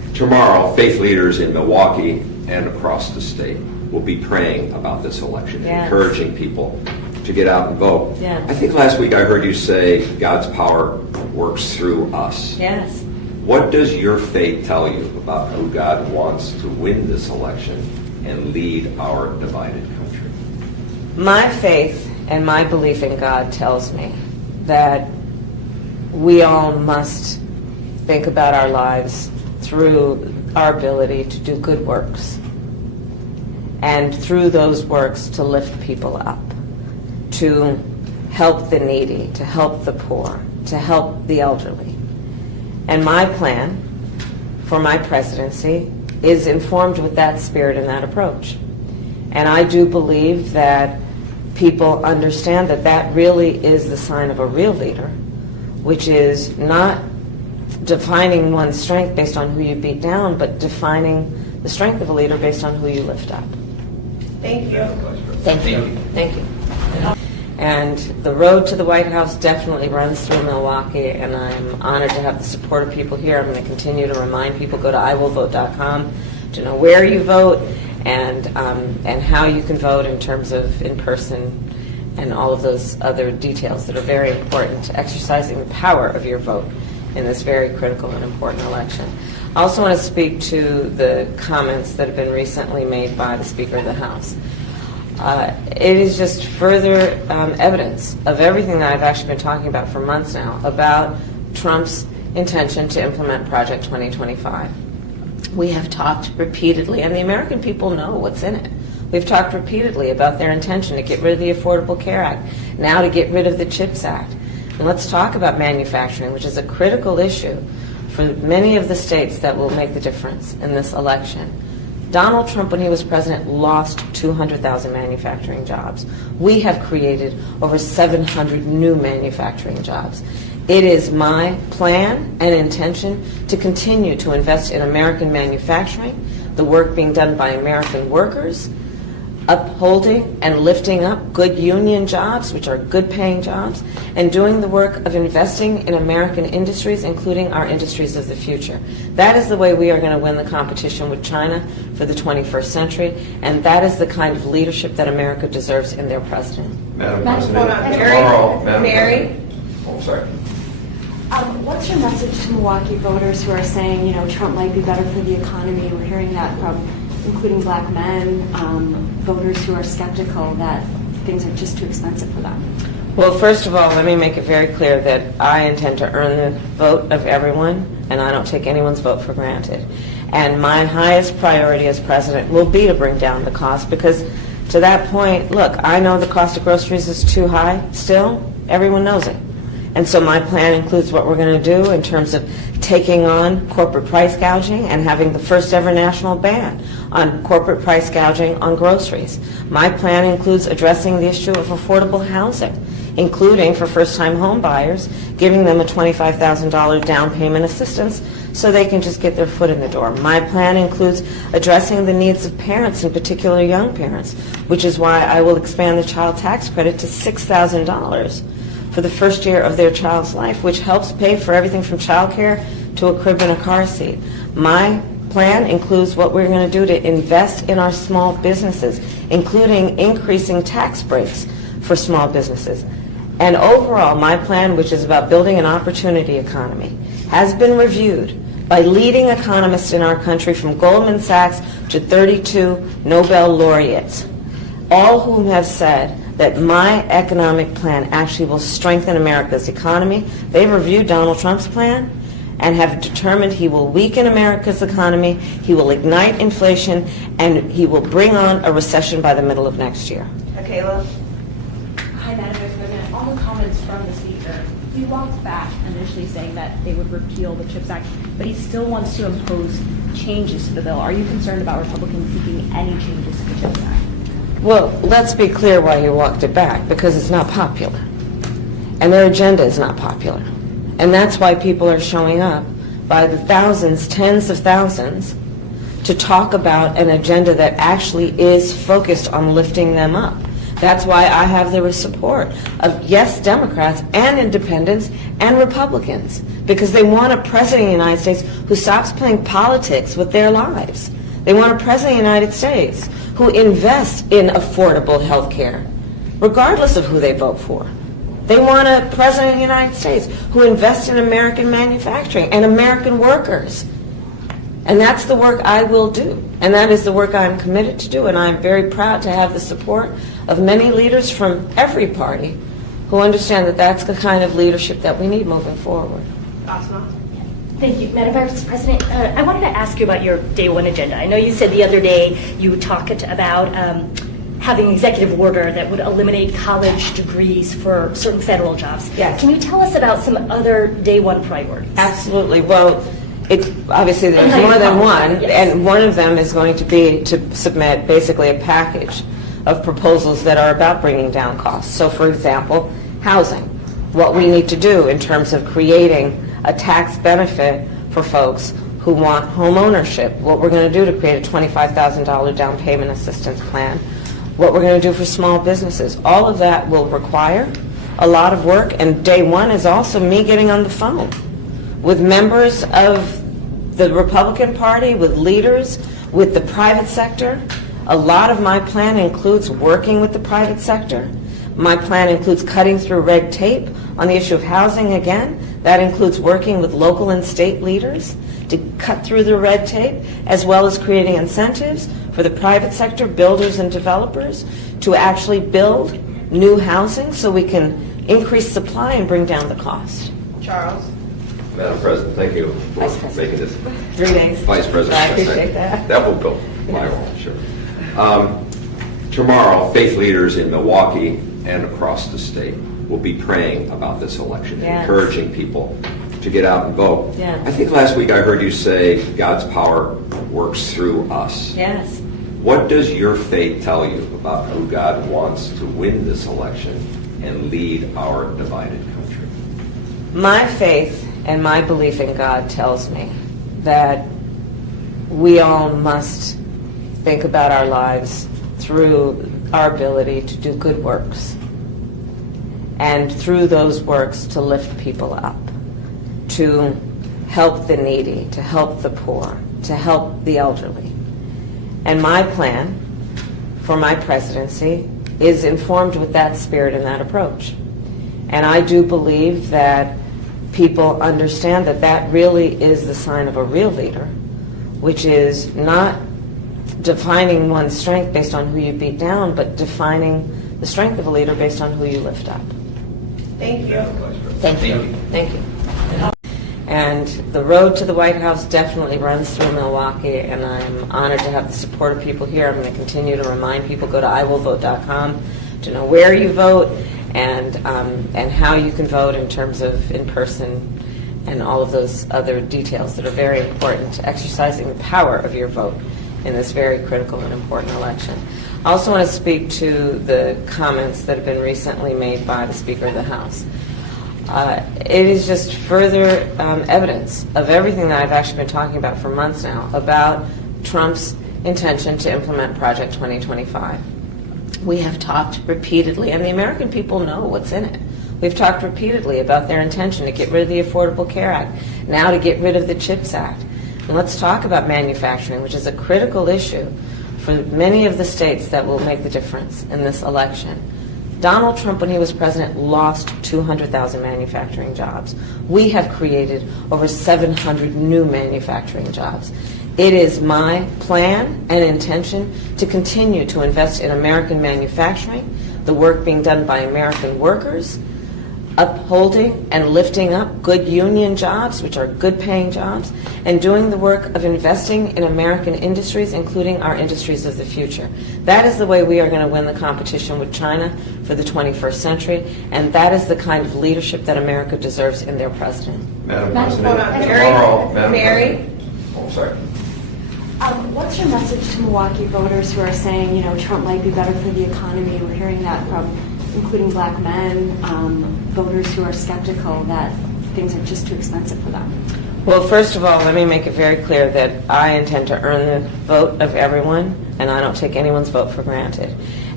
Tomorrow, faith leaders in Milwaukee and across the state will be praying about this election, Yes. encouraging people to get out and vote. Yes. I think last week I heard you say God's power works through us. Yes. What does your faith tell you about who God wants to win this election and lead our divided country? My faith and my belief in God tells me that we all must think about our lives through our ability to do good works, and through those works to lift people up, to help the needy, to help the poor, to help the elderly. And my plan for my presidency is informed with that spirit and that approach. And I do believe that people understand that that really is the sign of a real leader, which is not defining one's strength based on who you beat down, but defining the strength of a leader based on who you lift up. Thank you. Thank you. Thank you. And the road to the White House definitely runs through Milwaukee, and I'm honored to have the support of people here. I'm going to continue to remind people, go to iwillvote.com to know where you vote and how you can vote in terms of in-person and all of those other details that are very important to exercising the power of your vote in this very critical and important election. I also want to speak to the comments that have been recently made by the Speaker of the House. It is just further evidence of everything that I've actually been talking about for months now about Trump's intention to implement Project 2025. We have talked repeatedly, and the American people know what's in it. We've talked repeatedly about their intention to get rid of the Affordable Care Act, now to get rid of the CHIPS Act. And let's talk about manufacturing, which is a critical issue for many of the states that will make the difference in this election. Donald Trump, when he was president, lost 200,000 manufacturing jobs. We have created over 700 new manufacturing jobs. It is my plan and intention to continue to invest in American manufacturing, the work being done by American workers, upholding and lifting up good union jobs, which are good paying jobs, and doing the work of investing in American industries, including our industries of the future. That is the way we are going to win the competition with China for the 21st century, and that is the kind of leadership that America deserves in their president. Madam Madam President, Mary? tomorrow, Madam Mary? President. Oh, sorry. What's your message to Milwaukee voters who are saying, you know, Trump might be better for the economy? We're hearing that from including black men, voters who are skeptical that things are just too expensive for them. Well, first of all, let me make it very clear that I intend to earn the vote of everyone, and I don't take anyone's vote for granted. And my highest priority as president will be to bring down the cost, because to that point, look, I know the cost of groceries is too high still. Everyone knows it. And so my plan includes what we're going to do in terms of taking on corporate price gouging and having the first ever national ban on corporate price gouging on groceries. My plan includes addressing the issue of affordable housing, including for first-time home buyers, giving them a $25,000 down payment assistance so they can just get their foot in the door. My plan includes addressing the needs of parents, in particular young parents, which is why I will expand the child tax credit to $6,000 for the first year of their child's life, which helps pay for everything from child care to a crib and a car seat. My plan includes what we're going to do to invest in our small businesses, including increasing tax breaks for small businesses. And overall, my plan, which is about building an opportunity economy, has been reviewed by leading economists in our country, from Goldman Sachs to 32 Nobel laureates, all whom have said that my economic plan actually will strengthen America's economy. They've reviewed Donald Trump's plan and have determined he will weaken America's economy, he will ignite inflation, and he will bring on a recession by the middle of next year. Kayla? Hi, Madam Vice President. On the comments from the Speaker, he walked back initially saying that they would repeal the CHIPS Act, but he still wants to impose changes to the bill. Are you concerned about Republicans seeking any changes to the CHIPS Act? Well, let's be clear why he walked it back, because it's not popular. And their agenda is not popular. And that's why people are showing up by the thousands, tens of thousands, to talk about an agenda that actually is focused on lifting them up. That's why I have the support of, yes, Democrats and independents and Republicans, because they want a president of the United States who stops playing politics with their lives. They want a president of the United States who invests in affordable health care, regardless of who they vote for. They want a president of the United States who invests in American manufacturing and American workers. And that's the work I will do. And that is the work I'm committed to do. And I'm very proud to have the support of many leaders from every party who understand that that's the kind of leadership that we need moving forward. Asma? Thank you. Madam Vice President, I wanted to ask you about your day one agenda. I know you said the other day you talked about having an executive order that would eliminate college degrees for certain federal jobs. Yes. Can you tell us about some other day one priorities? Absolutely. Well, obviously there's And more than one, yes. and one of them is going to be to submit basically a package of proposals that are about bringing down costs. So, for example, housing, what we need to do in terms of creating a tax benefit for folks who want home ownership, what we're going to do to create a $25,000 down payment assistance plan, what we're going to do for small businesses. All of that will require a lot of work, and day one is also me getting on the phone with members of the Republican Party, with leaders, with the private sector. A lot of my plan includes working with the private sector. My plan includes cutting through red tape on the issue of housing again. That includes working with local and state leaders to cut through the red tape, as well as creating incentives for the private sector, builders and developers, to actually build new housing so we can increase supply and bring down the cost. Charles? Madam President, thank you for Vice President. making this. 3 days. Vice President. I appreciate that. That will go viral, sure. Tomorrow, faith leaders in Milwaukee and across the state will be praying about this election, Yes. encouraging people to get out and vote. Yes. I think last week I heard you say God's power works through us. Yes. What does your faith tell you about who God wants to win this election and lead our divided country? My faith and my belief in God tells me that we all must think about our lives through our ability to do good works, and through those works to lift people up, to help the needy, to help the poor, to help the elderly. And my plan for my presidency is informed with that spirit and that approach. And I do believe that people understand that that really is the sign of a real leader, which is not defining one's strength based on who you beat down, but defining the strength of a leader based on who you lift up. Thank you. Thank you. Thank you. And the road to the White House definitely runs through Milwaukee, and I'm honored to have the support of people here. I'm going to continue to remind people, go to iwillvote.com to know where you vote and how you can vote in terms of in-person and all of those other details that are very important to exercising the power of your vote in this very critical and important election. I also want to speak to the comments that have been recently made by the Speaker of the House. It is just further evidence of everything that I've actually been talking about for months now about Trump's intention to implement Project 2025. We have talked repeatedly, and the American people know what's in it. We've talked repeatedly about their intention to get rid of the Affordable Care Act, now to get rid of the CHIPS Act. And let's talk about manufacturing, which is a critical issue for many of the states that will make the difference in this election. Donald Trump, when he was president, lost 200,000 manufacturing jobs. We have created over 700 new manufacturing jobs. It is my plan and intention to continue to invest in American manufacturing, the work being done by American workers, upholding and lifting up good union jobs, which are good paying jobs, and doing the work of investing in American industries, including our industries of the future. That is the way we are going to win the competition with China for the 21st century, and that is the kind of leadership that America deserves in their president. Madam Madam President, Mary? tomorrow, Madam Mary? President. Oh, sorry. What's your message to Milwaukee voters who are saying, you know, Trump might be better for the economy? We're hearing that from including black men, voters who are skeptical that things are just too expensive for them. Well, first of all, let me make it very clear that I intend to earn the vote of everyone, and I don't take anyone's vote for granted.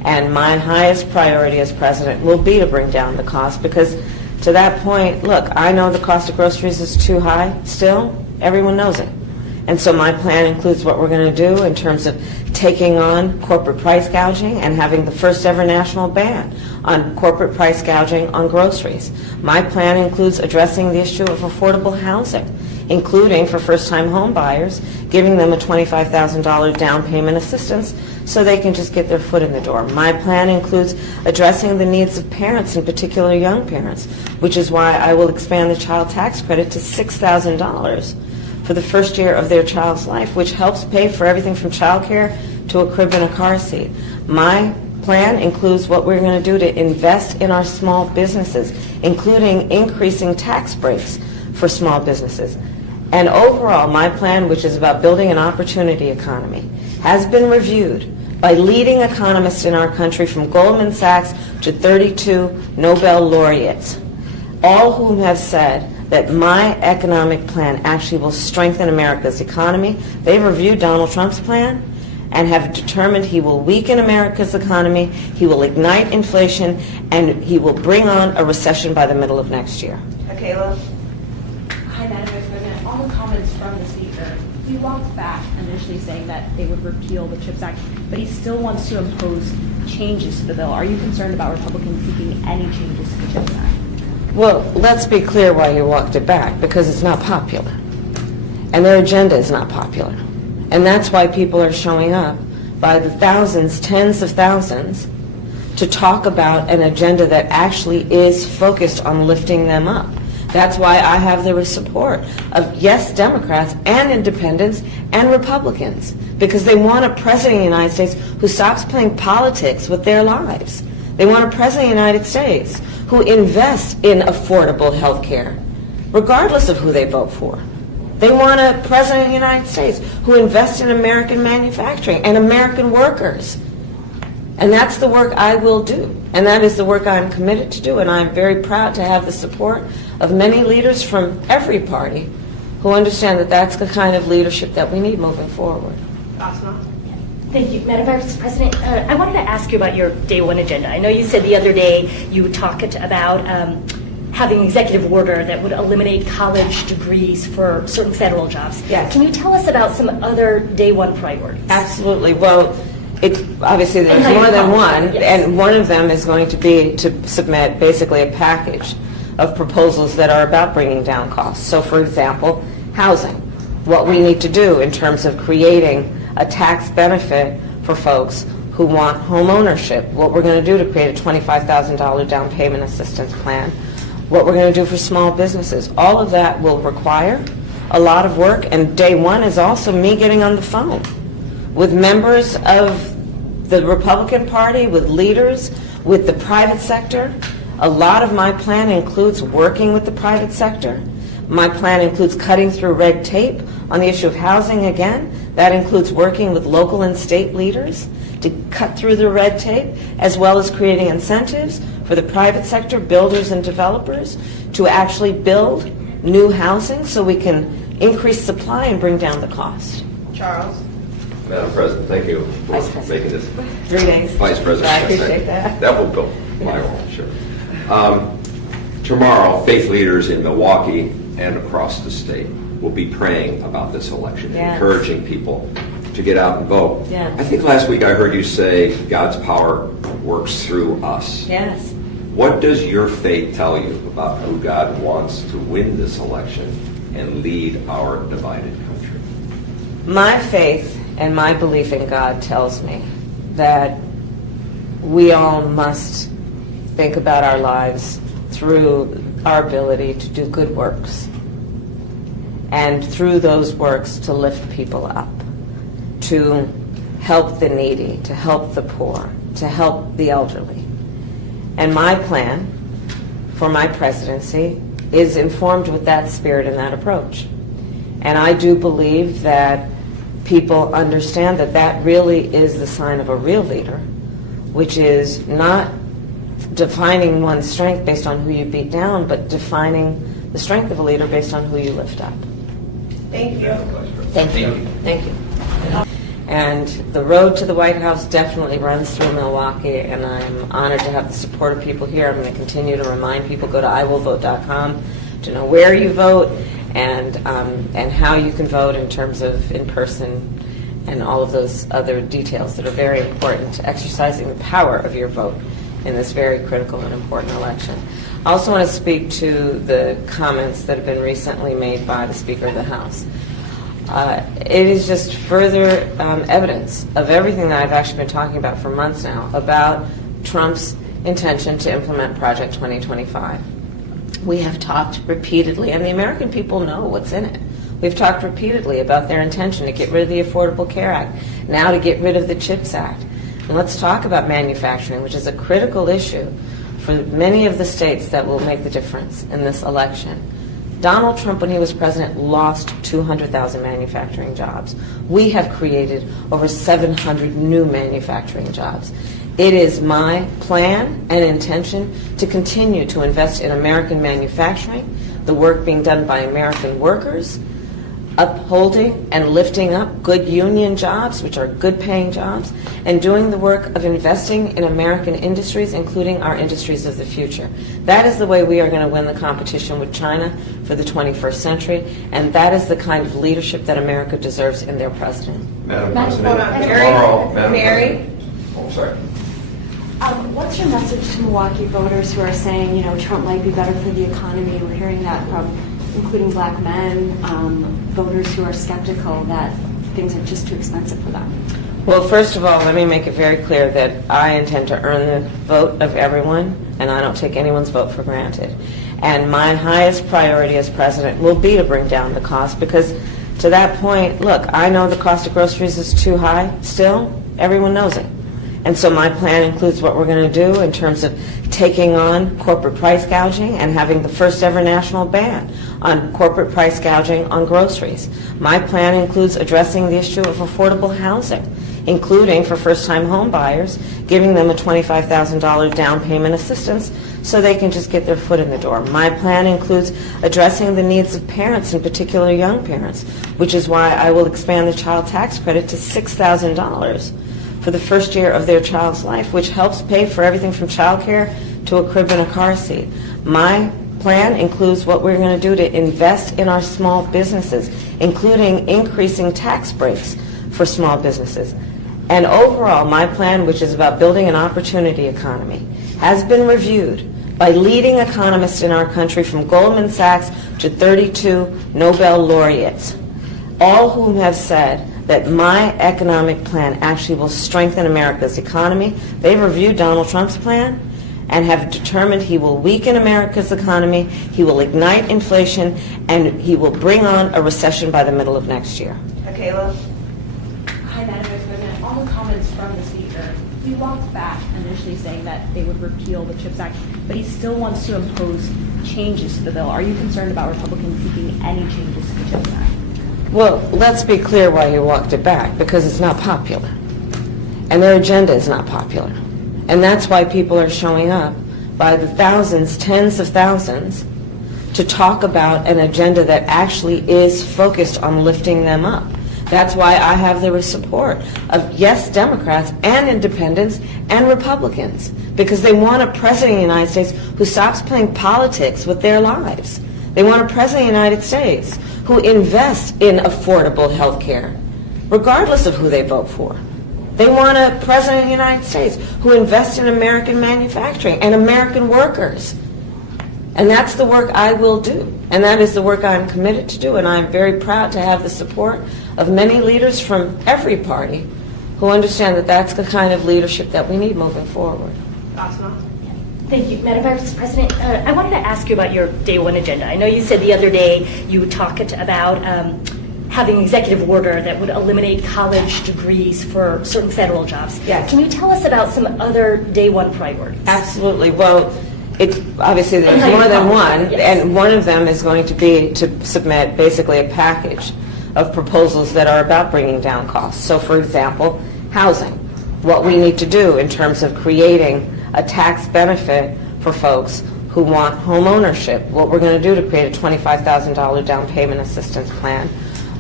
And my highest priority as president will be to bring down the cost, because to that point, look, I know the cost of groceries is too high still. Everyone knows it. And so my plan includes what we're going to do in terms of taking on corporate price gouging and having the first ever national ban on corporate price gouging on groceries. My plan includes addressing the issue of affordable housing, including for first-time home buyers, giving them a $25,000 down payment assistance so they can just get their foot in the door. My plan includes addressing the needs of parents, in particular young parents, which is why I will expand the child tax credit to $6,000 for the first year of their child's life, which helps pay for everything from child care to a crib and a car seat. My plan includes what we're going to do to invest in our small businesses, including increasing tax breaks for small businesses. And overall, my plan, which is about building an opportunity economy, has been reviewed by leading economists in our country, from Goldman Sachs to 32 Nobel laureates, all whom have said that my economic plan actually will strengthen America's economy. They've reviewed Donald Trump's plan and have determined he will weaken America's economy, he will ignite inflation, and he will bring on a recession by the middle of next year. Kayla? Hi, Madam Vice President. On the comments from the Speaker, he walked back initially saying that they would repeal the CHIPS Act, but he still wants to impose changes to the bill. Are you concerned about Republicans seeking any changes to the CHIPS Act? Well, let's be clear why you walked it back, because it's not popular. And their agenda is not popular. And that's why people are showing up by the thousands, tens of thousands, to talk about an agenda that actually is focused on lifting them up. That's why I have the support of, yes, Democrats and independents and Republicans, because they want a president of the United States who stops playing politics with their lives. They want a president of the United States who invests in affordable health care, regardless of who they vote for. They want a president of the United States who invests in American manufacturing and American workers. And that's the work I will do. And that is the work I'm committed to do. And I'm very proud to have the support of many leaders from every party who understand that that's the kind of leadership that we need moving forward. Asma? Thank you, Madam Vice President. I wanted to ask you about your day one agenda. I know you said the other day you would talk about having an executive order that would eliminate college degrees for certain federal jobs. Yes. Can you tell us about some other day one priorities? Absolutely. Well, obviously there's And how more you than follow one, them, yes. and one of them is going to be to submit basically a package of proposals that are about bringing down costs. So, for example, housing, what we need to do in terms of creating a tax benefit for folks who want home ownership, what we're going to do to create a $25,000 down payment assistance plan, what we're going to do for small businesses. All of that will require a lot of work, and day one is also me getting on the phone with members of the Republican Party, with leaders, with the private sector. A lot of my plan includes working with the private sector. My plan includes cutting through red tape on the issue of housing again. That includes working with local and state leaders to cut through the red tape, as well as creating incentives for the private sector, builders and developers, to actually build new housing so we can increase supply and bring down the cost. Charles? Madam President, thank you for Vice President. making this. 3 days. Vice President. I appreciate that. That will go my role, sure. Tomorrow, faith leaders in Milwaukee and across the state will be praying about this election, Yes. encouraging people to get out and vote. Yes. I think last week I heard you say God's power works through us. Yes. What does your faith tell you about who God wants to win this election and lead our divided country? My faith and my belief in God tells me that we all must think about our lives through our ability to do good works, and through those works to lift people up, to help the needy, to help the poor, to help the elderly. And my plan for my presidency is informed with that spirit and that approach. And I do believe that people understand that that really is the sign of a real leader, which is not defining one's strength based on who you beat down, but defining the strength of a leader based on who you lift up. Thank you. Thank you. Thank you. And the road to the White House definitely runs through Milwaukee, and I'm honored to have the support of people here. I'm going to continue to remind people, go to iwillvote.com to know where you vote and how you can vote in terms of in-person and all of those other details that are very important to exercising the power of your vote in this very critical and important election. I also want to speak to the comments that have been recently made by the Speaker of the House. It is just further evidence of everything that I've actually been talking about for months now about Trump's intention to implement Project 2025. We have talked repeatedly, and the American people know what's in it. We've talked repeatedly about their intention to get rid of the Affordable Care Act, now to get rid of the CHIPS Act. And let's talk about manufacturing, which is a critical issue for many of the states that will make the difference in this election. Donald Trump, when he was president, lost 200,000 manufacturing jobs. We have created over 700 new manufacturing jobs. It is my plan and intention to continue to invest in American manufacturing, the work being done by American workers, upholding and lifting up good union jobs, which are good paying jobs, and doing the work of investing in American industries, including our industries of the future. That is the way we are going to win the competition with China for the 21st century, and that is the kind of leadership that America deserves in their president. Madam Madam President, Mary? tomorrow, Madam Mary? President. Oh, sorry. What's your message to Milwaukee voters who are saying, you know, Trump might be better for the economy? We're hearing that from including black men, voters who are skeptical that things are just too expensive for them. Well, first of all, let me make it very clear that I intend to earn the vote of everyone, and I don't take anyone's vote for granted. And my highest priority as president will be to bring down the cost, because to that point, look, I know the cost of groceries is too high still. Everyone knows it. And so my plan includes what we're going to do in terms of taking on corporate price gouging and having the first ever national ban on corporate price gouging on groceries. My plan includes addressing the issue of affordable housing, including for first-time home buyers, giving them a $25,000 down payment assistance so they can just get their foot in the door. My plan includes addressing the needs of parents, in particular young parents, which is why I will expand the child tax credit to $6,000 for the first year of their child's life, which helps pay for everything from child care to a crib and a car seat. My plan includes what we're going to do to invest in our small businesses, including increasing tax breaks for small businesses. And overall, my plan, which is about building an opportunity economy, has been reviewed by leading economists in our country, from Goldman Sachs to 32 Nobel laureates, all whom have said that my economic plan actually will strengthen America's economy. They've reviewed Donald Trump's plan and have determined he will weaken America's economy, he will ignite inflation, and he will bring on a recession by the middle of next year. Kayla? Hi, Madam Vice President. On the comments from the Speaker, he walked back initially saying that they would repeal the CHIPS Act, but he still wants to impose changes to the bill. Are you concerned about Republicans seeking any changes to the CHIPS Act? Well, let's be clear why he walked it back, because it's not popular. And their agenda is not popular. And that's why people are showing up by the thousands, tens of thousands, to talk about an agenda that actually is focused on lifting them up. That's why I have the support of, yes, Democrats and independents and Republicans, because they want a president of the United States who stops playing politics with their lives. They want a president of the United States who invests in affordable health care, regardless of who they vote for. They want a president of the United States who invests in American manufacturing and American workers. And that's the work I will do. And that is the work I'm committed to do. And I'm very proud to have the support of many leaders from every party who understand that that's the kind of leadership that we need moving forward. Asma? Thank you. Madam Vice President, I wanted to ask you about your day one agenda. I know you said the other day you talked about having an executive order that would eliminate college degrees for certain federal jobs. Yes. Can you tell us about some other day one priorities? Absolutely. Well, it's obviously there's more than one, Yes. and one of them is going to be to submit basically a package of proposals that are about bringing down costs. So, for example, housing. What we need to do in terms of creating a tax benefit for folks who want home ownership. What we're going to do to create a $25,000 down payment assistance plan.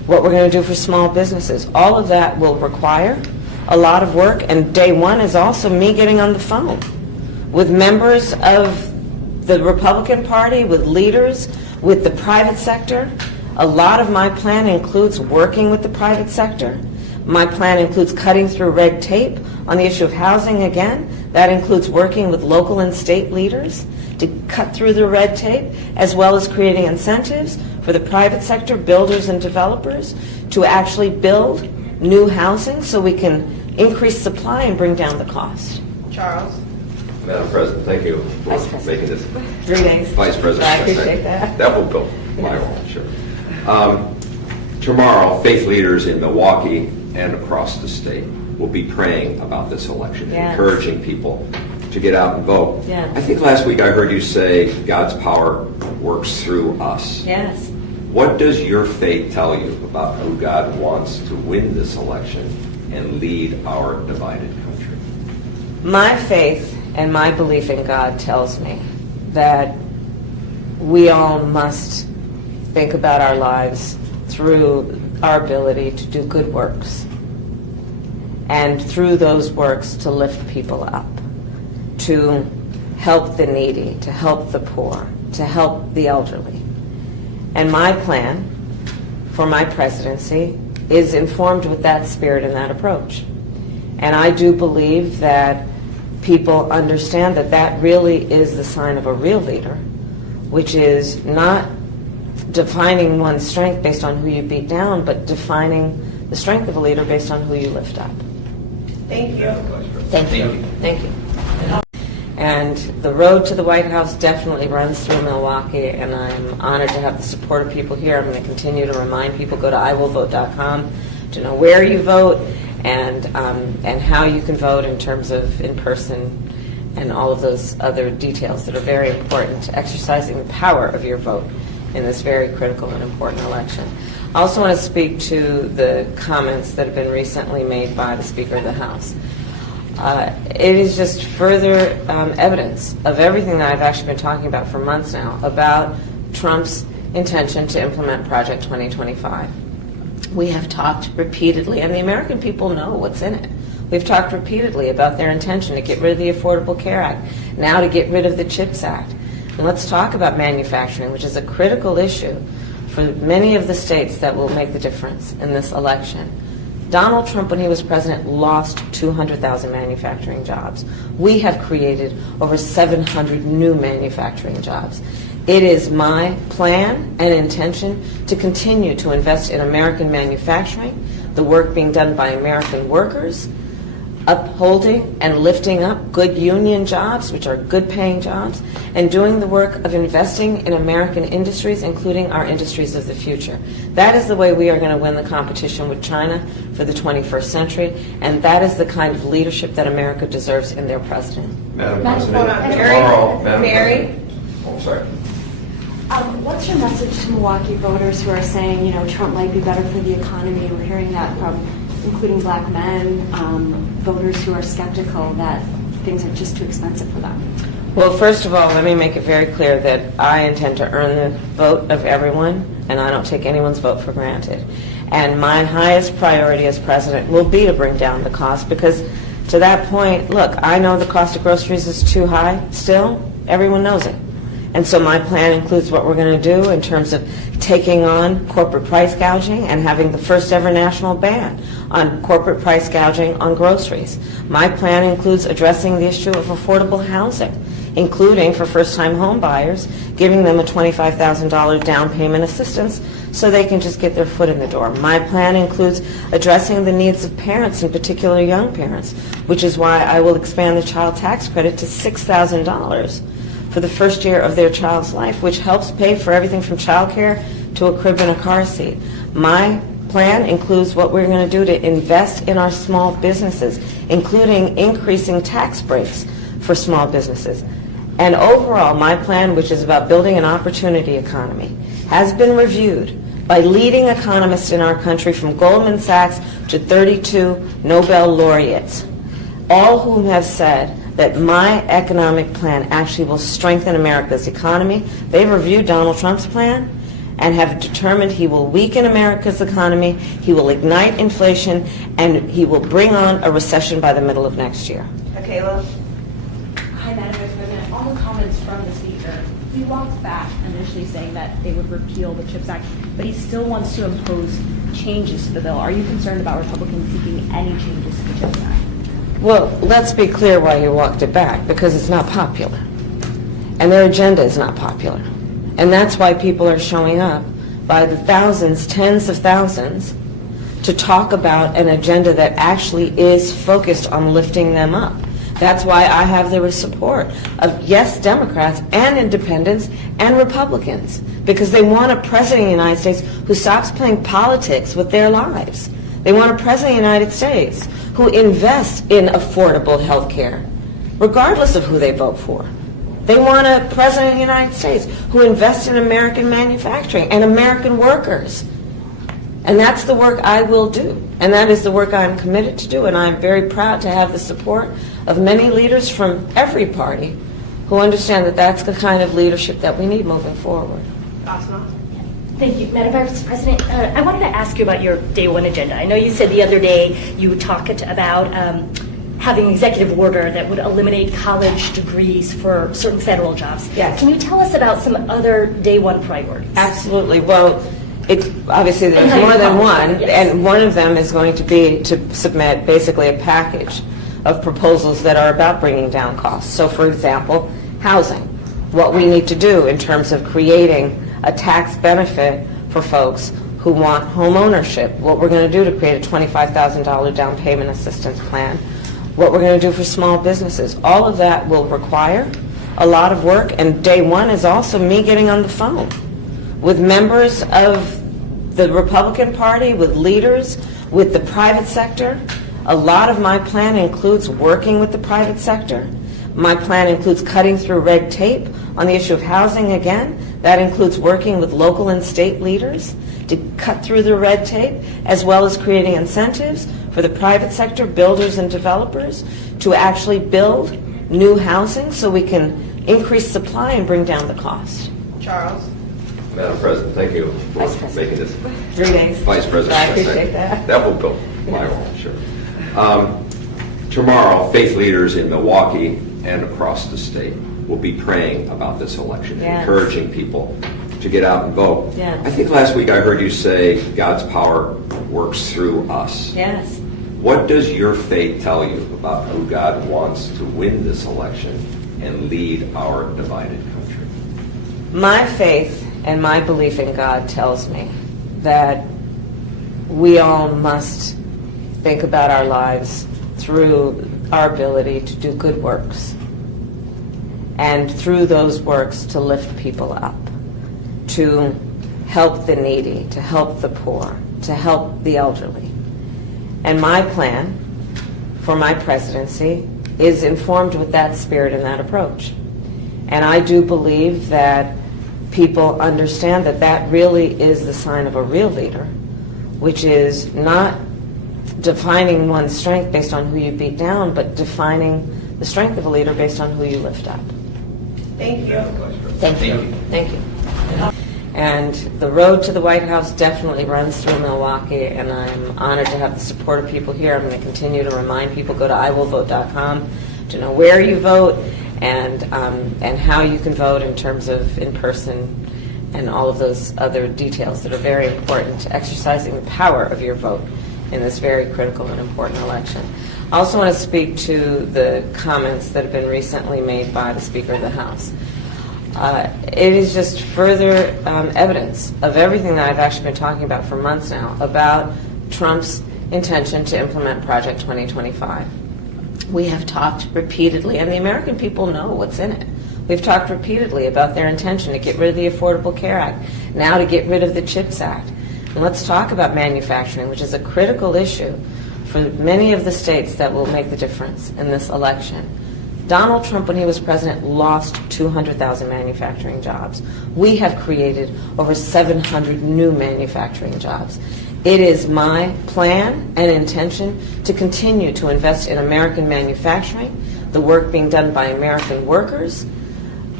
what we're going to do for small businesses. All of that will require a lot of work, and day one is also me getting on the phone with members of the Republican Party, with leaders, with the private sector. A lot of my plan includes working with the private sector. My plan includes cutting through red tape on the issue of housing again. That includes working with local and state leaders to cut through the red tape, as well as creating incentives for the private sector, builders and developers, to actually build new housing so we can increase supply and bring down the cost. Charles? Madam President, thank you for Vice President. making this. 3 days. Vice President. I appreciate that. That will go my role, sure. Tomorrow, faith leaders in Milwaukee and across the state will be praying about this election, Yes. encouraging people to get out and vote. Yes. I think last week I heard you say God's power works through us. Yes. What does your faith tell you about who God wants to win this election and lead our divided country? My faith and my belief in God tells me that we all must think about our lives through our ability to do good works, and through those works to lift people up, to help the needy, to help the poor, to help the elderly. And my plan for my presidency is informed with that spirit and that approach. And I do believe that people understand that that really is the sign of a real leader, which is not defining one's strength based on who you beat down, but defining the strength of a leader based on who you lift up. Thank you. Thank you. Thank you. And the road to the White House definitely runs through Milwaukee, and I'm honored to have the support of people here. I'm going to continue to remind people, go to iwillvote.com to know where you vote and how you can vote in terms of in-person and all of those other details that are very important to exercising the power of your vote in this very critical and important election. I also want to speak to the comments that have been recently made by the Speaker of the House. It is just further evidence of everything that I've actually been talking about for months now about Trump's intention to implement Project 2025. We have talked repeatedly, and the American people know what's in it. We've talked repeatedly about their intention to get rid of the Affordable Care Act, now to get rid of the CHIPS Act. And let's talk about manufacturing, which is a critical issue for many of the states that will make the difference in this election. Donald Trump, when he was president, lost 200,000 manufacturing jobs. We have created over 700 new manufacturing jobs. It is my plan and intention to continue to invest in American manufacturing, the work being done by American workers, upholding and lifting up good union jobs, which are good paying jobs, and doing the work of investing in American industries, including our industries of the future. That is the way we are going to win the competition with China for the 21st century, and that is the kind of leadership that America deserves in their president. Madam Hold President, on, tomorrow, Madam Mary? President. Oh, sorry. What's your message to Milwaukee voters who are saying, you know, Trump might be better for the economy? We're hearing that from including black men, voters who are skeptical that things are just too expensive for them. Well, first of all, let me make it very clear that I intend to earn the vote of everyone, and I don't take anyone's vote for granted. And my highest priority as president will be to bring down the cost, because to that point, look, I know the cost of groceries is too high still. Everyone knows it. And so my plan includes what we're going to do in terms of taking on corporate price gouging and having the first ever national ban on corporate price gouging on groceries. My plan includes addressing the issue of affordable housing, including for first-time home buyers, giving them a $25,000 down payment assistance so they can just get their foot in the door. My plan includes addressing the needs of parents, in particular young parents, which is why I will expand the child tax credit to $6,000 for the first year of their child's life, which helps pay for everything from childcare to a crib and a car seat. My plan includes what we're going to do to invest in our small businesses, including increasing tax breaks for small businesses. And overall, my plan, which is about building an opportunity economy, has been reviewed by leading economists in our country, from Goldman Sachs to 32 Nobel laureates, all whom have said that my economic plan actually will strengthen America's economy. They've reviewed Donald Trump's plan, and have determined he will weaken America's economy, he will ignite inflation, and he will bring on a recession by the middle of next year. Michaela? Hi, Madam Vice President. On the comments from the Speaker, he walked back initially saying that they would repeal the CHIPS Act, but he still wants to impose changes to the bill. Are you concerned about Republicans seeking any changes to the CHIPS Act? Well, let's be clear why he walked it back, because it's not popular. And their agenda is not popular. And that's why people are showing up by the thousands, tens of thousands, to talk about an agenda that actually is focused on lifting them up. That's why I have the support of, yes, Democrats and independents and Republicans, because they want a president of the United States who stops playing politics with their lives. They want a president of the United States who invests in affordable health care, regardless of who they vote for. They want a president of the United States who invests in American manufacturing and American workers. And that's the work I will do. And that is the work I'm committed to do. And I'm very proud to have the support of many leaders from every party who understand that that's the kind of leadership that we need moving forward. Asma? Thank you. Madam Vice President, I wanted to ask you about your day one agenda. I know you said the other day you talked about having an executive order that would eliminate college degrees for certain federal jobs. Yes. Can you tell us about some other day one priorities? Absolutely. Well, obviously there's And how more you than accomplish one, it, yes. and one of them is going to be to submit basically a package of proposals that are about bringing down costs. So, for example, housing. What we need to do in terms of creating a tax benefit for folks who want home ownership, what we're going to do to create a $25,000 down payment assistance plan, what we're going to do for small businesses. All of that will require a lot of work, and day one is also me getting on the phone with members of the Republican Party, with leaders, with the private sector. A lot of my plan includes working with the private sector. My plan includes cutting through red tape on the issue of housing again. That includes working with local and state leaders to cut through the red tape, as well as creating incentives for the private sector, builders and developers, to actually build new housing so we can increase supply and bring down the cost. Charles? Madam President, thank you for Vice President. making this. 3 days. Vice President. I appreciate that. That will go my role, sure. Tomorrow, faith leaders in Milwaukee and across the state will be praying about this election, Yes. encouraging people to get out and vote. Yes. I think last week I heard you say God's power works through us. Yes. What does your faith tell you about who God wants to win this election and lead our divided country? My faith and my belief in God tells me that we all must think about our lives through our ability to do good works, and through those works to lift people up, to help the needy, to help the poor, to help the elderly. And my plan for my presidency is informed with that spirit and that approach. And I do believe that people understand that that really is the sign of a real leader, which is not defining one's strength based on who you beat down, but defining the strength of a leader based on who you lift up. Thank you. Thank you. Thank you. And the road to the White House definitely runs through Milwaukee, and I'm honored to have the support of people here. I'm going to continue to remind people, go to iwillvote.com to know where you vote and how you can vote in terms of in-person and all of those other details that are very important to exercising the power of your vote in this very critical and important election. I also want to speak to the comments that have been recently made by the Speaker of the House. It is just further evidence of everything that I've actually been talking about for months now about Trump's intention to implement Project 2025. We have talked repeatedly, and the American people know what's in it. We've talked repeatedly about their intention to get rid of the Affordable Care Act, now to get rid of the CHIPS Act. And let's talk about manufacturing, which is a critical issue for many of the states that will make the difference in this election. Donald Trump, when he was president, lost 200,000 manufacturing jobs. We have created over 700 new manufacturing jobs. It is my plan and intention to continue to invest in American manufacturing, the work being done by American workers,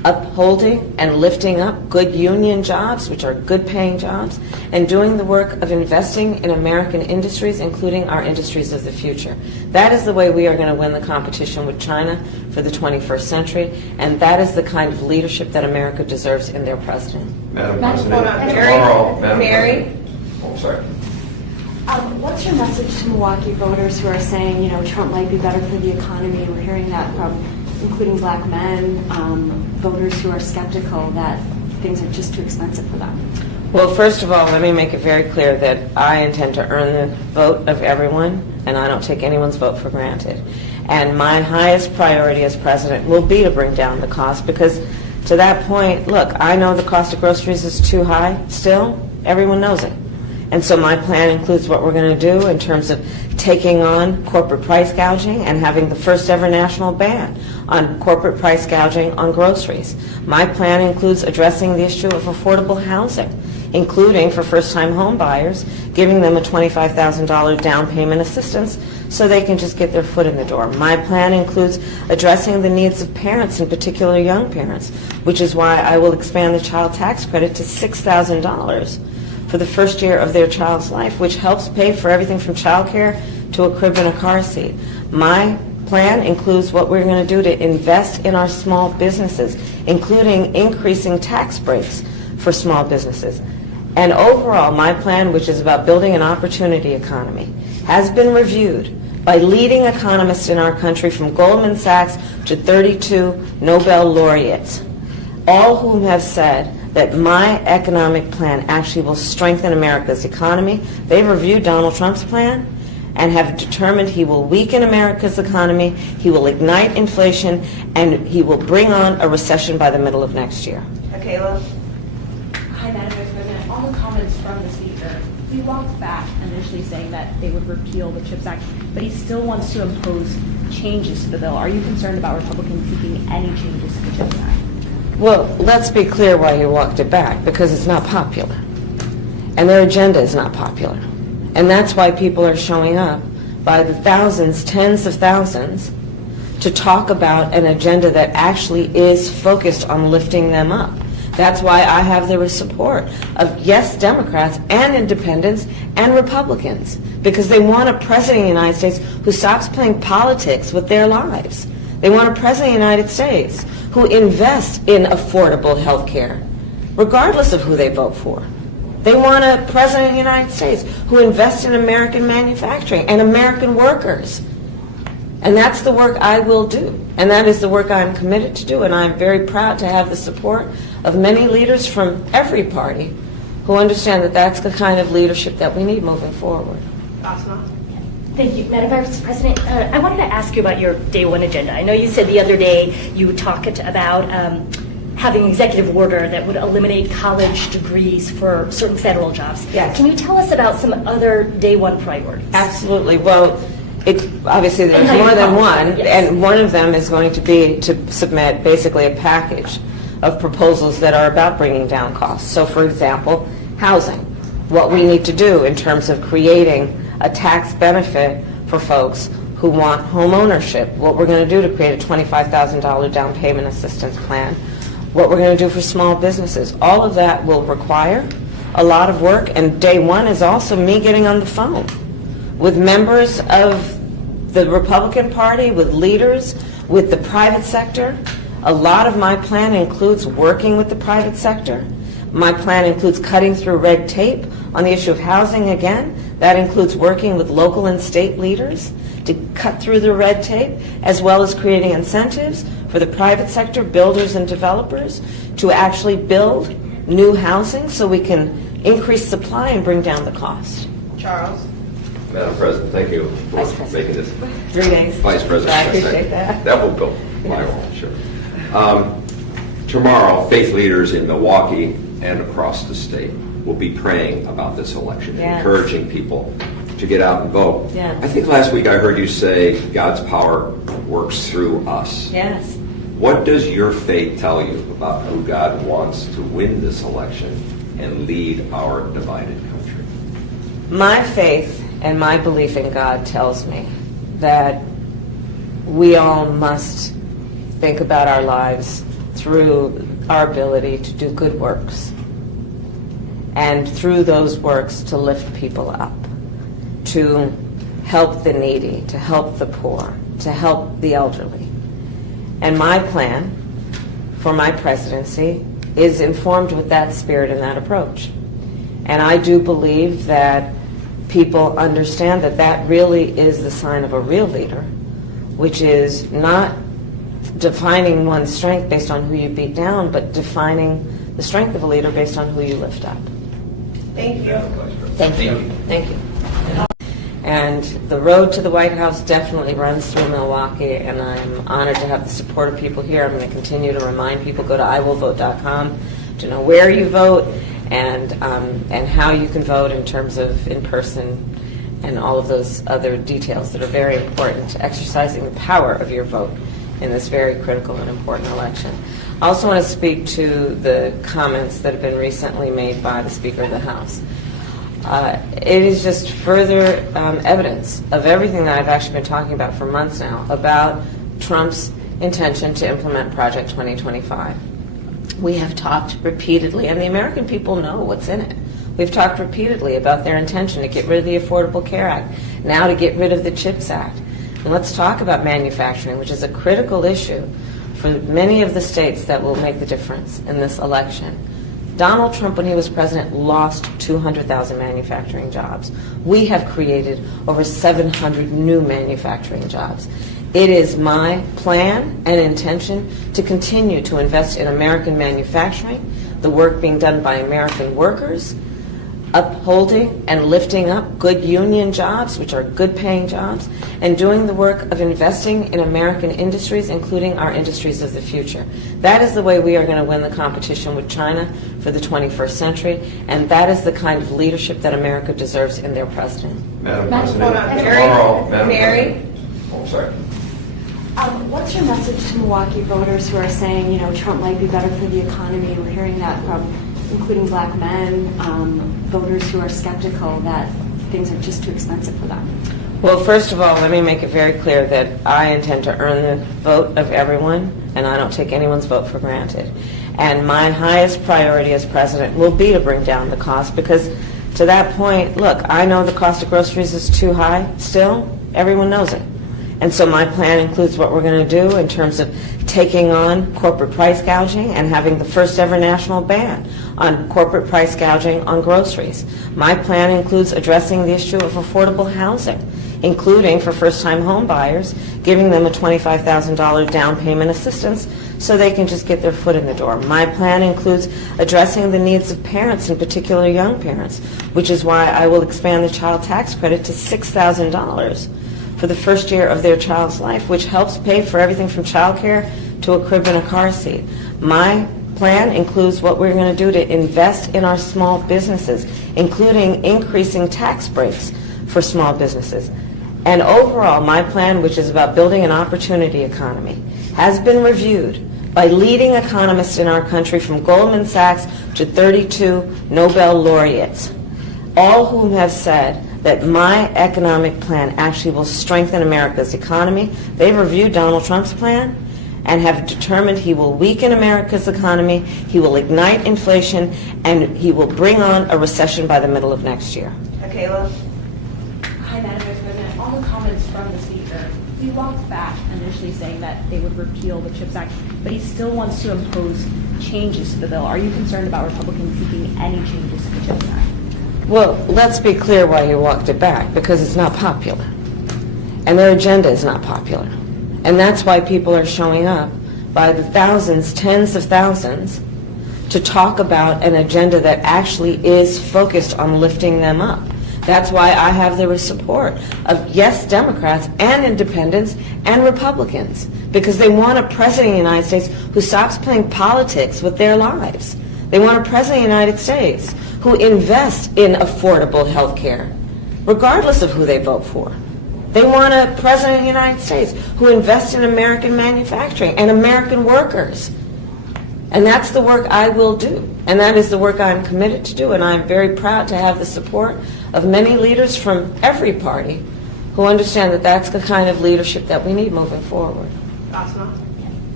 upholding and lifting up good union jobs, which are good paying jobs, and doing the work of investing in American industries, including our industries of the future. That is the way we are going to win the competition with China for the 21st century, and that is the kind of leadership that America deserves in their president. Madam Madam- President, Mary? tomorrow, Madam Mary? President. Oh, sorry. What's your message to Milwaukee voters who are saying, Trump might be better for the economy? We're hearing that from including black men, voters who are skeptical that things are just too expensive for them. Well, first of all, let me make it very clear that I intend to earn the vote of everyone, and I don't take anyone's vote for granted. And my highest priority as president will be to bring down the cost, because to that point, look, I know the cost of groceries is too high still. Everyone knows it. And so my plan includes what we're going to do in terms of taking on corporate price gouging and having the first ever national ban on corporate price gouging on groceries. My plan includes addressing the issue of affordable housing, including for first-time home buyers, giving them a $25,000 down payment assistance so they can just get their foot in the door. My plan includes addressing the needs of parents, in particular young parents, which is why I will expand the child tax credit to $6,000 for the first year of their child's life, which helps pay for everything from child care to a crib and a car seat. My plan includes what we're going to do to invest in our small businesses, including increasing tax breaks for small businesses. And overall, my plan, which is about building an opportunity economy, has been reviewed by leading economists in our country, from Goldman Sachs to 32 Nobel laureates, all whom have said that my economic plan actually will strengthen America's economy. They've reviewed Donald Trump's plan and have determined he will weaken America's economy, he will ignite inflation, and he will bring on a recession by the middle of next year. Michaela? Hi, Madam Vice President. On the comments from the Speaker, he walked back initially saying that they would repeal the CHIPS Act, but he still wants to impose changes to the bill. Are you concerned about Republicans seeking any changes to the CHIPS Act? Well, let's be clear why he walked it back, because it's not popular. And their agenda is not popular. And that's why people are showing up by the thousands, tens of thousands, to talk about an agenda that actually is focused on lifting them up. That's why I have the support of, yes, Democrats and independents and Republicans, because they want a president of the United States who stops playing politics with their lives. They want a president of the United States who invests in affordable health care, regardless of who they vote for. They want a president of the United States who invests in American manufacturing and American workers. And that's the work I will do. And that is the work I'm committed to do. And I'm very proud to have the support of many leaders from every party who understand that that's the kind of leadership that we need moving forward. Asma? Thank you, Madam Vice President. I wanted to ask you about your day one agenda. I know you said the other day you talked about having an executive order that would eliminate college degrees for certain federal jobs. Yes. Can you tell us about some other day one priorities? Absolutely. Well, obviously there's And how you more than follow one, it, yes. and one of them is going to be to submit basically a package of proposals that are about bringing down costs. So, for example, housing. What we need to do in terms of creating a tax benefit for folks who want home ownership, what we're going to do to create a $25,000 down payment assistance plan, what we're going to do for small businesses. All of that will require a lot of work, and day one is also me getting on the phone with members of the Republican Party, with leaders, with the private sector. A lot of my plan includes working with the private sector. My plan includes cutting through red tape on the issue of housing again. That includes working with local and state leaders to cut through the red tape, as well as creating incentives for the private sector, builders and developers, to actually build new housing so we can increase supply and bring down the cost. Charles? Madam President, thank you for Vice President. making this. 3 days. Vice President. I appreciate that. That will build my role, sure. Tomorrow, faith leaders in Milwaukee and across the state will be praying about this election, Yes. encouraging people to get out and vote. Yes. I think last week I heard you say God's power works through us. Yes. What does your faith tell you about who God wants to win this election and lead our divided country? My faith and my belief in God tells me that we all must think about our lives through our ability to do good works, and through those works to lift people up, to help the needy, to help the poor, to help the elderly. And my plan for my presidency is informed with that spirit and that approach. And I do believe that people understand that that really is the sign of a real leader, which is not defining one's strength based on who you beat down, but defining the strength of a leader based on who you lift up. Thank you. Thank you. Thank you. And the road to the White House definitely runs through Milwaukee, and I'm honored to have the support of people here. I'm going to continue to remind people, go to iwillvote.com to know where you vote and how you can vote in terms of in-person and all of those other details that are very important to exercising the power of your vote in this very critical and important election. I also want to speak to the comments that have been recently made by the Speaker of the House. It is just further evidence of everything that I've actually been talking about for months now about Trump's intention to implement Project 2025. We have talked repeatedly, and the American people know what's in it. We've talked repeatedly about their intention to get rid of the Affordable Care Act, now to get rid of the CHIPS Act. And let's talk about manufacturing, which is a critical issue for many of the states that will make the difference in this election. Donald Trump, when he was president, lost 200,000 manufacturing jobs. We have created over 700 new manufacturing jobs. It is my plan and intention to continue to invest in American manufacturing, the work being done by American workers, upholding and lifting up good union jobs, which are good paying jobs, and doing the work of investing in American industries, including our industries of the future. That is the way we are going to win the competition with China for the 21st century, and that is the kind of leadership that America deserves in their president. Madam President, Mary? Oh, sorry. What's your message to Milwaukee voters who are saying, Trump might be better for the economy? We're hearing that from including black men, voters who are skeptical that things are just too expensive for them. Well, first of all, let me make it very clear that I intend to earn the vote of everyone, and I don't take anyone's vote for granted. And my highest priority as president will be to bring down the cost, because to that point, look, I know the cost of groceries is too high still. Everyone knows it. And so my plan includes what we're going to do in terms of taking on corporate price gouging and having the first ever national ban on corporate price gouging on groceries. My plan includes addressing the issue of affordable housing, including for first-time home buyers, giving them a $25,000 down payment assistance so they can just get their foot in the door. My plan includes addressing the needs of parents, in particular young parents, which is why I will expand the child tax credit to $6,000 for the first year of their child's life, which helps pay for everything from child care to a crib and a car seat. My plan includes what we're going to do to invest in our small businesses, including increasing tax breaks for small businesses. And overall, my plan, which is about building an opportunity economy, has been reviewed by leading economists in our country, from Goldman Sachs to 32 Nobel laureates, all whom have said that my economic plan actually will strengthen America's economy. They've reviewed Donald Trump's plan and have determined he will weaken America's economy, he will ignite inflation, and he will bring on a recession by the middle of next year. Michaela? Hi, Madam Vice President. On the comments from the Speaker, he walked back initially saying that they would repeal the CHIPS Act, but he still wants to impose changes to the bill. Are you concerned about Republicans seeking any changes to the CHIPS Act? Well, let's be clear why he walked it back, because it's not popular. And their agenda is not popular. And that's why people are showing up by the thousands, tens of thousands, to talk about an agenda that actually is focused on lifting them up. That's why I have the support of, yes, Democrats and independents and Republicans, because they want a president of the United States who stops playing politics with their lives. They want a president of the United States who invests in affordable health care, regardless of who they vote for. They want a president of the United States who invests in American manufacturing and American workers. And that's the work I will do. And that is the work I'm committed to do. And I'm very proud to have the support of many leaders from every party who understand that that's the kind of leadership that we need moving forward. Asma?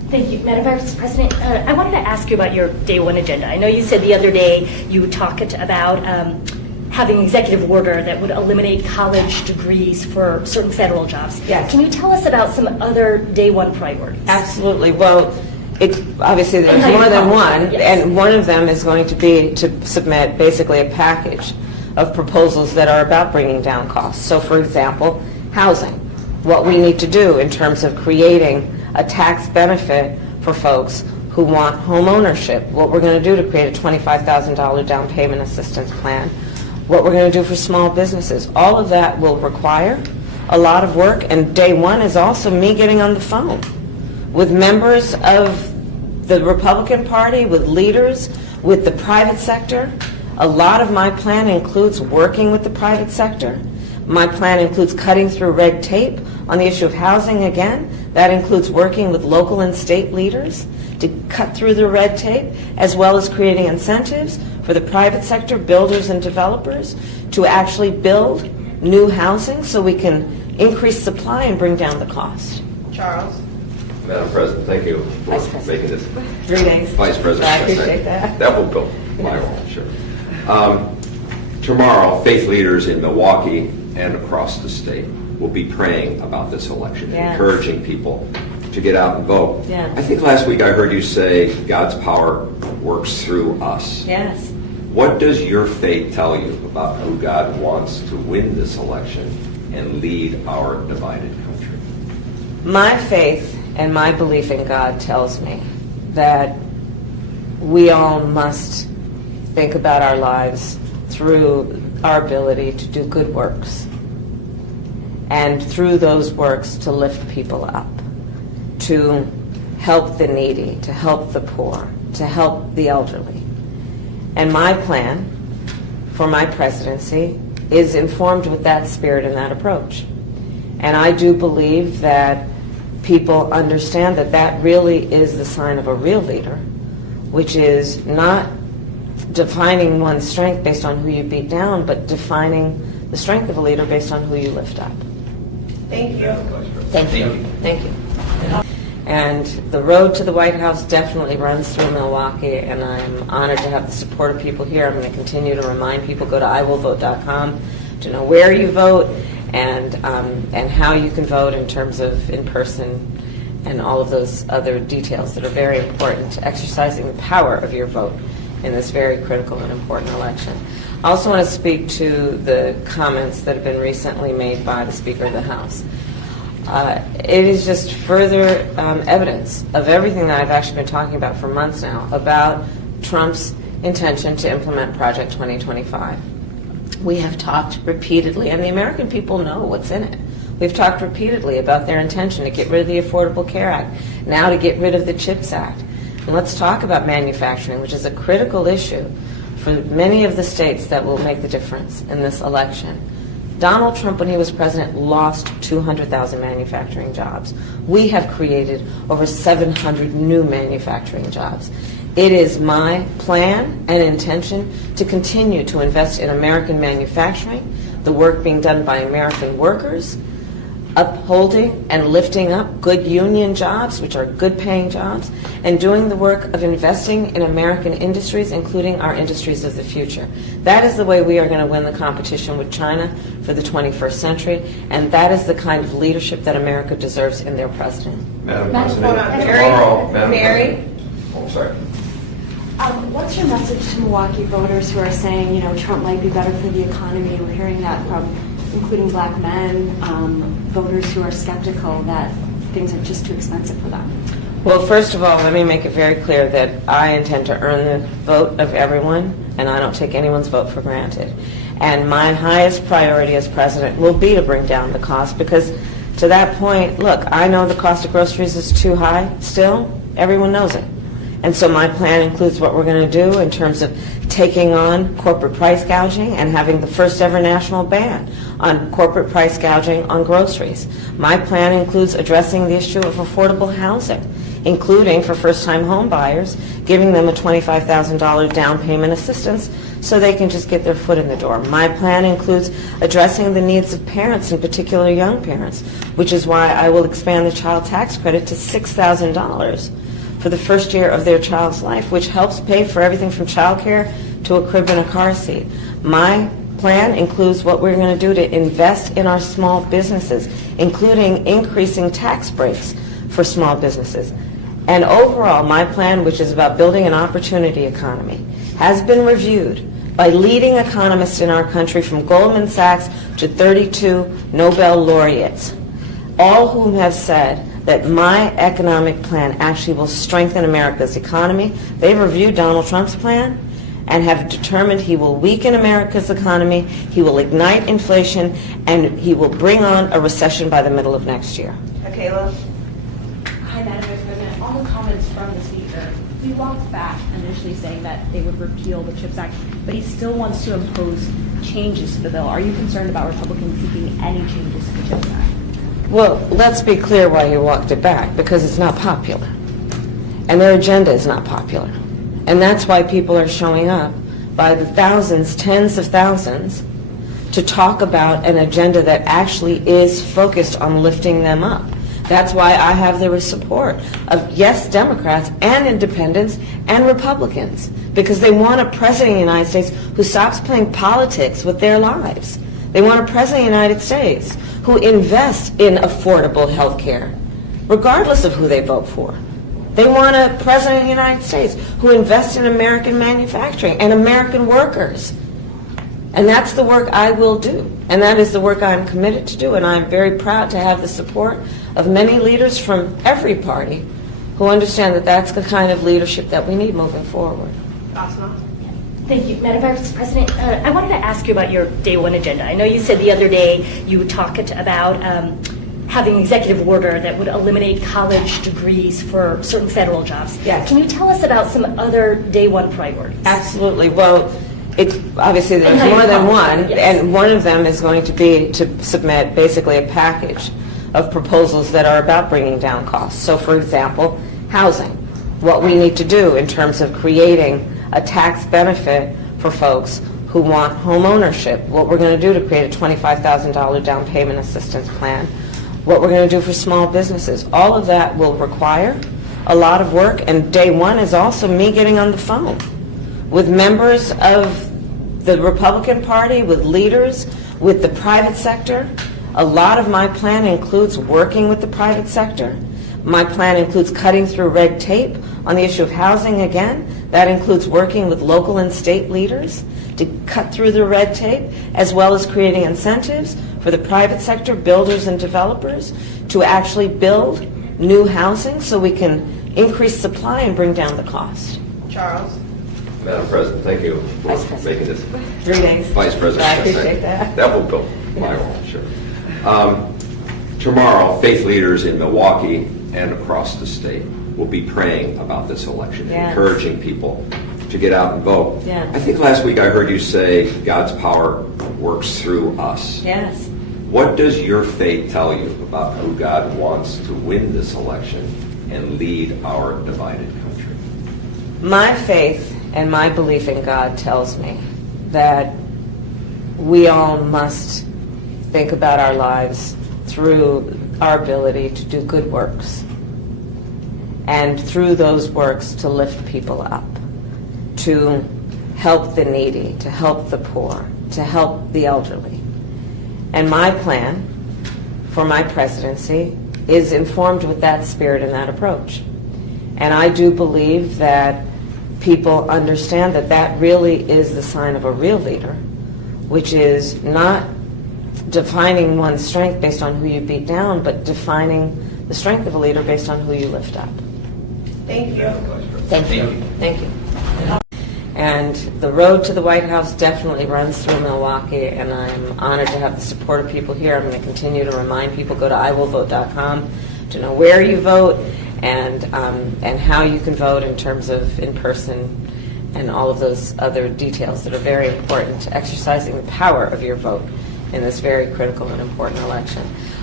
Thank you. Madam Vice President, I wanted to ask you about your day one agenda. I know you said the other day you would talk about having an executive order that would eliminate college degrees for certain federal jobs. Yes. Can you tell us about some other day one priorities? Absolutely. Well, obviously there's And how you more than accomplish one, it, yes. and one of them is going to be to submit basically a package of proposals that are about bringing down costs. So, for example, housing, what we need to do in terms of creating a tax benefit for folks who want home ownership, what we're going to do to create a $25,000 down payment assistance plan, what we're going to do for small businesses. All of that will require a lot of work, and day one is also me getting on the phone with members of the Republican Party, with leaders, with the private sector. A lot of my plan includes working with the private sector. My plan includes cutting through red tape on the issue of housing again. That includes working with local and state leaders to cut through the red tape, as well as creating incentives for the private sector, builders and developers, to actually build new housing so we can increase supply and bring down the cost. Charles? Madam President, thank you for Vice President. making this. 3 days. Vice President. I appreciate that. That will go my role, sure. Tomorrow, faith leaders in Milwaukee and across the state will be praying about this election, Yes. encouraging people to get out and vote. Yes. I think last week I heard you say God's power works through us. Yes. What does your faith tell you about who God wants to win this election and lead our divided country? My faith and my belief in God tells me that we all must think about our lives through our ability to do good works, and through those works to lift people up, to help the needy, to help the poor, to help the elderly. And my plan for my presidency is informed with that spirit and that approach. And I do believe that people understand that that really is the sign of a real leader, which is not defining one's strength based on who you beat down, but defining the strength of a leader based on who you lift up. Thank you. Thank you. Thank you. And the road to the White House definitely runs through Milwaukee, and I'm honored to have the support of people here. I'm going to continue to remind people, go to iwillvote.com to know where you vote and how you can vote in terms of in-person and all of those other details that are very important to exercising the power of your vote in this very critical and important election. I also want to speak to the comments that have been recently made by the Speaker of the House. It is just further evidence of everything that I've actually been talking about for months now about Trump's intention to implement Project 2025. We have talked repeatedly, and the American people know what's in it. We've talked repeatedly about their intention to get rid of the Affordable Care Act, now to get rid of the CHIPS Act. And let's talk about manufacturing, which is a critical issue for many of the states that will make the difference in this election. Donald Trump, when he was president, lost 200,000 manufacturing jobs. We have created over 700 new manufacturing jobs. It is my plan and intention to continue to invest in American manufacturing, the work being done by American workers, upholding and lifting up good union jobs, which are good paying jobs, and doing the work of investing in American industries, including our industries of the future. That is the way we are going to win the competition with China for the 21st century, and that is the kind of leadership that America deserves in their president. Madam Hold President, on, tomorrow, Madam Mary? President. Oh, sorry. What's your message to Milwaukee voters who are saying, you know, Trump might be better for the economy? We're hearing that from including black men, voters who are skeptical that things are just too expensive for them. Well, first of all, let me make it very clear that I intend to earn the vote of everyone, and I don't take anyone's vote for granted. And my highest priority as president will be to bring down the cost, because to that point, look, I know the cost of groceries is too high still. Everyone knows it. And so my plan includes what we're going to do in terms of taking on corporate price gouging and having the first ever national ban on corporate price gouging on groceries. My plan includes addressing the issue of affordable housing. including for first-time home buyers, giving them a $25,000 down payment assistance so they can just get their foot in the door. My plan includes addressing the needs of parents, in particular young parents, which is why I will expand the child tax credit to $6,000 for the first year of their child's life, which helps pay for everything from child care to a crib and a car seat. My plan includes what we're going to do to invest in our small businesses, including increasing tax breaks for small businesses. And overall, my plan, which is about building an opportunity economy, has been reviewed by leading economists in our country, from Goldman Sachs to 32 Nobel laureates, all whom have said that my economic plan actually will strengthen America's economy. They've reviewed Donald Trump's plan and have determined he will weaken America's economy, he will ignite inflation, and he will bring on a recession by the middle of next year. Kayla? Hi, Madam Vice President. On the comments from the Speaker, he walked back initially saying that they would repeal the CHIPS Act, but he still wants to impose changes to the bill. Are you concerned about Republicans seeking any changes to the CHIPS Act? Well, let's be clear why he walked it back, because it's not popular. And their agenda is not popular. And that's why people are showing up by the thousands, tens of thousands, to talk about an agenda that actually is focused on lifting them up. That's why I have the support of, yes, Democrats and independents and Republicans, because they want a president of the United States who stops playing politics with their lives. They want a president of the United States who invests in affordable health care, regardless of who they vote for. They want a president of the United States who invests in American manufacturing and American workers. And that's the work I will do. And that is the work I'm committed to do. And I'm very proud to have the support of many leaders from every party who understand that that's the kind of leadership that we need moving forward. Asma? Thank you, Madam Vice President. I wanted to ask you about your day one agenda. I know you said the other day you would talk about having an executive order that would eliminate college degrees for certain federal jobs. Yes. Can you tell us about some other day one priorities? Absolutely. Well, it's obviously there's And how more you than accomplish one, it, yes. and one of them is going to be to submit basically a package of proposals that are about bringing down costs. So, for example, housing, what we need to do in terms of creating a tax benefit for folks who want home ownership, what we're going to do to create a $25,000 down payment assistance plan, what we're going to do for small businesses. All of that will require a lot of work, and day one is also me getting on the phone with members of the Republican Party, with leaders, with the private sector. A lot of my plan includes working with the private sector. My plan includes cutting through red tape on the issue of housing again. That includes working with local and state leaders to cut through the red tape, as well as creating incentives for the private sector, builders and developers, to actually build new housing so we can increase supply and bring down the cost. Charles? Madam President, thank you for Vice President. making this. 3 days. Vice President. I appreciate that. That will go my role, sure. Tomorrow, faith leaders in Milwaukee and across the state will be praying about this election, Yes. encouraging people to get out and vote. Yes. I think last week I heard you say God's power works through us. Yes. What does your faith tell you about who God wants to win this election and lead our divided country? My faith and my belief in God tells me that we all must think about our lives through our ability to do good works, and through those works to lift people up, to help the needy, to help the poor, to help the elderly. And my plan for my presidency is informed with that spirit and that approach. And I do believe that people understand that that really is the sign of a real leader, which is not defining one's strength based on who you beat down, but defining the strength of a leader based on who you lift up. Thank you. Thank you. Thank you. And the road to the White House definitely runs through Milwaukee, and I'm honored to have the support of people here. I'm going to continue to remind people, go to iwillvote.com to know where you vote and how you can vote in terms of in-person and all of those other details that are very important to exercising the power of your vote in this very critical and important election.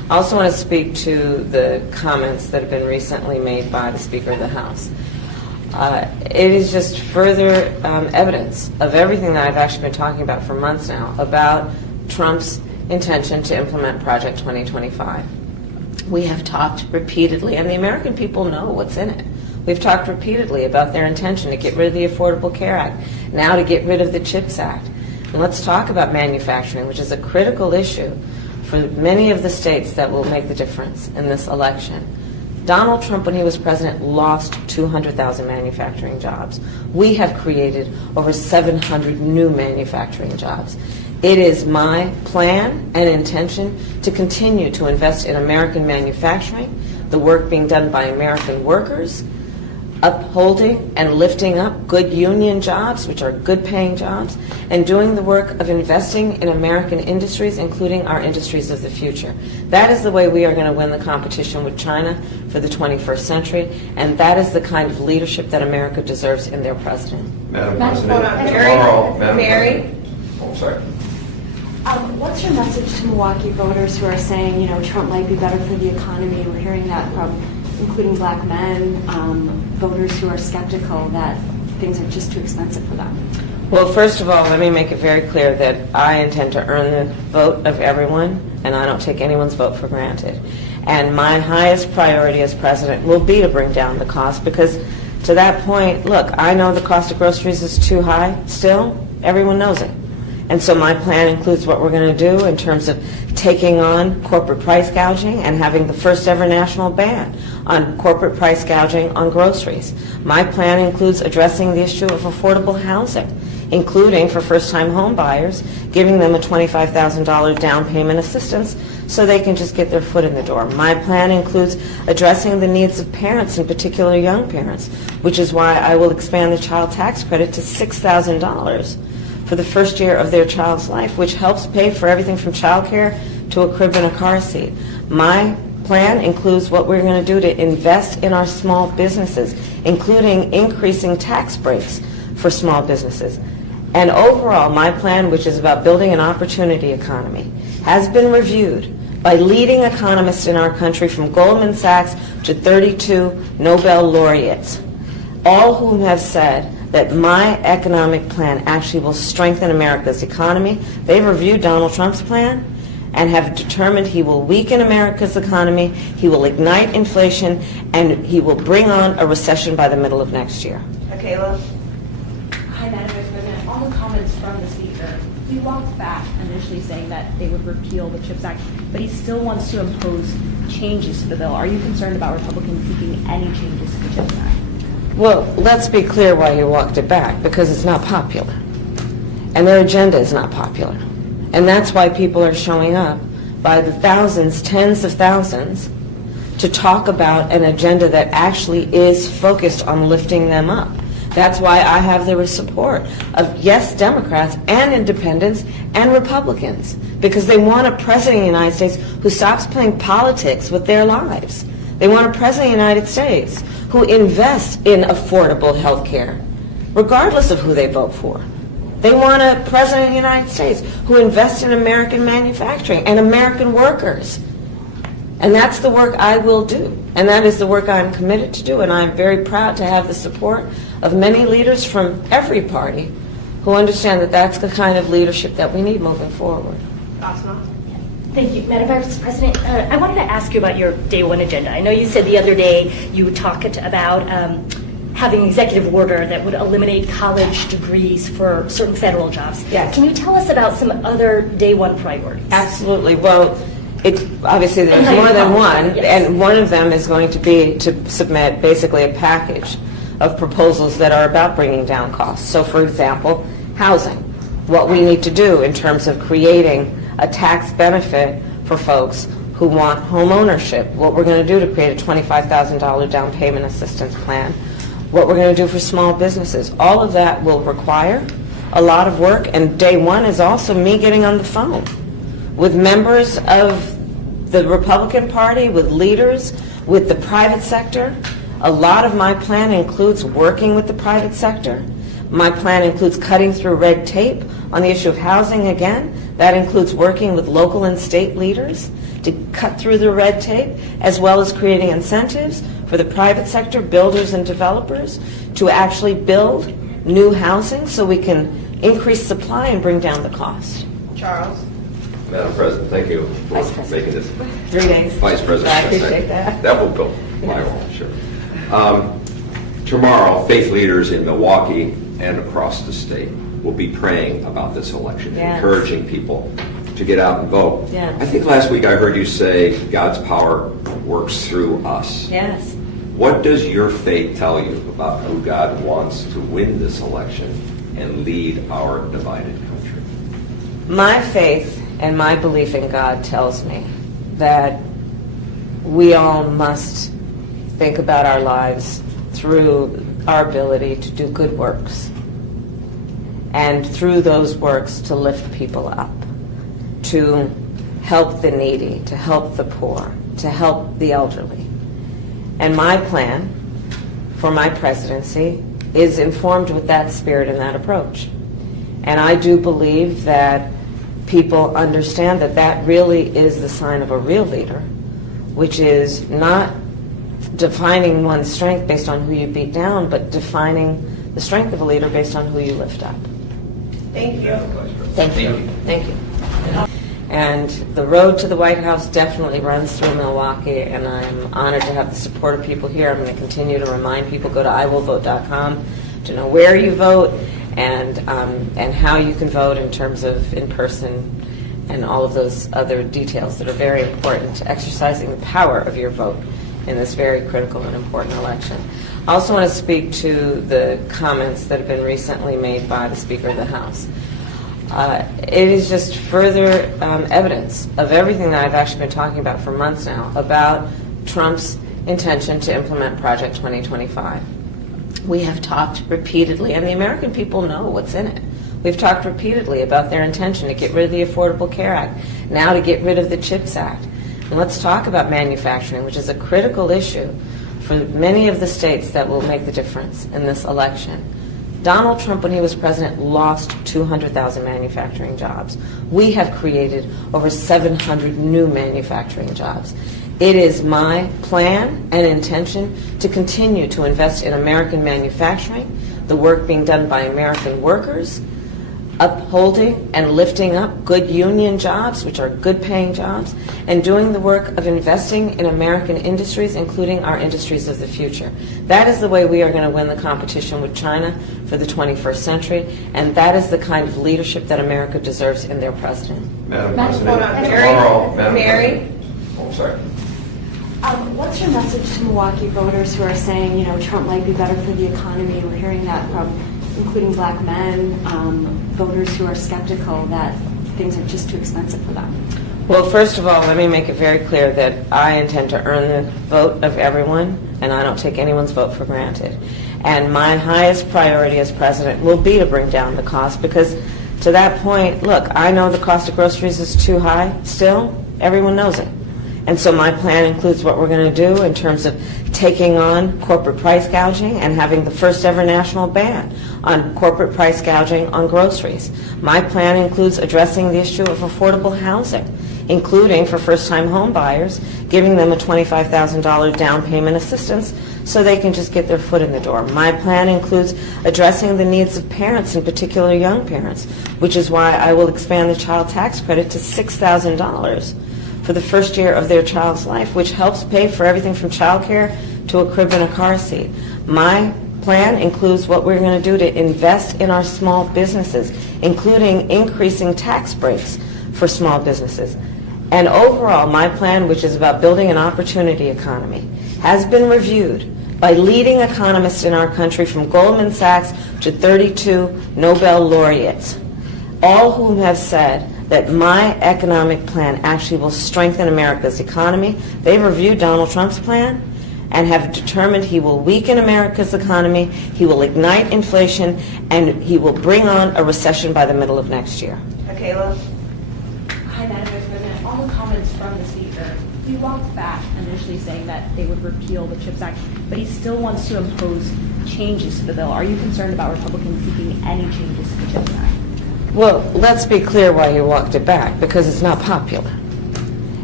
I also want to speak to the comments that have been recently made by the Speaker of the House. It is just further evidence of everything that I've actually been talking about for months now about Trump's intention to implement Project 2025. We have talked repeatedly, and the American people know what's in it. We've talked repeatedly about their intention to get rid of the Affordable Care Act, now to get rid of the CHIPS Act. And let's talk about manufacturing, which is a critical issue for many of the states that will make the difference in this election. Donald Trump, when he was president, lost 200,000 manufacturing jobs. We have created over 700 new manufacturing jobs. It is my plan and intention to continue to invest in American manufacturing, the work being done by American workers, upholding and lifting up good union jobs, which are good paying jobs, and doing the work of investing in American industries, including our industries of the future. That is the way we are going to win the competition with China for the 21st century, and that is the kind of leadership that America deserves in their president. Madam Madam President, Mary? tomorrow, Madam Mary? President. Oh, sorry. What's your message to Milwaukee voters who are saying, you know, Trump might be better for the economy? We're hearing that from including black men, voters who are skeptical that things are just too expensive for them. Well, first of all, let me make it very clear that I intend to earn the vote of everyone, and I don't take anyone's vote for granted. And my highest priority as president will be to bring down the cost, because to that point, look, I know the cost of groceries is too high still. Everyone knows it. And so my plan includes what we're going to do in terms of taking on corporate price gouging and having the first ever national ban on corporate price gouging on groceries. My plan includes addressing the issue of affordable housing, including for first-time home buyers, giving them a $25,000 down payment assistance so they can just get their foot in the door. My plan includes addressing the needs of parents, in particular young parents, which is why I will expand the child tax credit to $6,000 for the first year of their child's life, which helps pay for everything from child care to a crib and a car seat. My plan includes what we're going to do to invest in our small businesses, including increasing tax breaks for small businesses. And overall, my plan, which is about building an opportunity economy, has been reviewed by leading economists in our country, from Goldman Sachs to 32 Nobel laureates, all whom have said that my economic plan actually will strengthen America's economy. They've reviewed Donald Trump's plan and have determined he will weaken America's economy, he will ignite inflation, and he will bring on a recession by the middle of next year. Kayla? Hi, Madam Vice President. On the comments from the Speaker, he walked back initially saying that they would repeal the CHIPS Act, but he still wants to impose changes to the bill. Are you concerned about Republicans seeking any changes to the CHIPS Act? Well, let's be clear why you walked it back, because it's not popular. And their agenda is not popular. And that's why people are showing up by the thousands, tens of thousands, to talk about an agenda that actually is focused on lifting them up. That's why I have the support of, yes, Democrats and independents and Republicans, because they want a president of the United States who stops playing politics with their lives. They want a president of the United States who invests in affordable health care, regardless of who they vote for. They want a president of the United States who invests in American manufacturing and American workers. And that's the work I will do. And that is the work I'm committed to do. And I'm very proud to have the support of many leaders from every party who understand that that's the kind of leadership that we need moving forward. Asma? Thank you, Madam Vice President. I wanted to ask you about your day one agenda. I know you said the other day you would talk about having an executive order that would eliminate college degrees for certain federal jobs. Yes. Can you tell us about some other day one priorities? Absolutely. Well, obviously there's And more than one, yes. and one of them is going to be to submit basically a package of proposals that are about bringing down costs. So, for example, housing. What we need to do in terms of creating a tax benefit for folks who want home ownership, what we're going to do to create a $25,000 down payment assistance plan, what we're going to do for small businesses. All of that will require a lot of work, and day one is also me getting on the phone with members of the Republican Party, with leaders, with the private sector. A lot of my plan includes working with the private sector. My plan includes cutting through red tape on the issue of housing again. That includes working with local and state leaders to cut through the red tape, as well as creating incentives for the private sector, builders and developers, to actually build new housing so we can increase supply and bring down the cost. Charles? Madam President, thank you for Vice President. making this. 3 days. Vice President. I appreciate that. That will go my role, sure. Tomorrow, faith leaders in Milwaukee and across the state will be praying about this election, Yes. encouraging people to get out and vote. Yes. I think last week I heard you say God's power works through us. Yes. What does your faith tell you about who God wants to win this election and lead our divided country? My faith and my belief in God tells me that we all must think about our lives through our ability to do good works, and through those works to lift people up, to help the needy, to help the poor, to help the elderly. And my plan for my presidency is informed with that spirit and that approach. And I do believe that people understand that that really is the sign of a real leader, which is not defining one's strength based on who you beat down, but defining the strength of a leader based on who you lift up. Thank you. Thank you. Thank you. And the road to the White House definitely runs through Milwaukee, and I'm honored to have the support of people here. I'm going to continue to remind people, go to iwillvote.com to know where you vote and how you can vote in terms of in-person and all of those other details that are very important to exercising the power of your vote in this very critical and important election. I also want to speak to the comments that have been recently made by the Speaker of the House. It is just further evidence of everything that I've actually been talking about for months now about Trump's intention to implement Project 2025. We have talked repeatedly, and the American people know what's in it. We've talked repeatedly about their intention to get rid of the Affordable Care Act, now to get rid of the CHIPS Act. And let's talk about manufacturing, which is a critical issue for many of the states that will make the difference in this election. Donald Trump, when he was president, lost 200,000 manufacturing jobs. We have created over 700 new manufacturing jobs. It is my plan and intention to continue to invest in American manufacturing, the work being done by American workers, upholding and lifting up good union jobs, which are good paying jobs, and doing the work of investing in American industries, including our industries of the future. That is the way we are going to win the competition with China for the 21st century, and that is the kind of leadership that America deserves in their president. Madam Madam President, Mary? tomorrow, Madam Mary? President. Oh, sorry. What's your message to Milwaukee voters who are saying, you know, Trump might be better for the economy? We're hearing that from including black men, voters who are skeptical that things are just too expensive for them. Well, first of all, let me make it very clear that I intend to earn the vote of everyone, and I don't take anyone's vote for granted. And my highest priority as president will be to bring down the cost, because to that point, look, I know the cost of groceries is too high still. Everyone knows it. And so my plan includes what we're going to do in terms of taking on corporate price gouging and having the first ever national ban on corporate price gouging on groceries. My plan includes addressing the issue of affordable housing, including for first-time home buyers, giving them a $25,000 down payment assistance so they can just get their foot in the door. My plan includes addressing the needs of parents, in particular young parents, which is why I will expand the child tax credit to $6,000 for the first year of their child's life, which helps pay for everything from child care to a crib and a car seat. My plan includes what we're going to do to invest in our small businesses, including increasing tax breaks for small businesses. And overall, my plan, which is about building an opportunity economy, has been reviewed by leading economists in our country, from Goldman Sachs to 32 Nobel laureates, all whom have said that my economic plan actually will strengthen America's economy. They've reviewed Donald Trump's plan and have determined he will weaken America's economy, he will ignite inflation, and he will bring on a recession by the middle of next year. Kayla? Hi, Madam Vice President. On the comments from the Speaker, he walked back initially saying that they would repeal the CHIPS Act, but he still wants to impose changes to the bill. Are you concerned about Republicans seeking any changes to the CHIPS Act? Well, let's be clear why he walked it back, because it's not popular.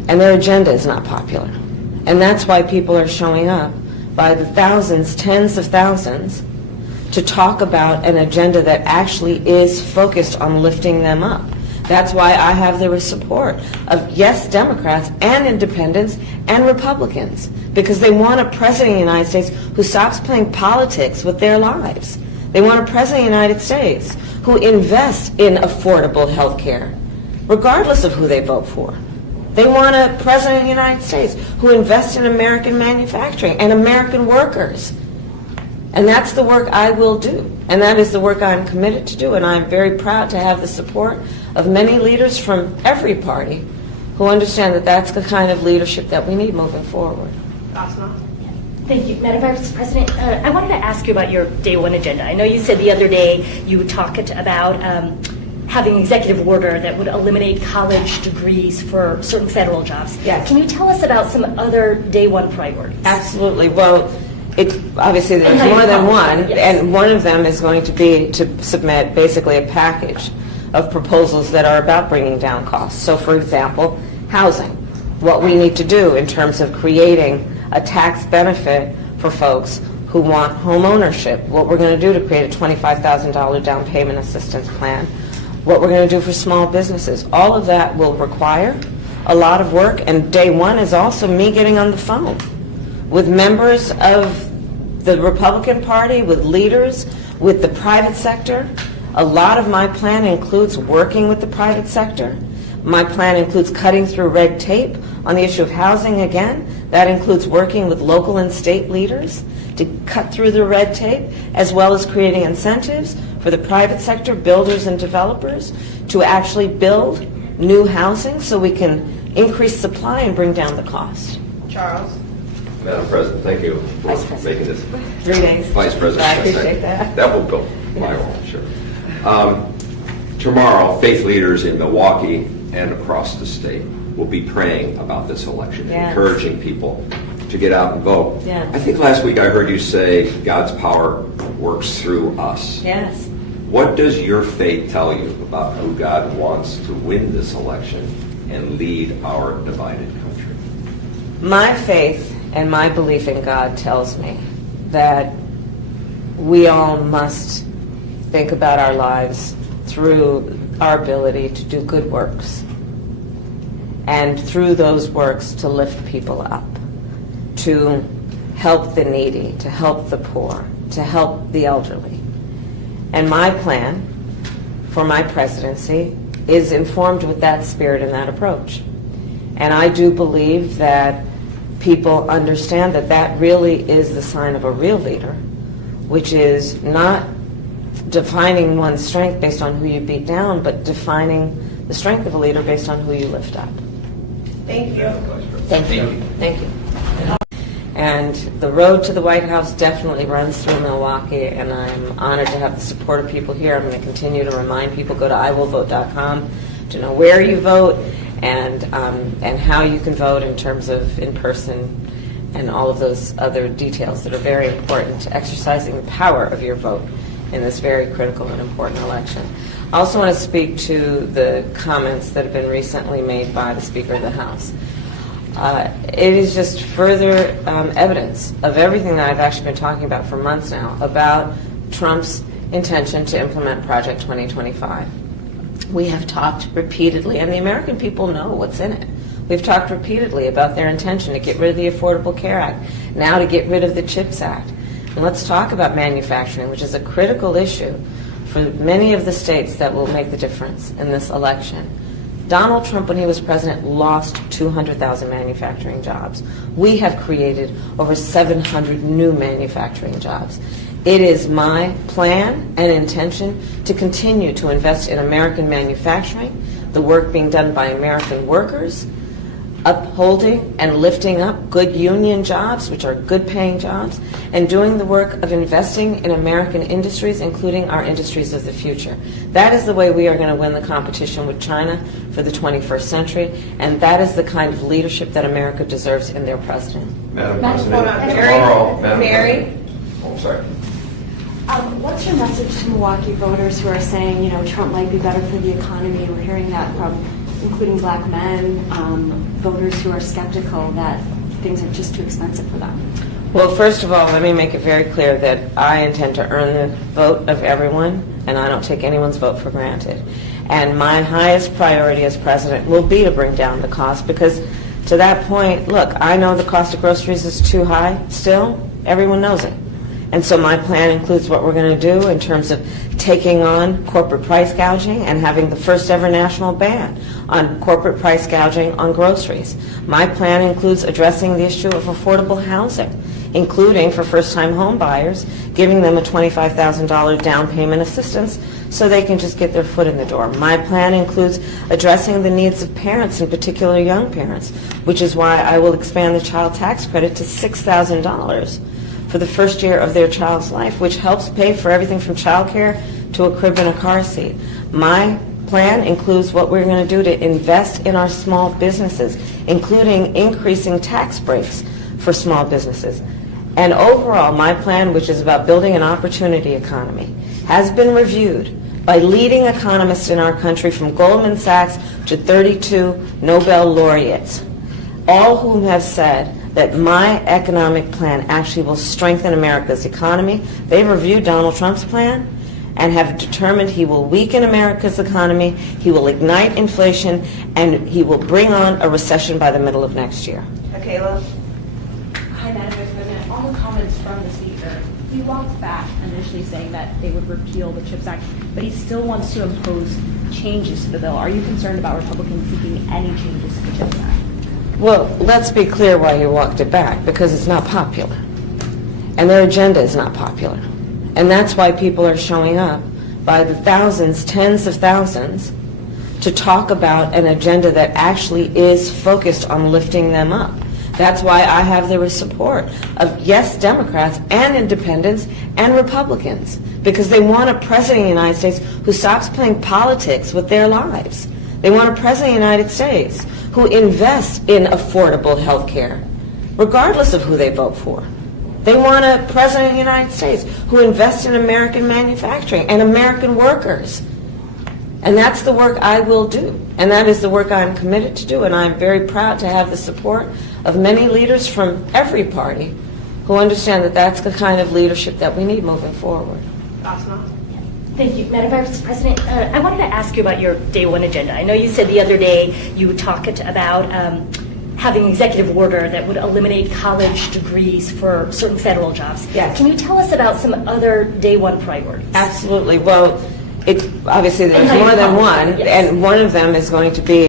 and their agenda is not popular. And that's why people are showing up by the thousands, tens of thousands, to talk about an agenda that actually is focused on lifting them up. That's why I have the support of, yes, Democrats and independents and Republicans, because they want a president of the United States who stops playing politics with their lives. They want a president of the United States who invests in affordable health care, regardless of who they vote for. They want a president of the United States who invests in American manufacturing and American workers. And that's the work I will do. And that is the work I'm committed to do. And I'm very proud to have the support of many leaders from every party who understand that that's the kind of leadership that we need moving forward. Thank you. Madam Vice President, I wanted to ask you about your day one agenda. I know you said the other day you talked about having an executive order that would eliminate college degrees for certain federal jobs. Yes. Can you tell us about some other day one priorities? Absolutely. Well, it's obviously there's And how you more than accomplish one, it, yes. and one of them is going to be to submit basically a package of proposals that are about bringing down costs. So, for example, housing. What we need to do in terms of creating a tax benefit for folks who want home ownership. What we're going to do to create a $25,000 down payment assistance plan. What we're going to do for small businesses. All of that will require a lot of work, and day one is also me getting on the phone with members of the Republican Party, with leaders, with the private sector. A lot of my plan includes working with the private sector. My plan includes cutting through red tape on the issue of housing again. That includes working with local and state leaders to cut through the red tape, as well as creating incentives for the private sector, builders and developers, to actually build new housing so we can increase supply and bring down the cost. Charles? Madam President, thank you for Vice President. making this. 3 days. Vice President. I appreciate that. That will go viral, sure. Tomorrow, faith leaders in Milwaukee and across the state will be praying about this election, Yes. encouraging people to get out and vote. Yes. I think last week I heard you say God's power works through us. Yes. What does your faith tell you about who God wants to win this election and lead our divided country? My faith and my belief in God tells me that we all must think about our lives through our ability to do good works, and through those works to lift people up, to help the needy, to help the poor, to help the elderly. And my plan for my presidency is informed with that spirit and that approach. And I do believe that people understand that that really is the sign of a real leader, which is not defining one's strength based on who you beat down, but defining the strength of a leader based on who you lift up. Thank you. Thank you. Thank you. And the road to the White House definitely runs through Milwaukee, and I'm honored to have the support of people here. I'm going to continue to remind people, go to iwillvote.com to know where you vote and how you can vote in terms of in-person and all of those other details that are very important to exercising the power of your vote in this very critical and important election. I also want to speak to the comments that have been recently made by the Speaker of the House. It is just further evidence of everything that I've actually been talking about for months now about Trump's intention to implement Project 2025. We have talked repeatedly, and the American people know what's in it. We've talked repeatedly about their intention to get rid of the Affordable Care Act, now to get rid of the CHIPS Act. And let's talk about manufacturing, which is a critical issue for many of the states that will make the difference in this election. Donald Trump, when he was president, lost 200,000 manufacturing jobs. We have created over 700 new manufacturing jobs. It is my plan and intention to continue to invest in American manufacturing, the work being done by American workers, upholding and lifting up good union jobs, which are good paying jobs, and doing the work of investing in American industries, including our industries of the future. That is the way we are going to win the competition with China for the 21st century, and that is the kind of leadership that America deserves in their president. Madam Hold on, President, Mary. tomorrow, Madam Mary? President. Oh, sorry. What's your message to Milwaukee voters who are saying, Trump might be better for the economy? We're hearing that from including black men, voters who are skeptical that things are just too expensive for them? Well, first of all, let me make it very clear that I intend to earn the vote of everyone, and I don't take anyone's vote for granted. And my highest priority as president will be to bring down the cost, because to that point, look, I know the cost of groceries is too high still. Everyone knows it. And so my plan includes what we're going to do in terms of taking on corporate price gouging and having the first ever national ban on corporate price gouging on groceries. My plan includes addressing the issue of affordable housing, including for first-time home buyers, giving them a $25,000 down payment assistance so they can just get their foot in the door. My plan includes addressing the needs of parents, in particular young parents, which is why I will expand the child tax credit to $6,000 for the first year of their child's life, which helps pay for everything from childcare to a crib and a car seat. My plan includes what we're going to do to invest in our small businesses, including increasing tax breaks for small businesses. And overall, my plan, which is about building an opportunity economy, has been reviewed by leading economists in our country, from Goldman Sachs to 32 Nobel laureates, all whom have said that my economic plan actually will strengthen America's economy. They've reviewed Donald Trump's plan and have determined he will weaken America's economy, he will ignite inflation, and he will bring on a recession by the middle of next year. Michaela? Hi, Madam Vice President. On the comments from the Speaker, he walked back initially saying that they would repeal the CHIPS Act, but he still wants to impose changes to the bill. Are you concerned about Republicans seeking any changes to the CHIPS Act? Well, let's be clear why he walked it back, because it's not popular. And their agenda is not popular. And that's why people are showing up by the thousands, tens of thousands, to talk about an agenda that actually is focused on lifting them up. That's why I have the support of, yes, Democrats and independents and Republicans, because they want a president of the United States who stops playing politics with their lives. They want a president of the United States who invests in affordable health care, regardless of who they vote for. They want a president of the United States who invests in American manufacturing and American workers. And that's the work I will do. And that is the work I'm committed to do. And I'm very proud to have the support of many leaders from every party who understand that that's the kind of leadership that we need moving forward. Thank you. Madam Vice President, I wanted to ask you about your day one agenda. I know you said the other day you talked about having an executive order that would eliminate college degrees for certain federal jobs. Yes. Can you tell us about some other day one priorities? Absolutely. Well, obviously there's And how you more than accomplish one, that, yes. and one of them is going to be